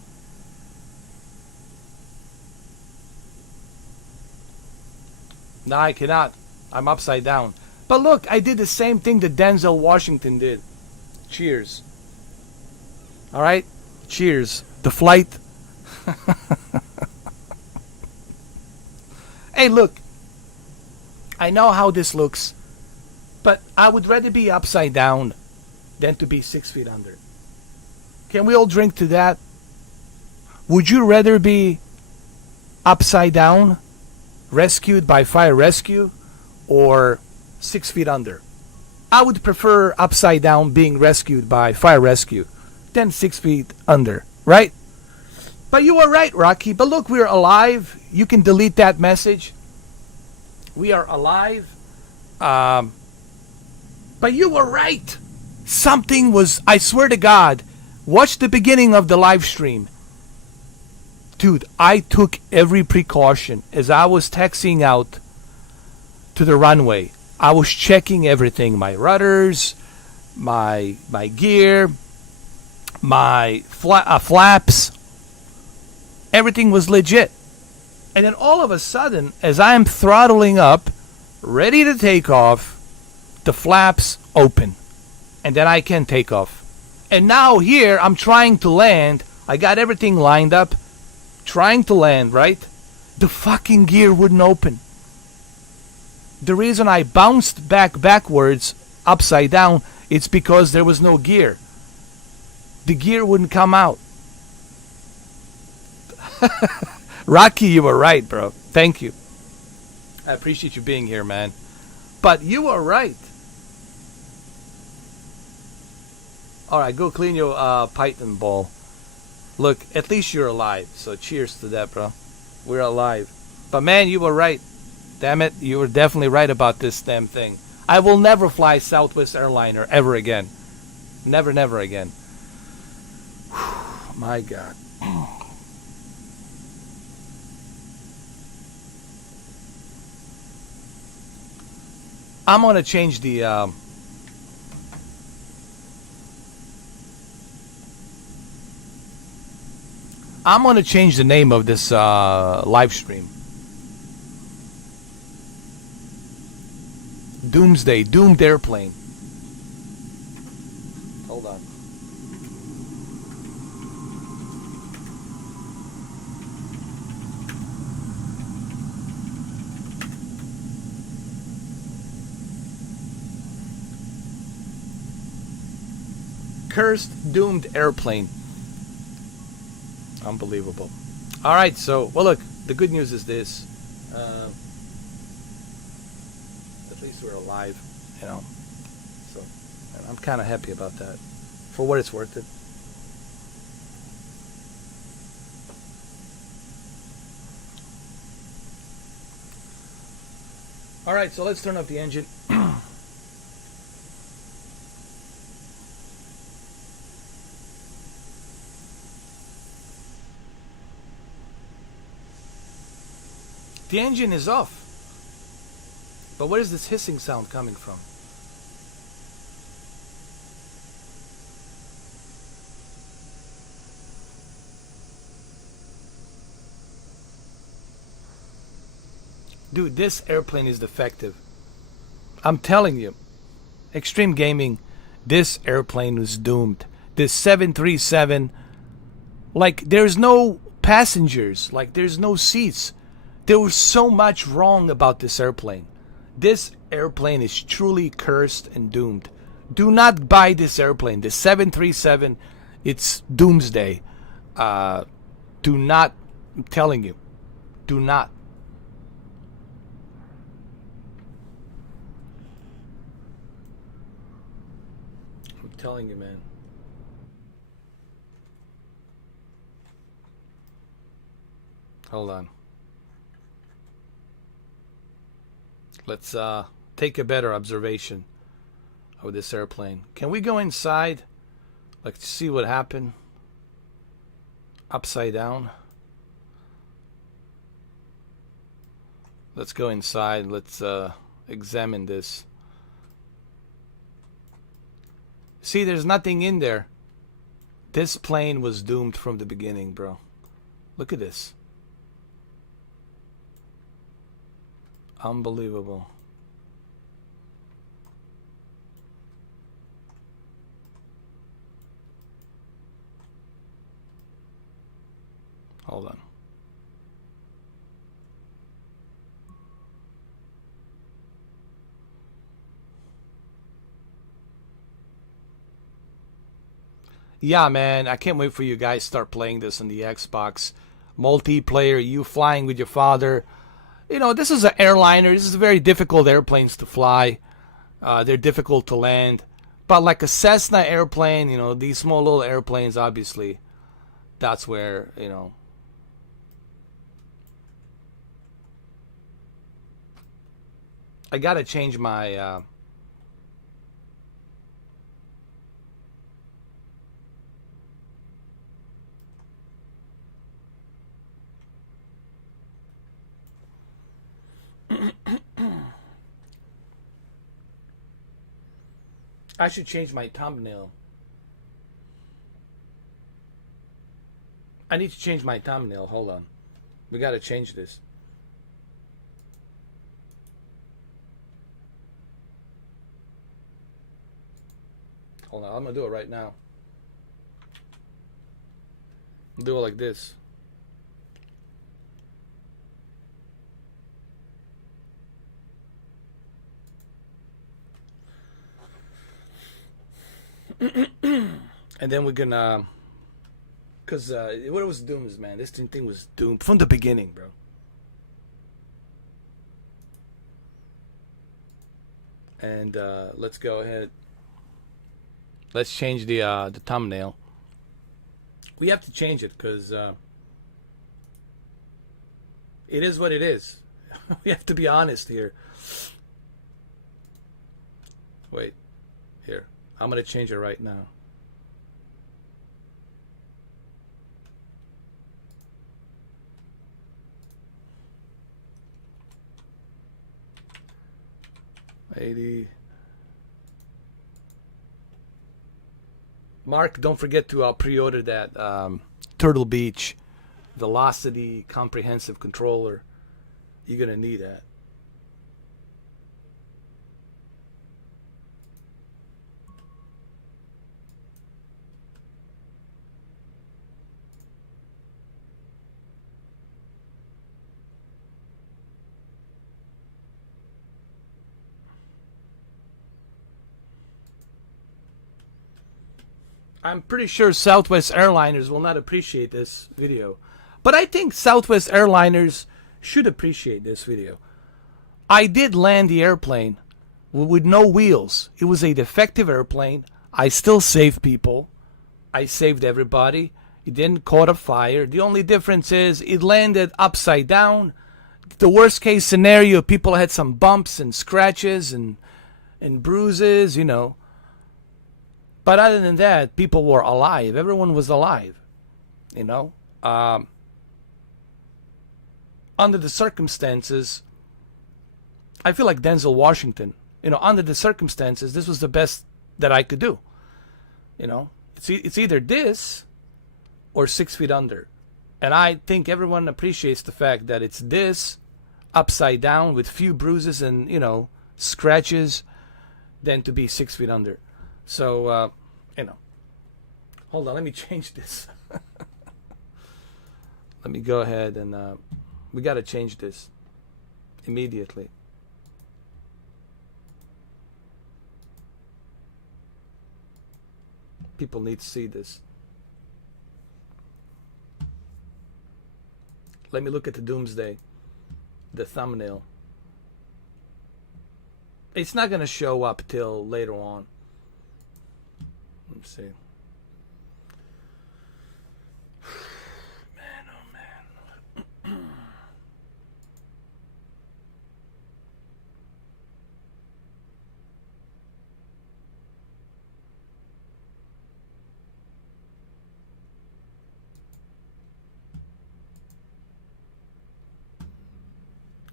No, I cannot. I'm upside down. But look, I did the same thing that Denzel Washington did. Cheers. All right? Cheers. The flight. Hey, look. I know how this looks, but I would rather be upside down than to be 6 feet under. Can we all drink to that? Would you rather be upside down, rescued by fire rescue, or 6 feet under? I would prefer upside down being rescued by fire rescue than 6 feet under, right? But you were right, Rocky. But look, we're alive. You can delete that message. We are alive. But you were right. Something was, I swear to God, watch the beginning of the live stream. Dude, I took every precaution as I was taxiing out to the runway. I was checking everything, my rudders, my gear, my flaps. Everything was legit. And then all of a sudden, as I am throttling up, ready to take off, the flaps open. And then I can take off. And now here, I'm trying to land. I got everything lined up. Trying to land, right? The fucking gear wouldn't open. The reason I bounced backwards, upside down, it's because there was no gear. The gear wouldn't come out. Rocky, you were right, bro. Thank you. I appreciate you being here, man. But you were right. Alright, go clean your python ball. Look, at least you're alive. So cheers to that, bro. We're alive. But man, you were right. Damn it, you were definitely right about this damn thing. I will never fly Southwest Airliner ever again. Never, never again. Whew, my God. I'm going to change the... I'm going to change the name of this live stream. Doomsday, Doomed Airplane. Hold on. Cursed Doomed Airplane. Unbelievable. All right, so, well, look, the good news is this. At least we're alive, you know. So, and I'm kind of happy about that. For what it's worth it. All right, so let's turn up the engine. The engine is off. But where is this hissing sound coming from? Dude, this airplane is defective. I'm telling you. Extreme Gaming, this airplane was doomed. This 737, like, there's no passengers. Like, there's no seats. There was so much wrong about this airplane. This airplane is truly cursed and doomed. Do not buy this airplane. The 737, it's doomsday. Do not, I'm telling you, do not. I'm telling you, man. Hold on. Let's take a better observation of this airplane. Can we go inside Let's see what happened. Upside down. Let's go inside. Let's examine this. See, there's nothing in there. This plane was doomed from the beginning, bro. Look at this. Unbelievable. Hold on. Yeah, man, I can't wait for you guys to start playing this on the Xbox. Multiplayer, you flying with your father. You know, this is an airliner. This is very difficult airplanes to fly. They're difficult to land. But like a Cessna airplane, you know, these small little airplanes, obviously, that's where, you know. I gotta change my... I should change my thumbnail. I need to change my thumbnail. Hold on. We gotta change this. Hold on. I'm gonna do it right now. I'll do it like this. And then we're gonna, cause what it was doomed is, man, this thing was doomed from the beginning, bro. And let's go ahead. Let's change the thumbnail. We have to change it because it is what it is. We have to be honest here. Wait, here. I'm gonna change it right now. Mark, don't forget to pre-order that Turtle Beach Velocity Comprehensive Controller. You're gonna need that. I'm pretty sure Southwest Airliners will not appreciate this video. But I think Southwest Airliners should appreciate this video. I did land the airplane with no wheels. It was a defective airplane. I still saved people. I saved everybody. It didn't caught a fire. The only difference is it landed upside down. The worst case scenario, people had some bumps and scratches and bruises, you know. But other than that, people were alive. Everyone was alive, you know. Under the circumstances, I feel like Denzel Washington. You know, under the circumstances, this was the best that I could do. You know, it's either this or 6 feet under. And I think everyone appreciates the fact that it's this upside down with few bruises and, you know, scratches than to be 6 feet under. So, you know, hold on, let me change this. Let me go ahead and, we got to change this immediately. People need to see this. Let me look at the Doomsday, the thumbnail. It's not going to show up till later on. Let's see. Man, oh man.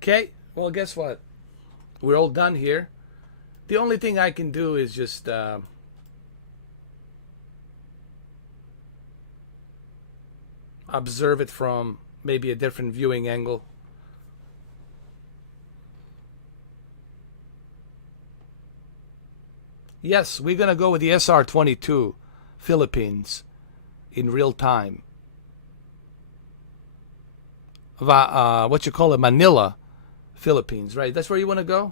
Okay, well, guess what? We're all done here. The only thing I can do is just observe it from maybe a different viewing angle. Yes, we're going to go with the SR-22 Philippines in real time. What you call it, Manila, Philippines, right? That's where you want to go?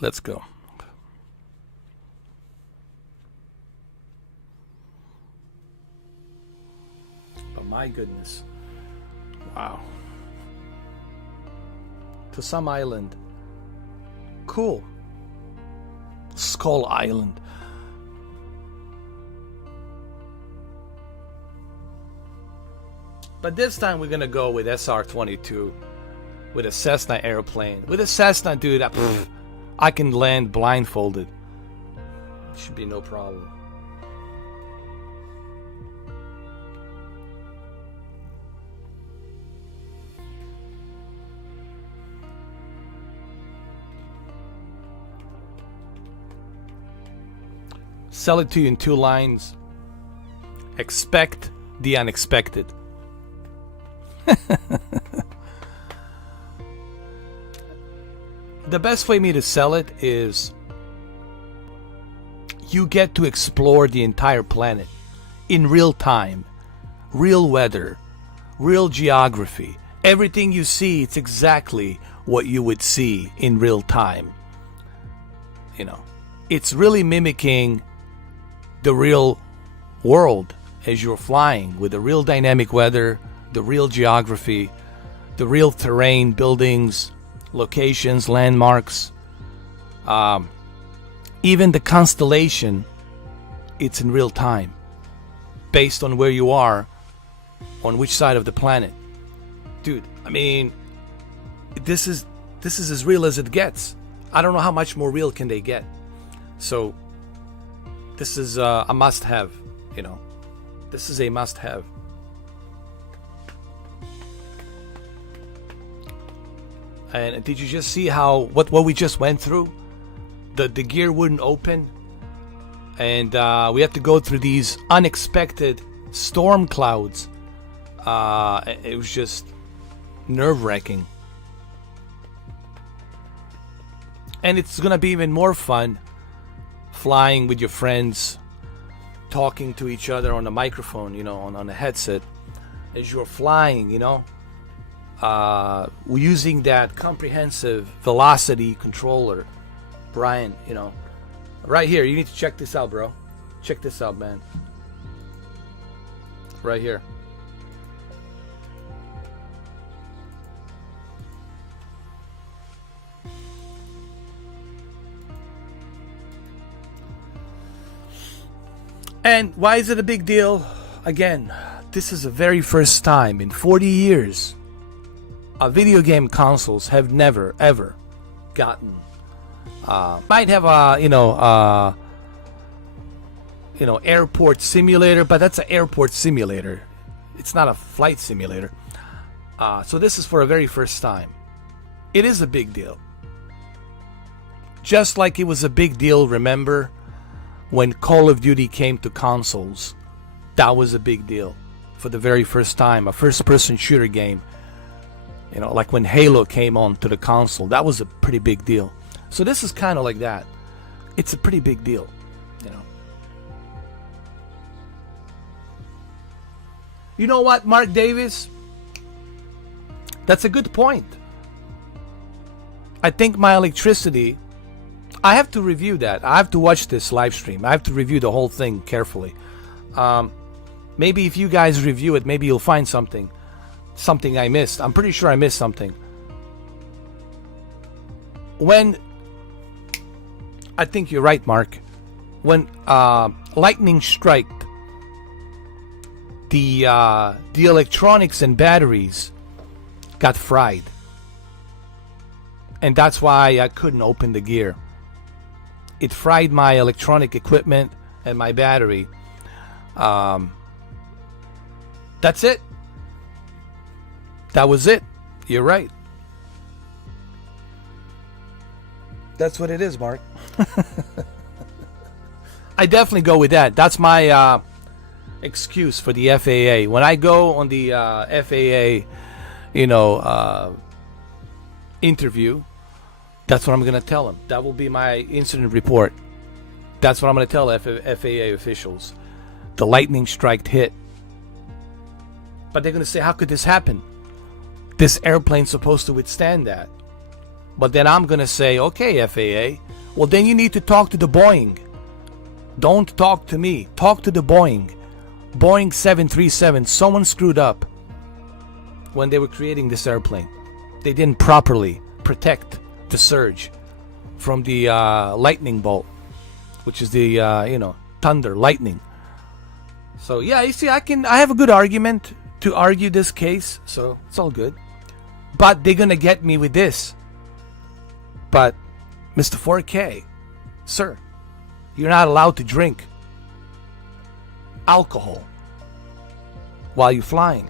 Let's go. But my goodness. Wow. To some island. Cool. Skull Island. But this time we're going to go with SR-22. With a Cessna airplane. With a Cessna, dude, I can land blindfolded. Should be no problem. Sell it to you in 2 lines. Expect the unexpected. The best way for me to sell it is you get to explore the entire planet in real time, real weather, real geography. Everything you see, it's exactly what you would see in real time. You know, it's really mimicking the real world as you're flying, with the real dynamic weather, the real geography, the real terrain, buildings, locations, landmarks, even the constellation. It's in real time based on where you are, on which side of the planet. Dude, I mean, this is as real as it gets. I don't know how much more real can they get. So this is a must-have, you know. This is a must-have. And did you just see how what we just went through? The gear wouldn't open, and we had to go through these unexpected storm clouds. It was just nerve-wracking. And it's gonna be even more fun flying with your friends, talking to each other on the microphone, you know, on a headset as you're flying, you know. Using that comprehensive velocity controller. Brian, you know, right here, you need to check this out, bro. Check this out, man. Right here. And why is it a big deal? Again, this is the very first time in 40 years video game consoles have never ever gotten might have a airport simulator, but that's an airport simulator. It's not a flight simulator. So this is for a very first time. It is a big deal. Just like it was a big deal, remember, when Call of Duty came to consoles. That was a big deal. For the very first time, a first-person shooter game. You know, like when Halo came on to the console, that was a pretty big deal. So this is kind of like that. It's a pretty big deal, you know. You know what, Mark Davis? That's a good point. I think my electricity, I have to review that. I have to watch this live stream. I have to review the whole thing carefully. Maybe if you guys review it, maybe you'll find something I missed. I'm pretty sure I missed something. When, I think you're right, Mark. When lightning struck the electronics and batteries got fried, and that's why I couldn't open the gear. It fried my electronic equipment and my battery. That's it. That was it. You're right. That's what it is, Mark. I definitely go with that. That's my excuse for the FAA. When I go on the FAA, interview, that's what I'm going to tell them. That will be my incident report. That's what I'm going to tell FAA officials. The lightning strike hit. But they're going to say, how could this happen? This airplane's supposed to withstand that. But then I'm going to say, okay, FAA, well, then you need to talk to the Boeing. Don't talk to me. Talk to the Boeing. Boeing 737, someone screwed up when they were creating this airplane. They didn't properly protect the surge from the lightning bolt, which is the, thunder, lightning. So, yeah, you see, I have a good argument to argue this case, so it's all good. But they're going to get me with this. But, Mr. 4K, sir, you're not allowed to drink alcohol while you're flying.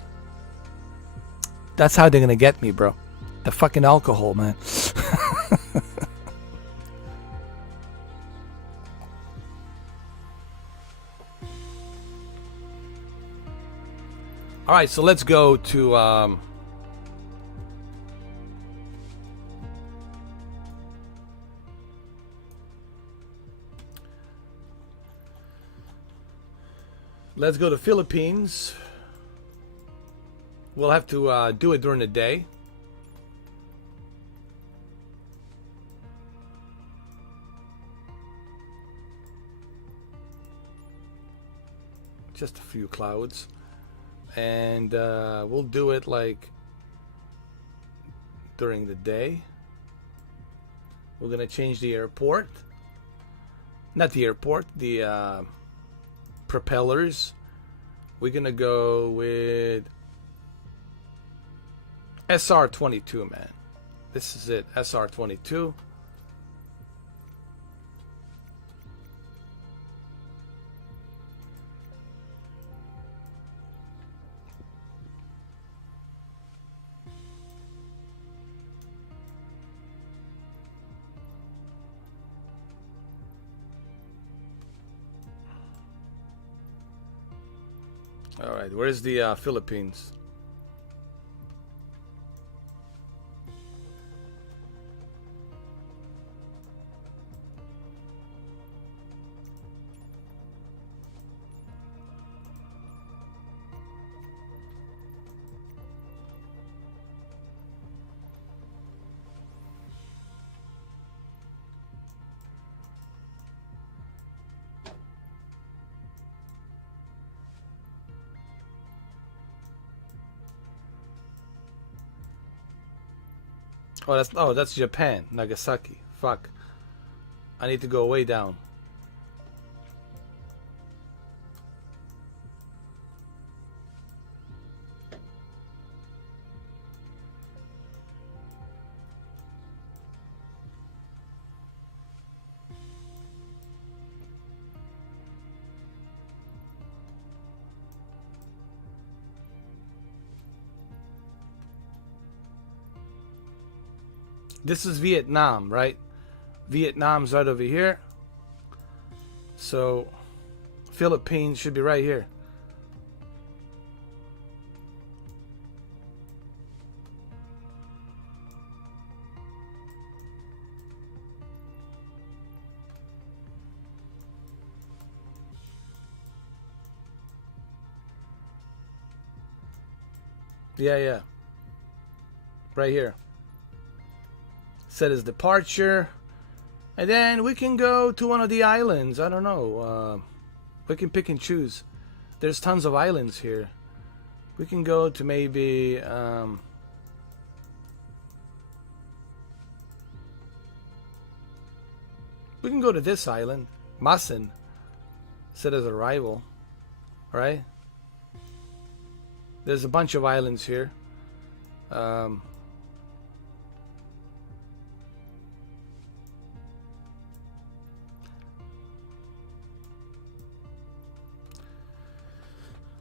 That's how they're going to get me, bro. The fucking alcohol, man. All right, so let's go to let's go to Philippines. We'll have to do it during the day. Just a few clouds. And we'll do it like during the day. We're going to change the airport. Not the airport, the propellers. We're going to go with SR-22, man. This is it, SR-22. All right, where's the Philippines? That's Japan, Nagasaki. Fuck. I need to go way down. This is Vietnam, right? Vietnam's right over here. So, Philippines should be right here. Yeah. Right here. Set his departure, and then we can go to one of the islands. I don't know. We can pick and choose. There's tons of islands here. We can go to maybe we can go to this island, Masin. Set as arrival, right? There's a bunch of islands here.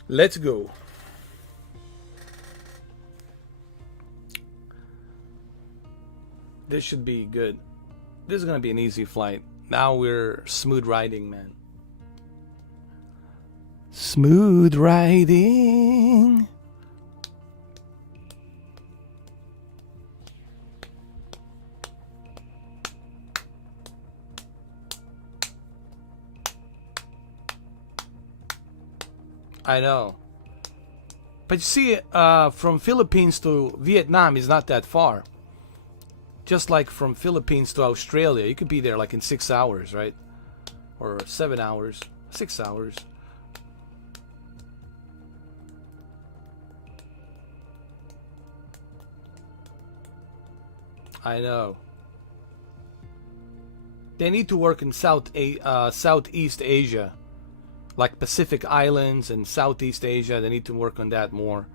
Let's go. This should be good. This is gonna be an easy flight. Now we're smooth riding, man. Smooth riding. I know. But you see, from Philippines to Vietnam is not that far. Just like from Philippines to Australia, you could be there like in 6 hours, right? Or 7 hours, 6 hours. I know. They need to work in Southeast Asia. Like Pacific Islands and Southeast Asia, they need to work on that more.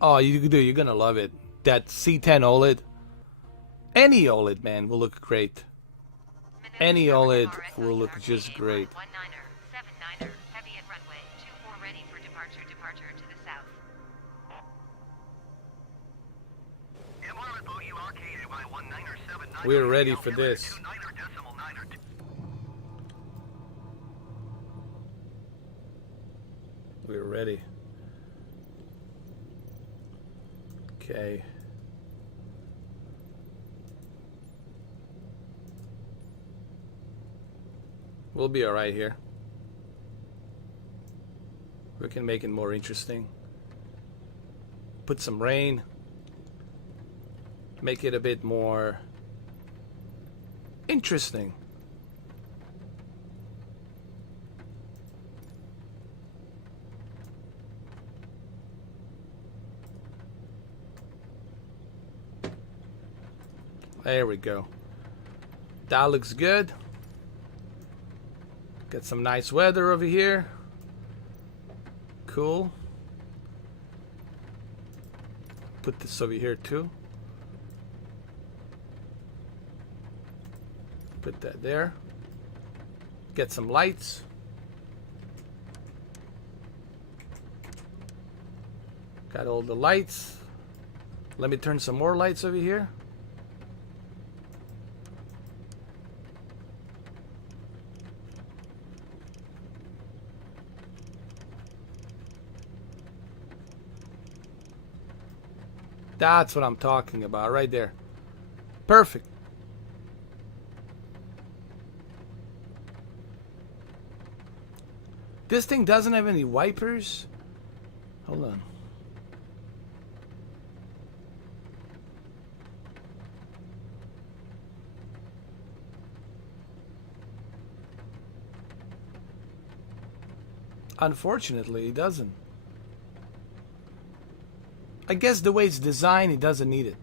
Oh, you're gonna love it. That C10 OLED. Any OLED, man, will look great. Any OLED will look just great. 19er, 79er, heavy at runway 24 ready for departure to the south. We're ready for this. We're ready. Okay. We'll be alright here. We can make it more interesting. Put some rain. Make it a bit more interesting. There we go. That looks good. Got some nice weather over here. Cool. Put this over here too. Put that there. Get some lights. Got all the lights. Let me turn some more lights over here. That's what I'm talking about right there. Perfect. This thing doesn't have any wipers. Hold on. Unfortunately, it doesn't. I guess the way it's designed, it doesn't need it.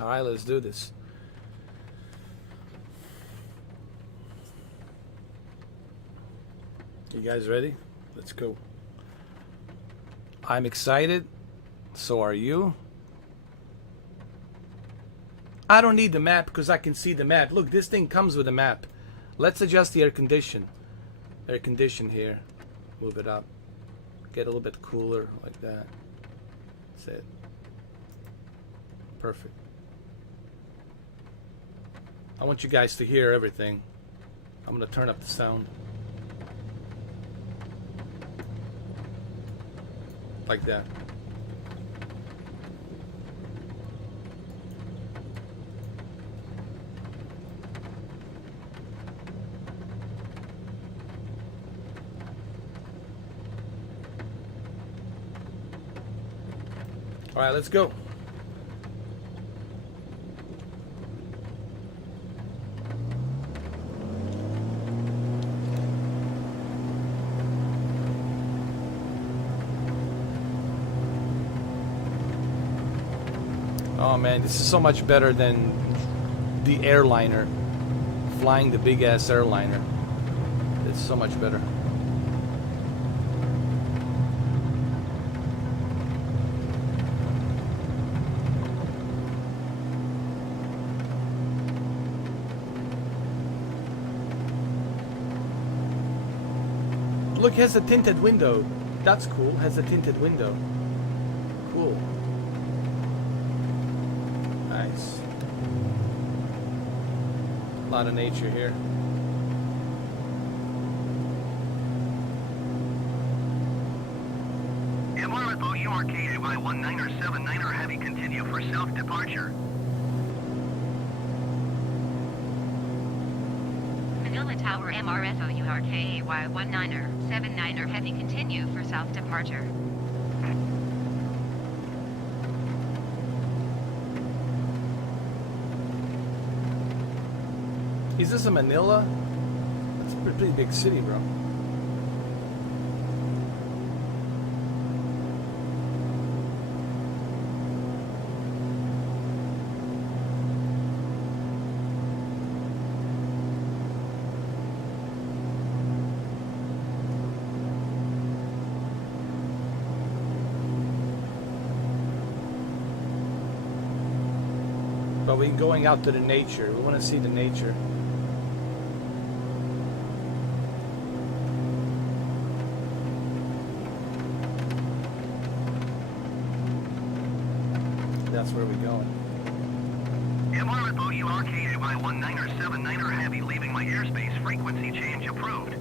All right, let's do this. You guys ready? Let's go. I'm excited. So are you. I don't need the map because I can see the map. Look, this thing comes with a map. Let's adjust the air condition. Air condition here. Move it up. Get a little bit cooler like that. That's it. Perfect. I want you guys to hear everything. I'm gonna turn up the sound. Like that. All right, let's go. Oh man, this is so much better than the airliner. Flying the big ass airliner. It's so much better. Look, it has a tinted window. That's cool. Has a tinted window. Cool. Nice. A lot of nature here. MRFO URK by 1979er heavy continue for south departure. Manila Tower MRFO URK Y19er 79er heavy continue for south departure. Is this a Manila? That's a pretty big city, bro. But we're going out to the nature. We want to see the nature. That's where we're going. MRFO URK by 1979er heavy leaving my airspace. Frequency change approved.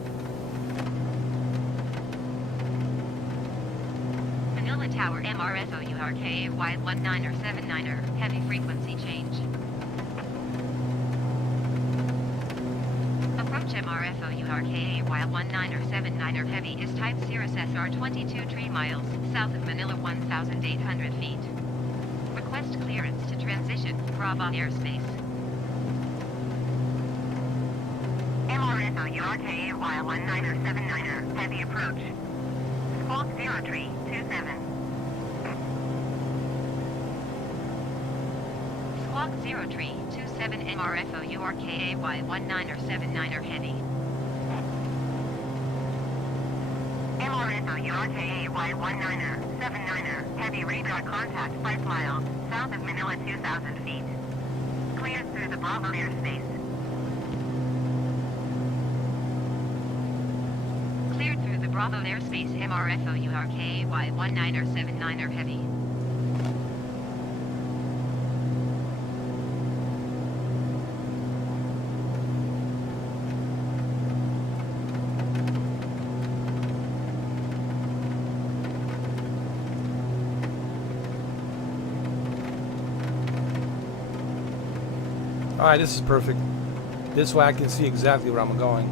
Manila Tower MRFO URK Y19er 79er heavy frequency change. Approach MRFO URK Y19er 79er heavy is type Cirrus SR 22 3 miles south of Manila 1,800 feet. Request clearance to transition Bravo airspace. MRFO URK Y19er 79er heavy approach. Squawk 0327. Squawk 0327 MRFO URK Y19er 79er heavy. MRFO URK Y19er 79er heavy radar contact 5 miles south of Manila 2,000 feet. Cleared through the Bravo airspace. Cleared through the Bravo airspace MRFO URK Y19er 79er heavy. Alright, this is perfect. This way I can see exactly where I'm going.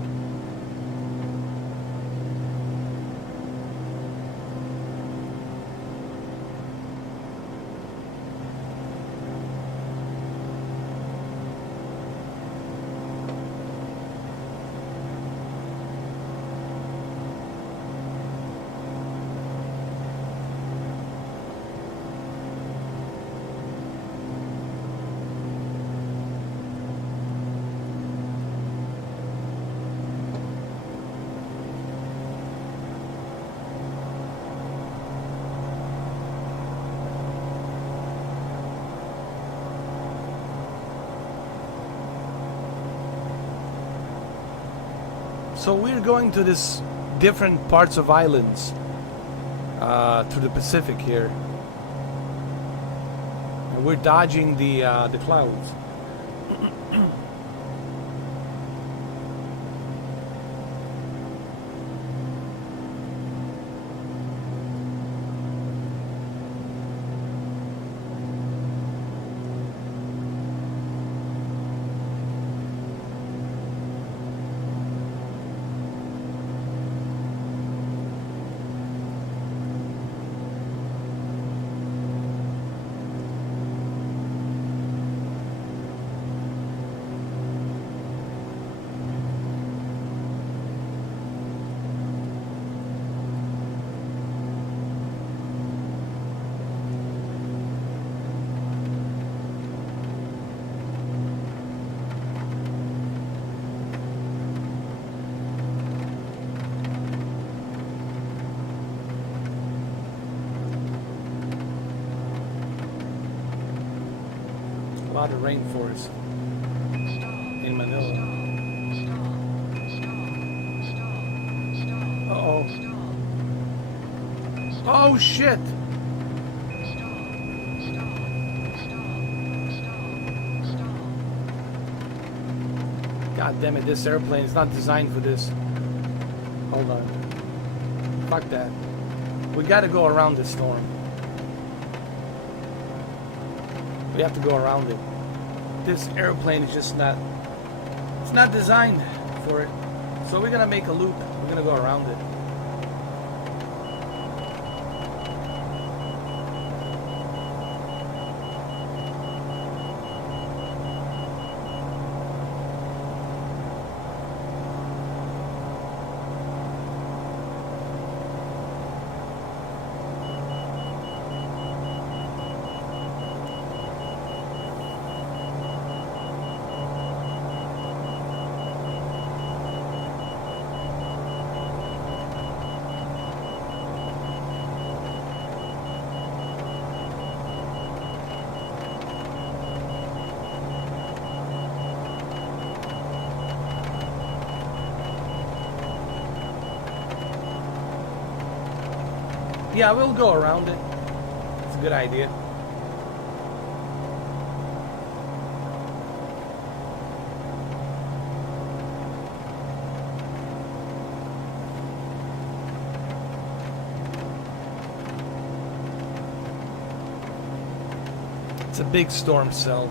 So we're going to this different parts of islands to the Pacific here, and we're dodging the clouds. a lot of rainforest in Manila. Uh-oh. Oh, shit! God damn it, this airplane is not designed for this. Hold on. Fuck that. We gotta go around this storm. We have to go around it. This airplane is just not... It's not designed for it. So we're gonna make a loop. We're gonna go around it. Yeah, we'll go around it. It's a good idea. It's a big storm cell.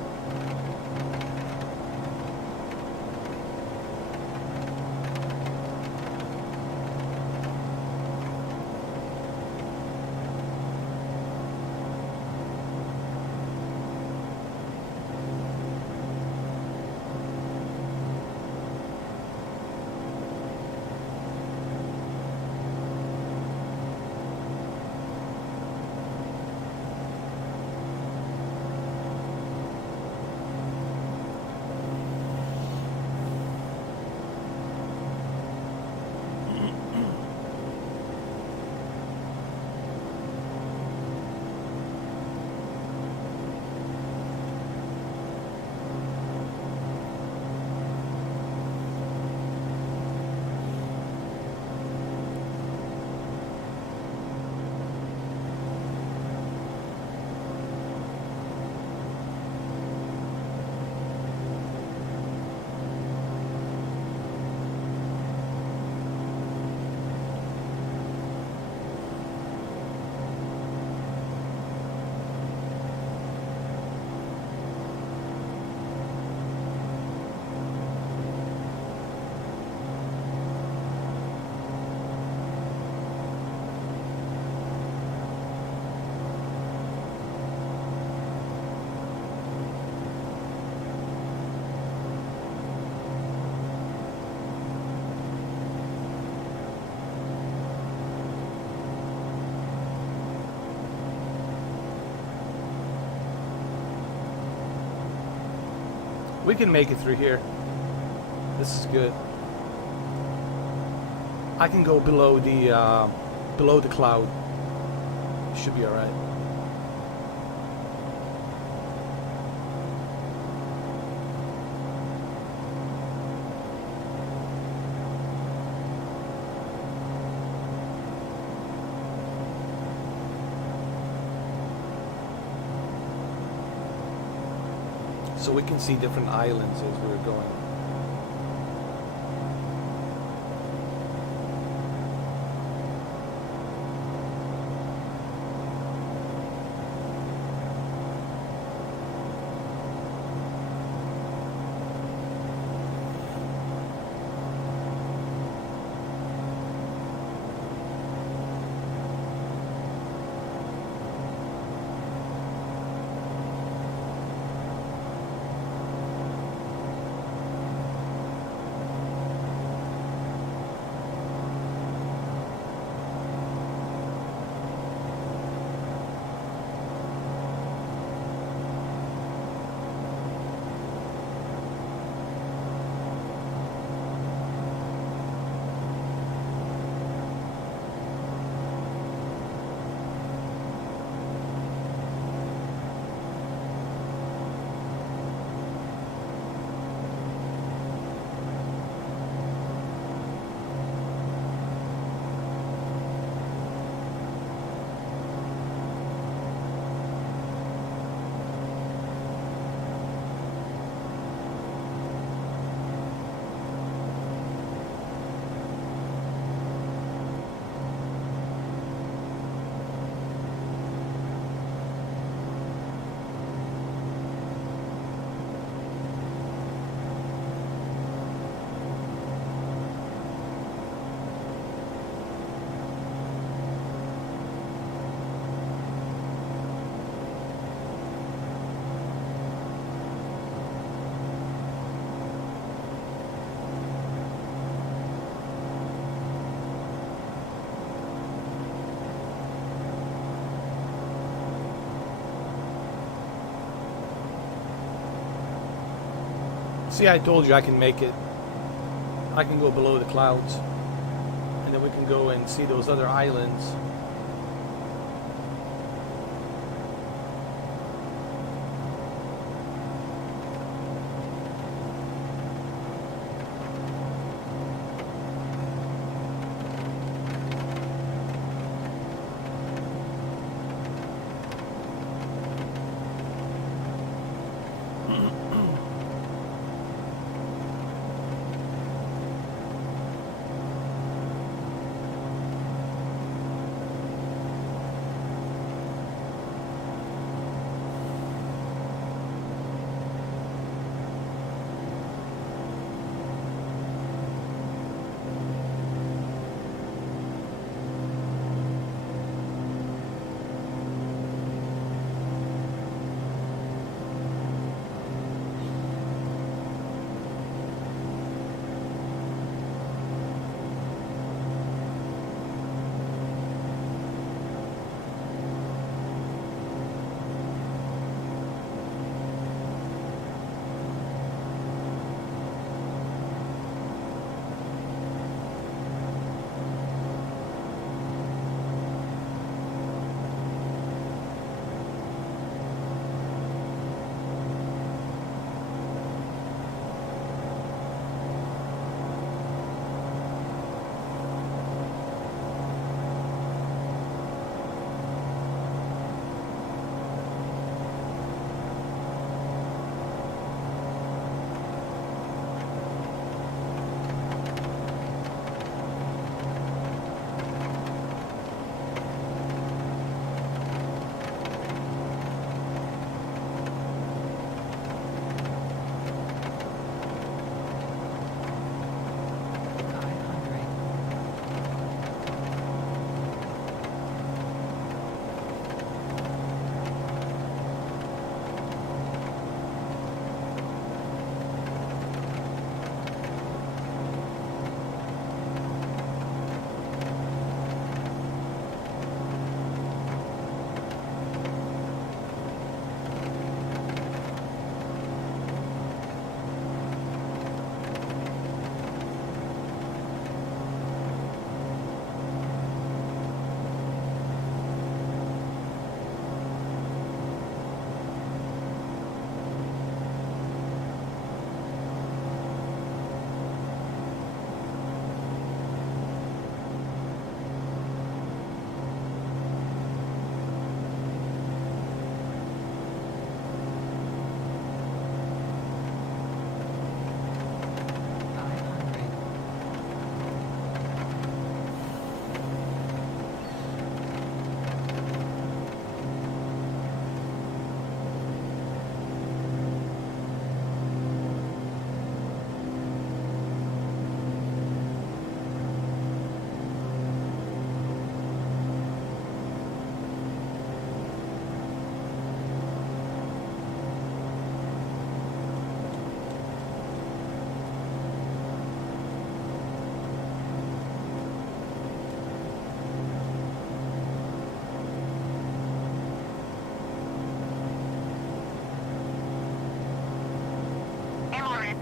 We can make it through here. This is good. I can go below the cloud. Should be all right. So we can see different islands as we're going. See, I told you I can make it. I can go below the clouds. And then we can go and see those other islands.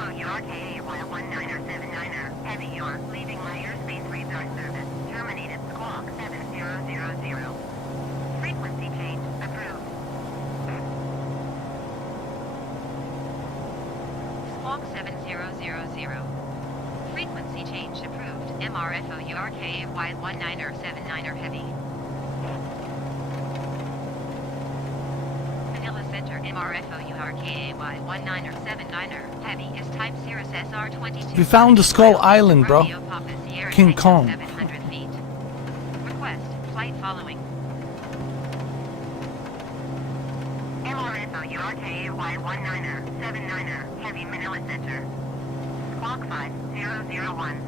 URKA 1979er, Heavy York, leaving my airspace radar service, terminated squawk 7000. Frequency change approved. Squawk 7000. Frequency change approved. MRFO URKA 19er 79er Heavy. Manila Center MRFO URKA 19er 79er Heavy is type Cirrus SR-22. We found the Skull Island, bro. Romeo Papa Sierra King Tango Kong. 700 feet. Request flight following. MRFO URKA 19er 79er Heavy Manila Center. Squawk 5001.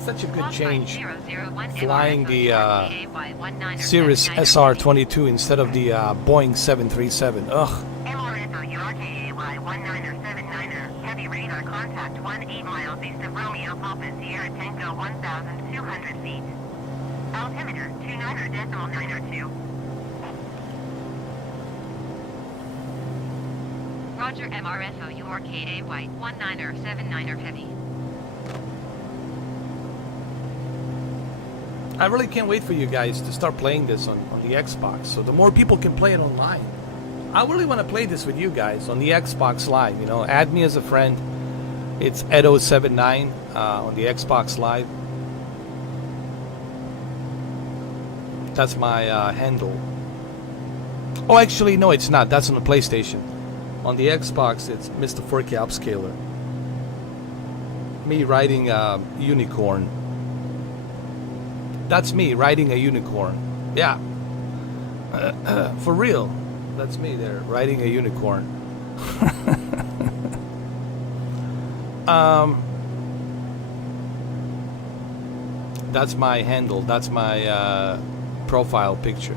Such a good Squawk change. 5001 Flying MRFO the URKA 19er Cirrus 79er SR-22 instead of the Boeing 737. Ugh. MRFO URKA 19er 79er Heavy radar contact 18 miles east of Romeo Papa Sierra Tango 1,200 feet. Altimeter 29.902. Roger, MRFO, URKA White, 19er79er Heavy. I really can't wait for you guys to start playing this on the Xbox, so the more people can play it online. I really want to play this with you guys on the Xbox Live. You know, add me as a friend. It's Edo79 on the Xbox Live. That's my handle. Oh, actually, no, it's not. That's on the PlayStation. On the Xbox, it's Mr. Forky Upscaler. Me riding a unicorn. That's me riding a unicorn. Yeah. For real. That's me there riding a unicorn. That's my handle. That's my profile picture.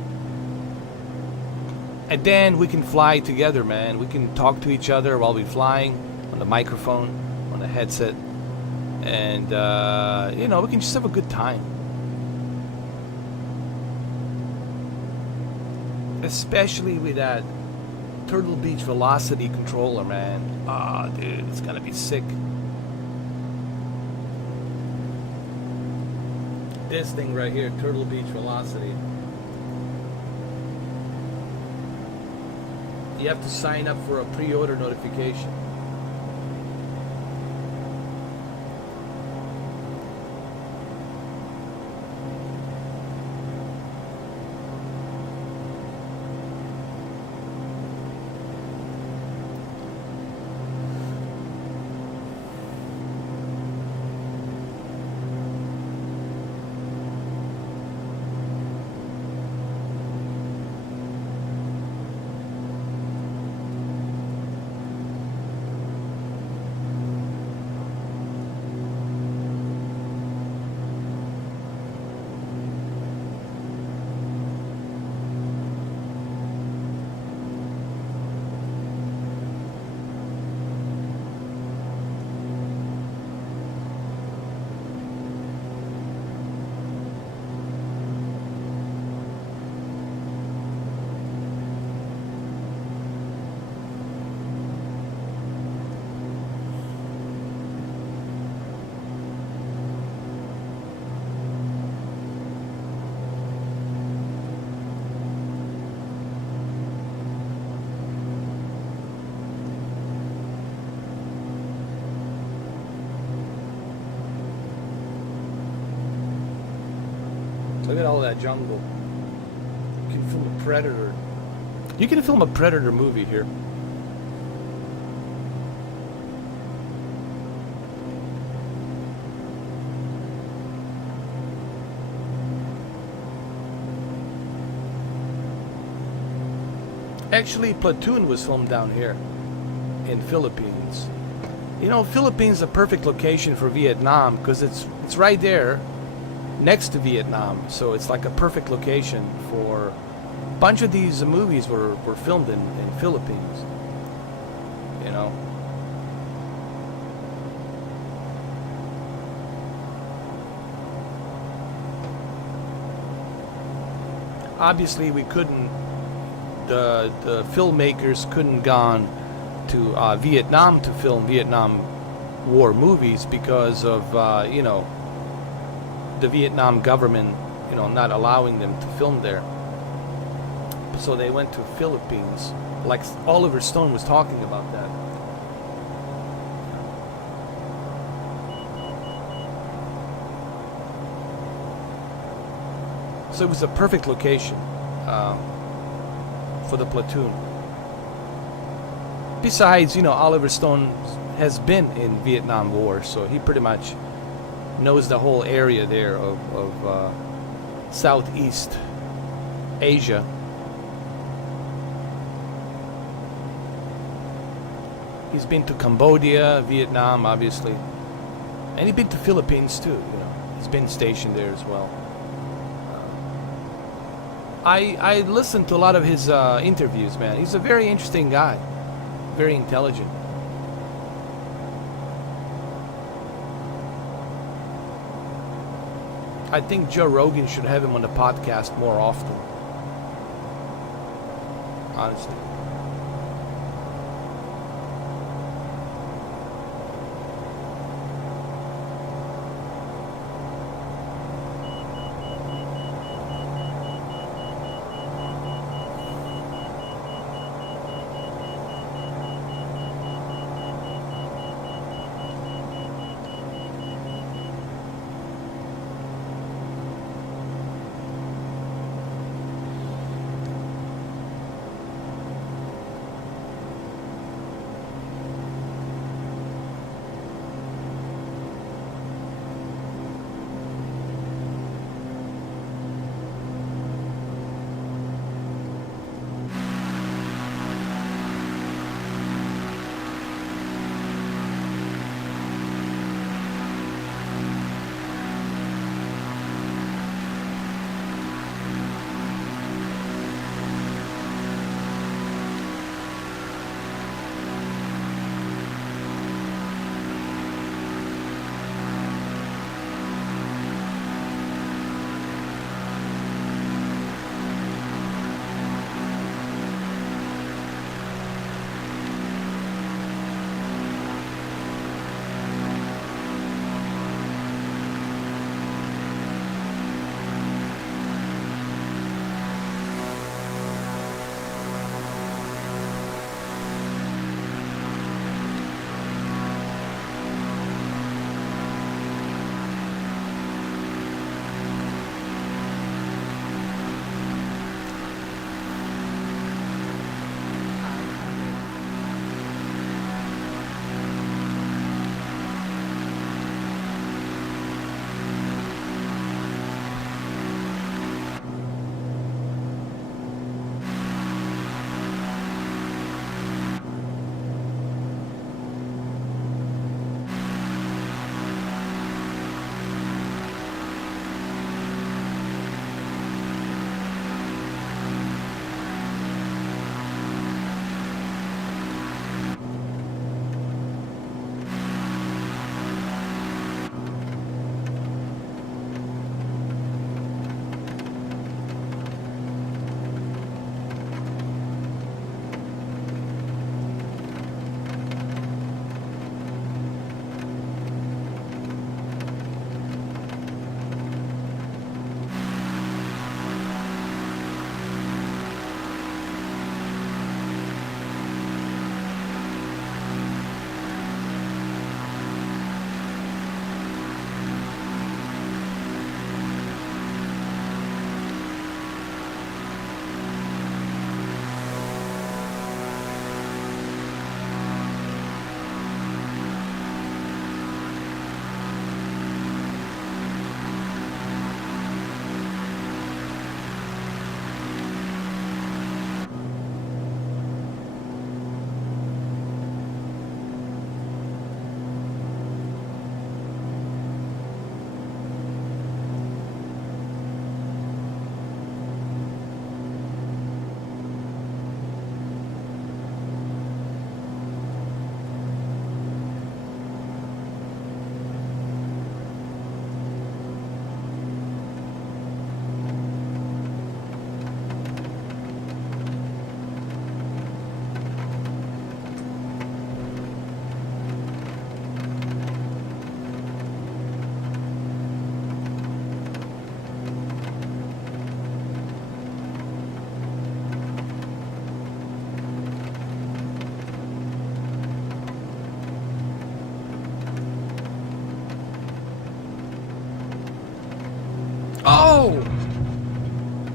And then we can fly together, man. We can talk to each other while we're flying on the microphone, on the headset. And, you know, we can just have a good time. Especially with that Turtle Beach Velocity controller, man. Ah, dude, it's gonna be sick. This thing right here, Turtle Beach Velocity. You have to sign up for a pre-order notification. Look at all that jungle. You can film a Predator. You can film a Predator movie here. Actually, Platoon was filmed down here in Philippines. You know, Philippines is a perfect location for Vietnam because it's right there next to Vietnam, so it's like a perfect location for a bunch of these movies were filmed in Philippines, you know. Obviously we couldn't, the filmmakers couldn't gone to Vietnam to film Vietnam War movies because of you know, the Vietnam government, you know, not allowing them to film there. So they went to Philippines. Like Oliver Stone was talking about that. So it was a perfect location for the Platoon. Besides, you know, Oliver Stone has been in Vietnam War, so he pretty much knows the whole area there of Southeast Asia. He's been to Cambodia, Vietnam, obviously, and he's been to Philippines too. You know, he's been stationed there as well. I listened to a lot of his interviews, man. He's a very interesting guy, very intelligent. I think Joe Rogan should have him on the podcast more often. Honestly.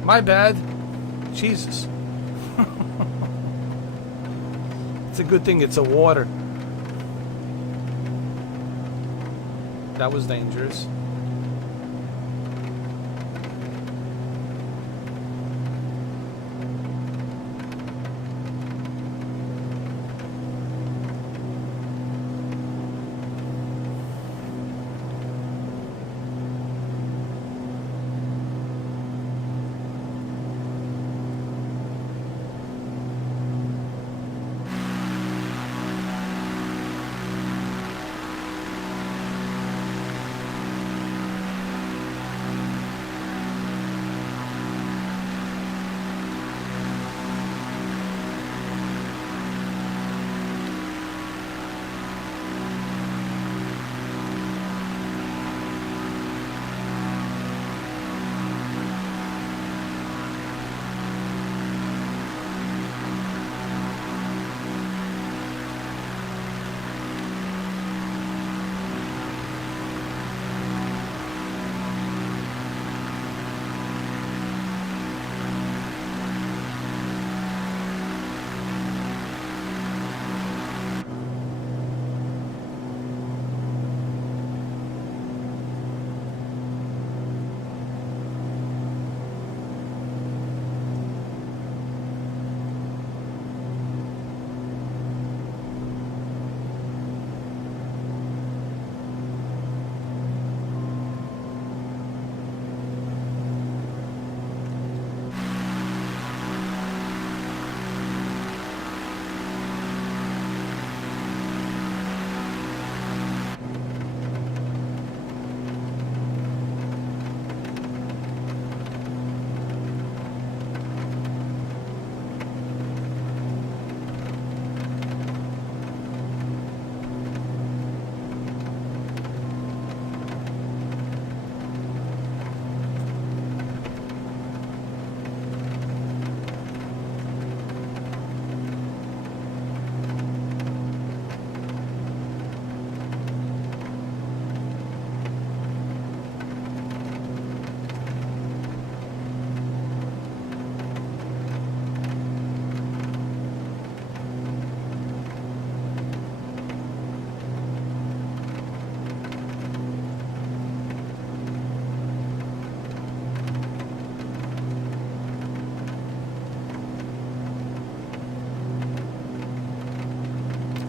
My bad. Jesus. It's a good thing it's a water. That was dangerous.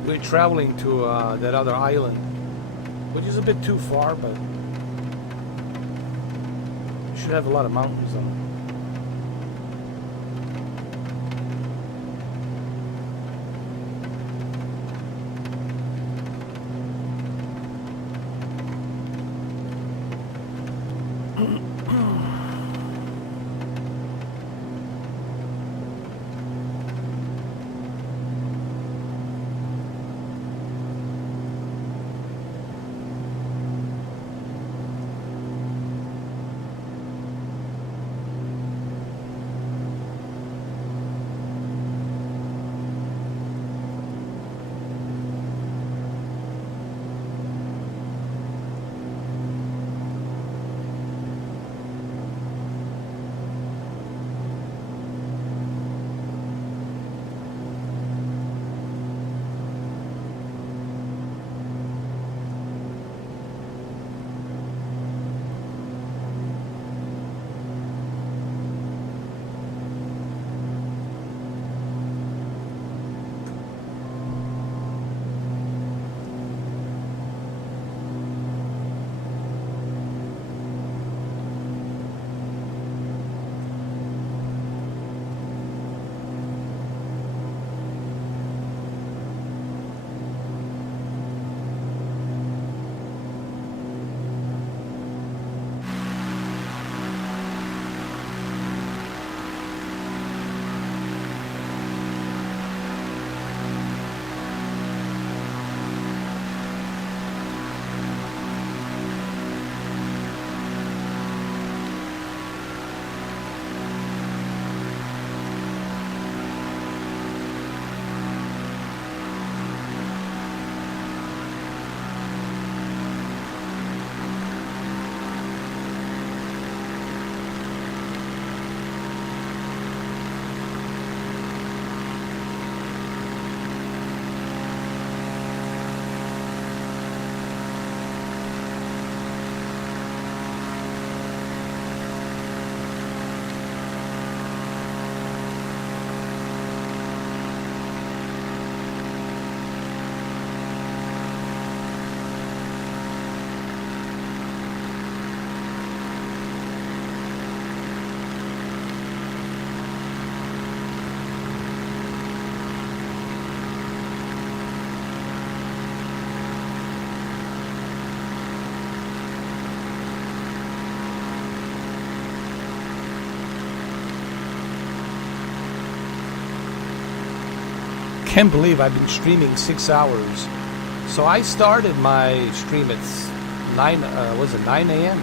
We're traveling to that other island, which is a bit too far, but it should have a lot of mountains on it. can't believe I've been streaming 6 hours. So I started my stream at 9 a.m.?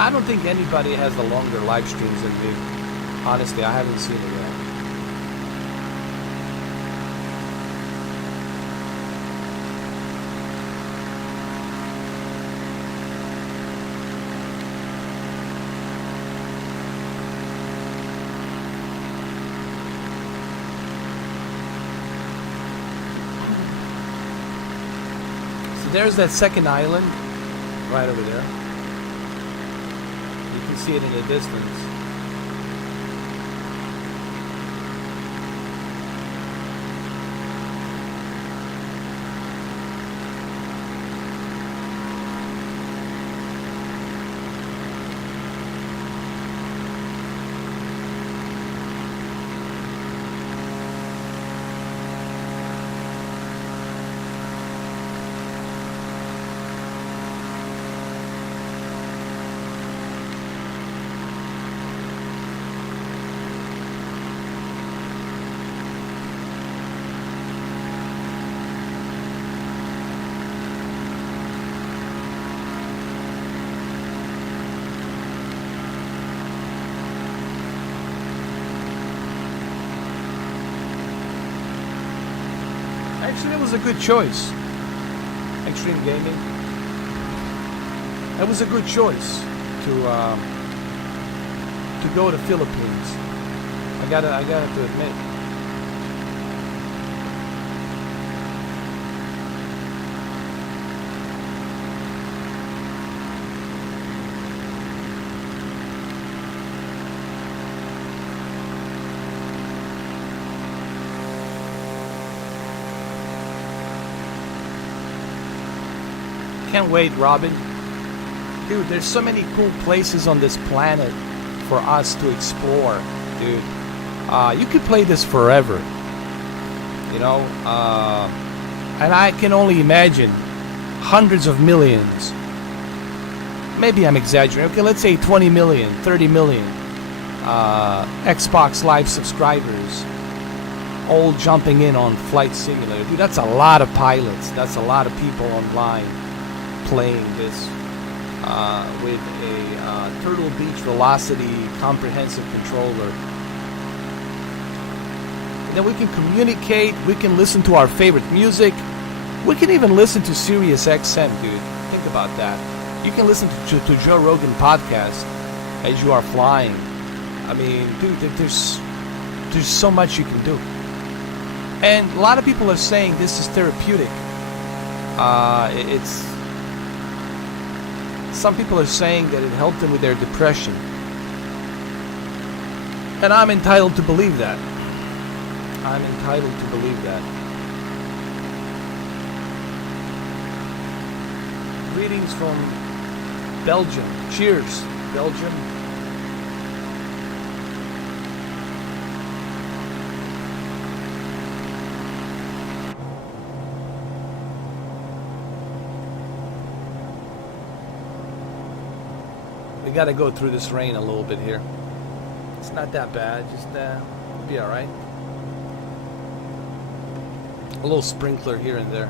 I don't think anybody has the longer live streams than me. Honestly, I haven't seen it yet. So there's that second island right over there. You can see it in the distance. Actually, it was a good choice. Extreme Gaming. That was a good choice to go to Philippines. I gotta to admit. Can't wait, Robin. Dude, there's so many cool places on this planet for us to explore, dude. You could play this forever, you know. And I can only imagine hundreds of millions. Maybe I'm exaggerating. Okay, let's say 20 million, 30 million Xbox Live subscribers, all jumping in on Flight Simulator. Dude, that's a lot of pilots. That's a lot of people online playing this with a Turtle Beach Velocity comprehensive controller. And then we can communicate, we can listen to our favorite music, we can even listen to Sirius XM, dude. Think about that. You can listen to Joe Rogan podcast as you are flying. I mean, dude, there's so much you can do. And a lot of people are saying this is therapeutic. Some people are saying that it helped them with their depression. And I'm entitled to believe that. I'm entitled to believe that. Greetings from Belgium. Cheers, Belgium. We got to go through this rain a little bit here. It's not that bad, just be all right. A little sprinkler here and there.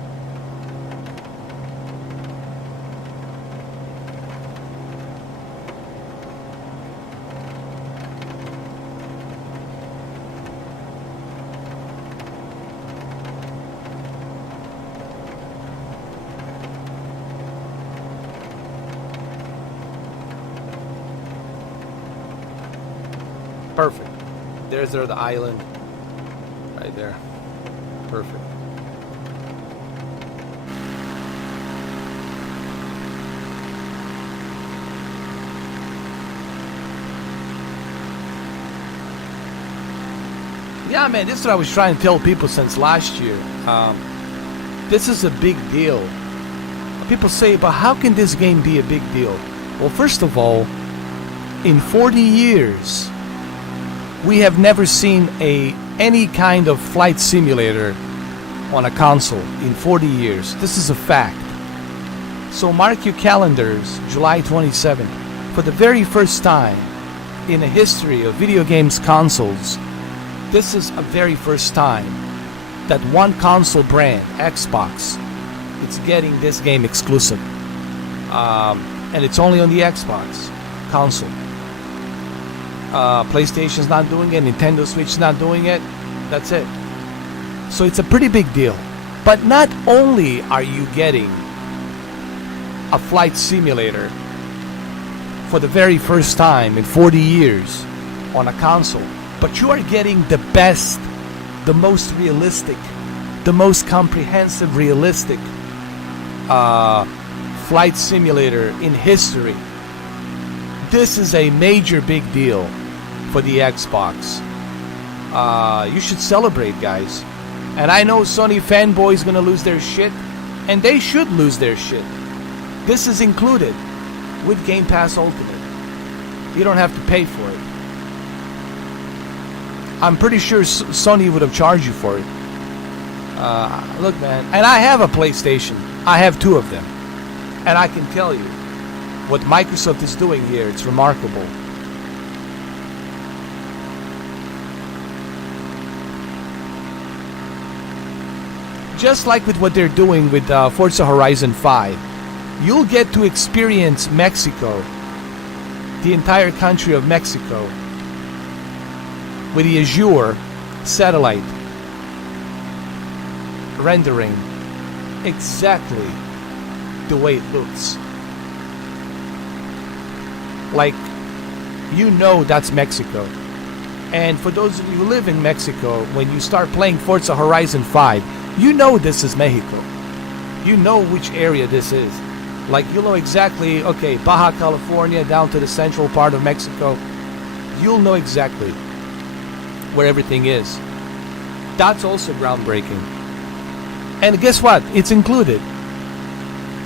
Perfect. There's the island. Right there. Perfect. Yeah, man, this is what I was trying to tell people since last year. This is a big deal. People say, but how can this game be a big deal? Well, first of all, in 40 years, we have never seen any kind of flight simulator on a console in 40 years. This is a fact. So mark your calendars, July 27th. For the very first time, in the history of video games consoles, this is a very first time that one console brand, Xbox, it's getting this game exclusive. And it's only on the Xbox console. PlayStation's not doing it, Nintendo Switch's not doing it. That's it. So it's a pretty big deal. But not only are you getting a flight simulator for the very first time in 40 years on a console, but you are getting the best, the most realistic, the most comprehensive realistic flight simulator in history. This is a major big deal for the Xbox. You should celebrate, guys. And I know Sony fanboys gonna lose their shit, and they should lose their shit. This is included with Game Pass Ultimate. You don't have to pay for it. I'm pretty sure Sony would have charged you for it. Look, man, and I have a PlayStation. I have 2 of them. And I can tell you, what Microsoft is doing here, it's remarkable. Just like with what they're doing with Forza Horizon 5, you'll get to experience Mexico, the entire country of Mexico, with the Azure satellite rendering exactly the way it looks. Like, you know that's Mexico. And for those of you who live in Mexico, when you start playing Forza Horizon 5, you know this is Mexico. You know which area this is. Like, you'll know exactly, okay, Baja California down to the central part of Mexico. You'll know exactly where everything is. That's also groundbreaking. And guess what? It's included.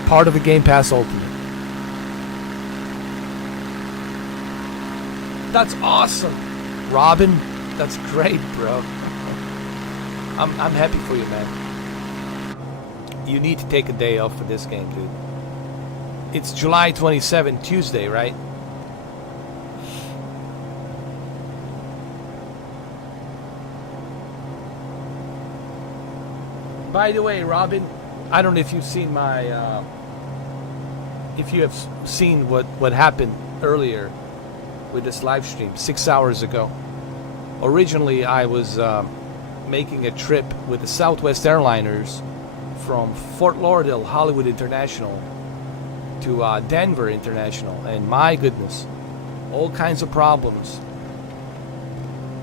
Part of the Game Pass Ultimate. That's awesome, Robin. That's great, bro. I'm happy for you, man. You need to take a day off for this game, dude. It's July 27, Tuesday, right? By the way, Robin, I don't know if you've seen my, if you have seen what happened earlier with this live stream 6 hours ago. Originally, I was making a trip with the Southwest Airliners from Fort Lauderdale, Hollywood International to Denver International, and my goodness, all kinds of problems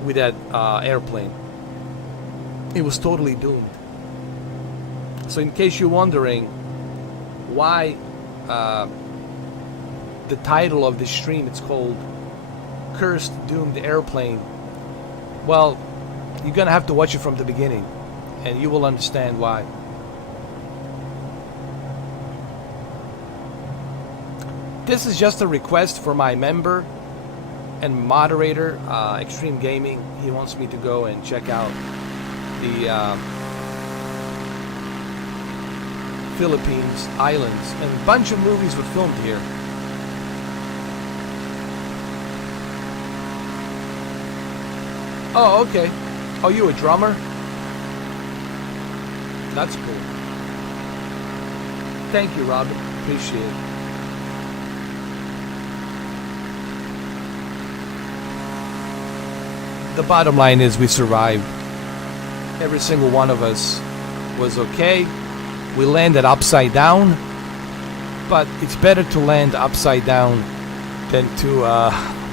with that airplane. It was totally doomed. So in case you're wondering why the title of this stream, it's called Cursed Doomed Airplane, well, you're gonna have to watch it from the beginning and you will understand why. This is just a request for my member and moderator, Extreme Gaming. He wants me to go and check out the Philippines islands, and a bunch of movies were filmed here. Oh, okay. Oh, you a drummer? That's cool. Thank you, Robin. Appreciate it. The bottom line is we survived. Every single one of us was okay. We landed upside down, but it's better to land upside down than to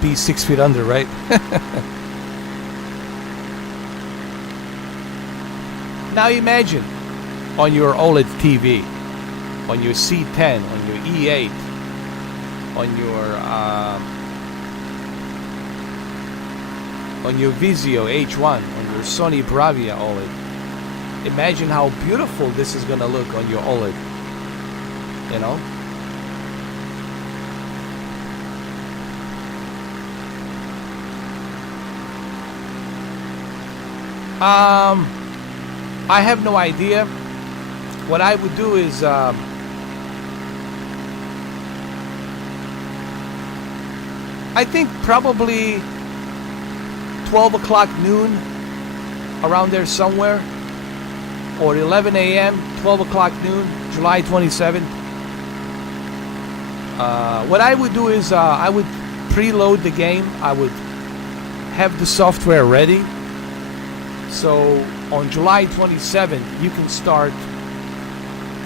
be 6 feet under, right? Now imagine on your OLED TV, on your C10, on your E8, on your Vizio H1, on your Sony Bravia OLED. Imagine how beautiful this is gonna look on your OLED. You know? I have no idea. What I would do is I, 'cause I think probably 12 o'clock noon, around there somewhere, or 11 a.m., 12 o'clock noon, July 27th. What I would do is I would preload the game. I would have the software ready. So on July 27th, you can start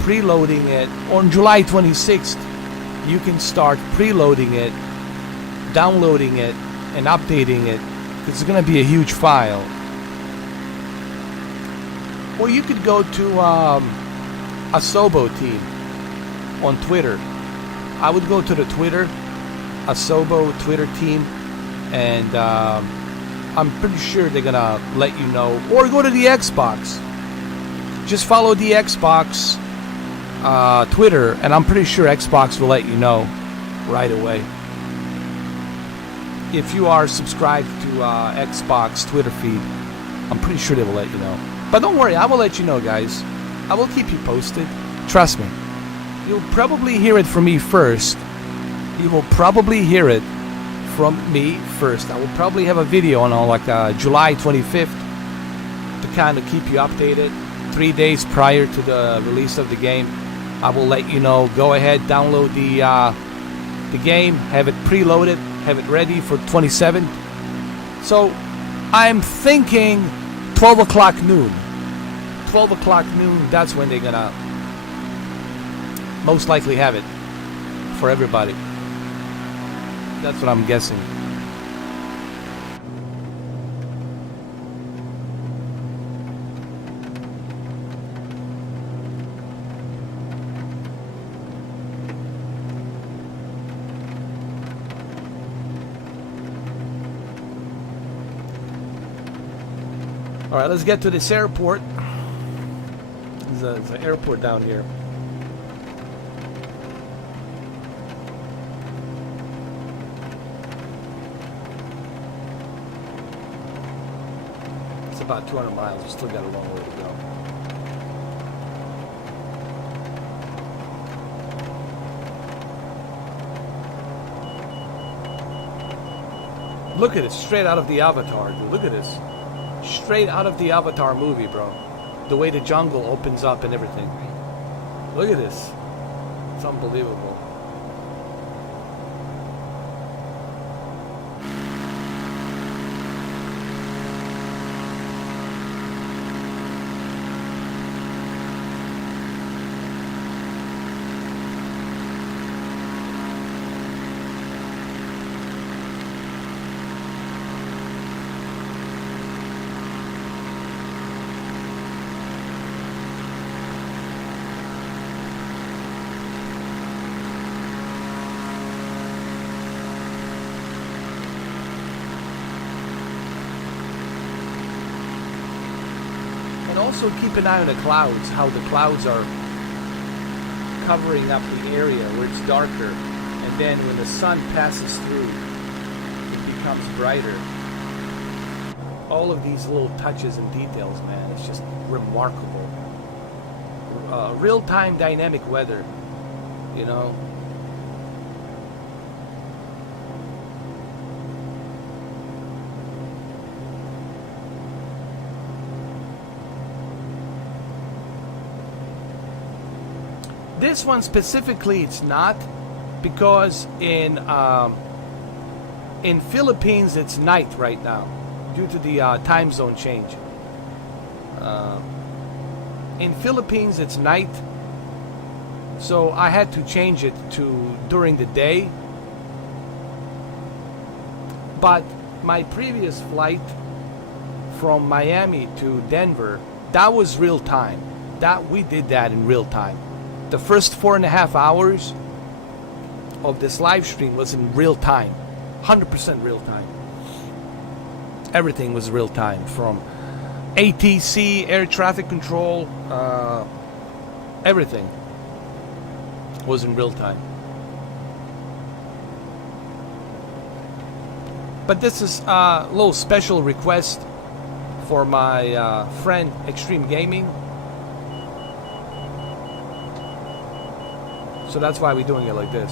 preloading it. On July 26th, you can start preloading it, downloading it, and updating it. It's going to be a huge file. Or you could go to Asobo team on Twitter. I would go to the Twitter, Asobo Twitter team, and I'm pretty sure they're gonna let you know. Or go to the Xbox. Just follow the Xbox Twitter, and I'm pretty sure Xbox will let you know right away. If you are subscribed to Xbox Twitter feed, I'm pretty sure they will let you know. But don't worry, I will let you know, guys. I will keep you posted. Trust me. You'll probably hear it from me first. You will probably hear it from me first. I will probably have a video on like July 25th to kind of keep you updated. 3 days prior to the release of the game, I will let you know. Go ahead, download the game, have it preloaded, have it ready for 27th. So I'm thinking 12 o'clock noon. 12 o'clock noon, that's when they're gonna most likely have it for everybody. That's what I'm guessing. All right, let's get to this airport. There's an airport down here. It's about 200 miles. We still got a long way to go. Look at it, straight out of the Avatar, dude. Look at this. Straight out of the Avatar movie, bro. The way the jungle opens up and everything. Look at this. It's unbelievable. Also keep an eye on the clouds, how the clouds are covering up the area where it's darker, and then when the sun passes through, it becomes brighter. All of these little touches and details, man, it's just remarkable. Real-time dynamic weather, you know. This one specifically, it's not, because in Philippines it's night right now due to the time zone change. In Philippines it's night, so I had to change it to during the day. But my previous flight from Miami to Denver, that was real time. That we did that in real time. The first 4.5 hours of this live stream was in real time, 100% real time. Everything was real time, from ATC, air traffic control, everything was in real time. But this is a little special request for my friend Extreme Gaming. So that's why we're doing it like this.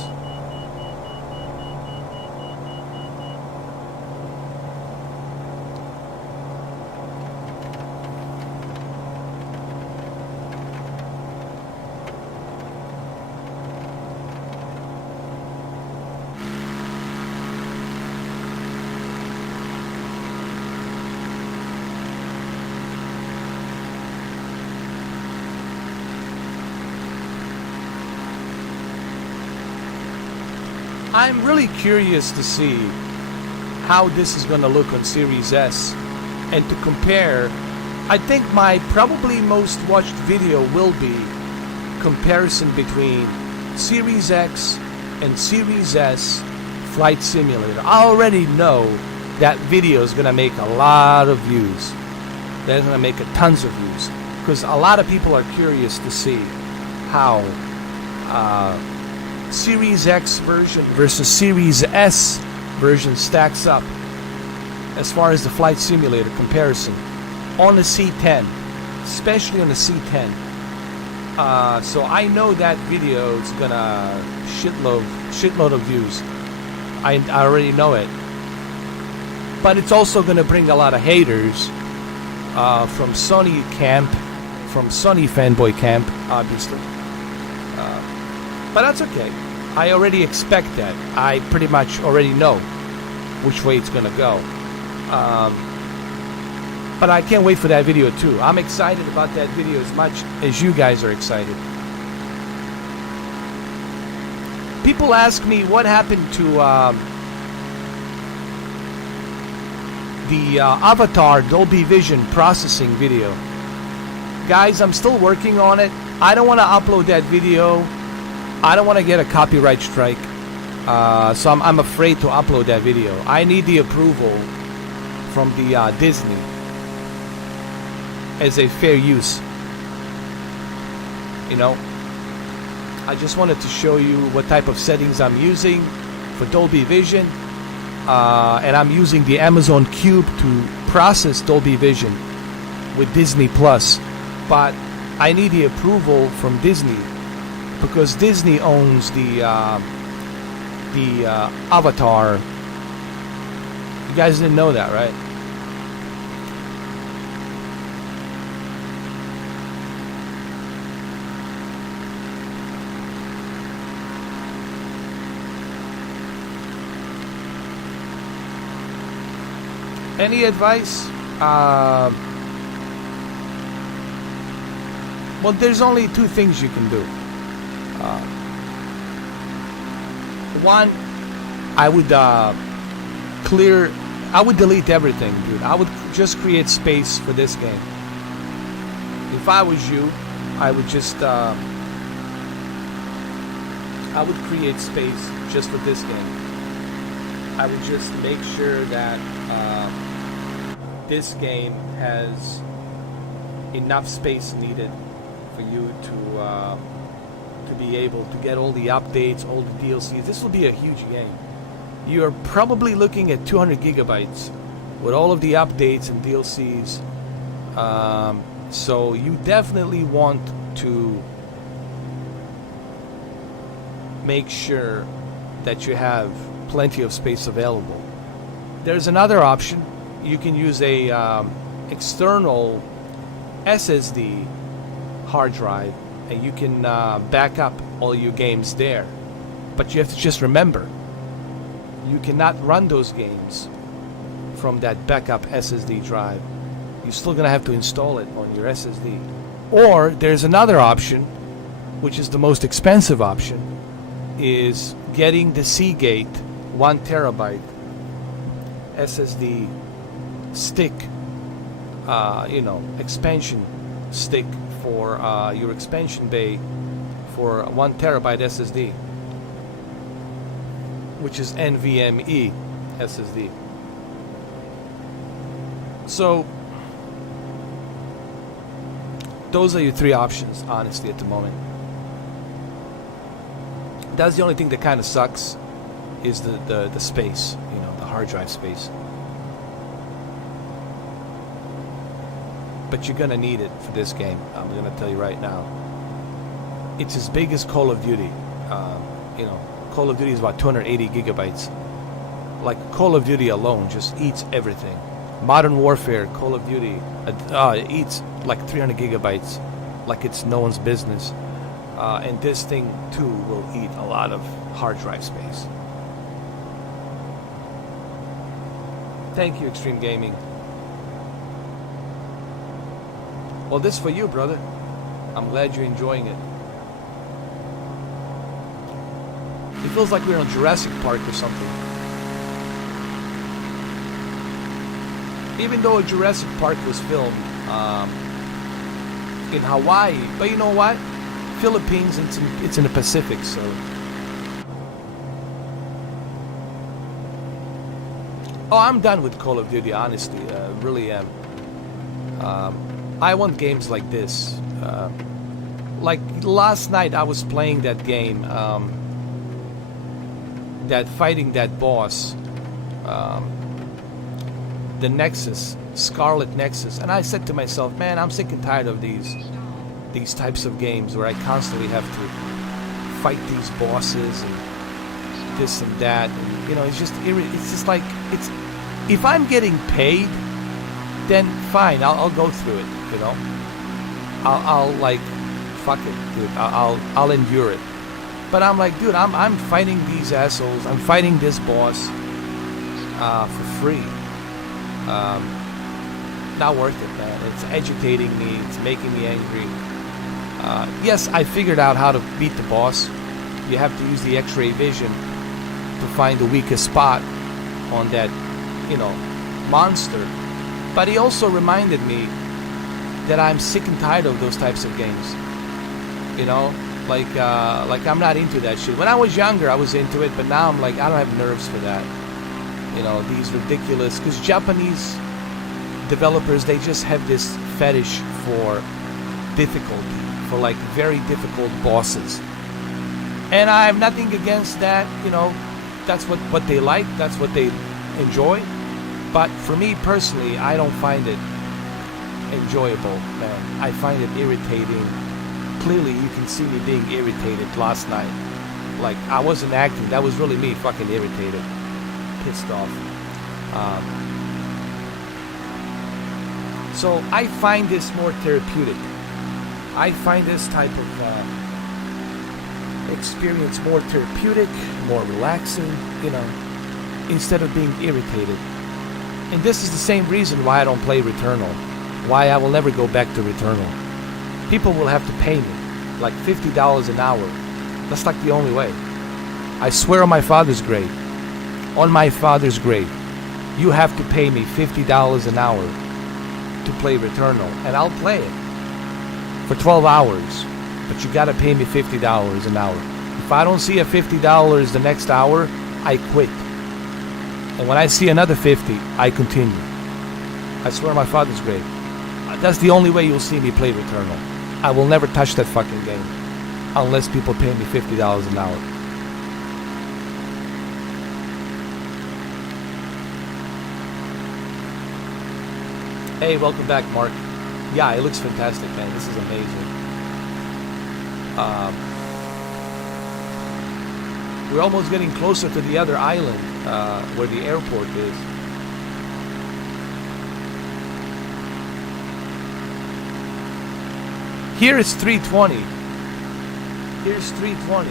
I'm really curious to see how this is going to look on Series S, and to compare. I think my probably most watched video will be comparison between Series X and Series S Flight Simulator. I already know that video is going to make a lot of views. They're going to make tons of views, because a lot of people are curious to see how Series X version versus Series S version stacks up as far as the Flight Simulator comparison on the C10, especially on the C10. So I know that video is gonna shitload of views. I already know it. But it's also gonna bring a lot of haters from Sony camp, from Sony fanboy camp, obviously. But that's okay. I already expect that. I pretty much already know which way it's gonna go. But I can't wait for that video too. I'm excited about that video as much as you guys are excited. People ask me what happened to the Avatar Dolby Vision processing video. Guys, I'm still working on it. I don't want to upload that video. I don't want to get a copyright strike. So I'm afraid to upload that video. I need the approval from the Disney as a fair use. You know, I just wanted to show you what type of settings I'm using for Dolby Vision, and I'm using the Amazon Cube to process Dolby Vision with Disney Plus. But I need the approval from Disney, because Disney owns the Avatar. You guys didn't know that, right? Any advice? Well, there's only two things you can do. One, I would delete everything, dude. I would just create space for this game. If I was you, I would just I would create space just for this game. I would just make sure that this game has enough space needed for you to be able to get all the updates, all the DLCs. This will be a huge game. You're probably looking at 200 gigabytes with all of the updates and DLCs. So you definitely want to make sure that you have plenty of space available. There's another option. You can use a external SSD hard drive, and you can back up all your games there. But you have to just remember, you cannot run those games from that backup SSD drive. You're still going to have to install it on your SSD. Or there's another option, which is the most expensive option, is getting the Seagate 1 terabyte SSD stick, expansion stick for your expansion bay for 1 terabyte SSD, which is NVMe SSD. So those are your three options, honestly, at the moment. That's the only thing that kind of sucks, is the space, the hard drive space. But you're gonna need it for this game. I'm gonna tell you right now. It's as big as Call of Duty. Call of Duty is about 280 gigabytes. Like, Call of Duty alone just eats everything. Modern Warfare, Call of Duty, it eats like 300 gigabytes, like it's no one's business. And this thing too will eat a lot of hard drive space. Thank you, Extreme Gaming. Well, this is for you, brother. I'm glad you're enjoying it. If feels like we're in Jurassic Park or something. Even though Jurassic Park was filmed in Hawaii, but you know what? Philippines, it's in the Pacific, so. Oh, I'm done with Call of Duty, honestly. I really am. I want games like this. Like last night, I was playing that game, that fighting that boss, the Nexus, Scarlet Nexus, and I said to myself, man, I'm sick and tired of these types of games where I constantly have to fight these bosses and this and that, and you know, it's just like if I'm getting paid, then fine, I'll go through it, you know. I'll like, fuck it, dude. I'll endure it. But I'm like, dude, I'm fighting these assholes. I'm fighting this boss for free. Not worth it, man. It's agitating me. It's making me angry. Yes, I figured out how to beat the boss. You have to use the X-ray vision to find the weakest spot on that, you know, monster. But he also reminded me that I'm sick and tired of those types of games. You know, like I'm not into that shit. When I was younger, I was into it, but now I'm like, I don't have nerves for that. You know, these ridiculous, because Japanese developers, they just have this fetish for difficulty, for like very difficult bosses. And I have nothing against that, you know, that's what they like, that's what they enjoy. But for me personally, I don't find it enjoyable, man. I find it irritating. Clearly, you can see me being irritated last night. Like, I wasn't acting, that was really me fucking irritated, pissed off. So I find this more therapeutic. I find this type of experience more therapeutic, more relaxing, you know, instead of being irritated. And this is the same reason why I don't play Returnal, why I will never go back to Returnal. People will have to pay me like $50 an hour. That's like the only way. I swear on my father's grave, you have to pay me $50 an hour to play Returnal, and I'll play it for 12 hours, but you gotta pay me $50 an hour. If I don't see a $50 the next hour, I quit. And when I see another 50, I continue. I swear on my father's grave. That's the only way you'll see me play Returnal. I will never touch that fucking game unless people pay me $50 an hour. Hey, welcome back, Mark. Yeah, it looks fantastic, man. This is amazing. We're almost getting closer to the other island where the airport is. Here it's 3:20. Here's 3:20.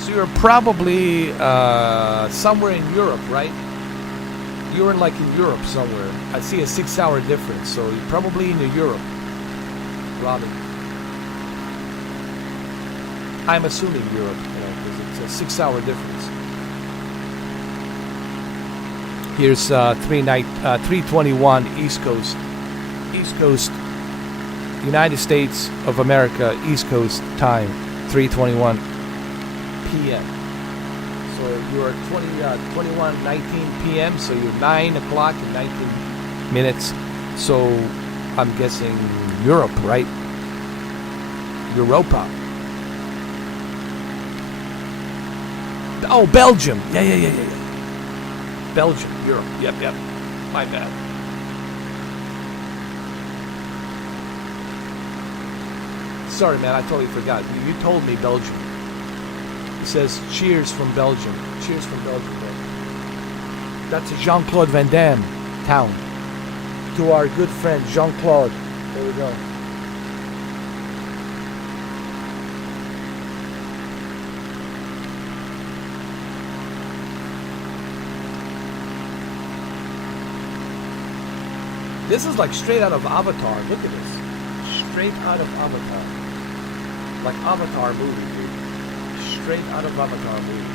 So you're probably somewhere in Europe, right? You're in Europe somewhere. I see a 6-hour difference, so you're probably in Europe, Robin. I'm assuming Europe, because it's a 6-hour difference. Here's 3:21 East Coast, United States of America, East Coast time, 3:21 p.m. So you're 21:19 p.m. So you're 9 o'clock and 19 minutes. So I'm guessing Europe, right? Europa. Oh, Belgium. Yeah. Belgium, Europe. Yep. My bad. Sorry, man. I totally forgot. You told me Belgium. It says, cheers from Belgium. Cheers from Belgium, bro. That's a Jean-Claude Van Damme town. To our good friend, Jean-Claude. There we go. This is like straight out of Avatar. Look at this. straight out of Avatar. Like Avatar movie, dude. Straight out of Avatar movie.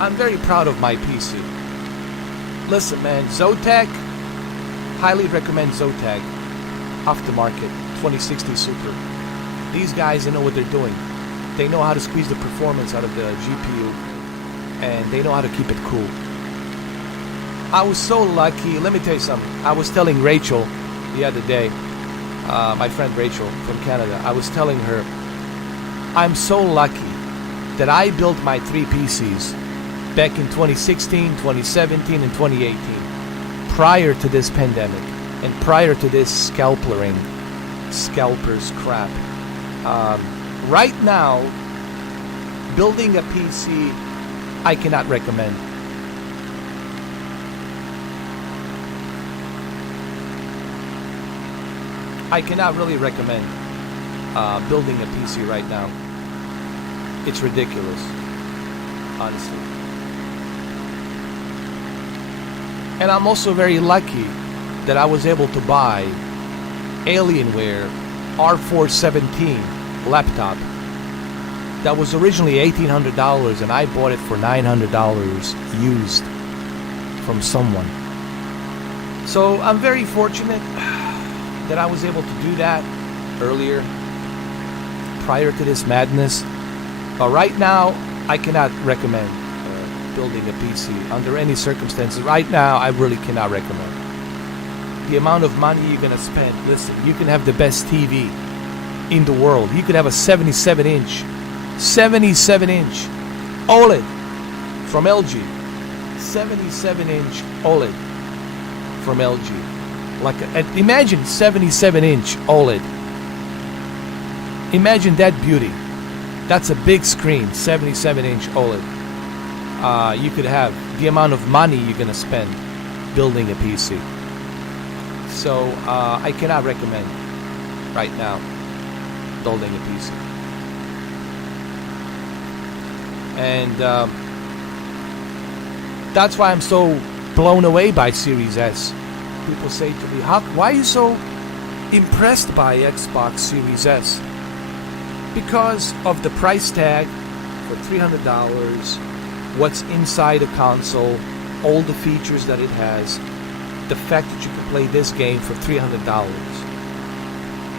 I'm very proud of my PC. Listen, man, Zotac, highly recommend Zotac. Aftermarket 2060 Super. These guys, they know what they're doing. They know how to squeeze the performance out of the GPU, and they know how to keep it cool. I was so lucky. Let me tell you something. I was telling Rachel the other day, my friend Rachel from Canada, I was telling her, I'm so lucky that I built my 3 PCs back in 2016, 2017, and 2018, prior to this pandemic and prior to this scalpers crap. Right now, building a PC, I cannot recommend. I cannot really recommend building a PC right now. It's ridiculous, honestly. And I'm also very lucky that I was able to buy Alienware R417 laptop that was originally $1,800, and I bought it for $900 used from someone. So I'm very fortunate that I was able to do that earlier, prior to this madness. But right now, I cannot recommend building a PC under any circumstances. Right now, I really cannot recommend. The amount of money you're gonna spend. Listen, you can have the best TV in the world. You could have a 77-inch OLED from LG. 77-inch OLED from LG. Imagine 77-inch OLED. Imagine that beauty. That's a big screen, 77-inch OLED. You could have the amount of money you're gonna spend building a PC. So I cannot recommend right now building a PC. And that's why I'm so blown away by Series S. People say to me, why are you so impressed by Xbox Series S? Because of the price tag for $300, what's inside a console, all the features that it has, the fact that you can play this game for $300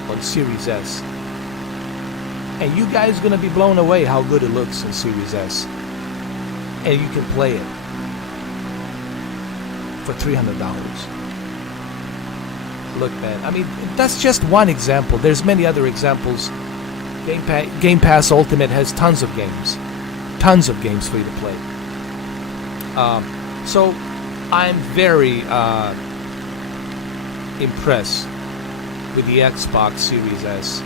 on Series S. And you guys are going to be blown away how good it looks in Series S. And you can play it for $300. Look, man, I mean, that's just one example. There's many other examples. Game Pass Ultimate has tons of games for you to play. So I'm very impressed with the Xbox Series S.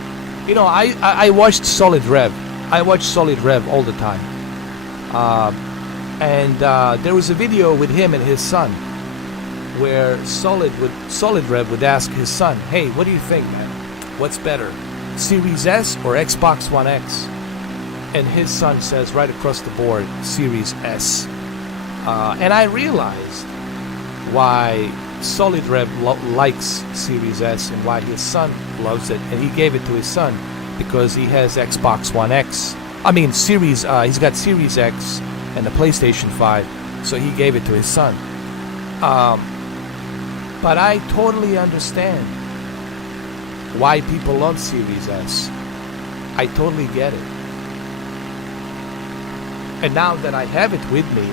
You know, I watched Solid Rev. I watch Solid Rev all the time. And there was a video with him and his son where Solid Rev would ask his son, hey, what do you think, man? What's better, Series S or Xbox One X? And his son says right across the board, Series S. And I realized why Solid Rev likes Series S and why his son loves it. And he gave it to his son because he has Xbox One X. I mean, he's got Series X and the PlayStation 5, so he gave it to his son. But I totally understand why people love Series S. I totally get it. And now that I have it with me,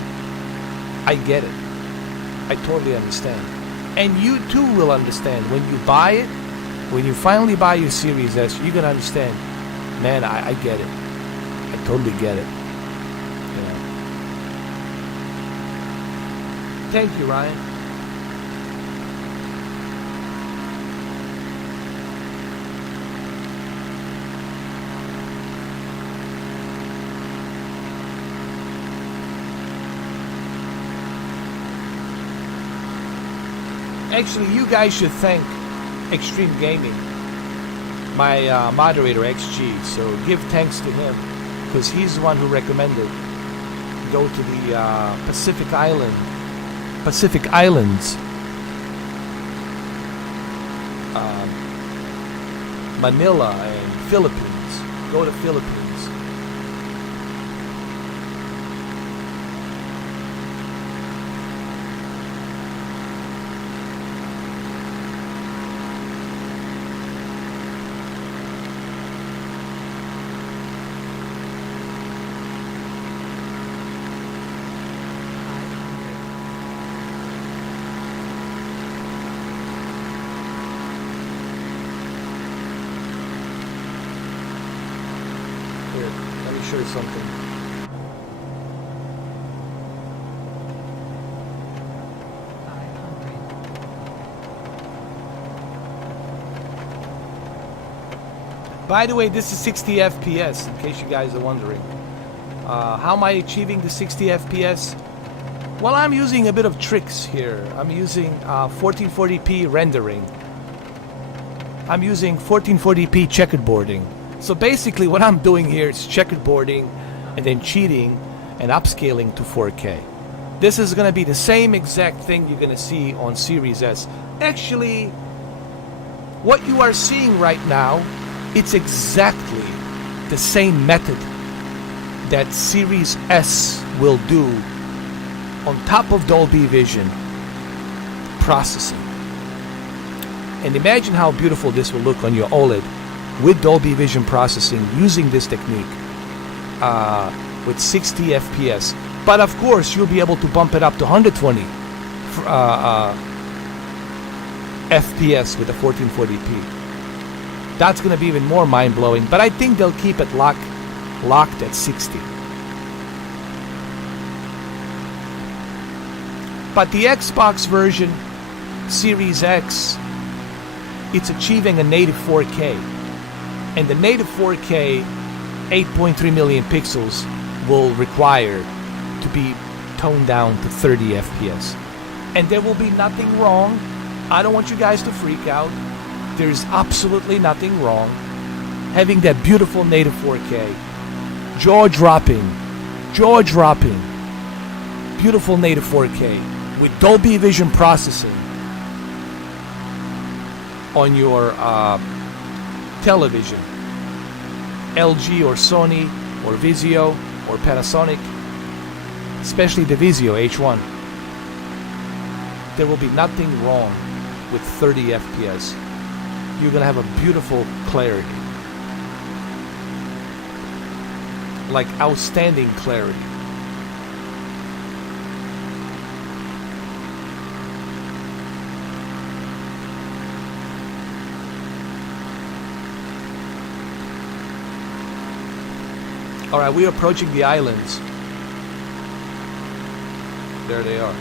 I get it. I totally understand. And you too will understand when you buy it. When you finally buy your Series S, you're going to understand, man, I get it. I totally get it. You know. Thank you, Ryan. Actually, you guys should thank Extreme Gaming, my moderator XG. So give thanks to him because he's the one who recommended go to the Pacific Islands, Manila and Philippines. Go to Philippines. Here, let me show you something. By the way, this is 60 FPS, in case you guys are wondering. How am I achieving the 60 FPS? Well, I'm using a bit of tricks here. I'm using 1440p rendering. I'm using 1440p checkerboarding. So basically what I'm doing here is checkerboarding and then cheating and upscaling to 4K. This is going to be the same exact thing you're going to see on Series S. Actually, what you are seeing right now, it's exactly the same method that Series S will do on top of Dolby Vision processing. And imagine how beautiful this will look on your OLED with Dolby Vision processing using this technique with 60 FPS. But of course, you'll be able to bump it up to 120 FPS with the 1440p. That's going to be even more mind-blowing, but I think they'll keep it locked at 60. But the Xbox version, Series X, it's achieving a native 4K. And the native 4K, 8.3 million pixels, will require to be toned down to 30 FPS. And there will be nothing wrong. I don't want you guys to freak out. There's absolutely nothing wrong having that beautiful native 4K, jaw-dropping, beautiful native 4K with Dolby Vision processing on your television, LG or Sony or Vizio or Panasonic, especially the Vizio H1. There will be nothing wrong with 30 FPS. You're going to have a beautiful clarity. Like outstanding clarity. Alright, we're approaching the islands. There they are.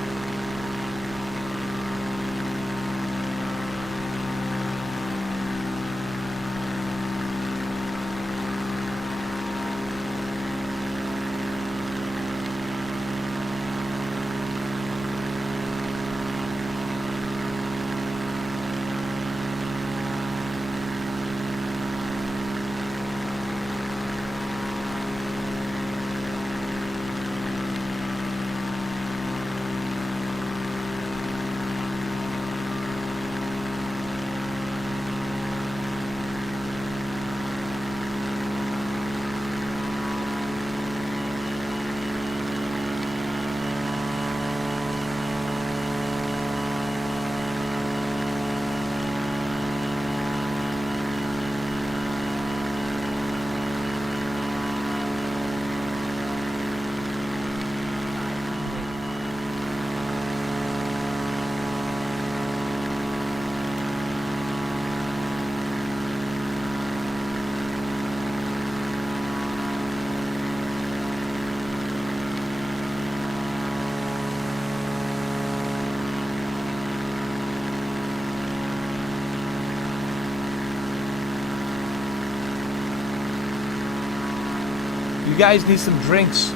You guys need some drinks,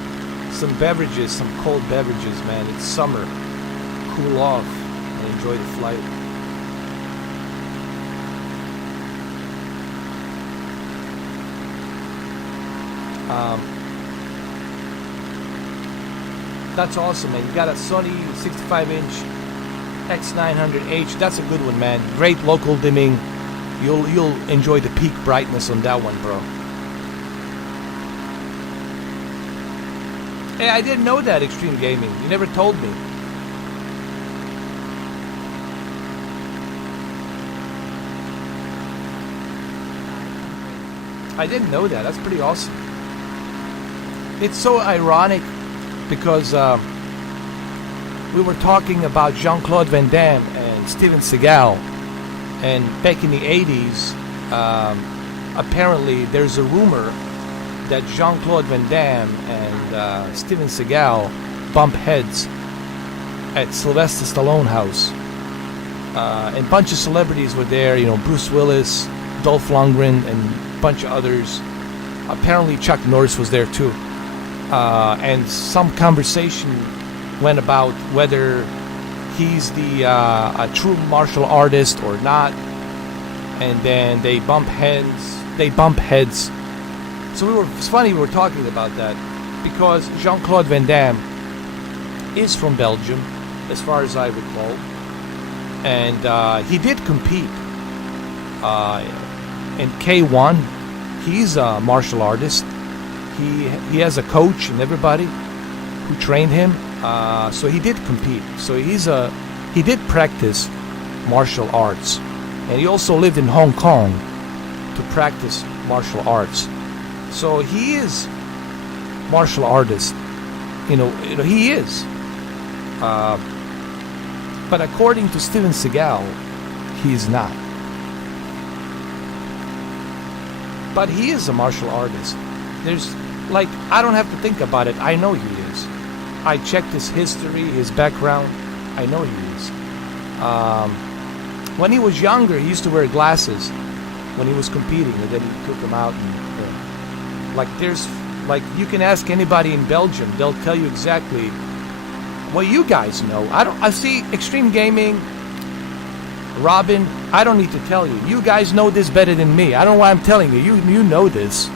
some beverages, some cold beverages, man. It's summer. Cool off and enjoy the flight. That's awesome, man. You got a Sony 65-inch X900H. That's a good one, man. Great local dimming. You'll enjoy the peak brightness on that one, bro. Hey, I didn't know that, Extreme Gaming. You never told me. I didn't know that. That's pretty awesome. It's so ironic because we were talking about Jean-Claude Van Damme and Steven Seagal, and back in the 80s, apparently there's a rumor that Jean-Claude Van Damme and Steven Seagal bump heads at Sylvester Stallone house. And a bunch of celebrities were there, you know, Bruce Willis, Dolph Lundgren, and a bunch of others. Apparently Chuck Norris was there too. And some conversation went about whether he's a true martial artist or not. And then they bump heads. So it's funny we were talking about that because Jean-Claude Van Damme is from Belgium, as far as I recall, and he did compete in K1. He's a martial artist. He has a coach and everybody who trained him. So he did compete. So he did practice martial arts, and he also lived in Hong Kong to practice martial arts. So he is martial artist. You know he is. But according to Steven Seagal, he's not. But he is a martial artist. There's I don't have to think about it. I know he is. I checked his history, his background. I know he is. When he was younger, he used to wear glasses when he was competing, and then he took them out. And, you can ask anybody in Belgium; they'll tell you exactly what you guys know. I see Extreme Gaming, Robin. I don't need to tell you. You guys know this better than me. I don't know why I'm telling you. You know this.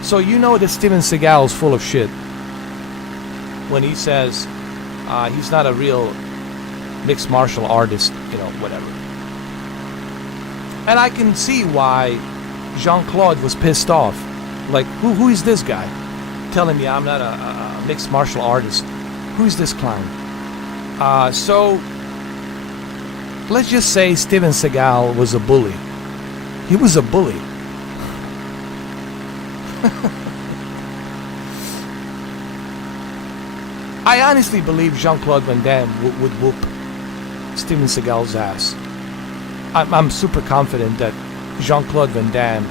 So you know that Steven Seagal is full of shit when he says he's not a real mixed martial artist, you know, whatever. And I can see why Jean-Claude was pissed off. Like, who is this guy telling me I'm not a mixed martial artist? Who is this clown? So let's just say Steven Seagal was a bully. He was a bully. I honestly believe Jean-Claude Van Damme would whoop Steven Seagal's ass. I'm super confident that Jean-Claude Van Damme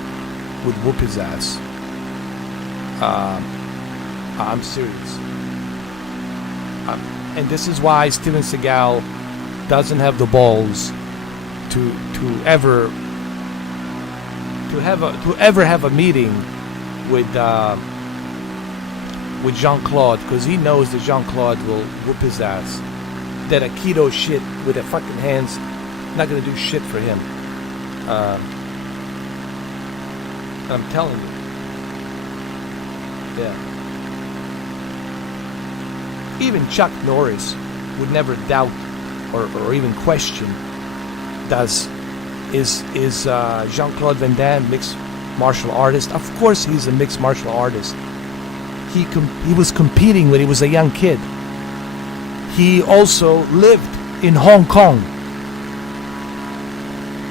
would whoop his ass. I'm serious. And this is why Steven Seagal doesn't have the balls to ever have a meeting with Jean-Claude, because he knows that Jean-Claude will whoop his ass. That Aikido shit with the fucking hands not gonna do shit for him. I'm telling you. Yeah. Even Chuck Norris would never doubt or even question, is Jean-Claude Van Damme mixed martial artist? Of course he's a mixed martial artist. He was competing when he was a young kid. He also lived in Hong Kong.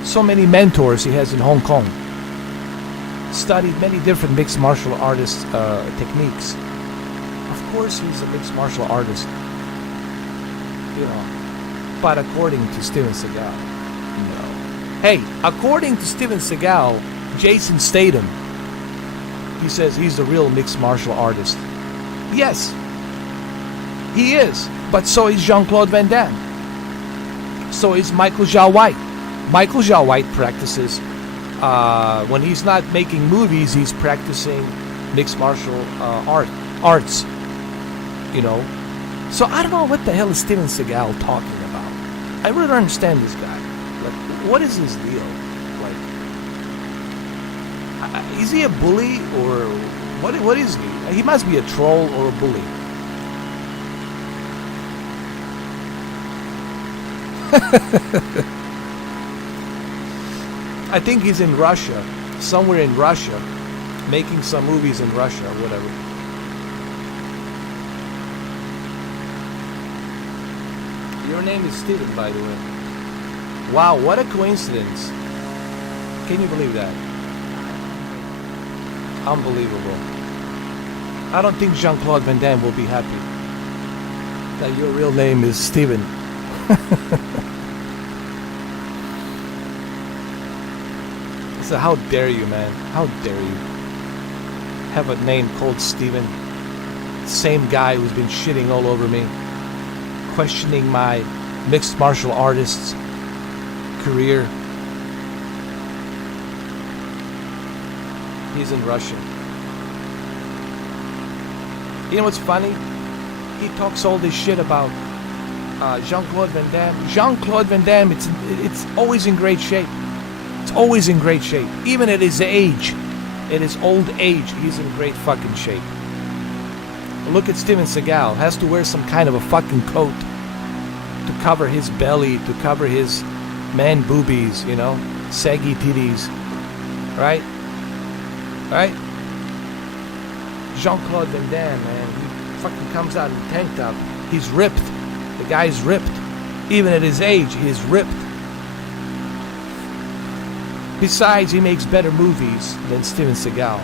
So many mentors he has in Hong Kong. Studied many different mixed martial artist techniques. Of course he's a mixed martial artist. You know. But according to Steven Seagal, no. Hey, according to Steven Seagal, Jason Statham, he says he's a real mixed martial artist. Yes, he is. But so is Jean-Claude Van Damme. So is Michael Jai White. Michael Jai White practices, when he's not making movies, he's practicing mixed martial arts. You know. So I don't know what the hell is Steven Seagal talking about. I really don't understand this guy. Like, what is his deal? Like, is he a bully or what is he? He must be a troll or a bully. I think he's in Russia, somewhere in Russia, making some movies in Russia or whatever. Your name is Steven, by the way. Wow, what a coincidence. Can you believe that? Unbelievable. I don't think Jean-Claude Van Damme will be happy that your real name is Steven. So how dare you, man? How dare you have a name called Steven? Same guy who's been shitting all over me, questioning my mixed martial artist's career. He's in Russia. You know what's funny? He talks all this shit about Jean-Claude Van Damme. Jean-Claude Van Damme, it's always in great shape. It's always in great shape. Even at his age, at his old age, he's in great fucking shape. Look at Steven Seagal. Has to wear some kind of a fucking coat to cover his belly, to cover his man boobies, you know, saggy titties. Right? Right? Jean-Claude Van Damme, man, he fucking comes out in a tank top. He's ripped. The guy's ripped. Even at his age, he's ripped. Besides, he makes better movies than Steven Seagal.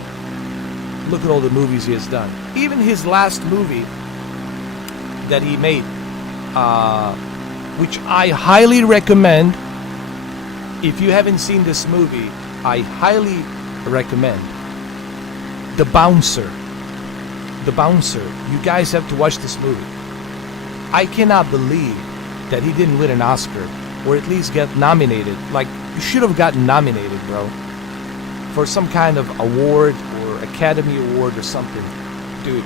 Look at all the movies he has done. Even his last movie that he made, which I highly recommend. If you haven't seen this movie, I highly recommend. The Bouncer. The Bouncer. You guys have to watch this movie. I cannot believe that he didn't win an Oscar, or at least get nominated. Like, you should have gotten nominated, bro, for some kind of award or Academy Award or something. Dude,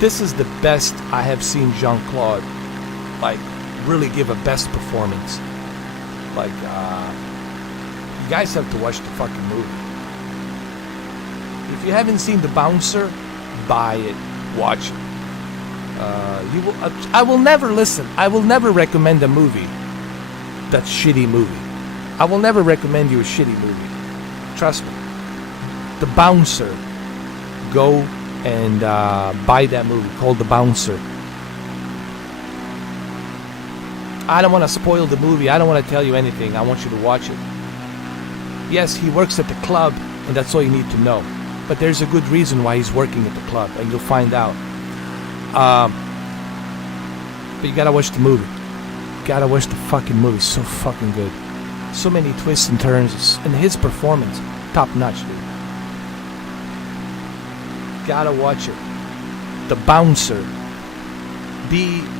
this is the best I have seen Jean-Claude, like, really give a best performance. Like, you guys have to watch the fucking movie. If you haven't seen The Bouncer, buy it, watch it. I will never recommend a movie that's shitty movie. I will never recommend you a shitty movie. Trust me. The Bouncer. Go and buy that movie called The Bouncer. I don't want to spoil the movie. I don't want to tell you anything. I want you to watch it. Yes, he works at the club, and that's all you need to know. But there's a good reason why he's working at the club, and you'll find out. But you gotta watch the movie. Gotta watch the fucking movie. It's so fucking good. So many twists and turns, and his performance, top notch, dude. Gotta watch it. The Bouncer. B-O-U-N-C-E-R.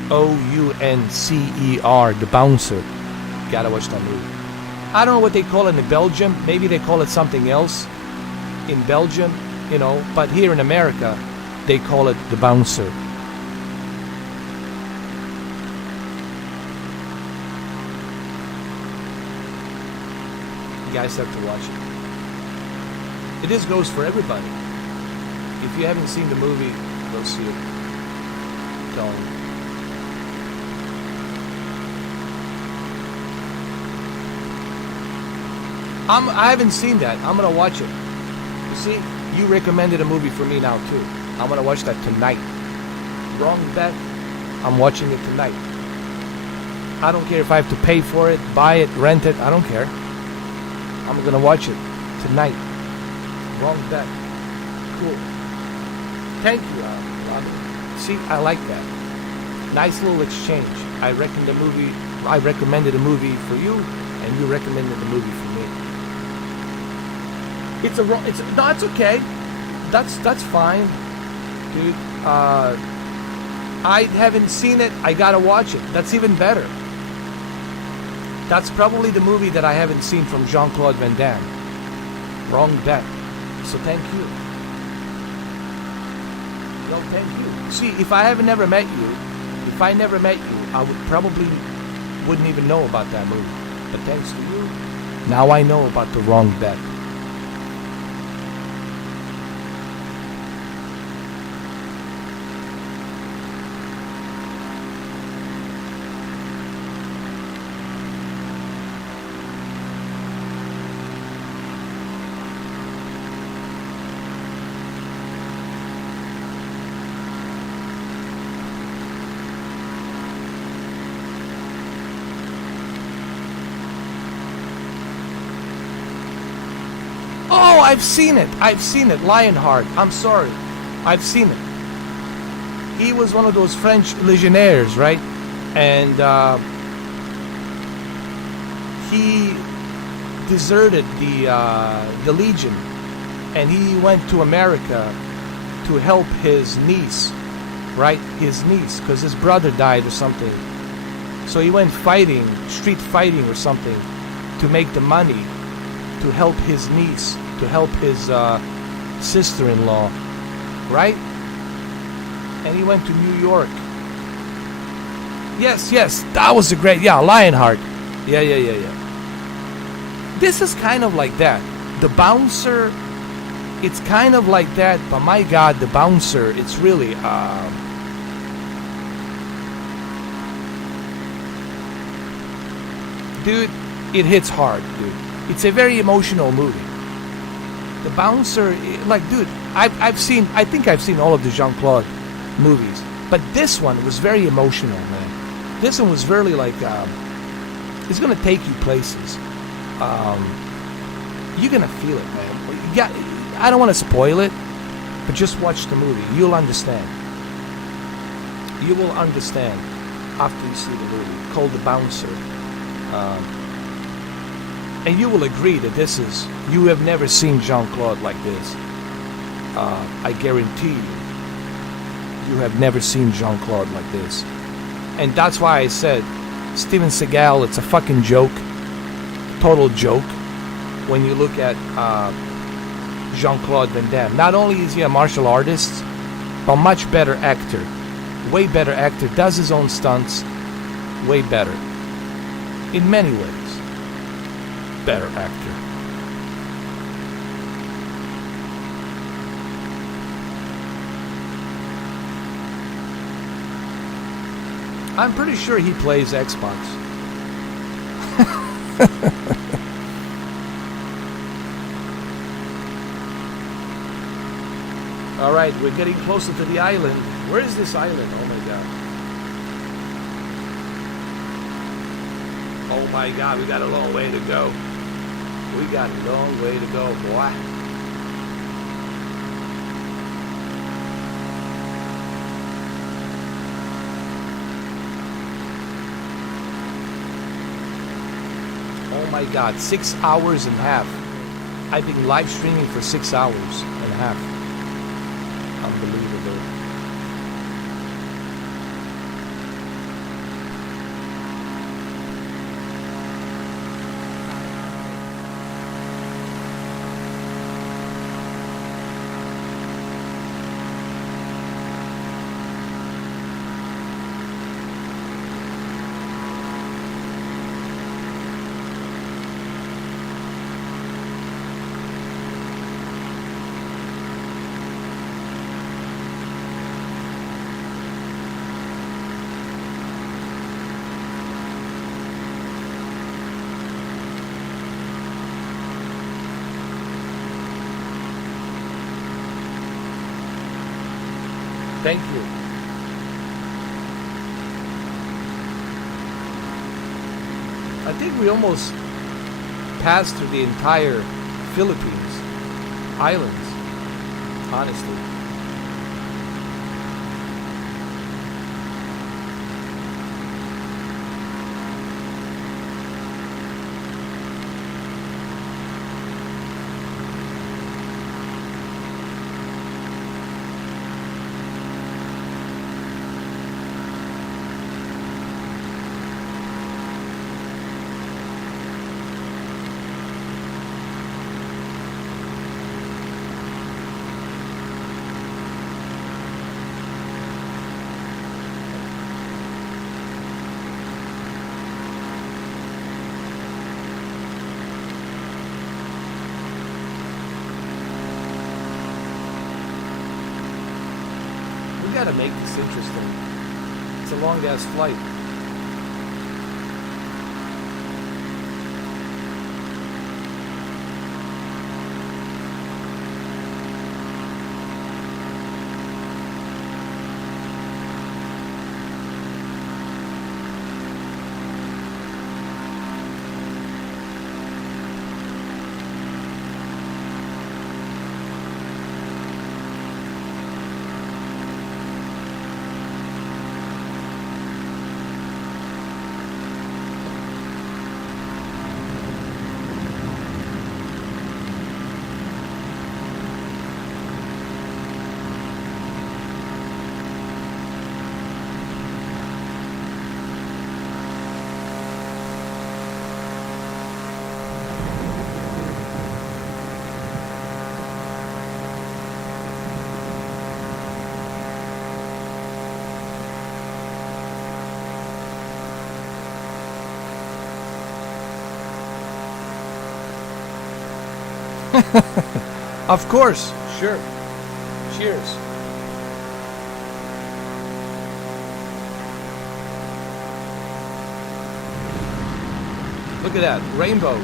The Bouncer. Gotta watch that movie. I don't know what they call it in Belgium. Maybe they call it something else in Belgium, you know. But here in America, they call it The Bouncer. You guys have to watch it. This goes for everybody. If you haven't seen the movie, go see it. Don't. I haven't seen that. I'm gonna watch it. You see, you recommended a movie for me now too. I'm gonna watch that tonight. Wrong bet. I'm watching it tonight. I don't care if I have to pay for it, buy it, rent it. I don't care. I'm gonna watch it tonight. Wrong bet. Cool. Thank you, Robert. See, I like that. Nice little exchange. I recommended a movie for you, and you recommended the movie for me. It's okay. That's fine, dude. I haven't seen it. I gotta watch it. That's even better. That's probably the movie that I haven't seen from Jean-Claude Van Damme. Wrong bet. So thank you. Well, thank you. See, if I never met you, I wouldn't even know about that movie. But thanks to you, now I know about the wrong bet. I've seen it. I've seen it. Lionheart. I'm sorry. I've seen it. He was one of those French legionnaires, right? And he deserted the Legion, and he went to America to help his niece, right? His niece, because his brother died or something. So he went fighting, street fighting or something, to make the money to help his niece, to help his sister-in-law, right? And he went to New York. Yes, that was a great, Lionheart. Yeah. This is kind of like that. The Bouncer, it's kind of like that, but my God, the Bouncer, it's really, dude, it hits hard, dude. It's a very emotional movie. The Bouncer, like, dude, I think I've seen all of the Jean-Claude movies, but this one was very emotional, man. This one was really like, it's gonna take you places. You're gonna feel it, man. Yeah, I don't want to spoil it, but just watch the movie. You'll understand. You will understand after you see the movie called The Bouncer. And you will agree that you have never seen Jean-Claude like this. I guarantee you have never seen Jean-Claude like this. And that's why I said, Steven Seagal, it's a fucking joke. Total joke. When you look at Jean-Claude Van Damme. Not only is he a martial artist, but much better actor. Way better actor. Does his own stunts. Way better. In many ways. Better actor. I'm pretty sure he plays Xbox. Alright, we're getting closer to the island. Where is this island? Oh my god. Oh my god, we got a long way to go. We got a long way to go, boy. Oh my god, 6 hours and a half. I've been live streaming for 6 hours and a half. Unbelievable. Thank you. I think we almost passed through the entire Philippines islands, honestly. We gotta make this interesting. It's a long ass flight. Of course, sure. Cheers. Look at that, rainbow.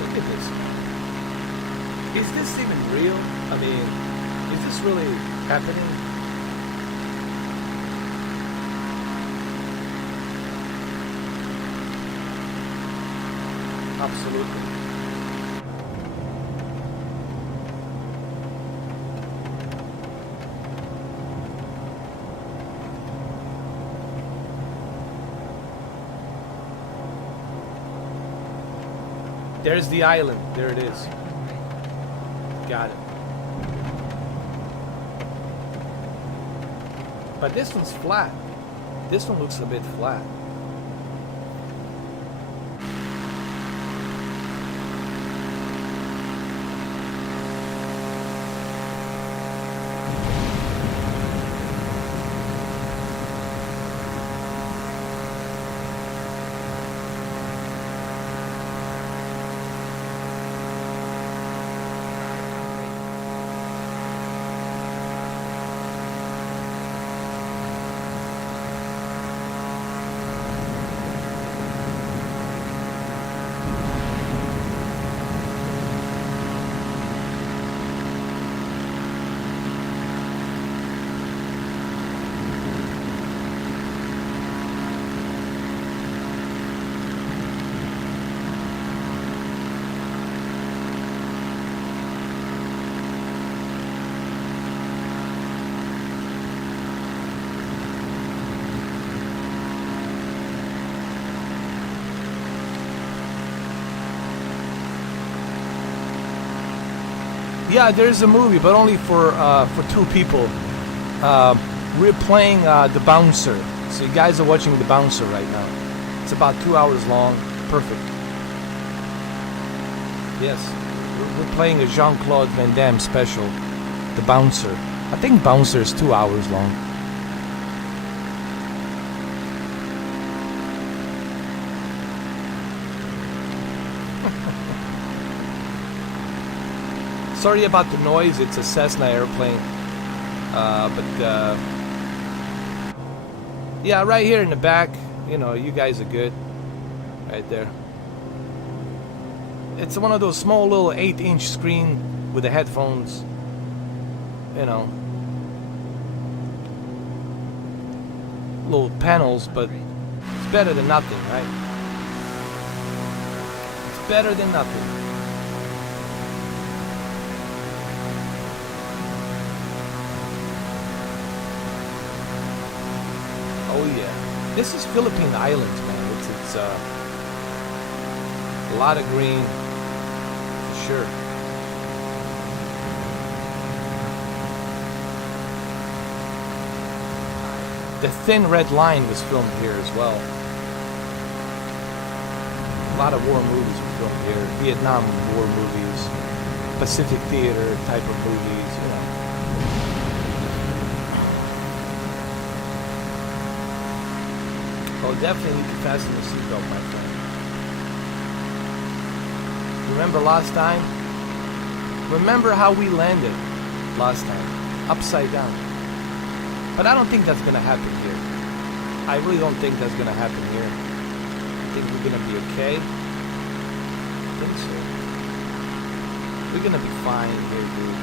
Look at this. Is this even real? I mean, is this really happening? Absolutely. There's the island. There it is. Got it. But this one's flat. This one looks a bit flat. Yeah, there's a movie, but only for 2 people. We're playing The Bouncer. So you guys are watching The Bouncer right now. It's about 2 hours long. Perfect. Yes, we're playing a Jean-Claude Van Damme special, The Bouncer. I think Bouncer is 2 hours long. Sorry about the noise, it's a Cessna airplane. Yeah, right here in the back, you know, you guys are good. Right there. It's one of those small little 8-inch screen with the headphones. You know. Little panels, but it's better than nothing, right? It's better than nothing. Oh yeah, this is Philippine Islands, man. It's a lot of green, for sure. The Thin Red Line was filmed here as well. A lot of war movies were filmed here. Vietnam War movies, Pacific Theater type of movies, you know. Oh, definitely need to fasten the seatbelt, my friend. Remember last time? Remember how we landed last time? Upside down. But I don't think that's gonna happen here. I really don't think that's gonna happen here. I think we're gonna be okay. I think so. We're gonna be fine here, dude.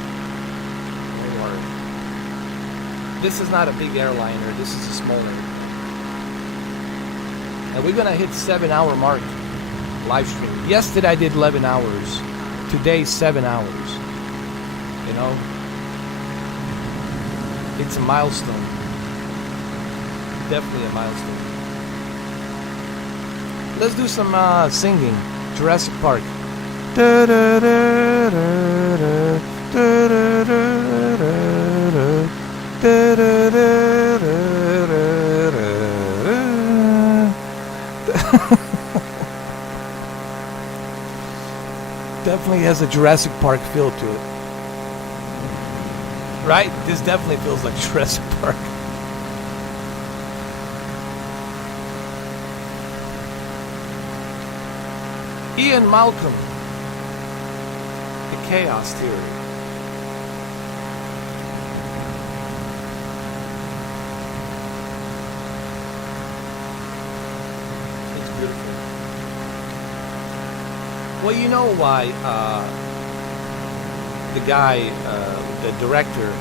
Don't worry. This is not a big airliner. This is a small airliner. And we're gonna hit 7-hour mark live stream. Yesterday I did 11 hours. Today 7 hours. You know? It's a milestone. Definitely a milestone. Let's do some singing. Jurassic Park. Definitely has a Jurassic Park feel to it. Right? This definitely feels like Jurassic Park. Ian Malcolm, The Chaos Theory. It's beautiful. Well, you know why the guy, the director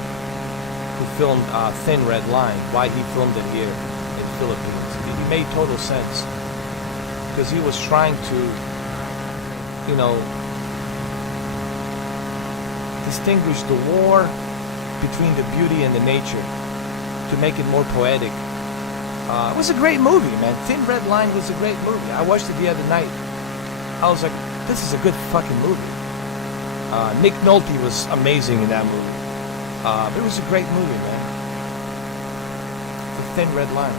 who filmed Thin Red Line, why he filmed it here in the Philippines. It made total sense. Because he was trying to, you know, distinguish the war between the beauty and the nature to make it more poetic. It was a great movie, man. Thin Red Line was a great movie. I watched it the other night. I was like, this is a good fucking movie. Nick Nolte was amazing in that movie. But it was a great movie, man. The Thin Red Line.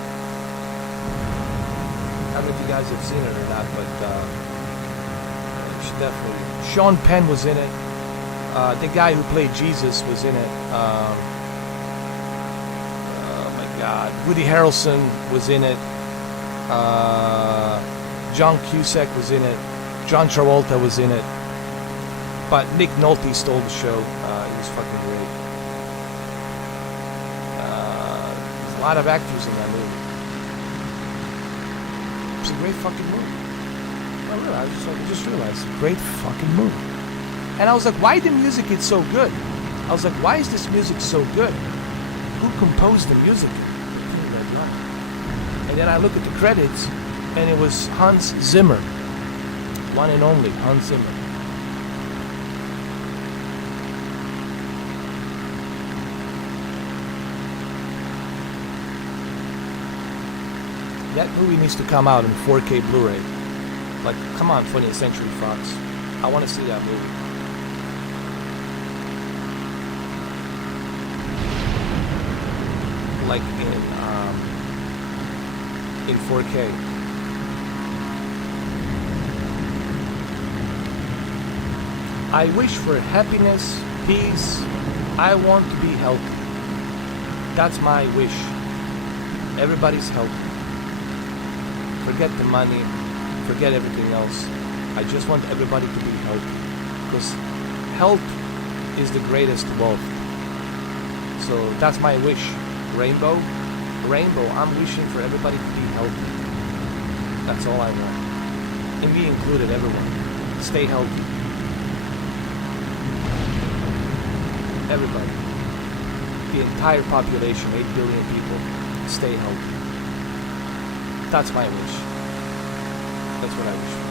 I don't know if you guys have seen it or not, but you should definitely. Sean Penn was in it. The guy who played Jesus was in it. Oh my God. Woody Harrelson was in it. John Cusack was in it. John Travolta was in it. But Nick Nolte stole the show. He was fucking great. There's a lot of actors in that movie. It's a great fucking movie. I just realized, it's a great fucking movie. And I was like, why the music is so good? I was like, why is this music so good? Who composed the music? And then I look at the credits, and it was Hans Zimmer. One and only, Hans Zimmer. That movie needs to come out in 4K Blu-ray. Like, come on, 20th Century Fox. I want to see that movie. Like in 4K. I wish for happiness, peace. I want to be healthy. That's my wish. Everybody's healthy. Forget the money, forget everything else. I just want everybody to be healthy. Because health is the greatest wealth. So that's my wish. Rainbow, I'm wishing for everybody to be healthy. That's all I want. And me included, everyone. Stay healthy. Everybody. The entire population, 8 billion people, stay healthy. That's my wish. That's what I wish for.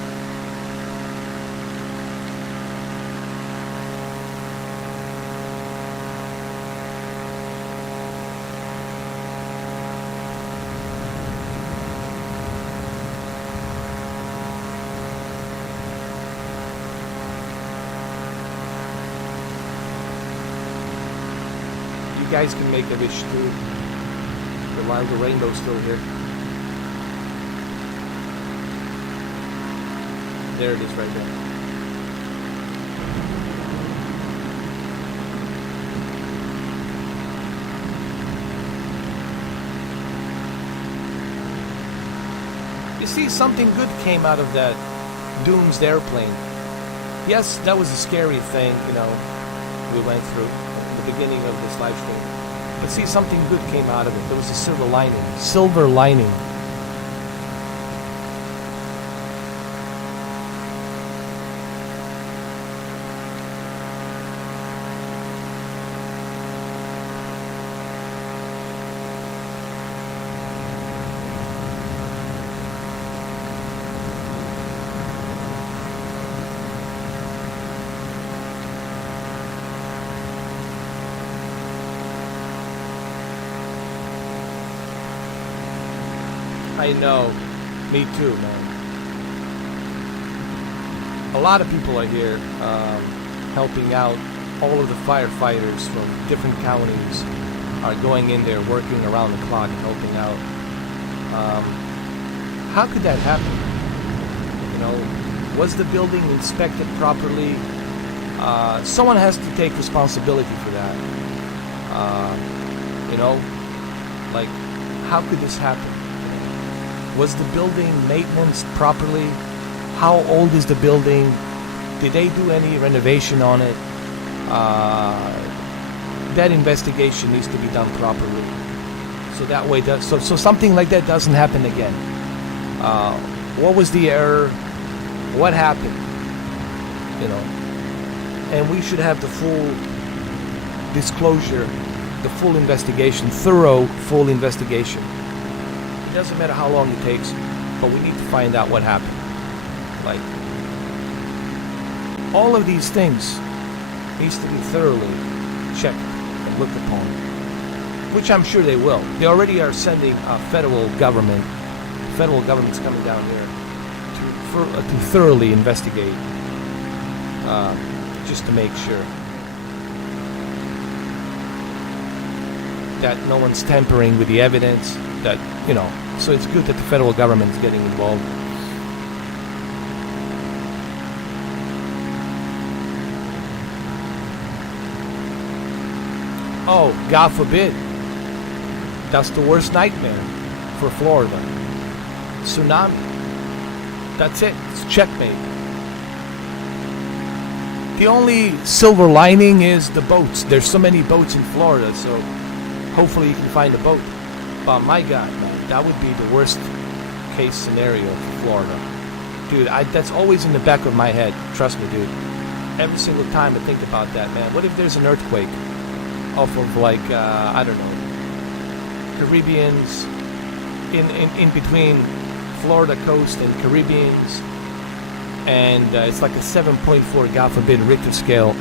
You guys can make a wish too. The rainbow's still here. There it is right there. You see, something good came out of that Doom's airplane. Yes, that was a scary thing, you know, we went through at the beginning of this live stream. But see, something good came out of it. There was a silver lining. Silver lining. I know. Me too, man. A lot of people are here helping out. All of the firefighters from different counties are going in there, working around the clock, helping out. How could that happen? You know, was the building inspected properly? Someone has to take responsibility for that. You know, like, how could this happen? Was the building maintenance properly? How old is the building? Did they do any renovation on it? That investigation needs to be done properly. So that way, so something like that doesn't happen again. What was the error? What happened? You know, and we should have the full disclosure, the full investigation, thorough, full investigation. It doesn't matter how long it takes, but we need to find out what happened. Like, all of these things needs to be thoroughly checked and looked upon, which I'm sure they will. They already are sending federal government's coming down here to thoroughly investigate, just to make sure that no one's tampering with the evidence, that, you know, so it's good that the federal government is getting involved. Oh, God forbid. That's the worst nightmare for Florida. Tsunami. That's it. It's checkmate. The only silver lining is the boats. There's so many boats in Florida, so hopefully you can find a boat. But my God, man, that would be the worst case scenario for Florida. Dude, that's always in the back of my head. Trust me, dude. Every single time I think about that, man. What if there's an earthquake off of, like, I don't know, Caribbeans, in between Florida coast and Caribbeans, and it's like a 7.4, God forbid, Richter scale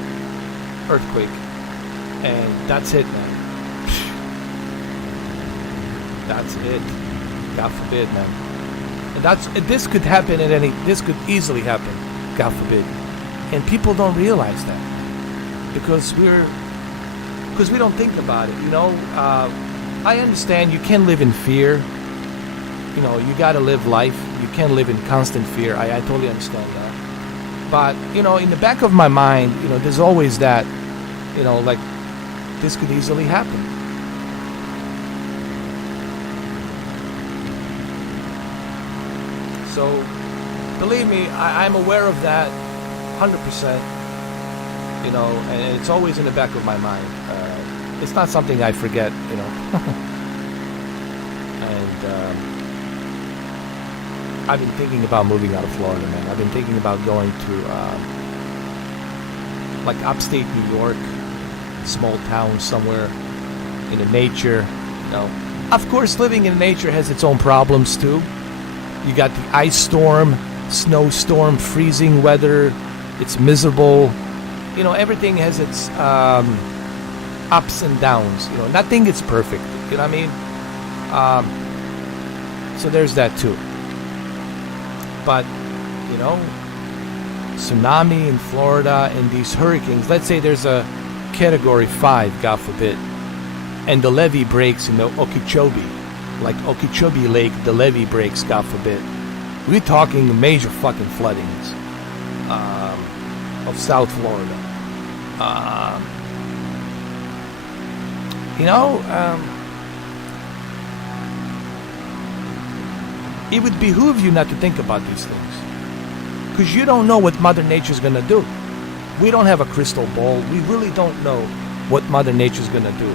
earthquake, and that's it, man. That's it. God forbid, man. And this could happen this could easily happen, God forbid. And people don't realize that, because we don't think about it, you know. I understand you can't live in fear. You know, you gotta live life. You can't live in constant fear. I totally understand that. But, you know, in the back of my mind, you know, there's always that, you know, like, this could easily happen. So, believe me, I'm aware of that 100%, you know, and it's always in the back of my mind. It's not something I forget, you know. And I've been thinking about moving out of Florida, man. I've been thinking about going to, like, upstate New York, small town somewhere in the nature, you know. Of course, living in nature has its own problems, too. You got the ice storm, snowstorm, freezing weather. It's miserable. You know, everything has its ups and downs. You know, nothing is perfect. You know what I mean? So there's that too. But, you know, tsunami in Florida and these hurricanes. Let's say there's a Category 5, God forbid, and the levee breaks in the Okeechobee. Like Okeechobee Lake, the levee breaks, God forbid. We're talking major fucking floodings of South Florida. You know, it would behoove you not to think about these things, because you don't know what Mother Nature's going to do. We don't have a crystal ball. We really don't know what Mother Nature's going to do.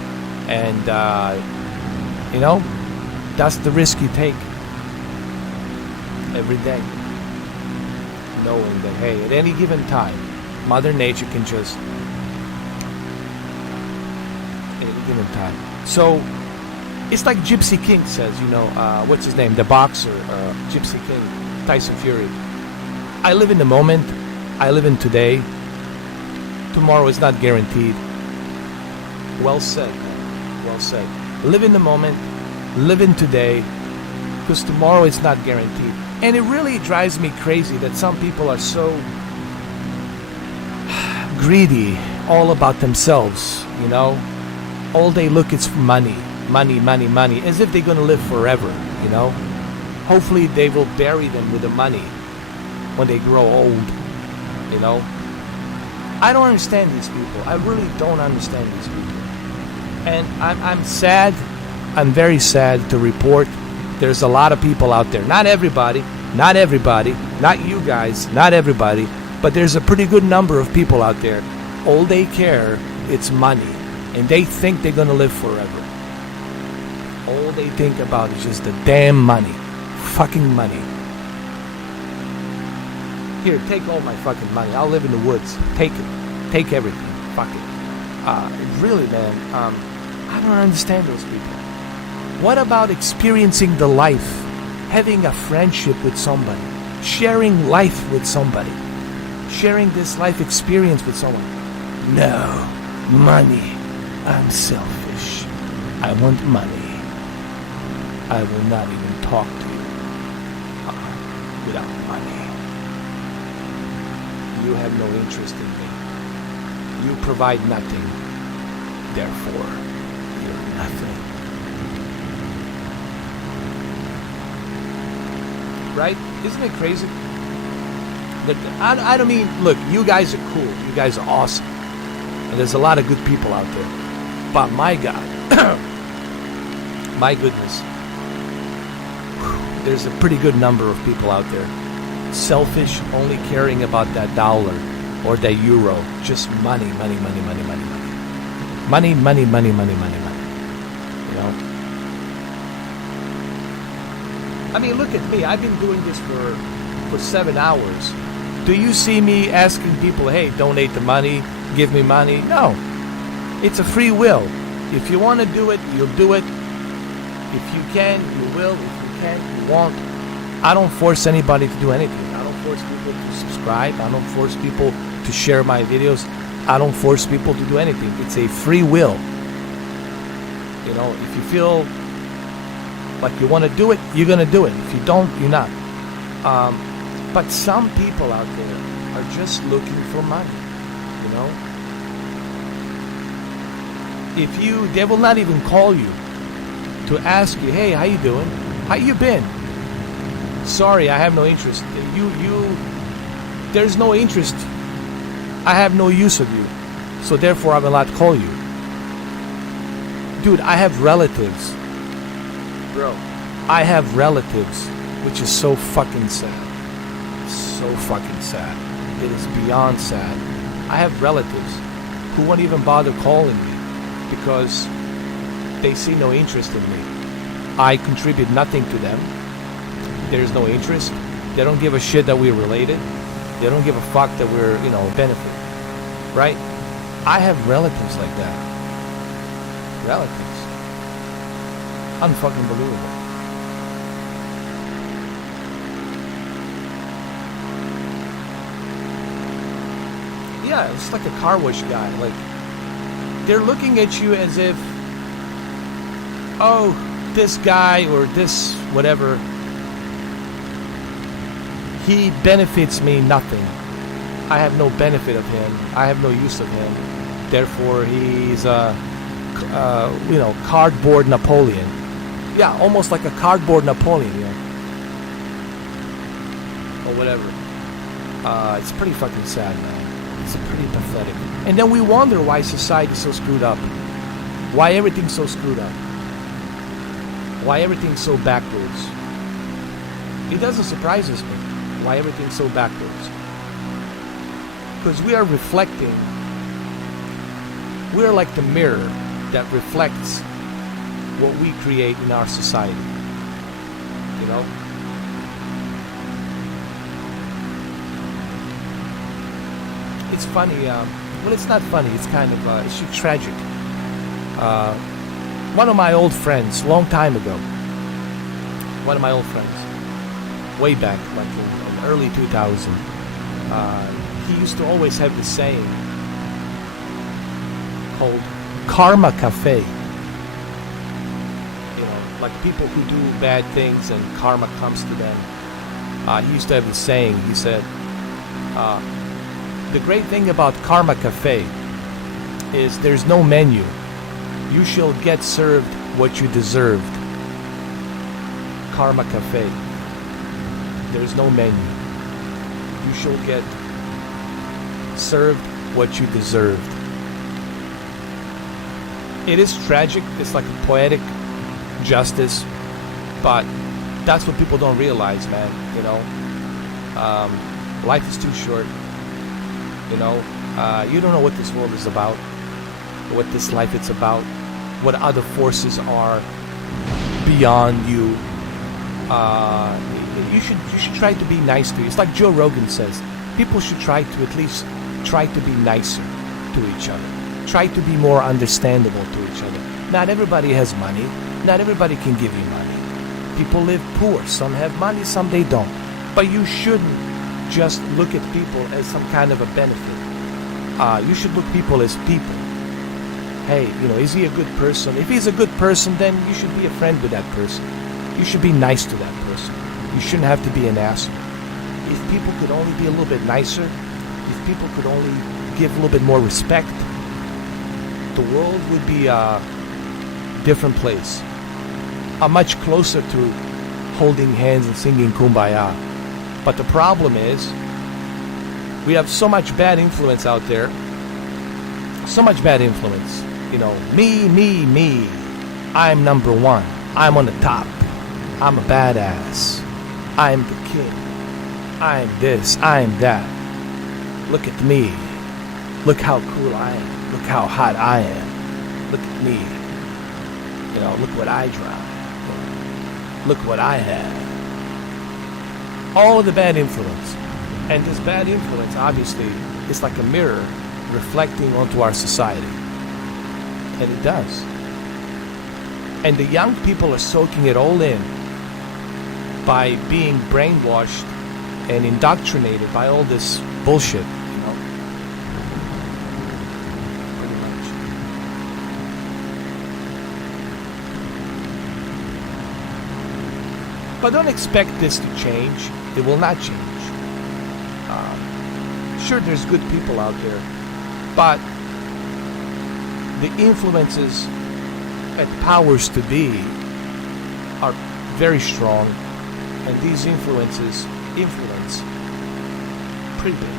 And, you know, that's the risk you take every day, knowing that, hey, at any given time, Mother Nature can just, at any given time. So it's like Gypsy King says, you know, what's his name, the boxer, Gypsy King, Tyson Fury. I live in the moment. I live in today. Tomorrow is not guaranteed. Well said, man. Well said. Live in the moment. Live in today, because tomorrow is not guaranteed. And it really drives me crazy that some people are so greedy, all about themselves, you know. All they look is for money, money, money, money, as if they're going to live forever, you know. Hopefully they will bury them with the money when they grow old, you know. I don't understand these people. I really don't understand these people. And I'm sad. I'm very sad to report there's a lot of people out there, not everybody, Not everybody, not you guys, not everybody, but there's a pretty good number of people out there. All they care, it's money. And they think they're going to live forever. All they think about is just the damn money. Fucking money. Here, take all my fucking money. I'll live in the woods. Take it. Take everything. Fuck it. Really, man, I don't understand those people. What about experiencing the life? Having a friendship with somebody. Sharing life with somebody. Sharing this life experience with someone. No. Money. I'm selfish. I want money. I will not even talk to you without money. You have no interest in me. You provide nothing. Therefore, you're nothing. Right? Isn't it crazy? Look, I don't mean, look, you guys are cool. You guys are awesome. And there's a lot of good people out there. But my God, my goodness, there's a pretty good number of people out there. Selfish, only caring about that dollar or that euro. Just money, money, money, money, money, money. Money, money, money, money, money, money. You know? I mean, look at me. I've been doing this for 7 hours. Do you see me asking people, hey, donate the money, give me money? No. It's a free will. If you want to do it, you'll do it. If you can, you will. If you can't, you won't. I don't force anybody to do anything. I don't force people to subscribe. I don't force people to share my videos. I don't force people to do anything. It's a free will. You know, if you feel like you want to do it, you're going to do it. If you don't, you're not. But some people out there are just looking for money, you know? They will not even call you to ask you, hey, how you doing? How you been? Sorry, I have no interest. There's no interest. I have no use of you. So therefore, I will not call you. Dude, I have relatives. Bro, I have relatives, which is so fucking sad. So fucking sad. It is beyond sad. I have relatives who won't even bother calling me because they see no interest in me. I contribute nothing to them. There's no interest. They don't give a shit that we're related. They don't give a fuck that we're, benefit. Right? I have relatives like that. Relatives. Unfucking believable. Yeah, it's like a car wash guy. Like, they're looking at you as if, oh, this guy or this whatever, he benefits me nothing. I have no benefit of him. I have no use of him. Therefore, he's cardboard Napoleon. Yeah, almost like a cardboard Napoleon, or whatever. It's pretty fucking sad, man. It's pretty pathetic. And then we wonder why society's so screwed up. Why everything's so screwed up. Why everything's so backwards. It doesn't surprise us, man, why everything's so backwards. Because we are reflecting. We are like the mirror that reflects what we create in our society. You know? It's funny. Well, it's not funny. It's kind of it's tragic. One of my old friends, long time ago. One of my old friends, way back, like in early 2000. He used to always have this saying called Karma Cafe. You know, like people who do bad things and karma comes to them. He used to have this saying. He said, the great thing about Karma Cafe is there's no menu. You shall get served what you deserved. Karma Cafe. There's no menu. You shall get served what you deserved. It is tragic. It's like a poetic justice, but That's what people don't realize, man. You know, life is too short. You know, you don't know what this world is about, what this life is about, what other forces are beyond you. You should try to be nice to you. It's like Joe Rogan says. People should try to at least try to be nicer to each other. Try to be more understandable to each other. Not everybody has money. Not everybody can give you money. People live poor. Some have money, some they don't. But you shouldn't just look at people as some kind of a benefit. You should look people as people. Hey, you know, is he a good person? If he's a good person, then you should be a friend with that person. You should be nice to that person. You shouldn't have to be an asshole. If people could only be a little bit nicer, if people could only give a little bit more respect, the world would be a different place. Much closer to holding hands and singing Kumbaya. But the problem is, we have so much bad influence out there. So much bad influence. You know, me. I'm number one. I'm on the top. I'm a badass. I'm the king. I'm this. I'm that. Look at me. Look how cool I am. Look how hot I am. Look at me. You know, look what I drive. Look what I have. All of the bad influence. And this bad influence, obviously, is like a mirror reflecting onto our society. And it does. And the young people are soaking it all in by being brainwashed and indoctrinated by all this bullshit, you know. Pretty much. But don't expect this to change. It will not change. Sure, there's good people out there, but the influences and powers to be are very strong, and these influences influence pretty big.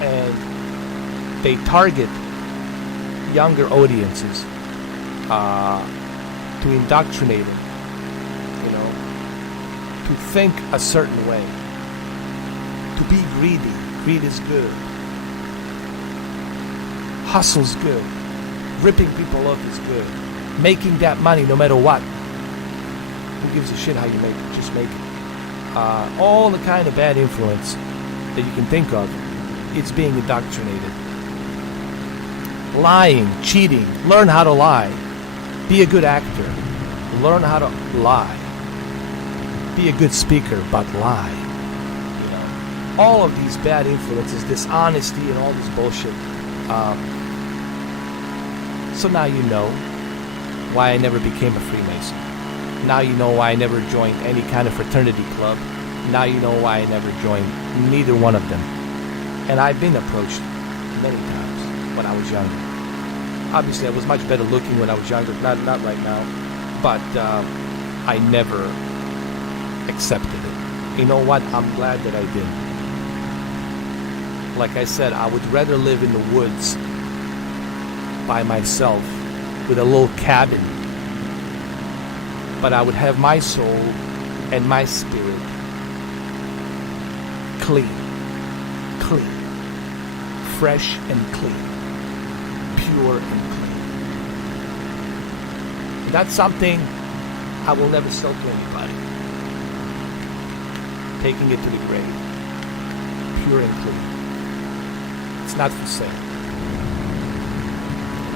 And they target younger audiences to indoctrinate them, you know, to think a certain way, to be greedy. Greed is good. Hustle's good. Ripping people off is good. Making that money no matter what. Who gives a shit how you make it? Just make it. All the kind of bad influence that you can think of, it's being indoctrinated. Lying, cheating, learn how to lie. Be a good actor. Learn how to lie. Be a good speaker, but lie. You know, all of these bad influences, dishonesty and all this bullshit. So now you know why I never became a Freemason. Now you know why I never joined any kind of fraternity club. Now you know why I never joined neither one of them. And I've been approached many times when I was younger. Obviously, I was much better looking when I was younger. Not right now. But I never accepted it. You know what? I'm glad that I didn't. Like I said, I would rather live in the woods by myself with a little cabin. But I would have my soul and my spirit clean, fresh and clean, pure and clean. And that's something I will never sell to anybody. Taking it to the grave, pure and clean. It's not for sale.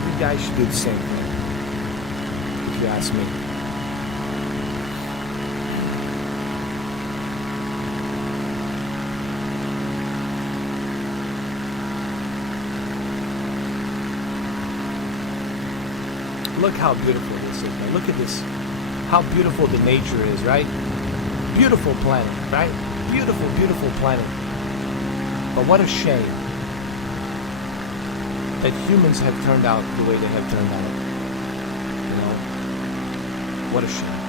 You guys should do the same thing, if you ask me. Look how beautiful this is, man. Look at this. How beautiful the nature is, right? Beautiful planet, right? Beautiful, beautiful planet. But what a shame that humans have turned out the way they have turned out. You know? What a shame.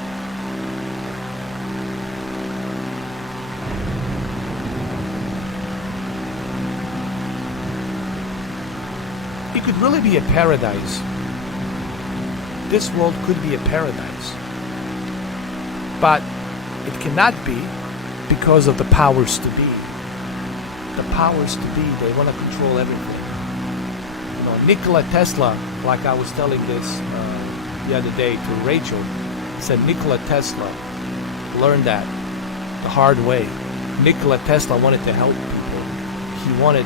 It could really be a paradise. This world could be a paradise But it cannot be because of the powers to be. The powers to be, they want to control everything. You know, Nikola Tesla, like I was telling this the other day to Rachel, said Nikola Tesla learned that the hard way. Nikola Tesla wanted to help people. He wanted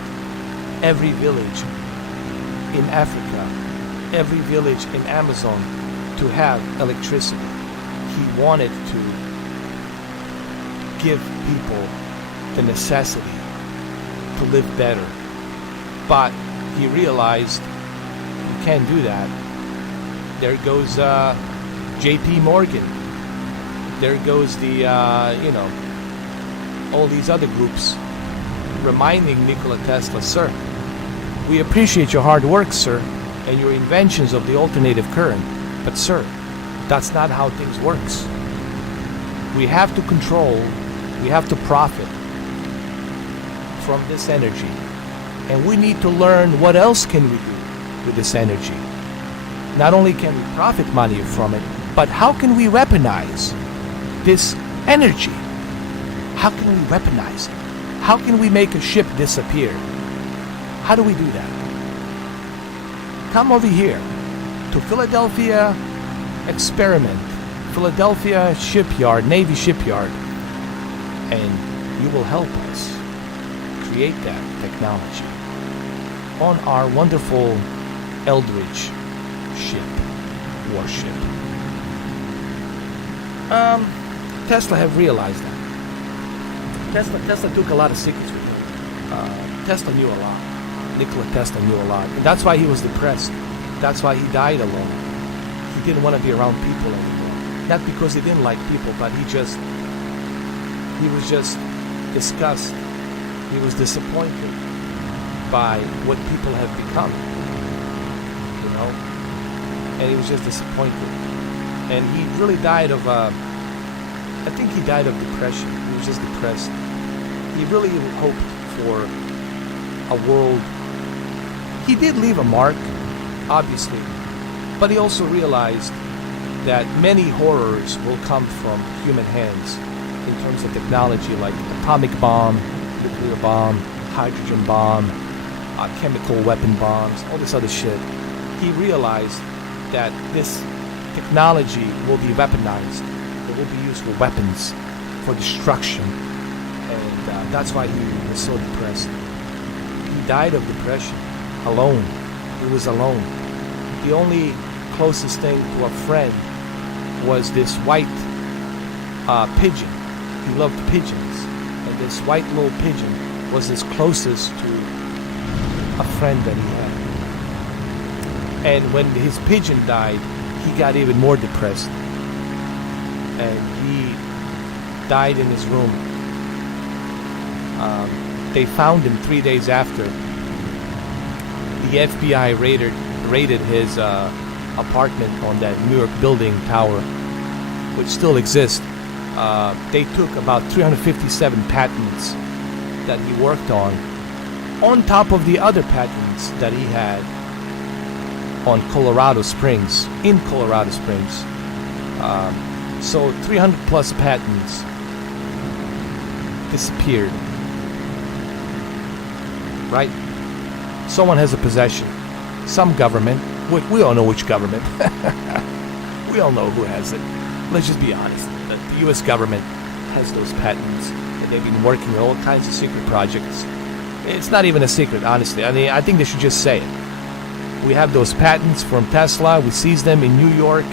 every village in Africa, every village in Amazon to have electricity. He wanted to give people the necessity to live better. But he realized you can't do that. There goes J.P. Morgan. There goes the, all these other groups reminding Nikola Tesla, sir, we appreciate your hard work, sir, and your inventions of the alternative current. But, sir, that's not how things works. We have to control, we have to profit from this energy. And we need to learn what else can we do with this energy. Not only can we profit money from it, but how can we weaponize this energy? How can we weaponize it? How can we make a ship disappear? How do we do that? Come over here to Philadelphia Experiment, Philadelphia Shipyard, Navy Shipyard, and you will help us create that technology on our wonderful Eldridge ship, warship. Tesla have realized that. Tesla took a lot of secrets with him. Tesla knew a lot. Nikola Tesla knew a lot. And that's why he was depressed. That's why he died alone. He didn't want to be around people anymore. Not because he didn't like people, but he was just disgusted. He was disappointed by what people have become. You know? And he was just disappointed. And he really died of, I think he died of depression. He was just depressed. He really hoped for a world. He did leave a mark, obviously, but he also realized that many horrors will come from human hands in terms of technology, like atomic bomb, nuclear bomb, hydrogen bomb, chemical weapon bombs, all this other shit. He realized that this technology will be weaponized. It will be used for weapons, for destruction, and that's why he was so depressed. He died of depression, alone. He was alone. The only closest thing to a friend was this white pigeon. He loved pigeons, and this white little pigeon was his closest to a friend that he had. And when his pigeon died, he got even more depressed, and he died in his room. They found him 3 days after. The FBI raided his apartment on that New York building tower, which still exists. They took about 357 patents that he worked on top of the other patents that he had on Colorado Springs, in Colorado Springs. So 300 plus patents disappeared. Right? Someone has a possession. Some government. We all know which government. We all know who has it. Let's just be honest. The U.S. government has those patents, and they've been working on all kinds of secret projects. It's not even a secret, honestly. I mean, I think they should just say it. We have those patents from Tesla. We seized them in New York.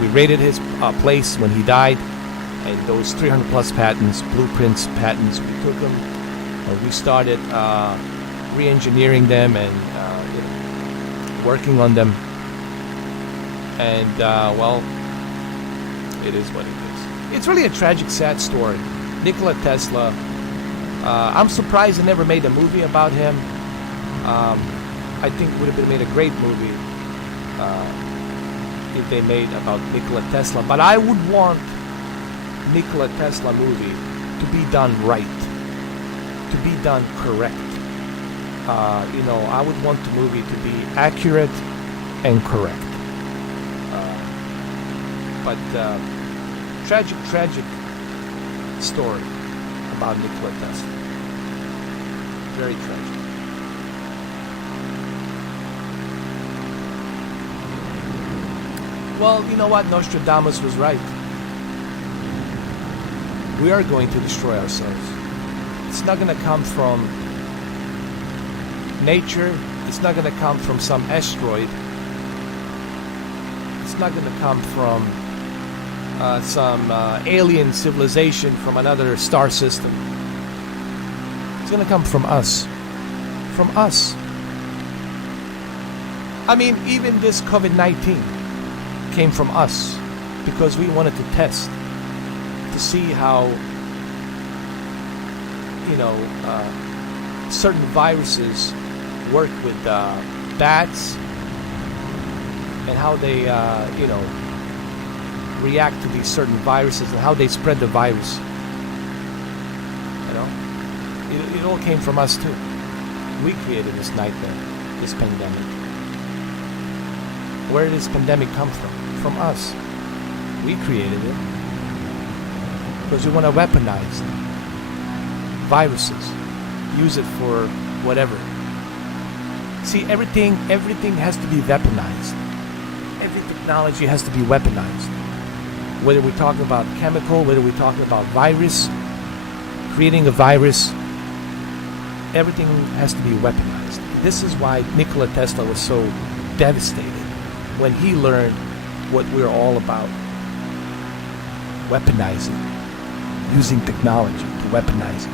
We raided his place when he died, and those 300 plus patents, blueprints, patents, we took them. We started re-engineering them and working on them. And, well, it is what it is. It's really a tragic, sad story. Nikola Tesla, I'm surprised they never made a movie about him. I think it would have been made a great movie if they made about Nikola Tesla. But I would want Nikola Tesla movie to be done right, to be done correct. I would want the movie to be accurate and correct. But Tragic story about Nikola Tesla. Very tragic. Well, you know what? Nostradamus was right. We are going to destroy ourselves. It's not going to come from nature. It's not going to come from some asteroid. It's not going to come from some alien civilization from another star system. It's going to come from us. From us. I mean, even this COVID-19 came from us because we wanted to test to see how, certain viruses work with bats and how they, react to these certain viruses and how they spread the virus. It all came from us too. We created this nightmare, this pandemic. Where did this pandemic come from? From us. We created it because we want to weaponize viruses, use it for whatever. See, everything has to be weaponized. Every technology has to be weaponized. Whether we're talking about chemical, whether we're talking about virus, creating a virus, everything has to be weaponized. This is why Nikola Tesla was so devastated when he learned what we're all about. Weaponizing. Using technology to weaponize it.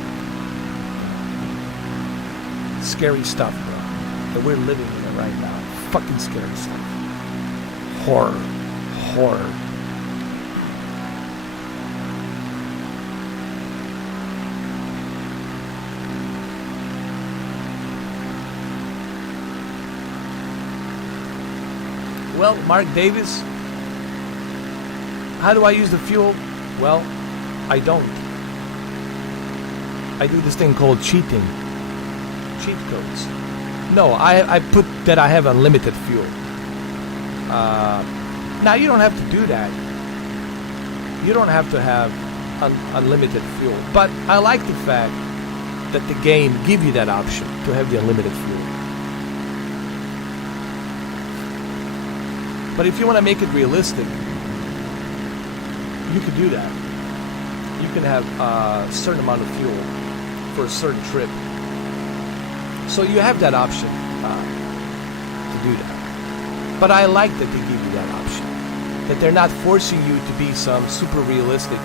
Scary stuff, bro. And we're living in it right now. Fucking scary stuff. Horror. Well, Mark Davis, how do I use the fuel? Well, I don't. I do this thing called cheating. Cheat codes. No, I put that I have unlimited fuel. Now, you don't have to do that. You don't have to have unlimited fuel. But I like the fact that the game gives you that option to have the unlimited fuel. But if you want to make it realistic, you could do that. You can have a certain amount of fuel for a certain trip. So you have that option to do that. But I like that they give you that option. That they're not forcing you to be some super realistic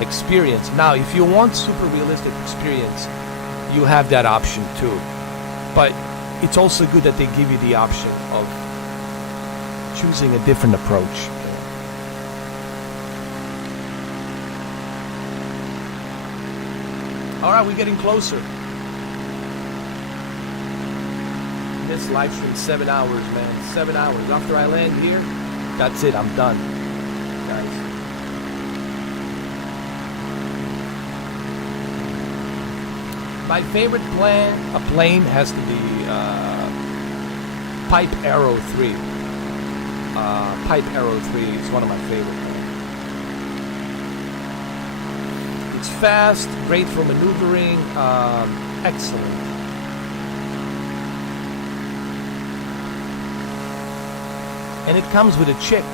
experience. Now, if you want super realistic experience, you have that option too. But it's also good that they give you the option of choosing a different approach. All right, we're getting closer. This live stream 7 hours, man. 7 hours. After I land here, that's it. I'm done, guys. My favorite plane has to be Pipe Arrow 3. Pipe Arrow 3 is one of my favorite planes. It's fast, great for maneuvering, excellent. And it comes with a chick.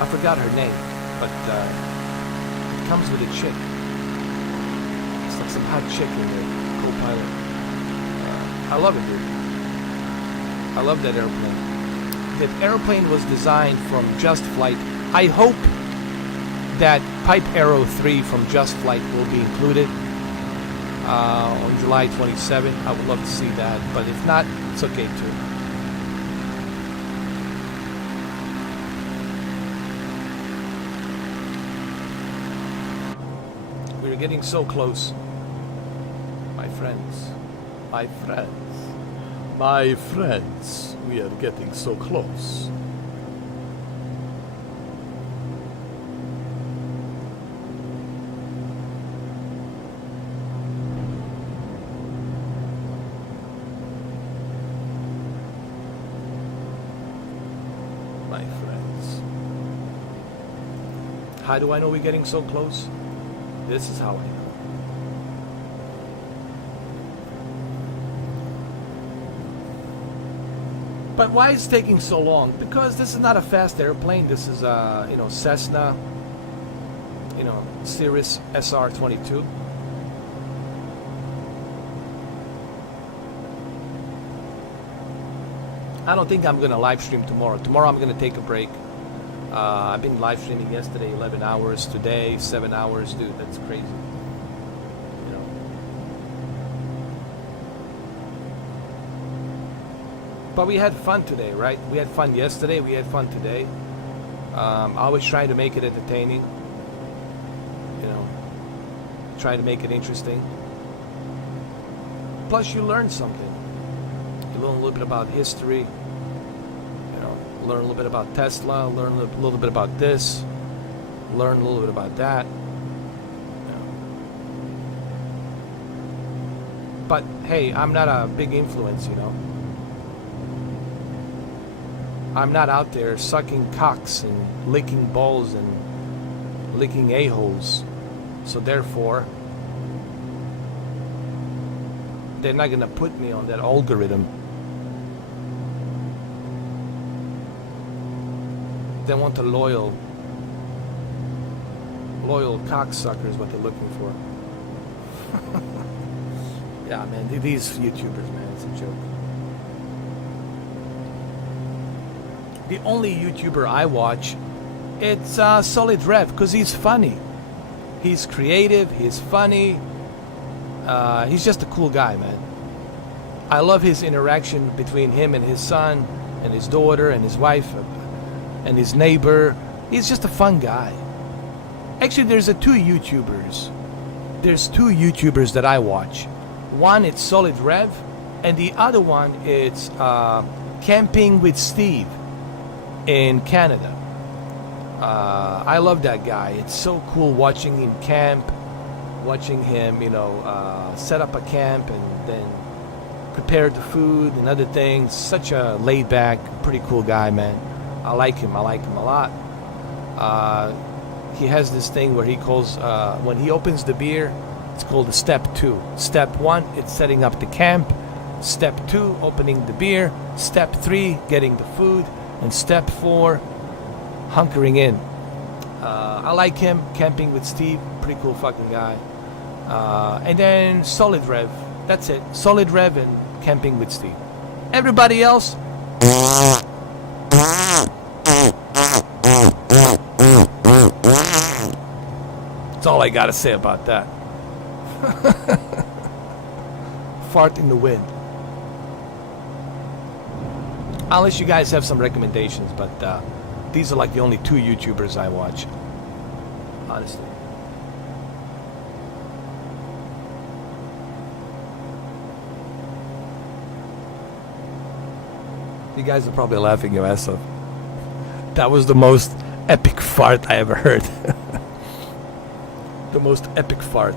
I forgot her name, but it comes with a chick. It's like some hot chick in the co-pilot. I love it, dude. I love that airplane. That airplane was designed from Just Flight. I hope that Pipe Arrow 3 from Just Flight will be included on July 27. I would love to see that, but if not, it's okay too. We're getting so close, my friends. My friends, we are getting so close. How do I know we're getting so close? This is how I know. But why is it taking so long? Because this is not a fast airplane. This is a, Cessna, Cirrus SR-22. I don't think I'm going to live stream tomorrow. Tomorrow I'm going to take a break. I've been live streaming yesterday 11 hours, today 7 hours. Dude, that's crazy. But we had fun today, right? We had fun yesterday. We had fun today. I always try to make it entertaining. Try to make it interesting. Plus, you learn something. You learn a little bit about history. Learn a little bit about Tesla. Learn a little bit about this. Learn a little bit about that. But hey, I'm not a big influence, I'm not out there sucking cocks and licking balls and licking a-holes. So therefore, they're not going to put me on that algorithm. They want a loyal cocksucker is what they're looking for. Yeah, man, these YouTubers, man, it's a joke. The only YouTuber I watch, it's Solid Rev, because he's funny. He's creative, he's funny. He's just a cool guy, man. I love his interaction between him and his son, and his daughter, and his wife, and his neighbor. He's just a fun guy. Actually, there's two YouTubers. There's two YouTubers that I watch. One, it's Solid Rev, and the other one, it's Camping with Steve in Canada. I love that guy. It's so cool watching him camp, watching him, set up a camp and then prepare the food and other things. Such a laid-back, pretty cool guy, man. I like him a lot. He has this thing where he calls, when he opens the beer, it's called a step 2. Step 1, it's setting up the camp. Step 2, opening the beer. Step 3, getting the food. And step 4, hunkering in. I like him. Camping with Steve, pretty cool fucking guy. And then Solid Rev. That's it. Solid Rev and Camping with Steve. Everybody else. That's all I gotta say about that. Fart in the wind. Unless you guys have some recommendations, but these are like the only two YouTubers I watch. Honestly. You guys are probably laughing your ass off. That was the most epic fart I ever heard. The most epic fart.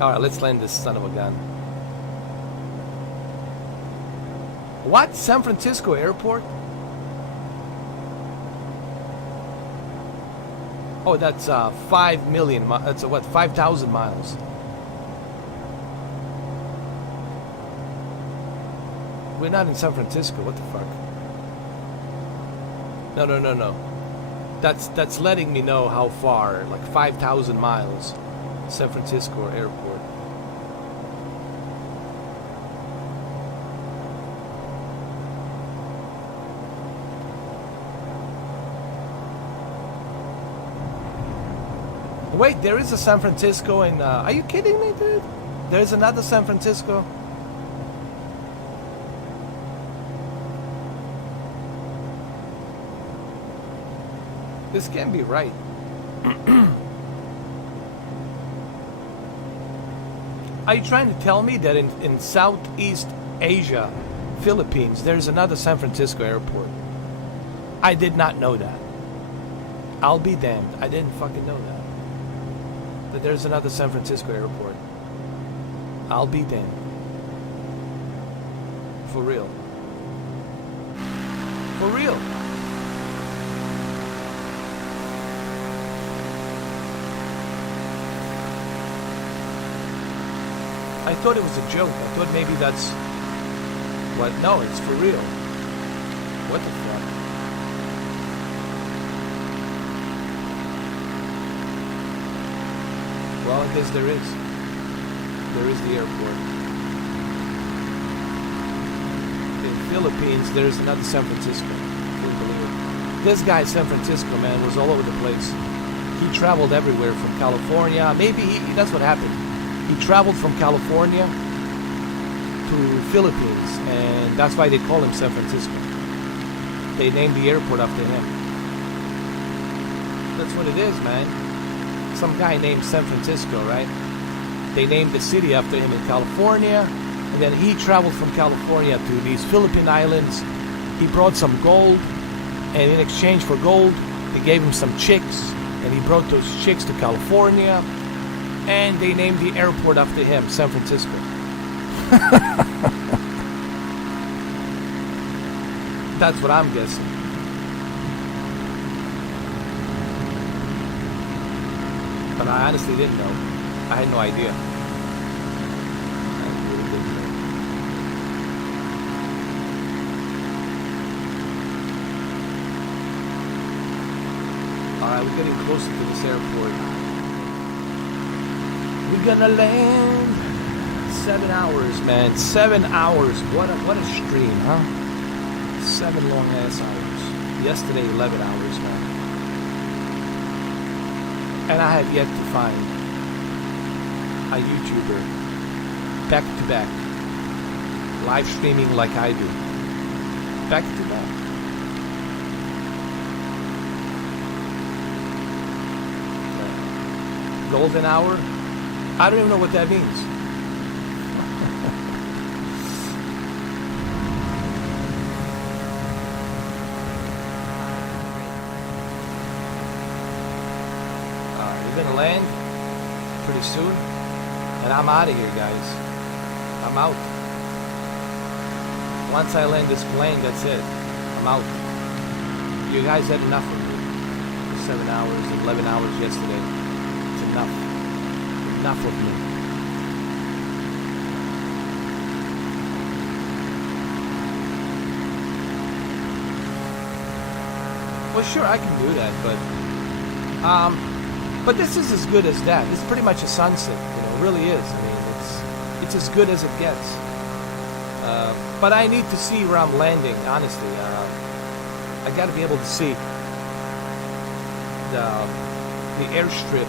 Alright, let's land this son of a gun. What? San Francisco airport? Oh, that's 5 million. That's what? 5,000 miles. We're not in San Francisco. What the fuck? No. That's letting me know how far. Like 5,000 miles. San Francisco airport. Wait, there is a San Francisco in... are you kidding me, dude? There's another San Francisco? This can't be right. Are you trying to tell me that in Southeast Asia, Philippines, there's another San Francisco airport? I did not know that. I'll be damned. I didn't fucking know that. That there's another San Francisco airport. I'll be damned. for real? For real? I thought it was a joke. I thought maybe that's what. No, it's for real. What the fuck? Well, I guess there is. There is the airport. In Philippines, there's another San Francisco. Couldn't believe it. This guy, San Francisco, man, was all over the place. He traveled everywhere from California. Maybe that's what happened. He traveled from California to Philippines, and that's why they call him San Francisco. They named the airport after him. That's what it is, man. Some guy named San Francisco, right? They named the city after him in California, and then he traveled from California to these Philippine islands. He brought some gold, and in exchange for gold, they gave him some chicks, and he brought those chicks to California, and they named the airport after him, San Francisco. That's what I'm guessing. But I honestly didn't know. I had no idea. I really didn't know. Alright, we're getting closer to this airport. We're gonna land. 7 hours, man. 7 hours. What a stream, huh? 7 long ass hours. Yesterday, 11 hours, man. And I have yet to find a YouTuber back to back, live streaming like I do. Back to back. Golden hour? I don't even know what that means. We're gonna land pretty soon, and I'm out of here, guys. I'm out. Once I land this plane, that's it. I'm out. You guys had enough of me. 7 hours and 11 hours yesterday. It's enough. Enough of me. Well, sure, I can do that, but this is as good as that. It's pretty much a sunset, you know, it really is. I mean, it's as good as it gets. But I need to see where I'm landing, honestly. I got to be able to see the airstrip,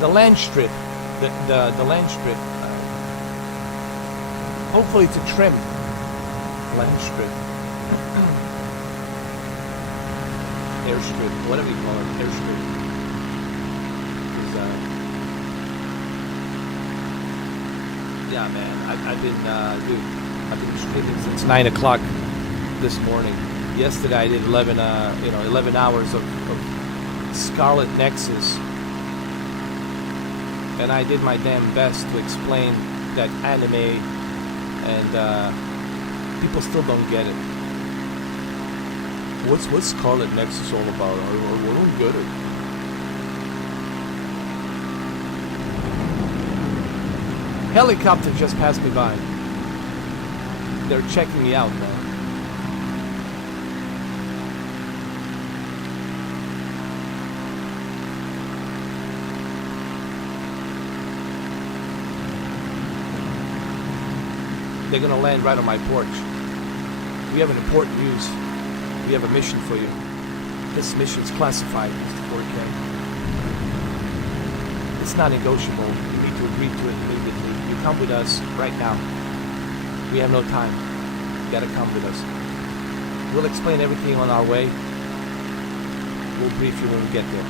the land strip, the land strip. Hopefully it's a trim land strip. Airstrip, whatever you call it, airstrip. Yeah, man, I've been streaming since 9 o'clock this morning. Yesterday I did 11 hours of Scarlet Nexus, and I did my damn best to explain that anime, and people still don't get it. What's Scarlet Nexus all about? I don't get it. Helicopter just passed me by. They're checking me out, man. They're gonna land right on my porch. We have an important news. We have a mission for you. This mission's classified, Mr. 4K. It's not negotiable. You need to agree to it immediately. You come with us right now. We have no time. You gotta come with us. We'll explain everything on our way. We'll brief you when we get there.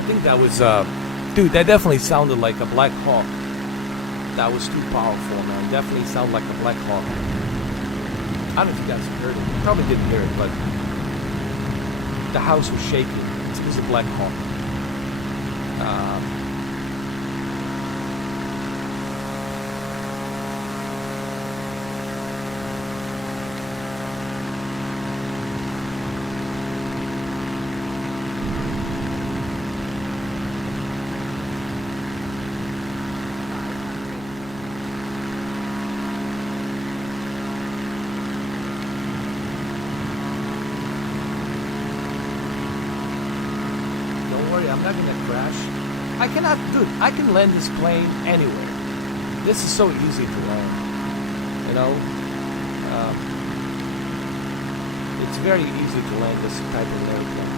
I think that was, dude, that definitely sounded like a Black Hawk. That was too powerful, man. Definitely sounded like a Black Hawk. I don't know if you guys heard it. You probably didn't hear it, but the house was shaking. It was a Black Hawk. worry, I'm not gonna crash. I cannot, dude, I can land this plane anywhere. This is so easy to land, you know? It's very easy to land this type of airplane.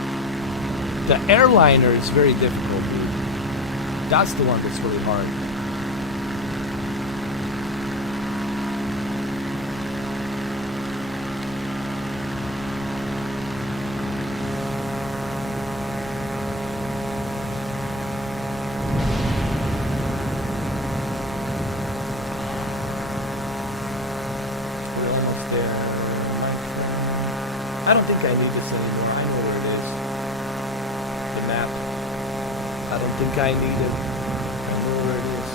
The airliner is very difficult, dude. That's the one that's really hard. I don't think I need this anymore. I know where it is. The map. I don't think I need it. I know where it is.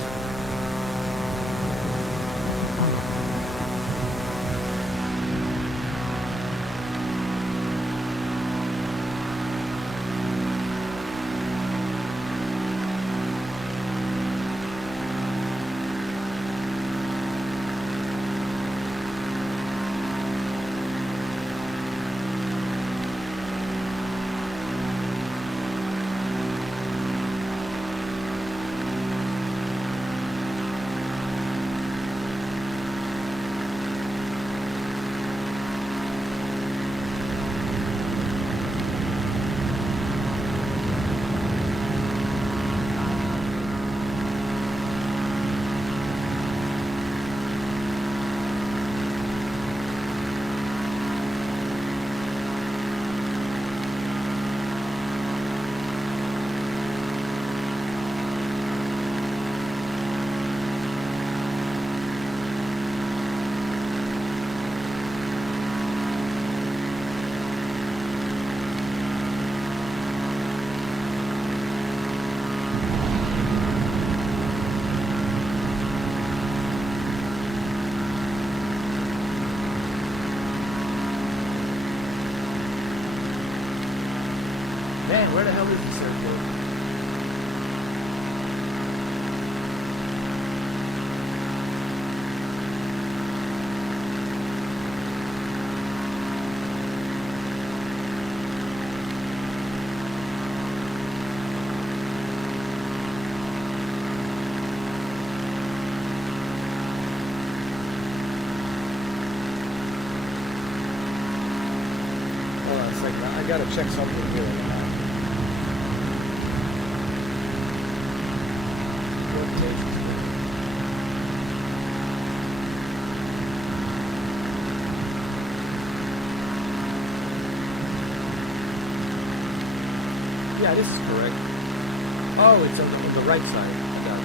Man, where the hell is this airport? Hold on a second. I gotta check something here on the map. Yeah, this is correct. Oh, it's on the right side. I got it.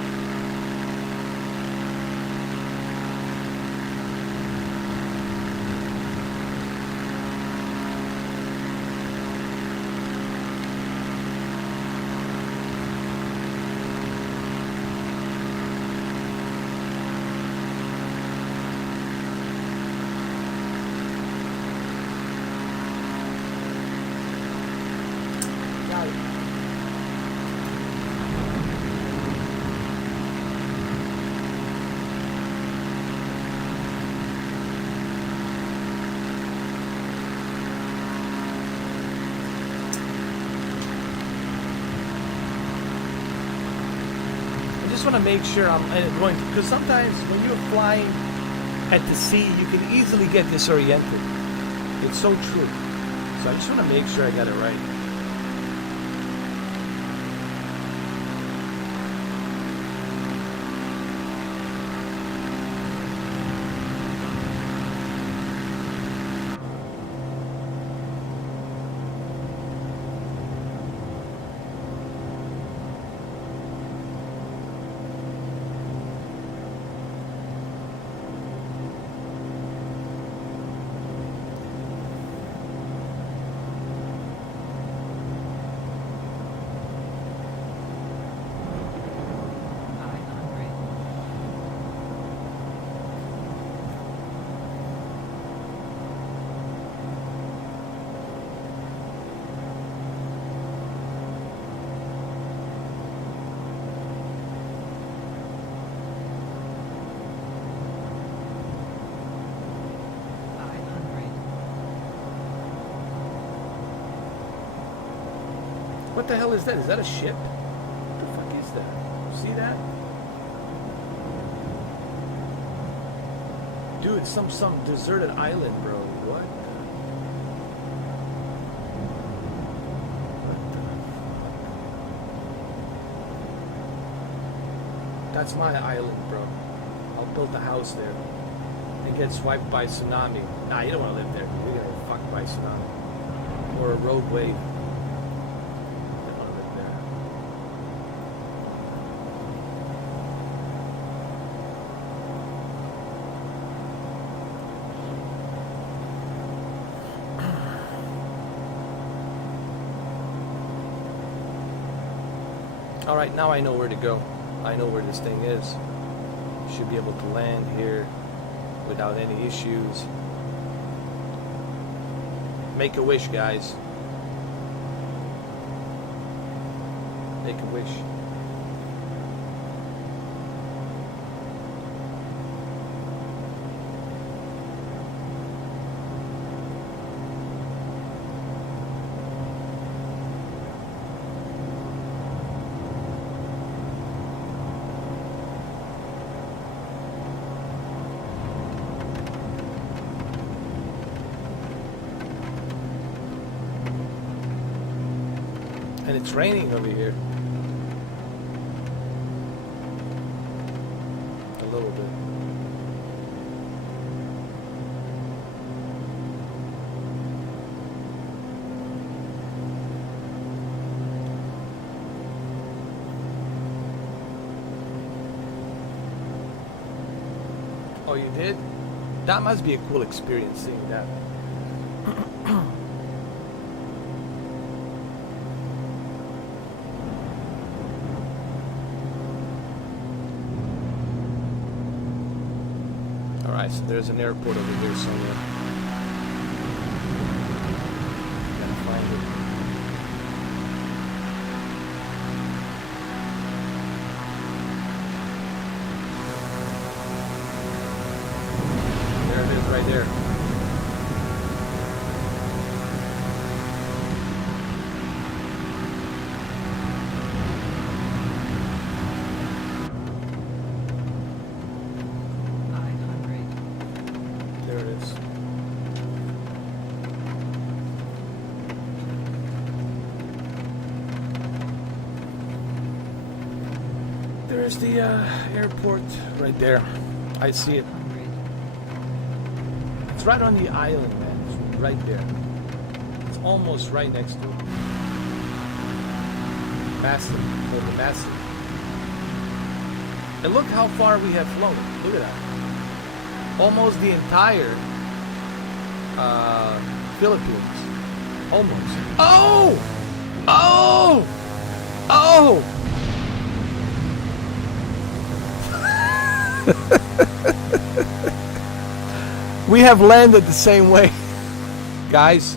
Got it. I just want to make sure I'm going, because sometimes when you're flying at the sea, you can easily get disoriented. It's so true. So I just want to make sure I got it right. What the hell is that? Is that a ship? What the fuck is that? See that? Dude, it's some deserted island, bro. What? That's my island, bro. I'll build a house there. And get swiped by tsunami. Nah, you don't want to live there. You're gonna get fucked by tsunami. Or a rogue wave. You don't want to live there. Alright, now I know where to go. I know where this thing is. Should be able to land here without any issues. Make a wish, guys. Make a wish. And it's raining over here. A little bit. Oh, you did? That must be a cool experience seeing that. Alright, so there's an airport over here somewhere. Gotta find it. There it is, right there. There it is. There's the airport right there. I see it. It's right on the island, man. It's right there. It's almost right next to it. Massive. Oh, the massive. And look how far we have flown. Look at that. Almost the entire Philippines. Almost. Oh! Oh! Oh! We have landed the same way. Guys,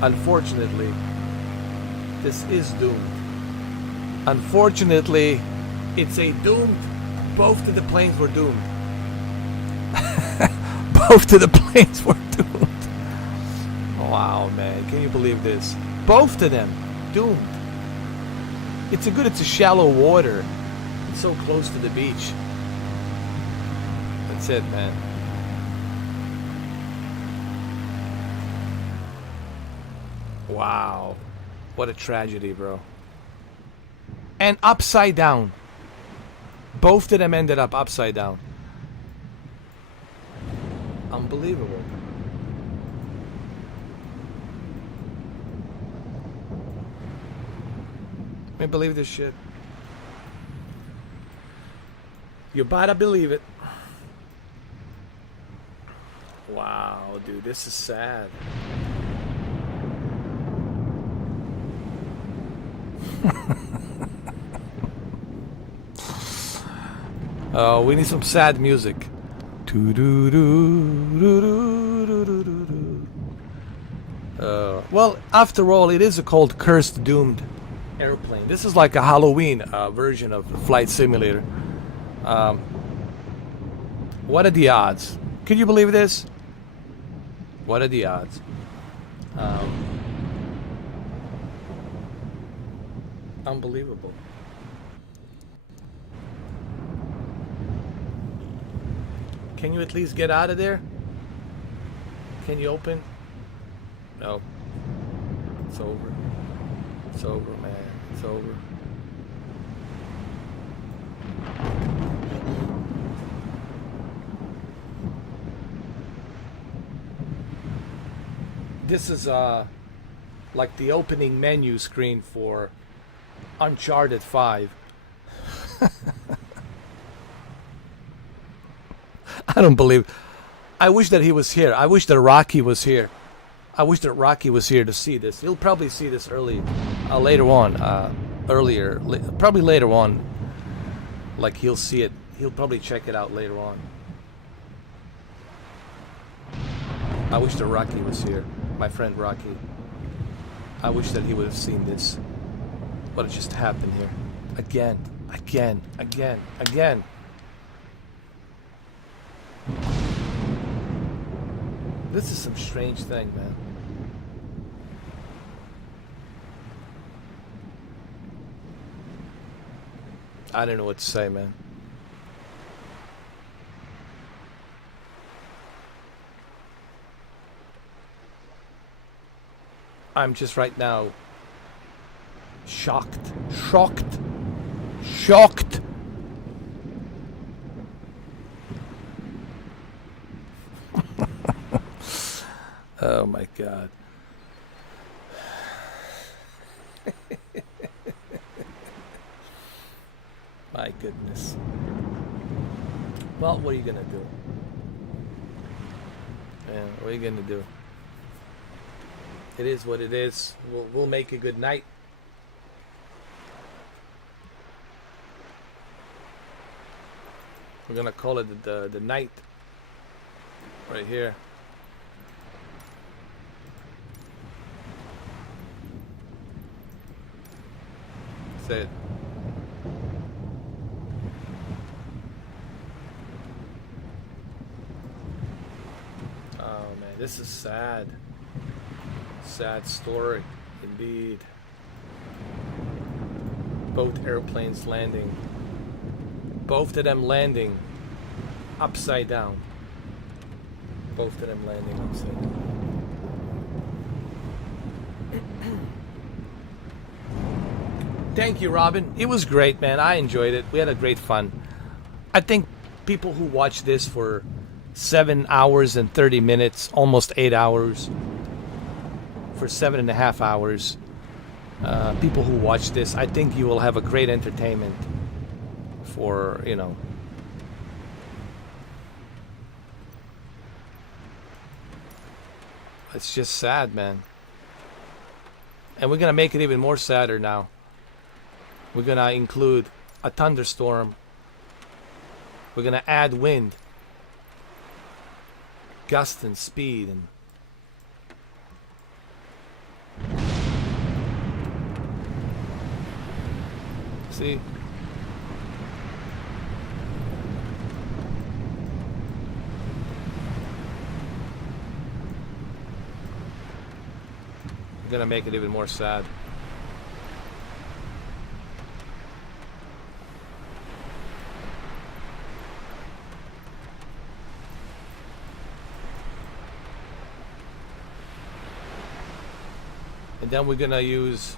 unfortunately, this is doomed. Unfortunately, it's a doomed. Both of the planes were doomed. Both of the planes were doomed. Wow, man. Can you believe this? Both of them doomed. It's a shallow water. It's so close to the beach. That's it, man. Wow. What a tragedy, bro. And upside down. Both of them ended up upside down. Unbelievable. Can you believe this shit? You better believe it. Wow, dude, this is sad. Oh, we need some sad music. Well, after all, it is a called Cursed Doomed airplane. This is like a Halloween version of Flight Simulator. What are the odds? Can you believe this? What are the odds? Unbelievable. Can you at least get out of there? Can you open? No. It's over. It's over, man. It's over. This is like the opening menu screen for Uncharted 5. I don't believe. I wish that he was here. I wish that Rocky was here. I wish that Rocky was here to see this. He'll probably see this later on. Probably later on. Like he'll see it. He'll probably check it out later on. I wish that Rocky was here. My friend Rocky. I wish that he would have seen this. What had just happened here. Again. This is some strange thing, man. I don't know what to say, man. I'm just right now shocked. Oh my God. My goodness. Well, what are you gonna do? Yeah, what are you gonna do? It is what it is. We'll make a good night. We're gonna call it the night. Right here. That's it. Oh man, this is sad. Sad story, indeed. Both airplanes landing. Both of them landing upside down. Both of them landing upside down. Thank you, Robin. It was great, man. I enjoyed it. We had a great fun. I think people who watch this for 7 hours and 30 minutes, almost 8 hours, for 7.5 hours, people who watch this, I think you will have a great entertainment for, you know. It's just sad, man. And we're going to make it even more sadder now. We're going to include a thunderstorm. We're going to add wind, gust and speed, and see? We're gonna make it even more sad. And then we're gonna use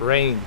rain.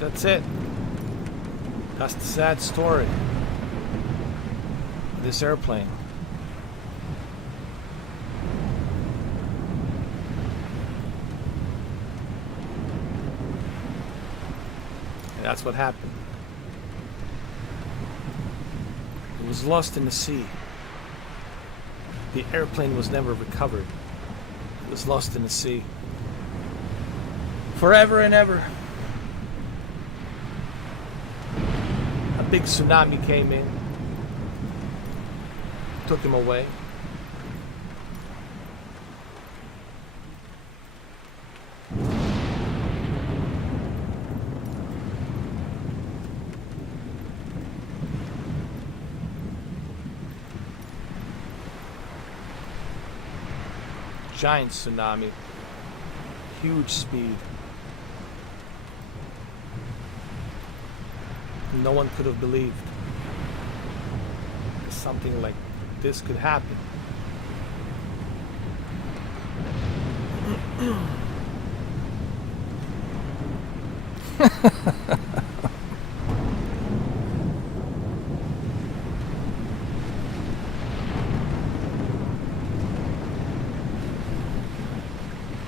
That's it. That's the sad story. This airplane. That's what happened. It was lost in the sea. The airplane was never recovered. It was lost in the sea. Forever and ever. A big tsunami came in. Took him away. Giant tsunami, huge speed. No one could have believed something like this could happen.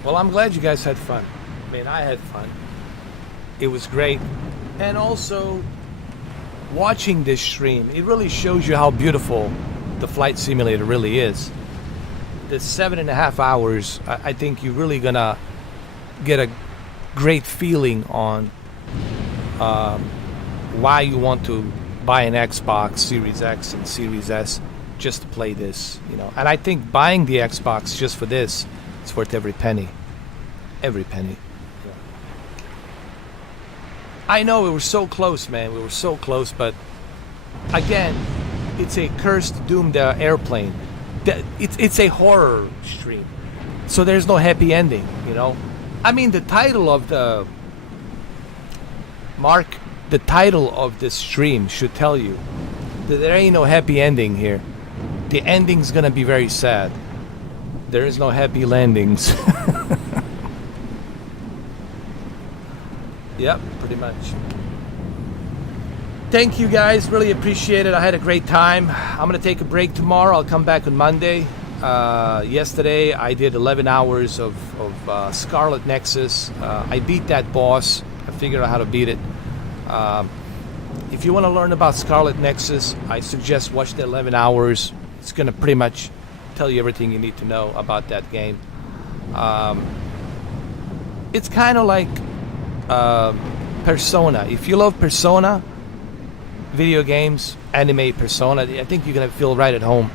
Well, I'm glad you guys had fun. I mean, I had fun. It was great. And also, watching this stream, it really shows you how beautiful the flight simulator really is. The 7.5 hours, I think you're really gonna get a great feeling on why you want to buy an Xbox Series X and Series S just to play this, you know. And I think buying the Xbox just for this, it's worth every penny. Every penny. Yeah. I know we were so close, man. We were so close, but again, it's a cursed, doomed airplane. It's a horror stream, so there's no happy ending, you know. I mean, the title of the title of this stream should tell you that there ain't no happy ending here. The ending's gonna be very sad. There is no happy landings. Yep, pretty much. Thank you guys, really appreciate it. I had a great time. I'm gonna take a break tomorrow. I'll come back on Monday. Yesterday I did 11 hours of Scarlet Nexus. I beat that boss. I figured out how to beat it. If you want to learn about Scarlet Nexus, I suggest watch the 11 hours. It's gonna pretty much tell you everything you need to know about that game. It's kind of like Persona. If you love Persona, video games, anime Persona, I think you're gonna feel right at home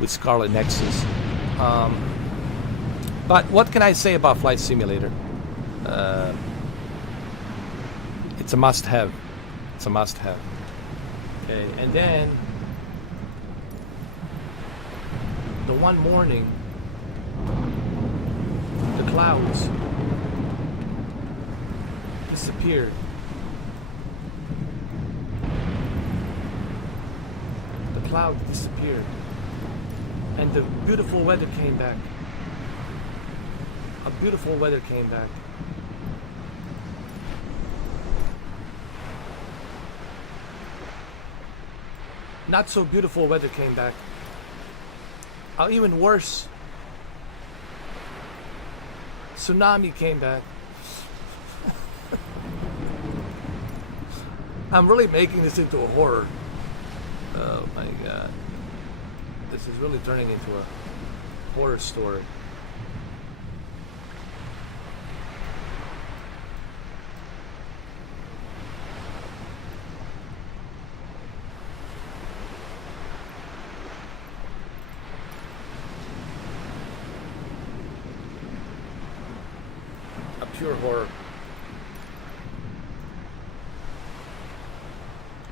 with Scarlet Nexus. But what can I say about Flight Simulator? It's a must-have. It's a must-have. Okay, and then the one morning, the clouds disappeared. The cloud disappeared. And the beautiful weather came back. A beautiful weather came back. Not so beautiful weather came back. Even worse, tsunami came back. I'm really making this into a horror. Oh my god. This is really turning into a horror story. A pure horror.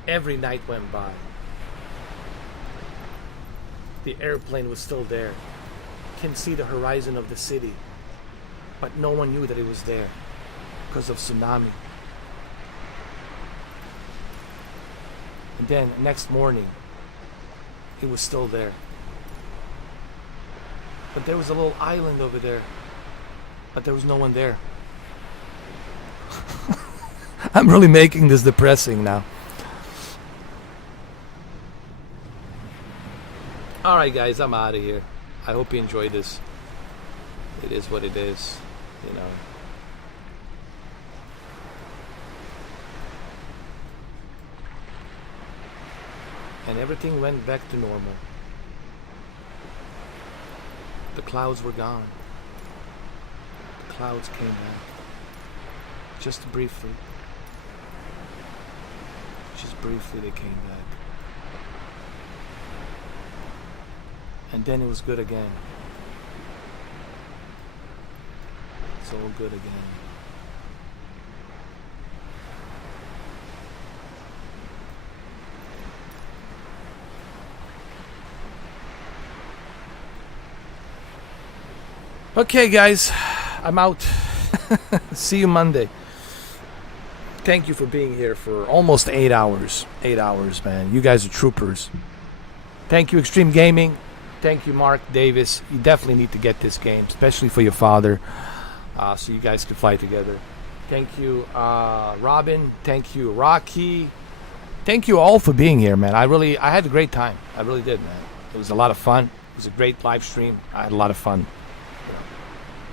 Every night went by. The airplane was still there. Can see the horizon of the city. But no one knew that it was there because of tsunami. And then next morning, it was still there. But there was a little island over there. But there was no one there. I'm really making this depressing now. Alright guys, I'm out of here. I hope you enjoyed this. It is what it is, you know. and everything went back to normal. The clouds were gone. The clouds came back. Just briefly. Just briefly they came back. And then it was good again. It's all good again. Okay, guys, I'm out. See you Monday. Thank you for being here for almost 8 hours. 8 hours, man. You guys are troopers. Thank you, Extreme Gaming. Thank you, Mark Davis. You definitely need to get this game, especially for your father, so you guys can fly together. Thank you, Robin. Thank you, Rocky. Thank you all for being here, man. I had a great time. I really did, man. It was a lot of fun. It was a great live stream. I had a lot of fun.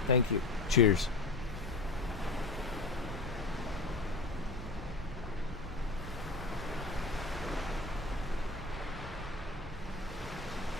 Thank you. Cheers.